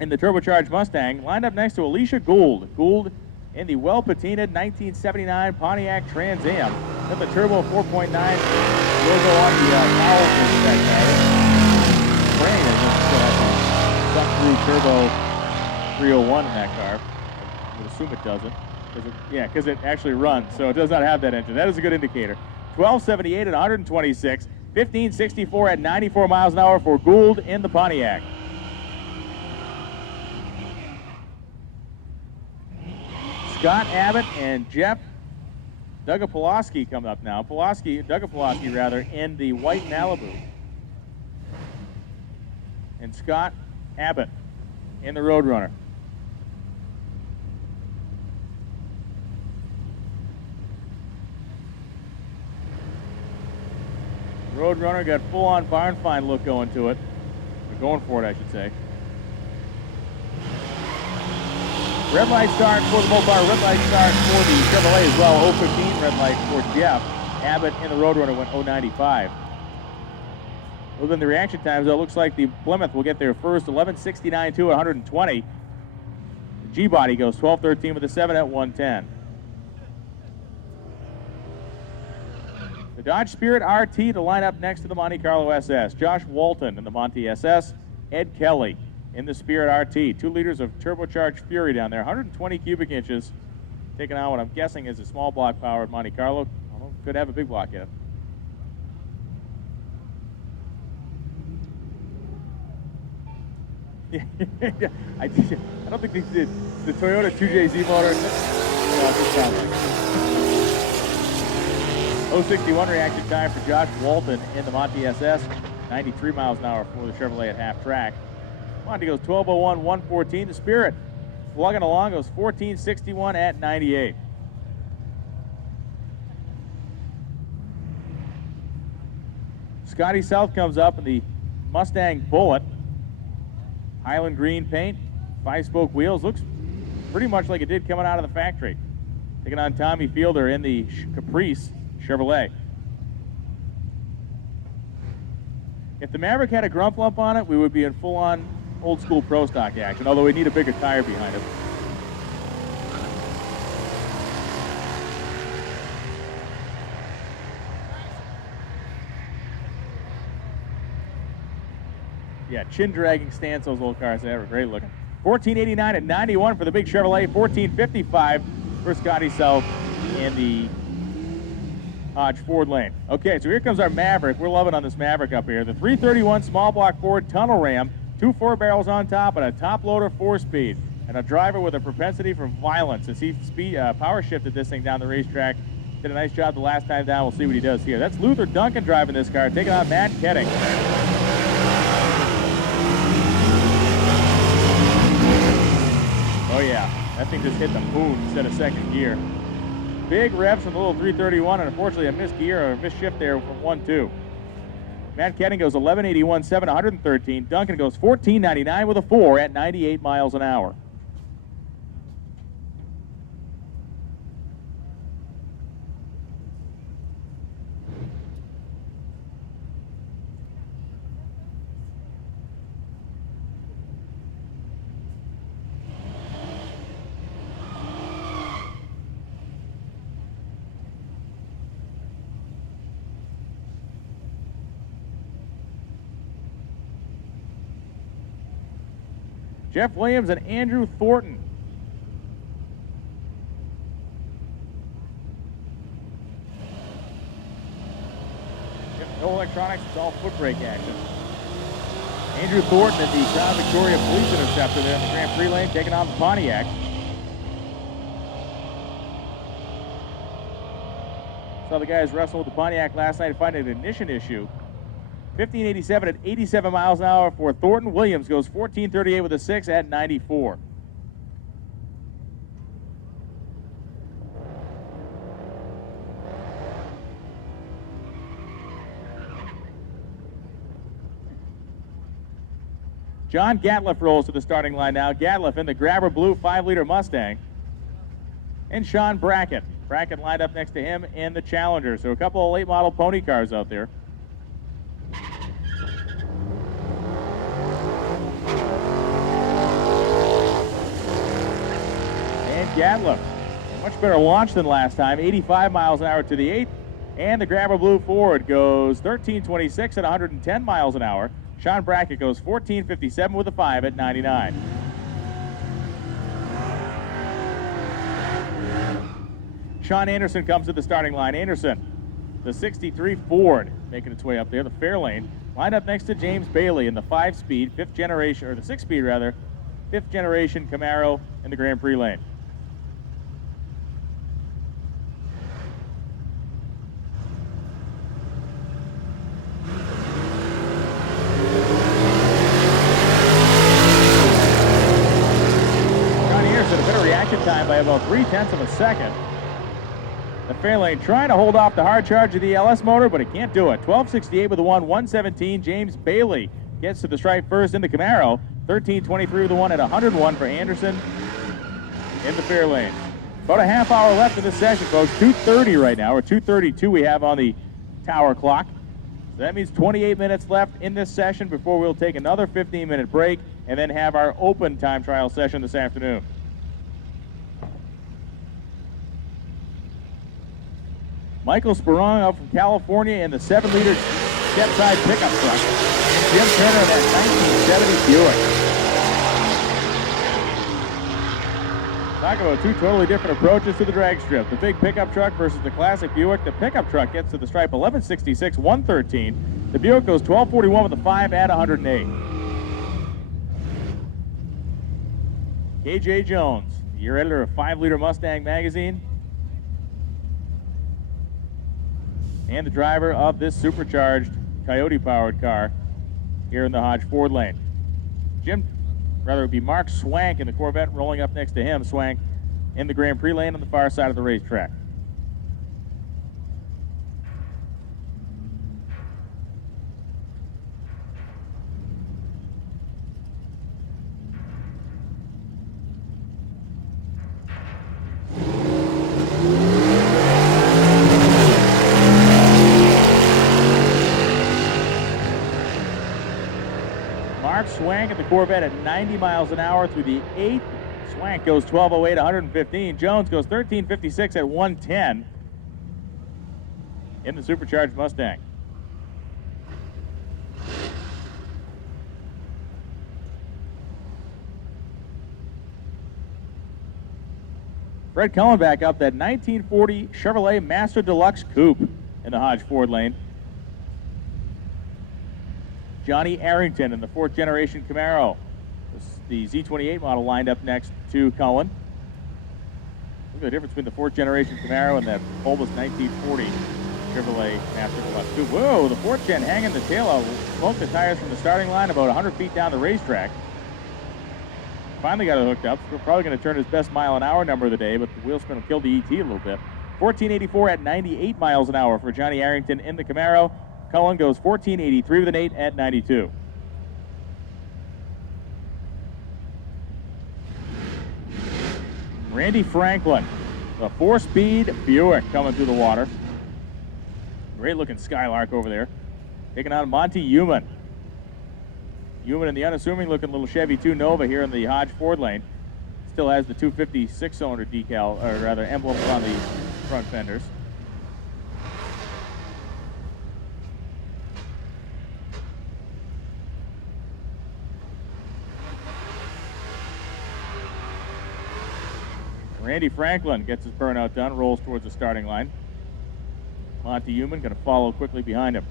in the turbocharged Mustang. Lined up next to Alicia Gould. Gould in the well-patinaed 1979 Pontiac Trans Am. Got the turbo 4.9 logo on the cowl for that car. Spraying it, still has the suck-through turbo 301 in that car. I would assume it doesn't. Because it actually runs, so it does not have that engine. That is a good indicator. 1278 at 126, 1564 at 94 miles an hour for Gould in the Pontiac. Scott Abbott and Jeff Dugapolowski come up now. Dugapolowski rather, in the white Malibu. And Scott Abbott in the Roadrunner. Roadrunner got full-on barn find look going to it. Or going for it, I should say. Red light start for the Mopar, red light start for the Chevrolet as well. 015 red light for Jeff. Abbott in the Roadrunner went 095. Other than the reaction times, though, it looks like the Plymouth will get there first, 1169 to 120. The G-Body goes 1213 with a 7 at 110. The Dodge Spirit RT to line up next to the Monte Carlo SS. Josh Walton in the Monte SS. Ed Kelly in the Spirit RT. 2 liters of turbocharged Fury down there. 120 cubic inches. Taking on what I'm guessing is a small block powered Monte Carlo. Although could have a big block in it. Yeah, I don't think the Toyota 2JZ motor. No, it sounds like 061 reaction time for Josh Walton in the Monty SS. 93 miles an hour for the Chevrolet at half track. Monty goes 12:01, 114. The Spirit plugging along, goes 14:61 at 98. Scotty South comes up in the Mustang Bullet. Highland green paint, 5-spoke wheels. Looks pretty much like it did coming out of the factory. Taking on Tommy Fielder in the Caprice Chevrolet. If the Maverick had a grump lump on it, we would be in full-on old-school pro stock action, although we need a bigger tire behind it. Yeah, chin-dragging stance, those old cars. They were great looking. 1489 at 91 for the big Chevrolet. 1455 for Scotty South in the Hodge Ford lane. Okay, so here comes our Maverick. We're loving on this Maverick up here. The 331 small block Ford tunnel ram, 2 4-barrels on top, and a top loader 4-speed. And a driver with a propensity for violence as he power shifted this thing down the racetrack. Did a nice job the last time down. We'll see what he does here. That's Luther Duncan driving this car, taking on Matt Ketting. Oh yeah, that thing just hit the moon instead of second gear. Big revs from the little 331, and unfortunately a missed gear or a missed shift there from 1-2. Matt Ketting goes 1181, 713. Duncan goes 1499 with a 4 at 98 miles an hour. Jeff Williams and Andrew Thornton. No electronics, it's all foot brake action. Andrew Thornton at the Crown Victoria Police Interceptor there in the Grand Prix lane, taking on the Pontiac. Saw the guys wrestle with the Pontiac last night to find an ignition issue. 1587 at 87 miles an hour for Thornton. Williams goes 1438 with a 6 at 94. John Gatliff rolls to the starting line now. Gatliff in the Grabber Blue 5-liter Mustang. And Sean Brackett. Brackett lined up next to him in the Challenger. So a couple of late model pony cars out there. Gatliff, a much better launch than last time, 85 miles an hour to the 8th, and the Grabber Blue Ford goes 1326 at 110 miles an hour. Sean Brackett goes 1457 with a 5 at 99. Sean Anderson comes to the starting line. Anderson, the 63 Ford, making its way up there, the Fairlane, lined up next to James Bailey in the 5-speed, 5th generation, or the 6-speed rather, 5th generation Camaro in the Grand Prix lane. Time by about 0.3 of a second. The Fairlane trying to hold off the hard charge of the LS motor, but it can't do it. 1268 with a 1, 117. James Bailey gets to the stripe first in the Camaro. 1323 with a 1 at 101 for Anderson in the Fairlane. About a half hour left in this session, folks. 2:30 right now, or 2:32 we have on the tower clock. So that means 28 minutes left in this session before we'll take another 15-minute break and then have our open time trial session this afternoon. Michael Sperong out from California in the 7-liter step-side pickup truck. And Jim Turner in that 1970 Talk about two totally different approaches to the drag strip. The big pickup truck versus the classic Buick. The pickup truck gets to the stripe 1166, 113. The Buick goes 1241 with a 5 at 108. KJ Jones, your editor of 5 Liter Mustang magazine, and the driver of this supercharged Coyote-powered car here in the Hodge Ford lane. It would be Mark Swank in the Corvette rolling up next to him. Swank in the Grand Prix lane on the far side of the racetrack. Swank at the Corvette at 90 miles an hour through the 8th. Swank goes 1208, 115. Jones goes 1356 at 110 in the supercharged Mustang. Fred Cullen back up that 1940 Chevrolet Master Deluxe Coupe in the Hodge Ford lane. Johnny Arrington in the 4th generation Camaro. The Z28 model lined up next to Cullen. Look at the difference between the 4th generation Camaro and that bulbous 1940 Chevrolet Master Deluxe Coupe. Whoa, the 4th gen hanging the tail out. Smoked the tires from the starting line about 100 feet down the racetrack. Finally got it hooked up. We're probably going to turn his best mile an hour number of the day, but the wheel spin will kill the ET a little bit. 1484 at 98 miles an hour for Johnny Arrington in the Camaro. Cullen goes 1483 with an 8 at 92. Randy Franklin, the 4-speed Buick coming through the water. Great looking Skylark over there. Taking on Monty Heumann. Heumann in the unassuming looking little Chevy 2 Nova here in the Hodge Ford lane. Still has the 256 cylinder decal, or rather emblem on the front fenders. Randy Franklin gets his burnout done, rolls towards the starting line. Monty Heumann going to follow quickly behind him.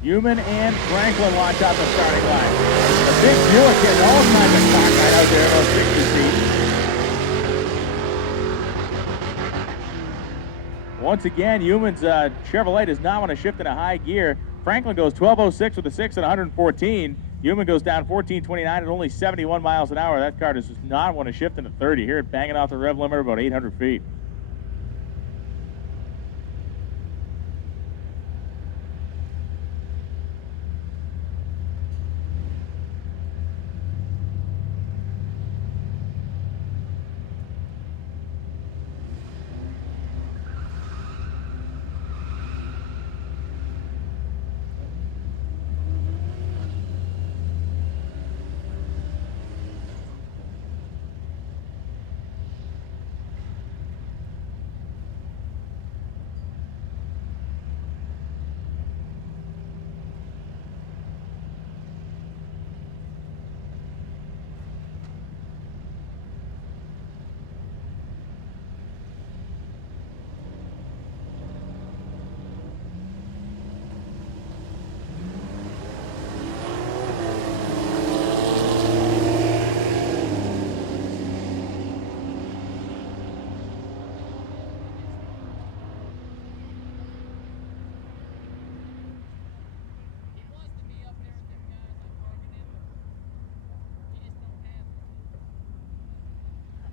Heumann and Franklin launch out the starting line. The big Buick getting all kinds of cockeyed out there in those 60 feet. Once again, Heumann's Chevrolet does not want to shift in a high gear. Franklin goes 1206 with a 6 at 114. Heumann goes down 1429 at only 71 miles an hour. That car does not want to shift into 30. Hear it banging off the rev limiter about 800 feet.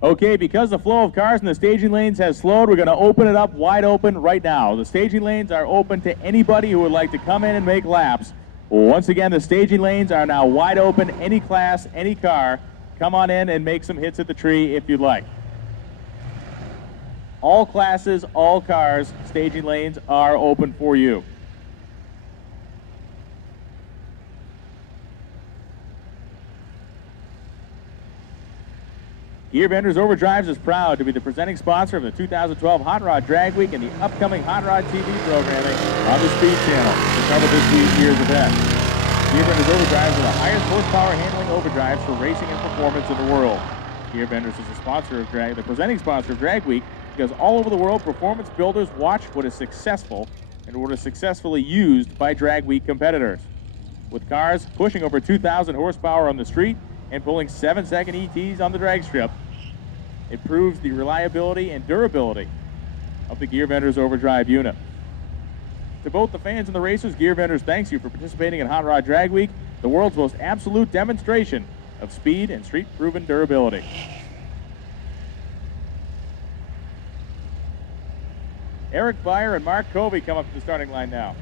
Okay, because the flow of cars in the staging lanes has slowed, we're going to open it up wide open right now. The staging lanes are open to anybody who would like to come in and make laps. Once again, the staging lanes are now wide open. Any class, any car, come on in and make some hits at the tree if you'd like. All classes, all cars, staging lanes are open for you. Gear Vendors Overdrives is proud to be the presenting sponsor of the 2012 Hot Rod Drag Week and the upcoming Hot Rod TV programming on the Speed Channel to cover this year's event. Gear Vendors Overdrives are the highest horsepower handling overdrives for racing and performance in the world. Gear Vendors is the presenting sponsor of Drag Week because all over the world, performance builders watch what is successful and what is successfully used by Drag Week competitors. With cars pushing over 2,000 horsepower on the street and pulling 7-second ETs on the drag strip, it proves the reliability and durability of the Gear Vendors Overdrive unit. To both the fans and the racers, Gear Vendors thanks you for participating in Hot Rod Drag Week, the world's most absolute demonstration of speed and street-proven durability. Eric Beyer and Mark Covey come up to the starting line now.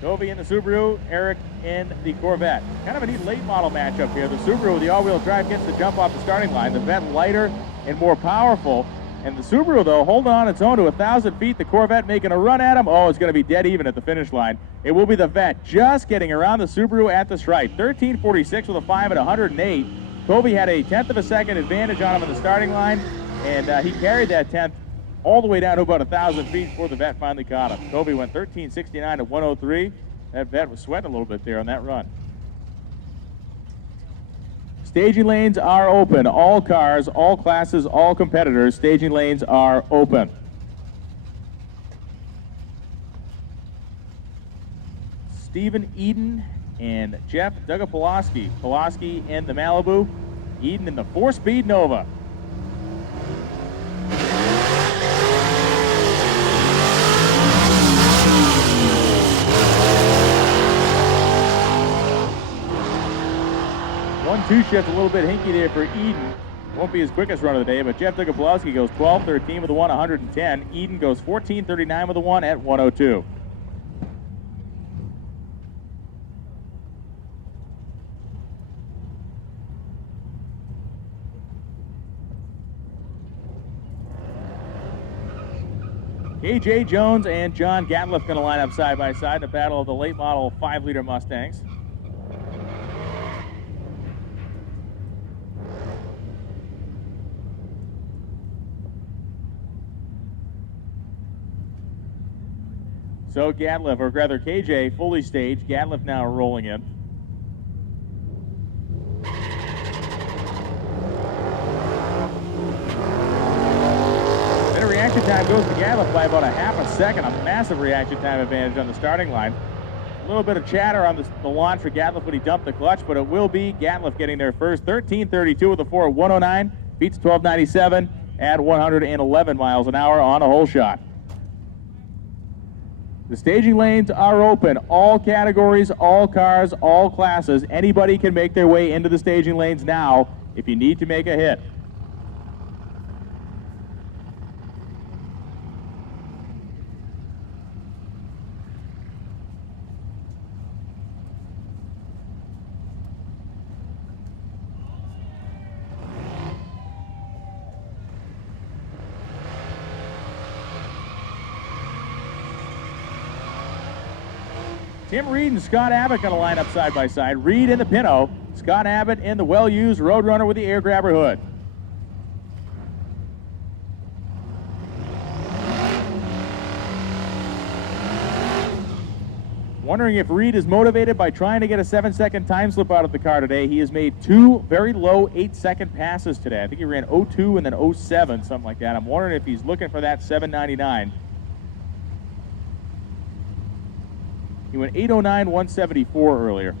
Covey in the Subaru, Eric in the Corvette. Kind of a neat late model matchup here. The Subaru with the all-wheel drive gets the jump off the starting line. The Vet lighter and more powerful. And the Subaru, though, holding on its own to 1,000 feet. The Corvette making a run at him. Oh, it's going to be dead even at the finish line. It will be the Vet just getting around the Subaru at the stripe. 13:46 with a 5 at 108. Covey had a 1/10 of a second advantage on him in the starting line, and he carried that 1/10 all the way down to about 1,000 feet before the Vet finally caught him. Covey went 13:69 at 103. That Vet was sweating a little bit there on that run. Staging lanes are open. All cars, all classes, all competitors, staging lanes are open. Stephen Eden and Jeff Dugapolowski. Pulaski in the Malibu, Eden in the 4-speed Nova. One-two shift a little bit hinky there for Eden. Won't be his quickest run of the day, but Jeff Dugapolowski goes 12:13 with a 110. Eden goes 14:39 with a 1 at 102. KJ Jones and John Gatliff going to line up side by side in a battle of the late model 5-liter Mustangs. So Gatliff, or rather KJ, fully staged. Gatliff now rolling in. Better reaction time goes to Gatliff by about a half a second. A massive reaction time advantage on the starting line. A little bit of chatter on the launch for Gatliff when he dumped the clutch, but it will be Gatliff getting there first. 13:32 with a 4 at 109. Beats 12:97 at 111 miles an hour on a hole shot. The staging lanes are open. All categories, all cars, all classes. Anybody can make their way into the staging lanes now if you need to make a hit. Tim Reed and Scott Abbott going to line up side by side. Reed in the Pinto, Scott Abbott in the well-used Roadrunner with the air grabber hood. Wondering if Reed is motivated by trying to get a 7-second time slip out of the car today. He has made 2 very low 8-second passes today. I think he ran 02 and then 07, something like that. I'm wondering if he's looking for that 799. He went 809, 174 earlier.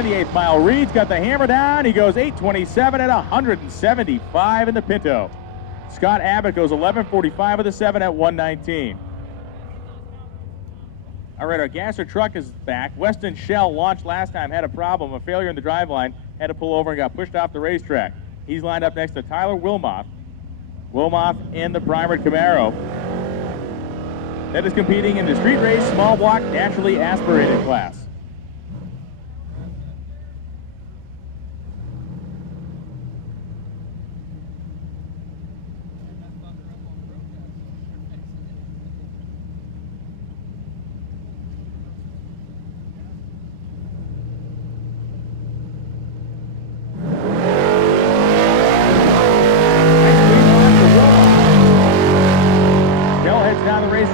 in the 8th mile. Reed's got the hammer down. He goes 8:27 at 175 in the Pinto. Scott Abbott goes 11:45 with a 7 at 119. All right, our gasser truck is back. Weston Shell launched last time, had a problem, a failure in the driveline, had to pull over and got pushed off the racetrack. He's lined up next to Tyler Wilmoth. Wilmoth in the primered Camaro. that is competing in the street race small block naturally aspirated class.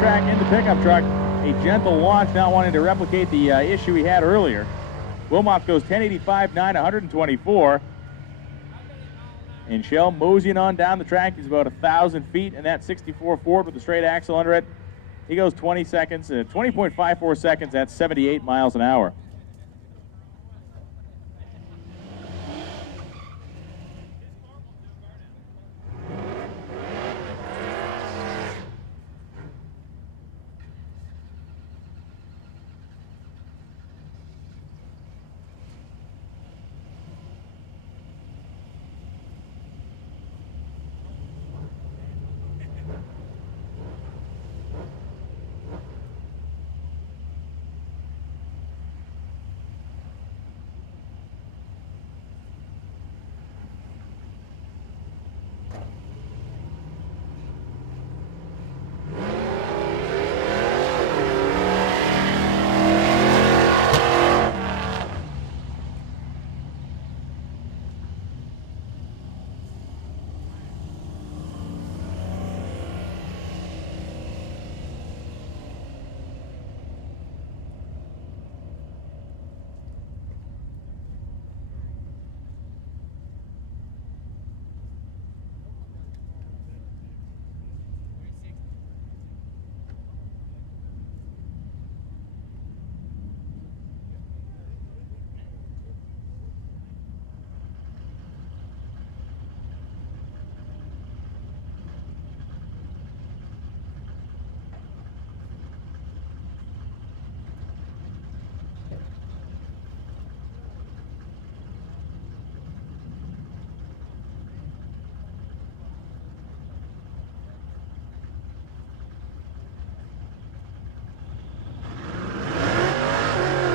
In the pickup truck, a gentle launch, not wanting to replicate the issue he had earlier. Wilmot goes 1085.9, 124. And Shell moseying on down the track. He's about 1,000 feet in that 64 Ford with a straight axle under it. He goes 20.54 seconds at 78 miles an hour.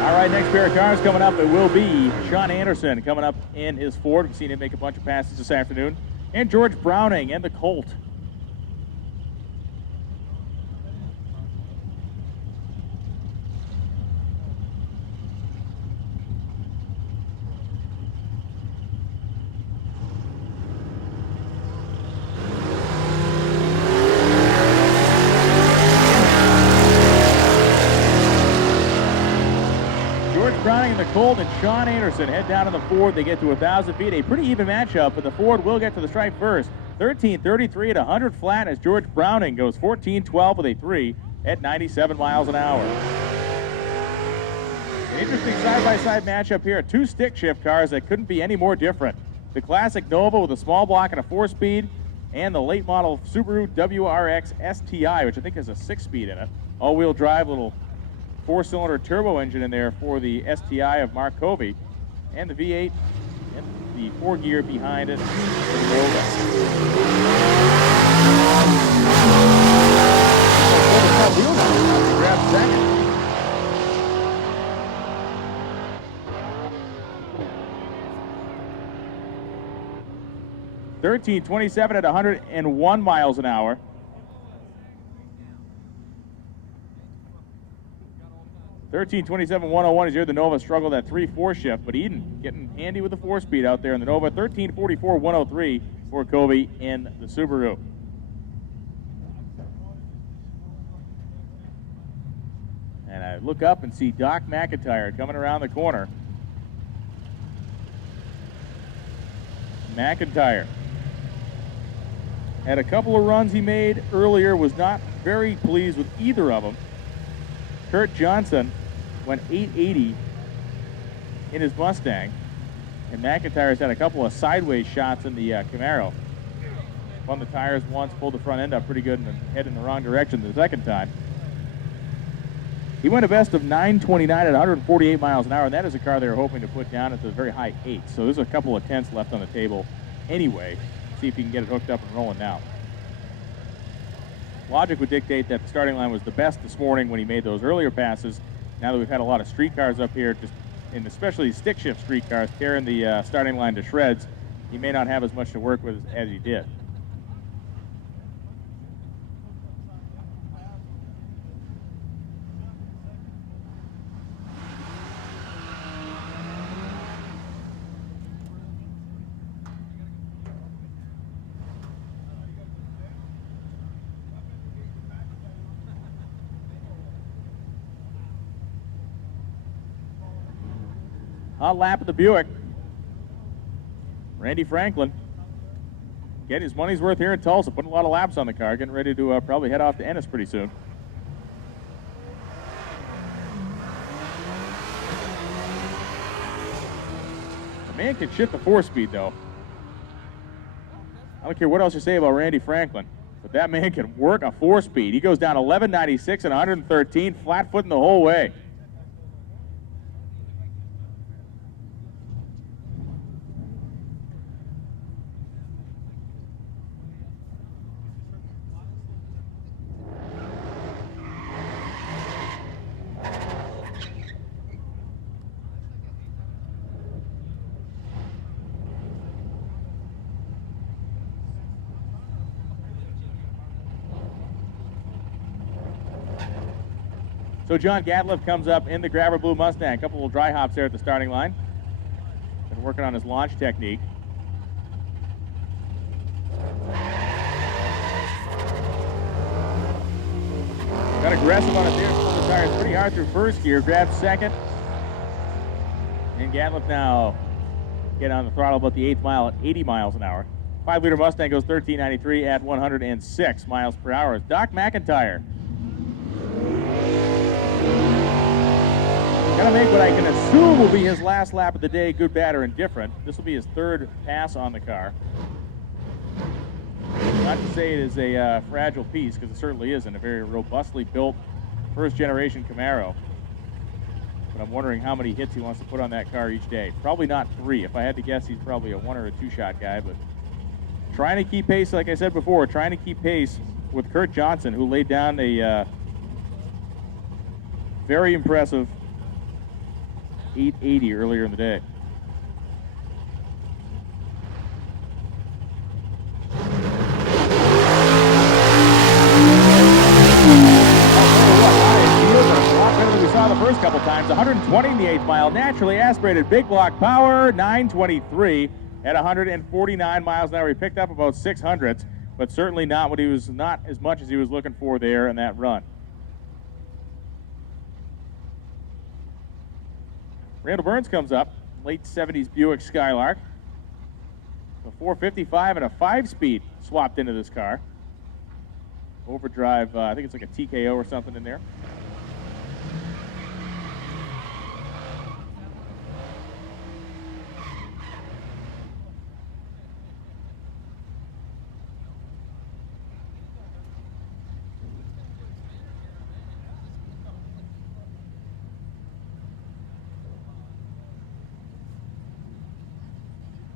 All right, next pair of cars coming up, it will be Sean Anderson coming up in his Ford. We've seen him make a bunch of passes this afternoon. And George Browning and the Colt. Browning and the Colt and Sean Anderson head down in the Ford. They get to 1,000 feet. A pretty even matchup, but the Ford will get to the stripe first. 13:33 at 100 flat as George Browning goes 14:12 with a 3 at 97 miles an hour. An interesting side-by-side matchup here. Two stick shift cars that couldn't be any more different. The classic Nova with a small block and a 4-speed, and the late model Subaru WRX STI, which I think has a 6-speed in it. All-wheel drive, little 4-cylinder turbo engine in there for the STI of Mark Covey, and the V8 and the 4-gear behind it. Grab second. $13.27 at 101 miles an hour. $13.27, 101 as here the Nova struggled at 3-4 shift, but Eden getting handy with the 4-speed out there in the Nova. 13:44, 103 for Covey in the Subaru. And I look up and see Doc McIntyre coming around the corner. McIntyre had a couple of runs he made earlier, was not very pleased with either of them. Kurt Johnson went 880 in his Mustang, and McIntyre's had a couple of sideways shots in the Camaro. Spun the tires once, pulled the front end up pretty good, and then head in the wrong direction the second time. He went a best of 929 at 148 miles an hour, and that is a car they were hoping to put down at the very high 8. So there's a couple of tenths left on the table anyway. See if he can get it hooked up and rolling now. logic would dictate that the starting line was the best this morning when he made those earlier passes. Now that we've had a lot of street cars up here, just and especially stick shift street cars, tearing the starting line to shreds, he may not have as much to work with as he did. Hot lap of the Buick. Randy Franklin getting his money's worth here in Tulsa, putting a lot of laps on the car, getting ready to probably head off to Ennis pretty soon. The man can shift the 4-speed though. I don't care what else you say about Randy Franklin, but that man can work a 4-speed. He goes down 1196 and 113, flat footing the whole way. So John Gatliff comes up in the Grabber Blue Mustang. A couple of dry hops there at the starting line. Been working on his launch technique. Got aggressive on it there. Pulled the tires pretty hard through first gear. Grabbed second. And Gatliff now get on the throttle about the 8th mile at 80 miles an hour. 5-liter Mustang goes 1393 at 106 miles per hour. Doc McIntyre gonna make what I can assume will be his last lap of the day, good, bad, or indifferent. This will be his 3rd pass on the car. Not to say it is a fragile piece, because it certainly isn't. A very robustly built first-generation Camaro. But I'm wondering how many hits he wants to put on that car each day. Probably not 3. If I had to guess, he's probably a 1 or a 2-shot guy, but trying to keep pace, like I said before, trying to keep pace with Kurt Johnson, who laid down a very impressive 880 earlier in the day. We saw the first couple times. 120 in the 8th mile, naturally aspirated, big block power, 923 at 149 miles an hour. He picked up about 600ths, but certainly not as much as he was looking for there in that run. Randall Burns comes up, late 70s Buick Skylark. A 455 and a 5-speed swapped into this car. Overdrive, I think it's like a TKO or something in there.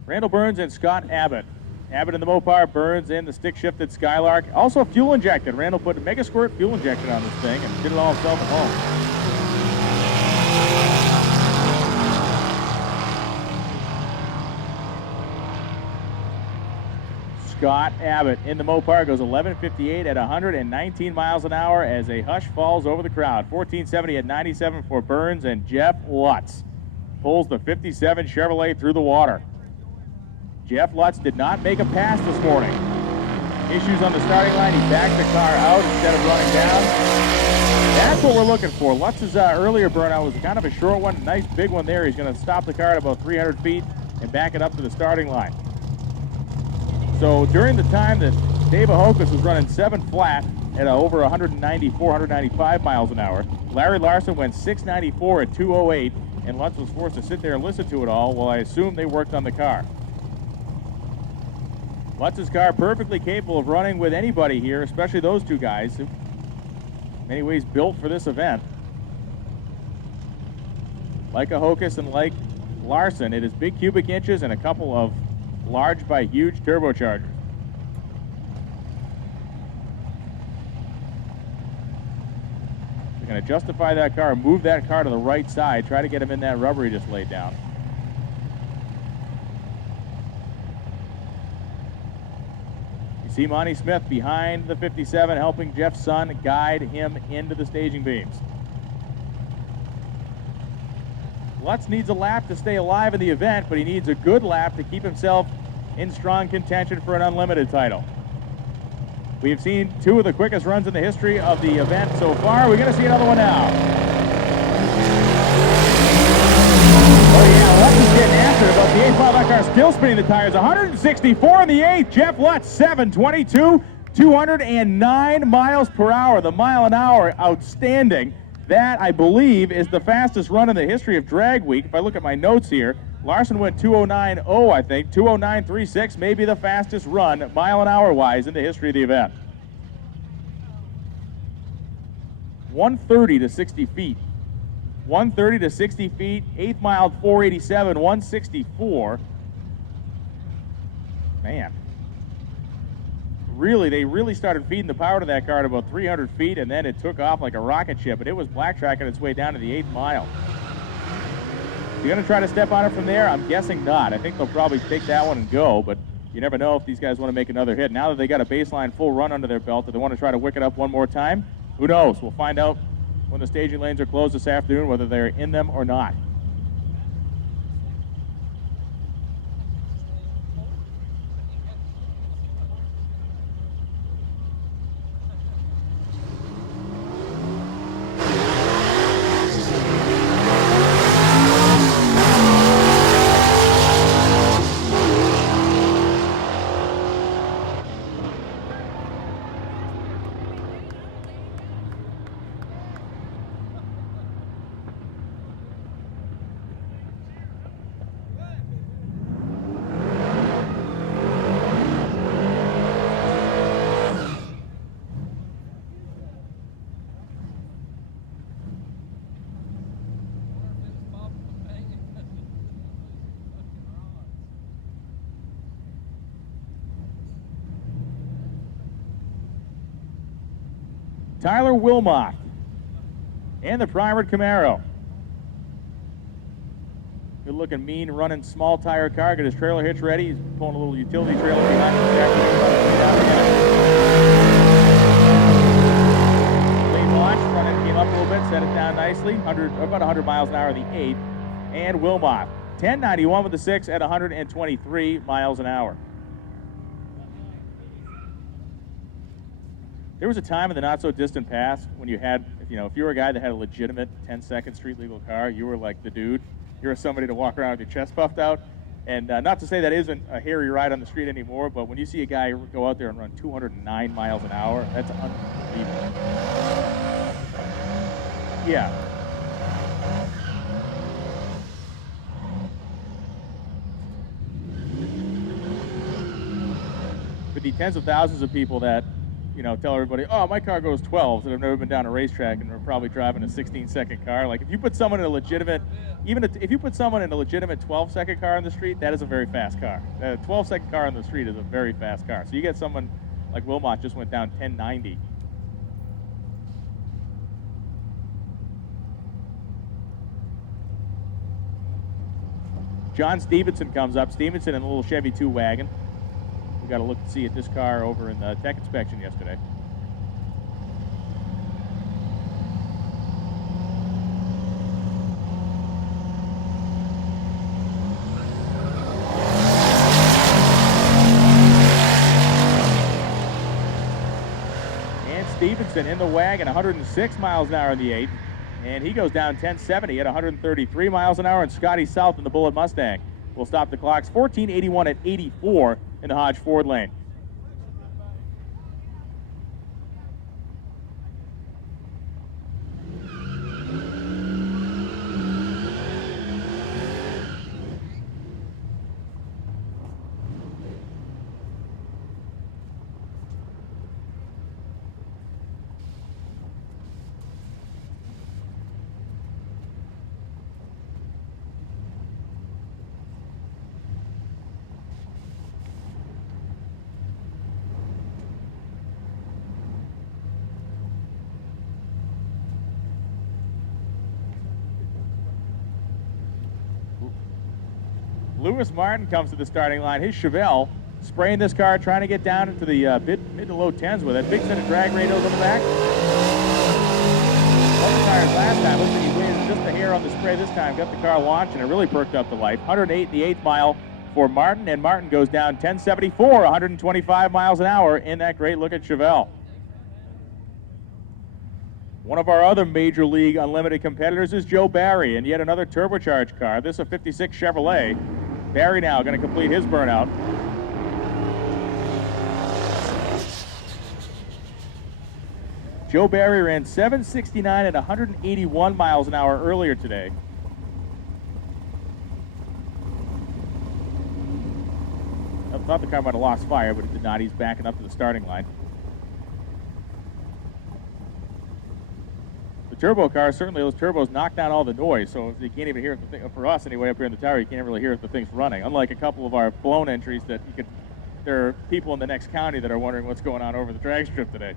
Randall Burns and Scott Abbott. Abbott in the Mopar, Burns in the stick-shifted Skylark. Also fuel injected. Randall put a Mega Squirt fuel injected on this thing and did it all himself at home. Scott Abbott in the Mopar goes 11:58 at 119 miles an hour as a hush falls over the crowd. 14:70 at 97 for Burns, and Jeff Lutz pulls the 57 Chevrolet through the water. Jeff Lutz did not make a pass this morning. Issues on the starting line. He backed the car out instead of running down. That's what we're looking for. Lutz's earlier burnout was kind of a short one. Nice big one there. He's going to stop the car at about 300 feet and back it up to the starting line. So during the time that Dave Ahokas was running 7 flat at over 194, 195 miles an hour, Larry Larson went 694 at 208, and Lutz was forced to sit there and listen to it all while I assume they worked on the car. Lutz's car perfectly capable of running with anybody here, especially those two guys, who in many ways built for this event. Like Ahokas and like Larson, it is big cubic inches and a couple of large by huge turbochargers. going to justify that car, move that car to the right side, try to get him in that rubber he just laid down. You see Monty Smith behind the 57, helping Jeff Sun guide him into the staging beams. Lutz needs a lap to stay alive in the event, but he needs a good lap to keep himself in strong contention for an unlimited title. We've seen two of the quickest runs in the history of the event so far. We're going to see another one now. Oh yeah, Lutz is getting after it, but the 8th mile, that car still spinning the tires. 164 in the 8th. Jeff Lutz, 722, 209 miles per hour. The mile an hour, outstanding. That, I believe, is the fastest run in the history of Drag Week. If I look at my notes here, Larson went 209.0, I think. 209.36, maybe the fastest run, mile an hour wise, in the history of the event. 130 to 60 feet. 130 to 60 feet, 8th mile 487, 164. Man. Really, they really started feeding the power to that car at about 300 feet, and then it took off like a rocket ship, but it was black tracking its way down to the 8th mile. You're going to try to step on it from there? I'm guessing not. I think they'll probably take that one and go, but you never know if these guys want to make another hit. Now that they got a baseline full run under their belt, do they want to try to wick it up one more time? Who knows? We'll find out when the staging lanes are closed this afternoon, whether they're in them or not. Tyler Wilmot and the primered Camaro. Good looking, mean running small tire car. Got his trailer hitch ready. He's pulling a little utility trailer behind him. Late launch, front end came up a little bit, set it down nicely. About 100 miles an hour in the 8th. And Wilmot, 1091 with the 6 at 123 miles an hour. There was a time in the not-so-distant past when you had, if you were a guy that had a legitimate 10-second street-legal car, you were like the dude. You were somebody to walk around with your chest puffed out. And not to say that isn't a hairy ride on the street anymore, but when you see a guy go out there and run 209 miles an hour, that's unbelievable. Yeah. For the tens of thousands of people that tell everybody, oh, my car goes 12s that have never been down a racetrack and are probably driving a 16-second car. Like, if you put someone in a legitimate, if you put someone in a legitimate 12-second car on the street, that is a very fast car. A 12-second car on the street is a very fast car. So you get someone like Wilmot just went down 1090. John Stevenson comes up. Stevenson in a little Chevy 2 wagon. We got to look and see at this car over in the tech inspection yesterday. And Stevenson in the wagon, 106 miles an hour in the 8th. And he goes down 1070 at 133 miles an hour. And Scotty South in the Bullet Mustang will stop the clocks. 1481 at 84 in the Hodge Ford lane. Lewis Martin comes to the starting line. His Chevelle spraying this car, trying to get down into the mid to low 10s with it. Big set of drag radios on the back. Other tires last time, looks like he waited just a hair on the spray this time, got the car launched, and it really perked up the life. 108 the 8th mile for Martin, and Martin goes down 1074, 125 miles an hour in that great look at Chevelle. One of our other Major League Unlimited competitors is Joe Barry, and yet another turbocharged car. This is a 56 Chevrolet. Barry now going to complete his burnout. Joe Barry ran 769 at 181 miles an hour earlier today. I thought the car might have lost fire, but it did not. He's backing up to the starting line. The turbo car, certainly those turbos knock down all the noise, so you can't even hear it, for us anyway, up here in the tower, you can't really hear if the thing's running. Unlike a couple of our blown entries that you could, there are people in the next county that are wondering what's going on over the drag strip today.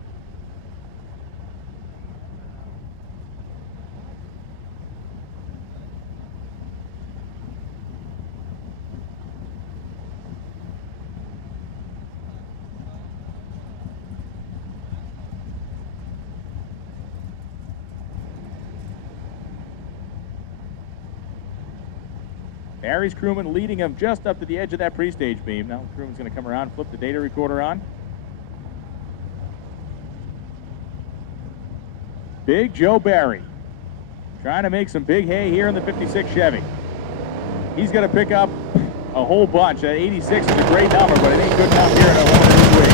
Barry's crewman leading him just up to the edge of that pre-stage beam. Now the crewman's going to come around, flip the data recorder on. Big Joe Barry trying to make some big hay here in the 56 Chevy. He's going to pick up a whole bunch. That 86 is a great number, but it ain't good enough here in a 100 week.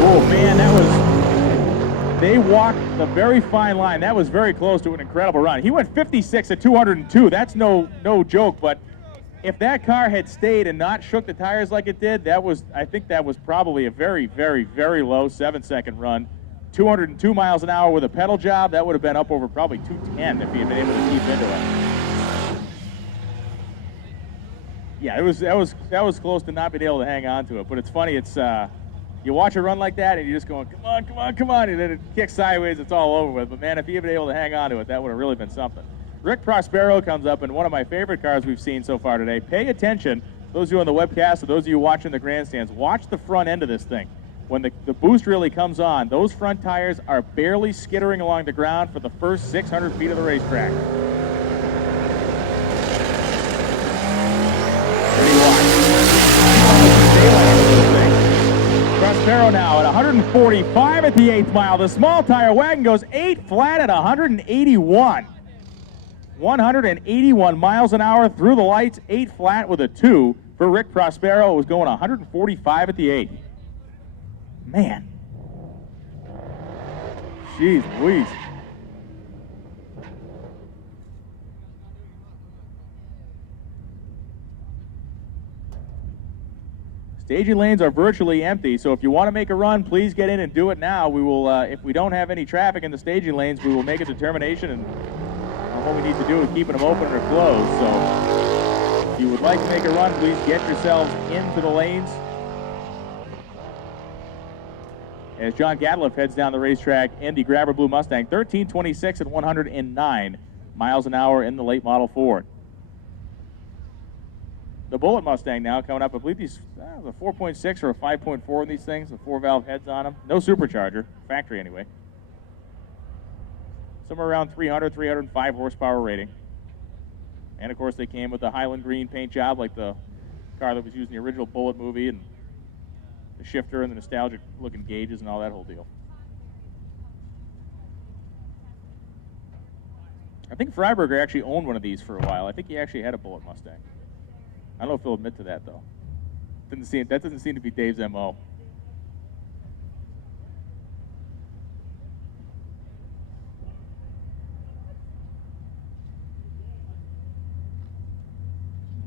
Oh man, that was... They walked the very fine line. That was very close to an incredible run. He went 56 at 202. That's no joke, but if that car had stayed and not shook the tires like it did, I think that was probably a very, very, very low 7-second run. 202 miles an hour with a pedal job, that would have been up over probably 210 if he had been able to keep into it. Yeah, that was close to not being able to hang on to it, but it's funny, it's you watch it run like that, and you're just going, come on, come on, come on, and then it kicks sideways, it's all over with. But man, if he had been able to hang on to it, that would have really been something. Rick Prospero comes up in one of my favorite cars we've seen so far today. Pay attention, those of you on the webcast, or those of you watching the grandstands, watch the front end of this thing. When the boost really comes on, those front tires are barely skittering along the ground for the first 600 feet of the racetrack. Pretty wide. Prospero now at 145 at the 8th mile. The small tire wagon goes 8 flat at 181. 181 miles an hour through the lights, 8 flat with a 2 for Rick Prospero. It was going 145 at the 8th. Man. Jeez Louise. Staging lanes are virtually empty, so if you want to make a run, please get in and do it now. We will, if we don't have any traffic in the staging lanes, we will make a determination, and what we need to do is keeping them open or closed. So if you would like to make a run, please get yourselves into the lanes. As John Gatliff heads down the racetrack in the Grabber Blue Mustang, 1326 at 109 miles an hour in the late model Ford. The Bullet Mustang now coming up. I believe these a 4.6 or a 5.4 in these things, the 4-valve heads on them. No supercharger, factory anyway. Somewhere around 300, 305 horsepower rating. And of course they came with the Highland green paint job like the car that was used in the original Bullet movie, and the shifter and the nostalgic looking gauges and all that whole deal. I think Freiberger actually owned one of these for a while. I think he actually had a Bullet Mustang. I don't know if he'll admit to that though. That doesn't seem to be Dave's MO.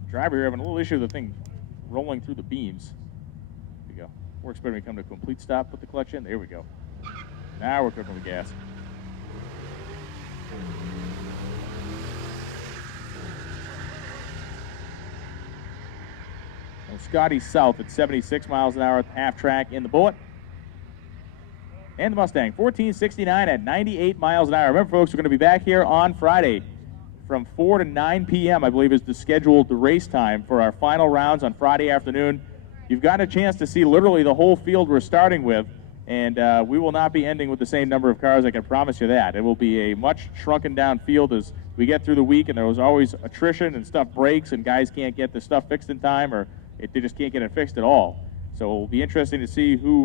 Driver here having a little issue with the thing rolling through the beams. There we go. Works better when we come to a complete stop, put the clutch in. There we go. Now we're cooking with gas. Well, Scotty South at 76 miles an hour at the half track in the Bullet. And the Mustang, 1469 at 98 miles an hour. Remember, folks, we're going to be back here on Friday from 4 to 9 p.m., I believe, is the scheduled race time for our final rounds on Friday afternoon. You've gotten a chance to see literally the whole field we're starting with, and we will not be ending with the same number of cars, I can promise you that. It will be a much shrunken down field as we get through the week, and there was always attrition and stuff breaks and guys can't get the stuff fixed in time, or they just can't get it fixed at all. So it'll be interesting to see who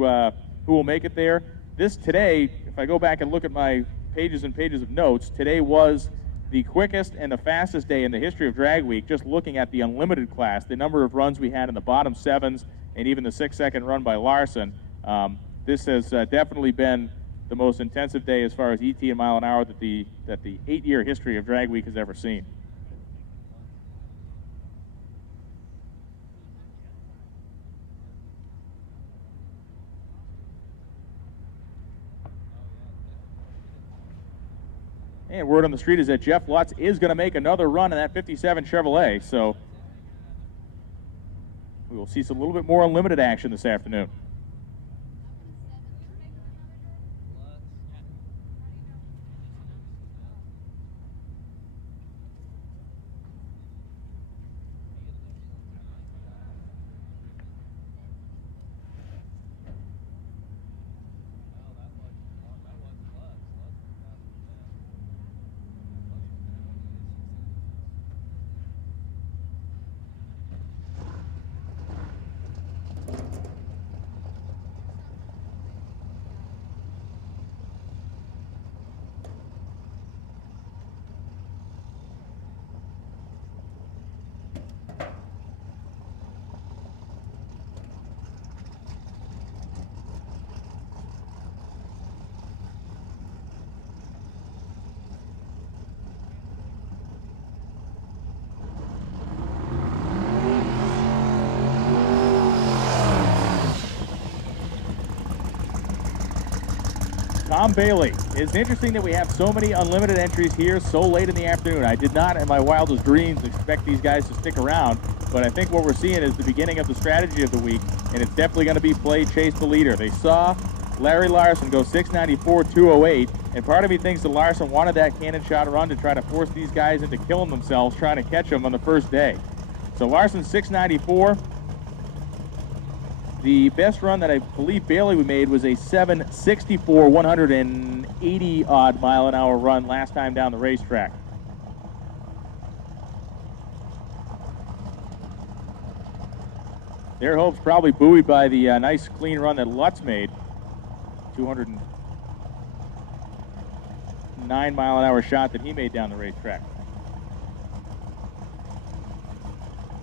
will make it there. Today, if I go back and look at my pages and pages of notes, today was the quickest and the fastest day in the history of Drag Week, just looking at the unlimited class, the number of runs we had in the bottom sevens, and even the 6-second run by Larson. This has definitely been the most intensive day as far as ET and mile an hour that the 8-year history of Drag Week has ever seen. And word on the street is that Jeff Lutz is going to make another run in that 57 Chevrolet, so we will see some little bit more unlimited action this afternoon. Tom Bailey. It's interesting that we have so many unlimited entries here so late in the afternoon. I did not, in my wildest dreams, expect these guys to stick around, but I think what we're seeing is the beginning of the strategy of the week, and it's definitely going to be play chase the leader. They saw Larry Larson go 694.208, and part of me thinks that Larson wanted that cannon shot run to try to force these guys into killing themselves trying to catch them on the first day. So Larson 694. The best run that I believe Bailey made was a 764, 180 odd mile an hour run last time down the racetrack. Their hopes probably buoyed by the nice clean run that Lutz made. 209 mile an hour shot that he made down the racetrack.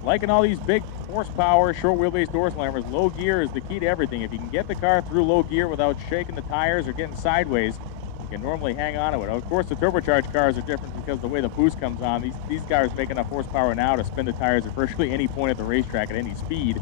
Liking all these big horsepower, short wheelbase door slammers, low gear is the key to everything. If you can get the car through low gear without shaking the tires or getting sideways, you can normally hang on to it. Of course, the turbocharged cars are different because of the way the boost comes on. These cars make enough horsepower now to spin the tires at virtually any point at the racetrack at any speed.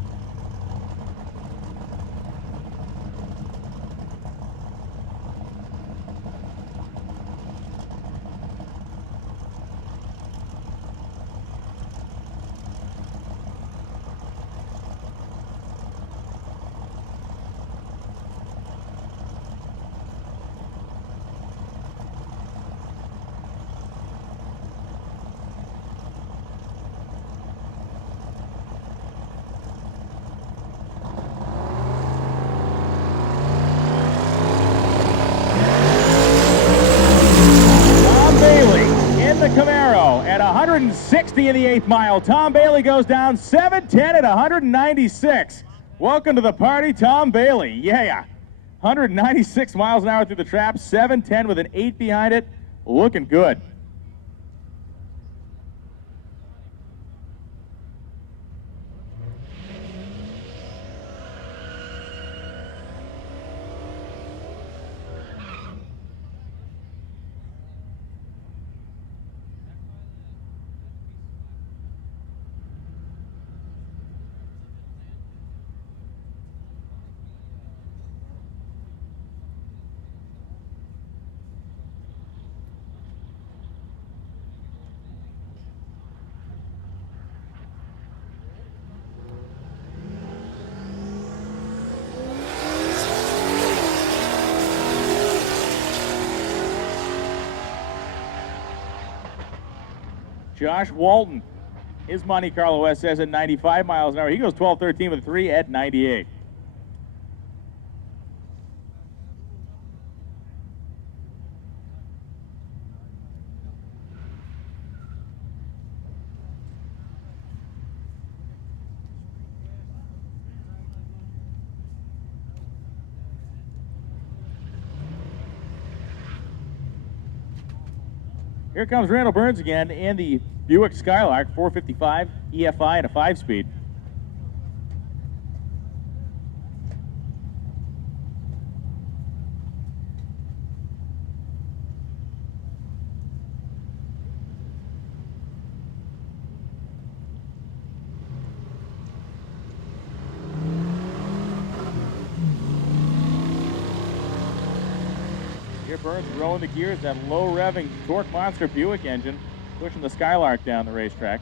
Camaro at 160 in the 8th mile. Tom Bailey goes down 7:10 at 196. Welcome to the party, Tom Bailey. Yeah. 196 miles an hour through the trap, 7:10 with an 8 behind it. Looking good. Josh Walton, his Monte Carlo S says at 95 miles an hour. He goes 12:13 with a 3 at 98. Here comes Randall Burns again in the Buick Skylark 455 EFI and a 5-speed. Here Burns throwing the gears, that low revving torque monster Buick engine, pushing the Skylark down the racetrack.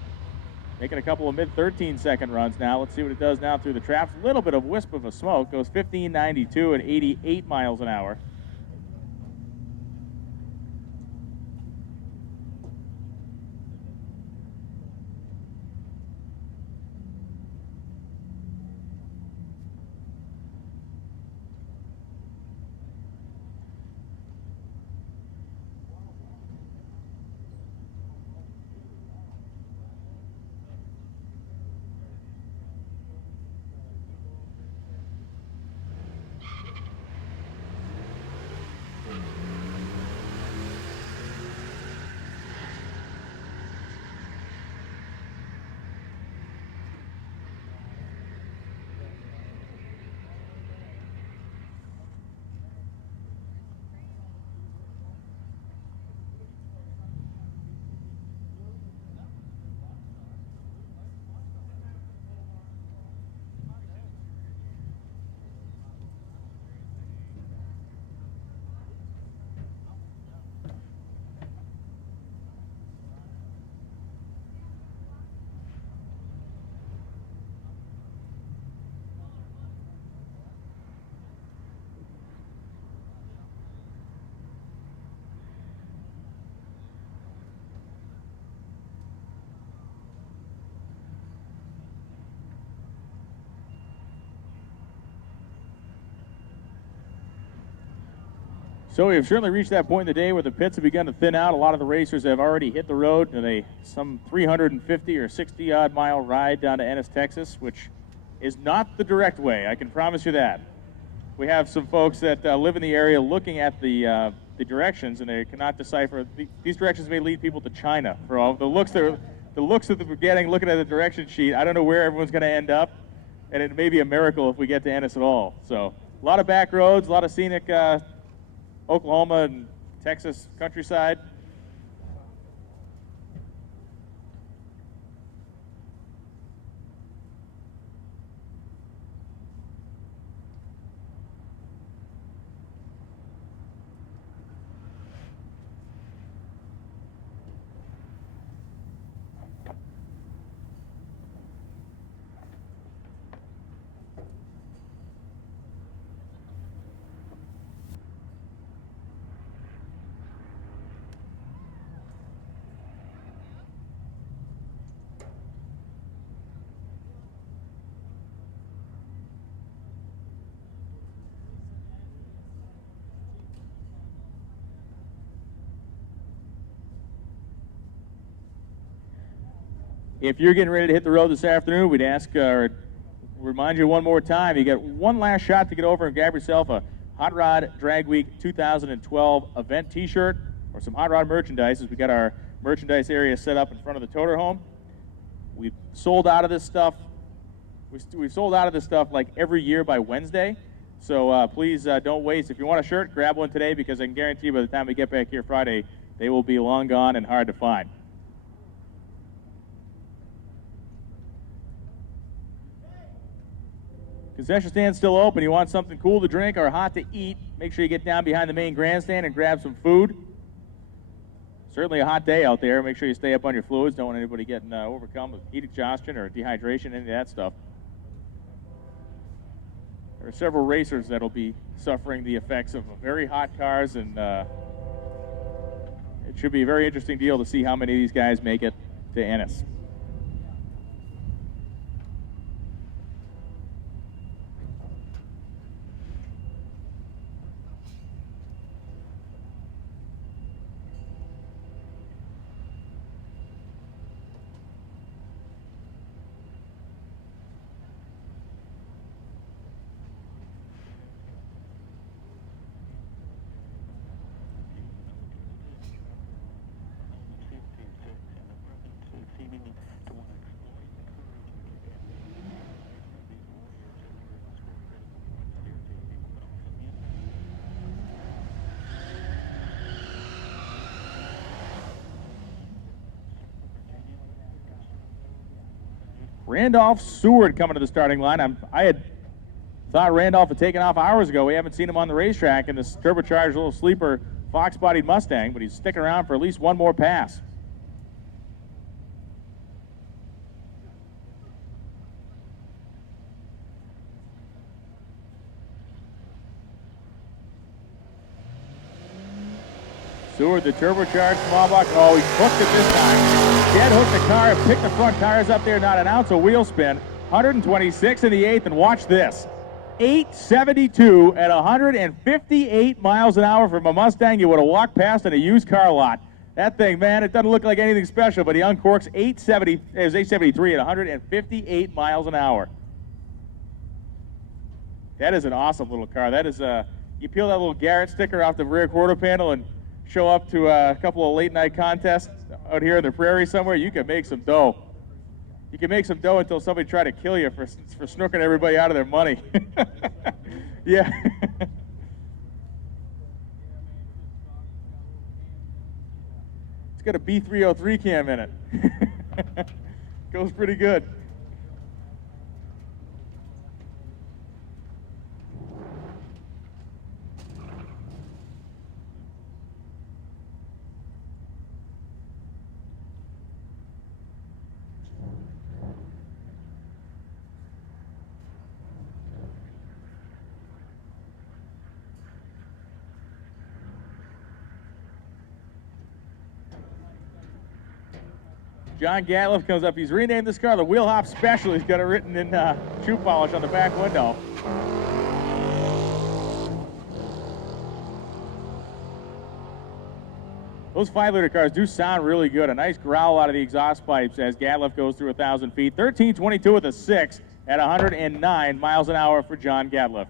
Making a couple of mid-13-second runs now. Let's see what it does now through the traps. A little bit of wisp of a smoke. Goes 1592 at 88 miles an hour. So we have certainly reached that point in the day where the pits have begun to thin out. A lot of the racers have already hit the road in some 350 or 60 odd mile ride down to Ennis, Texas, which is not the direct way. I can promise you that. We have some folks that live in the area looking at the directions, and they cannot decipher. These directions may lead people to China for all the looks that we're getting. Looking at the direction sheet, I don't know where everyone's going to end up, and it may be a miracle if we get to Ennis at all. So a lot of back roads, a lot of scenic Oklahoma and Texas countryside. If you're getting ready to hit the road this afternoon, we'd ask or remind you one more time, you get one last shot to get over and grab yourself a Hot Rod Drag Week 2012 event t-shirt or some Hot Rod merchandise, as we got our merchandise area set up in front of the toter home. We've sold out of this stuff. We've sold out of this stuff like every year by Wednesday. So please don't waste. If you want a shirt, grab one today, because I can guarantee you by the time we get back here Friday, they will be long gone and hard to find. Concession stand's still open. You want something cool to drink or hot to eat, make sure you get down behind the main grandstand and grab some food. Certainly a hot day out there. Make sure you stay up on your fluids. Don't want anybody getting overcome with heat exhaustion or dehydration, any of that stuff. There are several racers that'll be suffering the effects of very hot cars, and it should be a very interesting deal to see how many of these guys make it to Ennis. Randolph Seward coming to the starting line. I had thought Randolph had taken off hours ago. We haven't seen him on the racetrack in this turbocharged little sleeper fox-bodied Mustang, but he's sticking around for at least one more pass. Seward, the turbocharged small block. Oh, he hooked it this time. Dead hooked the car, picked the front tires up there, not an ounce of wheel spin. 126 in the eighth, and watch this. 872 at 158 miles an hour from a Mustang you would have walked past in a used car lot. That thing, man, it doesn't look like anything special, but he uncorks 873 at 158 miles an hour. That is an awesome little car. That is you peel that little Garrett sticker off the rear quarter panel and show up to a couple of late night contests out here in the prairie somewhere, you can make some dough. You can make some dough until somebody try to kill you for snooking everybody out of their money. Yeah. It's got a B303 cam in it. Goes pretty good. John Gatliff comes up. He's renamed this car the Wheel Hop Special. He's got it written in shoe polish on the back window. Those 5-liter cars do sound really good. A nice growl out of the exhaust pipes as Gatliff goes through 1,000 feet. 1322 with a 6 at 109 miles an hour for John Gatliff.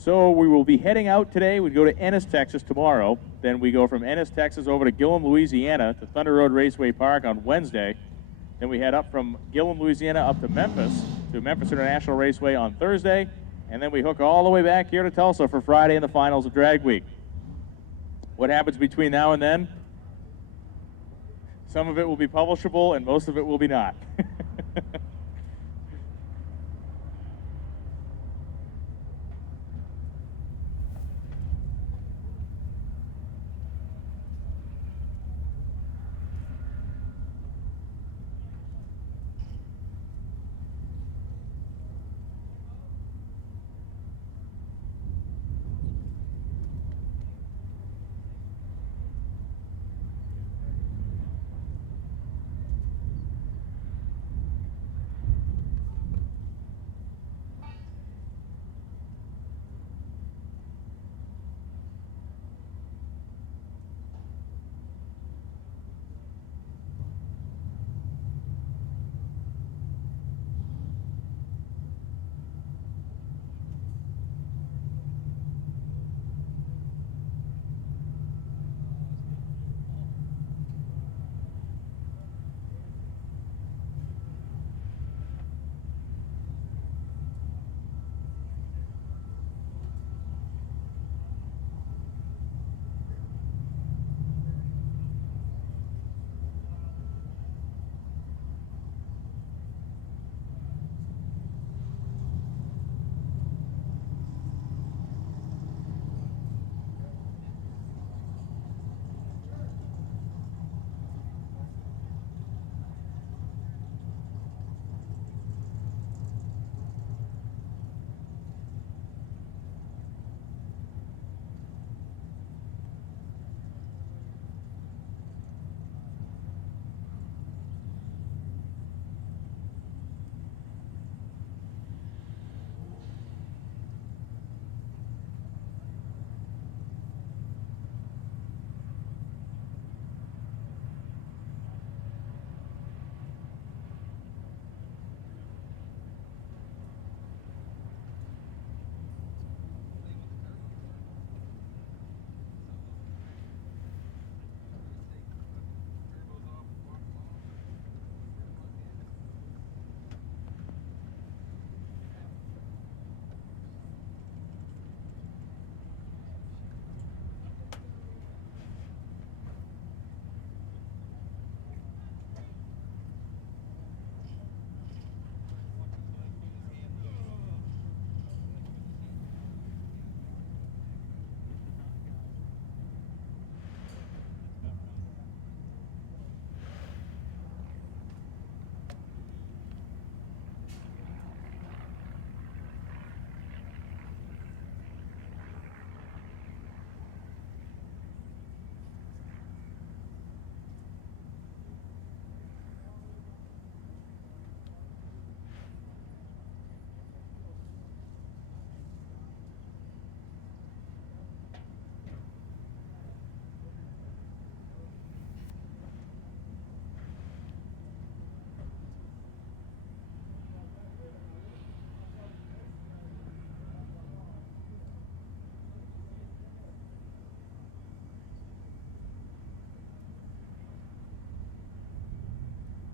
So we will be heading out today. We go to Ennis, Texas tomorrow. Then we go from Ennis, Texas over to Gillum, Louisiana to Thunder Road Raceway Park on Wednesday. Then we head up from Gillum, Louisiana up to Memphis International Raceway on Thursday. And then we hook all the way back here to Tulsa for Friday and the finals of Drag Week. What happens between now and then? Some of it will be publishable and most of it will be not.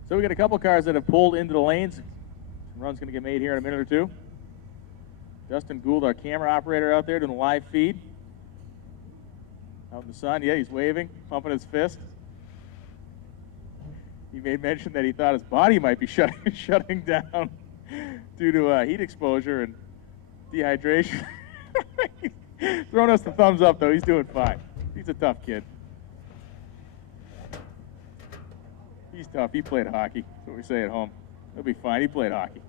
So we got a couple cars that have pulled into the lanes. Some run's going to get made here in a minute or two. Justin Gould, our camera operator out there doing a live feed. Out in the sun, yeah, he's waving, pumping his fist. He made mention that he thought his body might be shutting down due to heat exposure and dehydration. Throwing us the thumbs up, though. He's doing fine. He's a tough kid. He's tough. He played hockey. That's what we say at home. He'll be fine. He played hockey.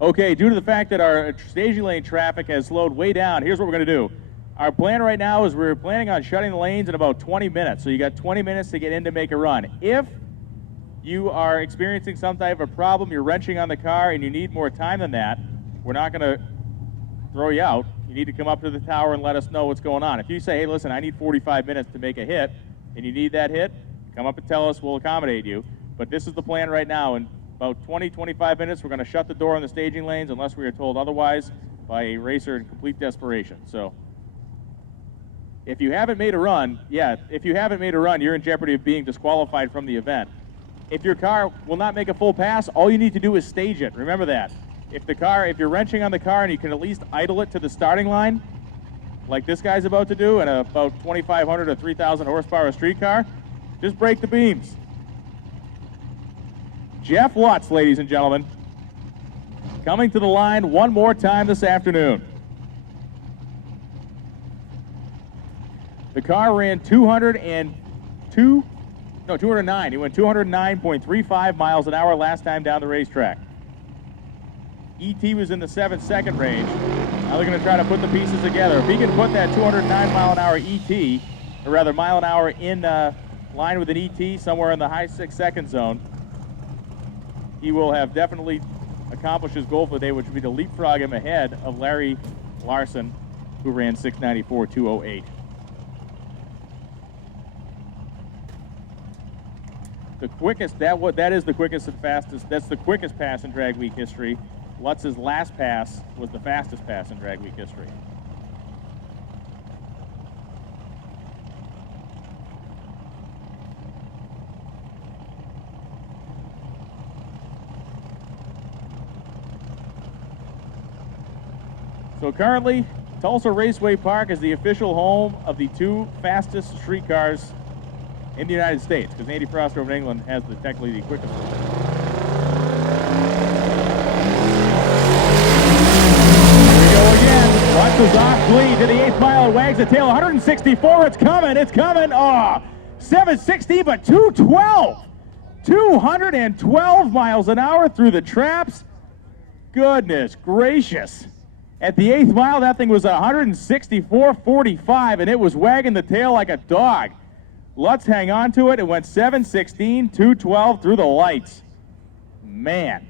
Okay, due to the fact that our staging lane traffic has slowed way down, here's what we're going to do. Our plan right now is we're planning on shutting the lanes in about 20 minutes. So you got 20 minutes to get in to make a run. If you are experiencing some type of problem, you're wrenching on the car, and you need more time than that, we're not going to throw you out. You need to come up to the tower and let us know what's going on. If you say, hey, listen, I need 45 minutes to make a hit, and you need that hit, come up and tell us. We'll accommodate you. But this is the plan right now. In about 20, 25 minutes, we're going to shut the door on the staging lanes unless we are told otherwise by a racer in complete desperation. So if you haven't made a run, you're in jeopardy of being disqualified from the event. If your car will not make a full pass, all you need to do is stage it. Remember that. If you're wrenching on the car and you can at least idle it to the starting line, like this guy's about to do in a about 2,500 to 3,000 horsepower street car, just break the beams. Jeff Lutz, ladies and gentlemen, coming to the line one more time this afternoon. The car ran 209. He went 209.35 miles an hour last time down the racetrack. ET was in the 7-second range. Now they're going to try to put the pieces together. If he can put that 209 mile an hour ET, or rather mile an hour in line with an ET somewhere in the high 6-second zone, he will have definitely accomplished his goal for the day, which would be to leapfrog him ahead of Larry Larson, who ran 694.208. The quickest, that is the quickest and fastest, that's the quickest pass in drag week history. Lutz's last pass was the fastest pass in drag week history. So currently, Tulsa Raceway Park is the official home of the two fastest streetcars in the United States, because Andy Frost over in England has technically the quickest one. Here we go again. Lutz is off lead to the 8th mile. It wags the tail. 164. It's coming. Oh, 760, but 212. 212 miles an hour through the traps. Goodness gracious. At the 8th mile, that thing was 164.45, and it was wagging the tail like a dog. Lutz hang on to it. It went 716, 212 through the lights. Man.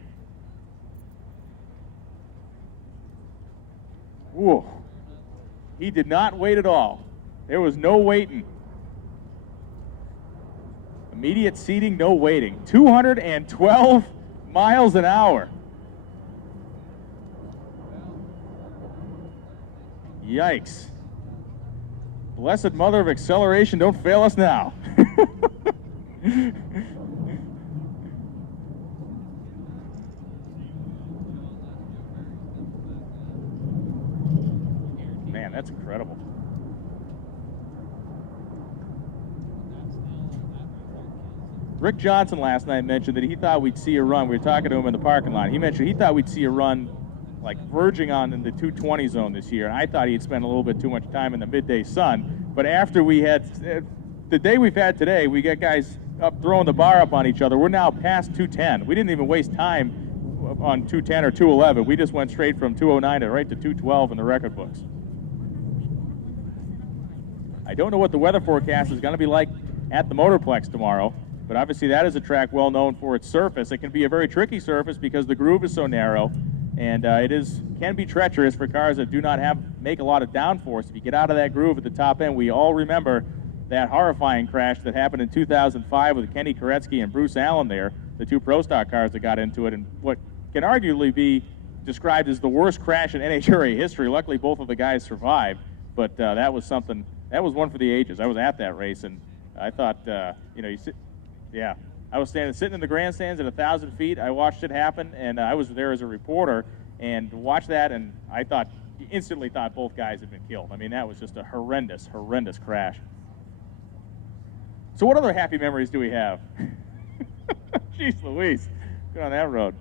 Whoa. He did not wait at all. There was no waiting. Immediate seating, no waiting. 212 miles an hour. Yikes. Blessed mother of acceleration, don't fail us now. Man, that's incredible. Rick Johnson last night mentioned that he thought we'd see a run. We were talking to him in the parking lot. He mentioned he thought we'd see a run like verging on in the 220 zone this year. And I thought he'd spend a little bit too much time in the midday sun. But after we had, the day we've had today, we got guys up throwing the bar up on each other. We're now past 210. We didn't even waste time on 210 or 211. We just went straight from 209 to right to 212 in the record books. I don't know what the weather forecast is going to be like at the Motorplex tomorrow, but obviously that is a track well known for its surface. It can be a very tricky surface because the groove is so narrow. And can be treacherous for cars that do not make a lot of downforce. If you get out of that groove at the top end, we all remember that horrifying crash that happened in 2005 with Kenny Koretsky and Bruce Allen there, the two Pro Stock cars that got into it, and what can arguably be described as the worst crash in NHRA history. Luckily, both of the guys survived, but that was something, that was one for the ages. I was at that race, and I thought, I was sitting in the grandstands at 1,000 feet. I watched it happen, and I was there as a reporter and watched that, and I instantly thought both guys had been killed. I mean, that was just a horrendous, horrendous crash. So what other happy memories do we have? Jeez Louise, get on that road.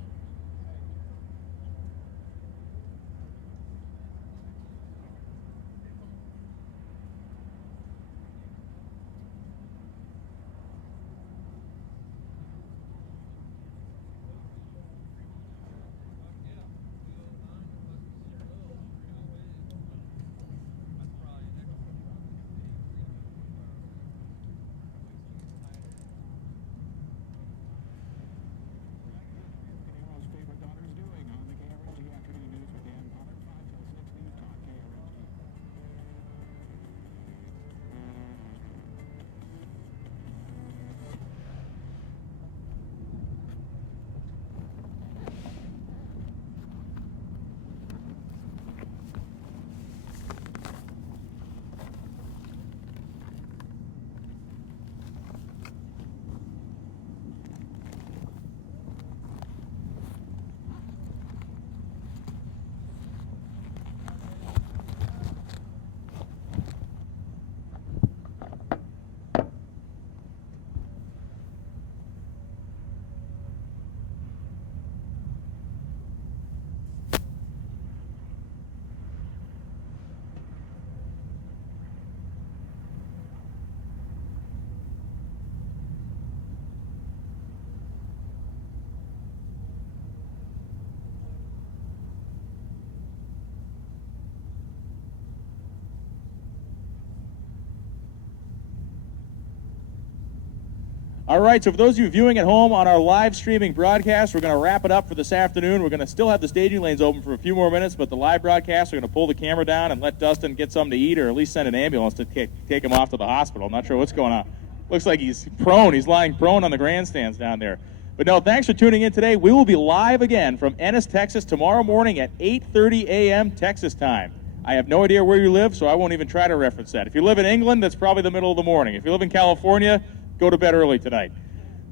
All right, so for those of you viewing at home on our live streaming broadcast, we're going to wrap it up for this afternoon. We're going to still have the staging lanes open for a few more minutes, but the live broadcast, we're going to pull the camera down and let Dustin get something to eat, or at least send an ambulance to take him off to the hospital. I'm not sure what's going on. Looks like he's prone. He's lying prone on the grandstands down there. But no, thanks for tuning in today. We will be live again from Ennis, Texas tomorrow morning at 8:30 a.m. Texas time. I have no idea where you live, so I won't even try to reference that. If you live in England, that's probably the middle of the morning. If you live in California, go to bed early tonight.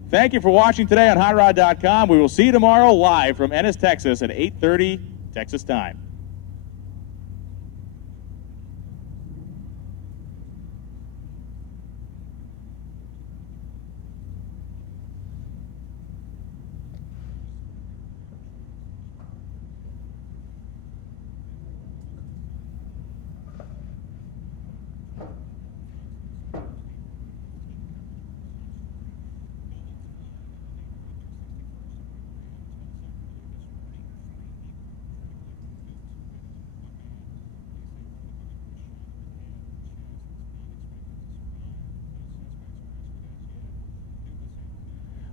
Thank you for watching today on HotRod.com. We will see you tomorrow live from Ennis, Texas at 8:30 Texas time.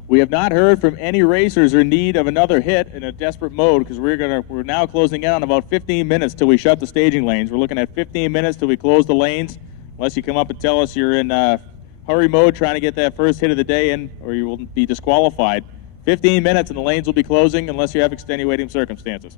We have not heard from any racers in need of another hit in a desperate mode, because we're now closing in on about 15 minutes till we shut the staging lanes. We're looking at 15 minutes till we close the lanes, unless you come up and tell us you're in hurry mode trying to get that first hit of the day in, or you will be disqualified. 15 minutes and the lanes will be closing unless you have extenuating circumstances.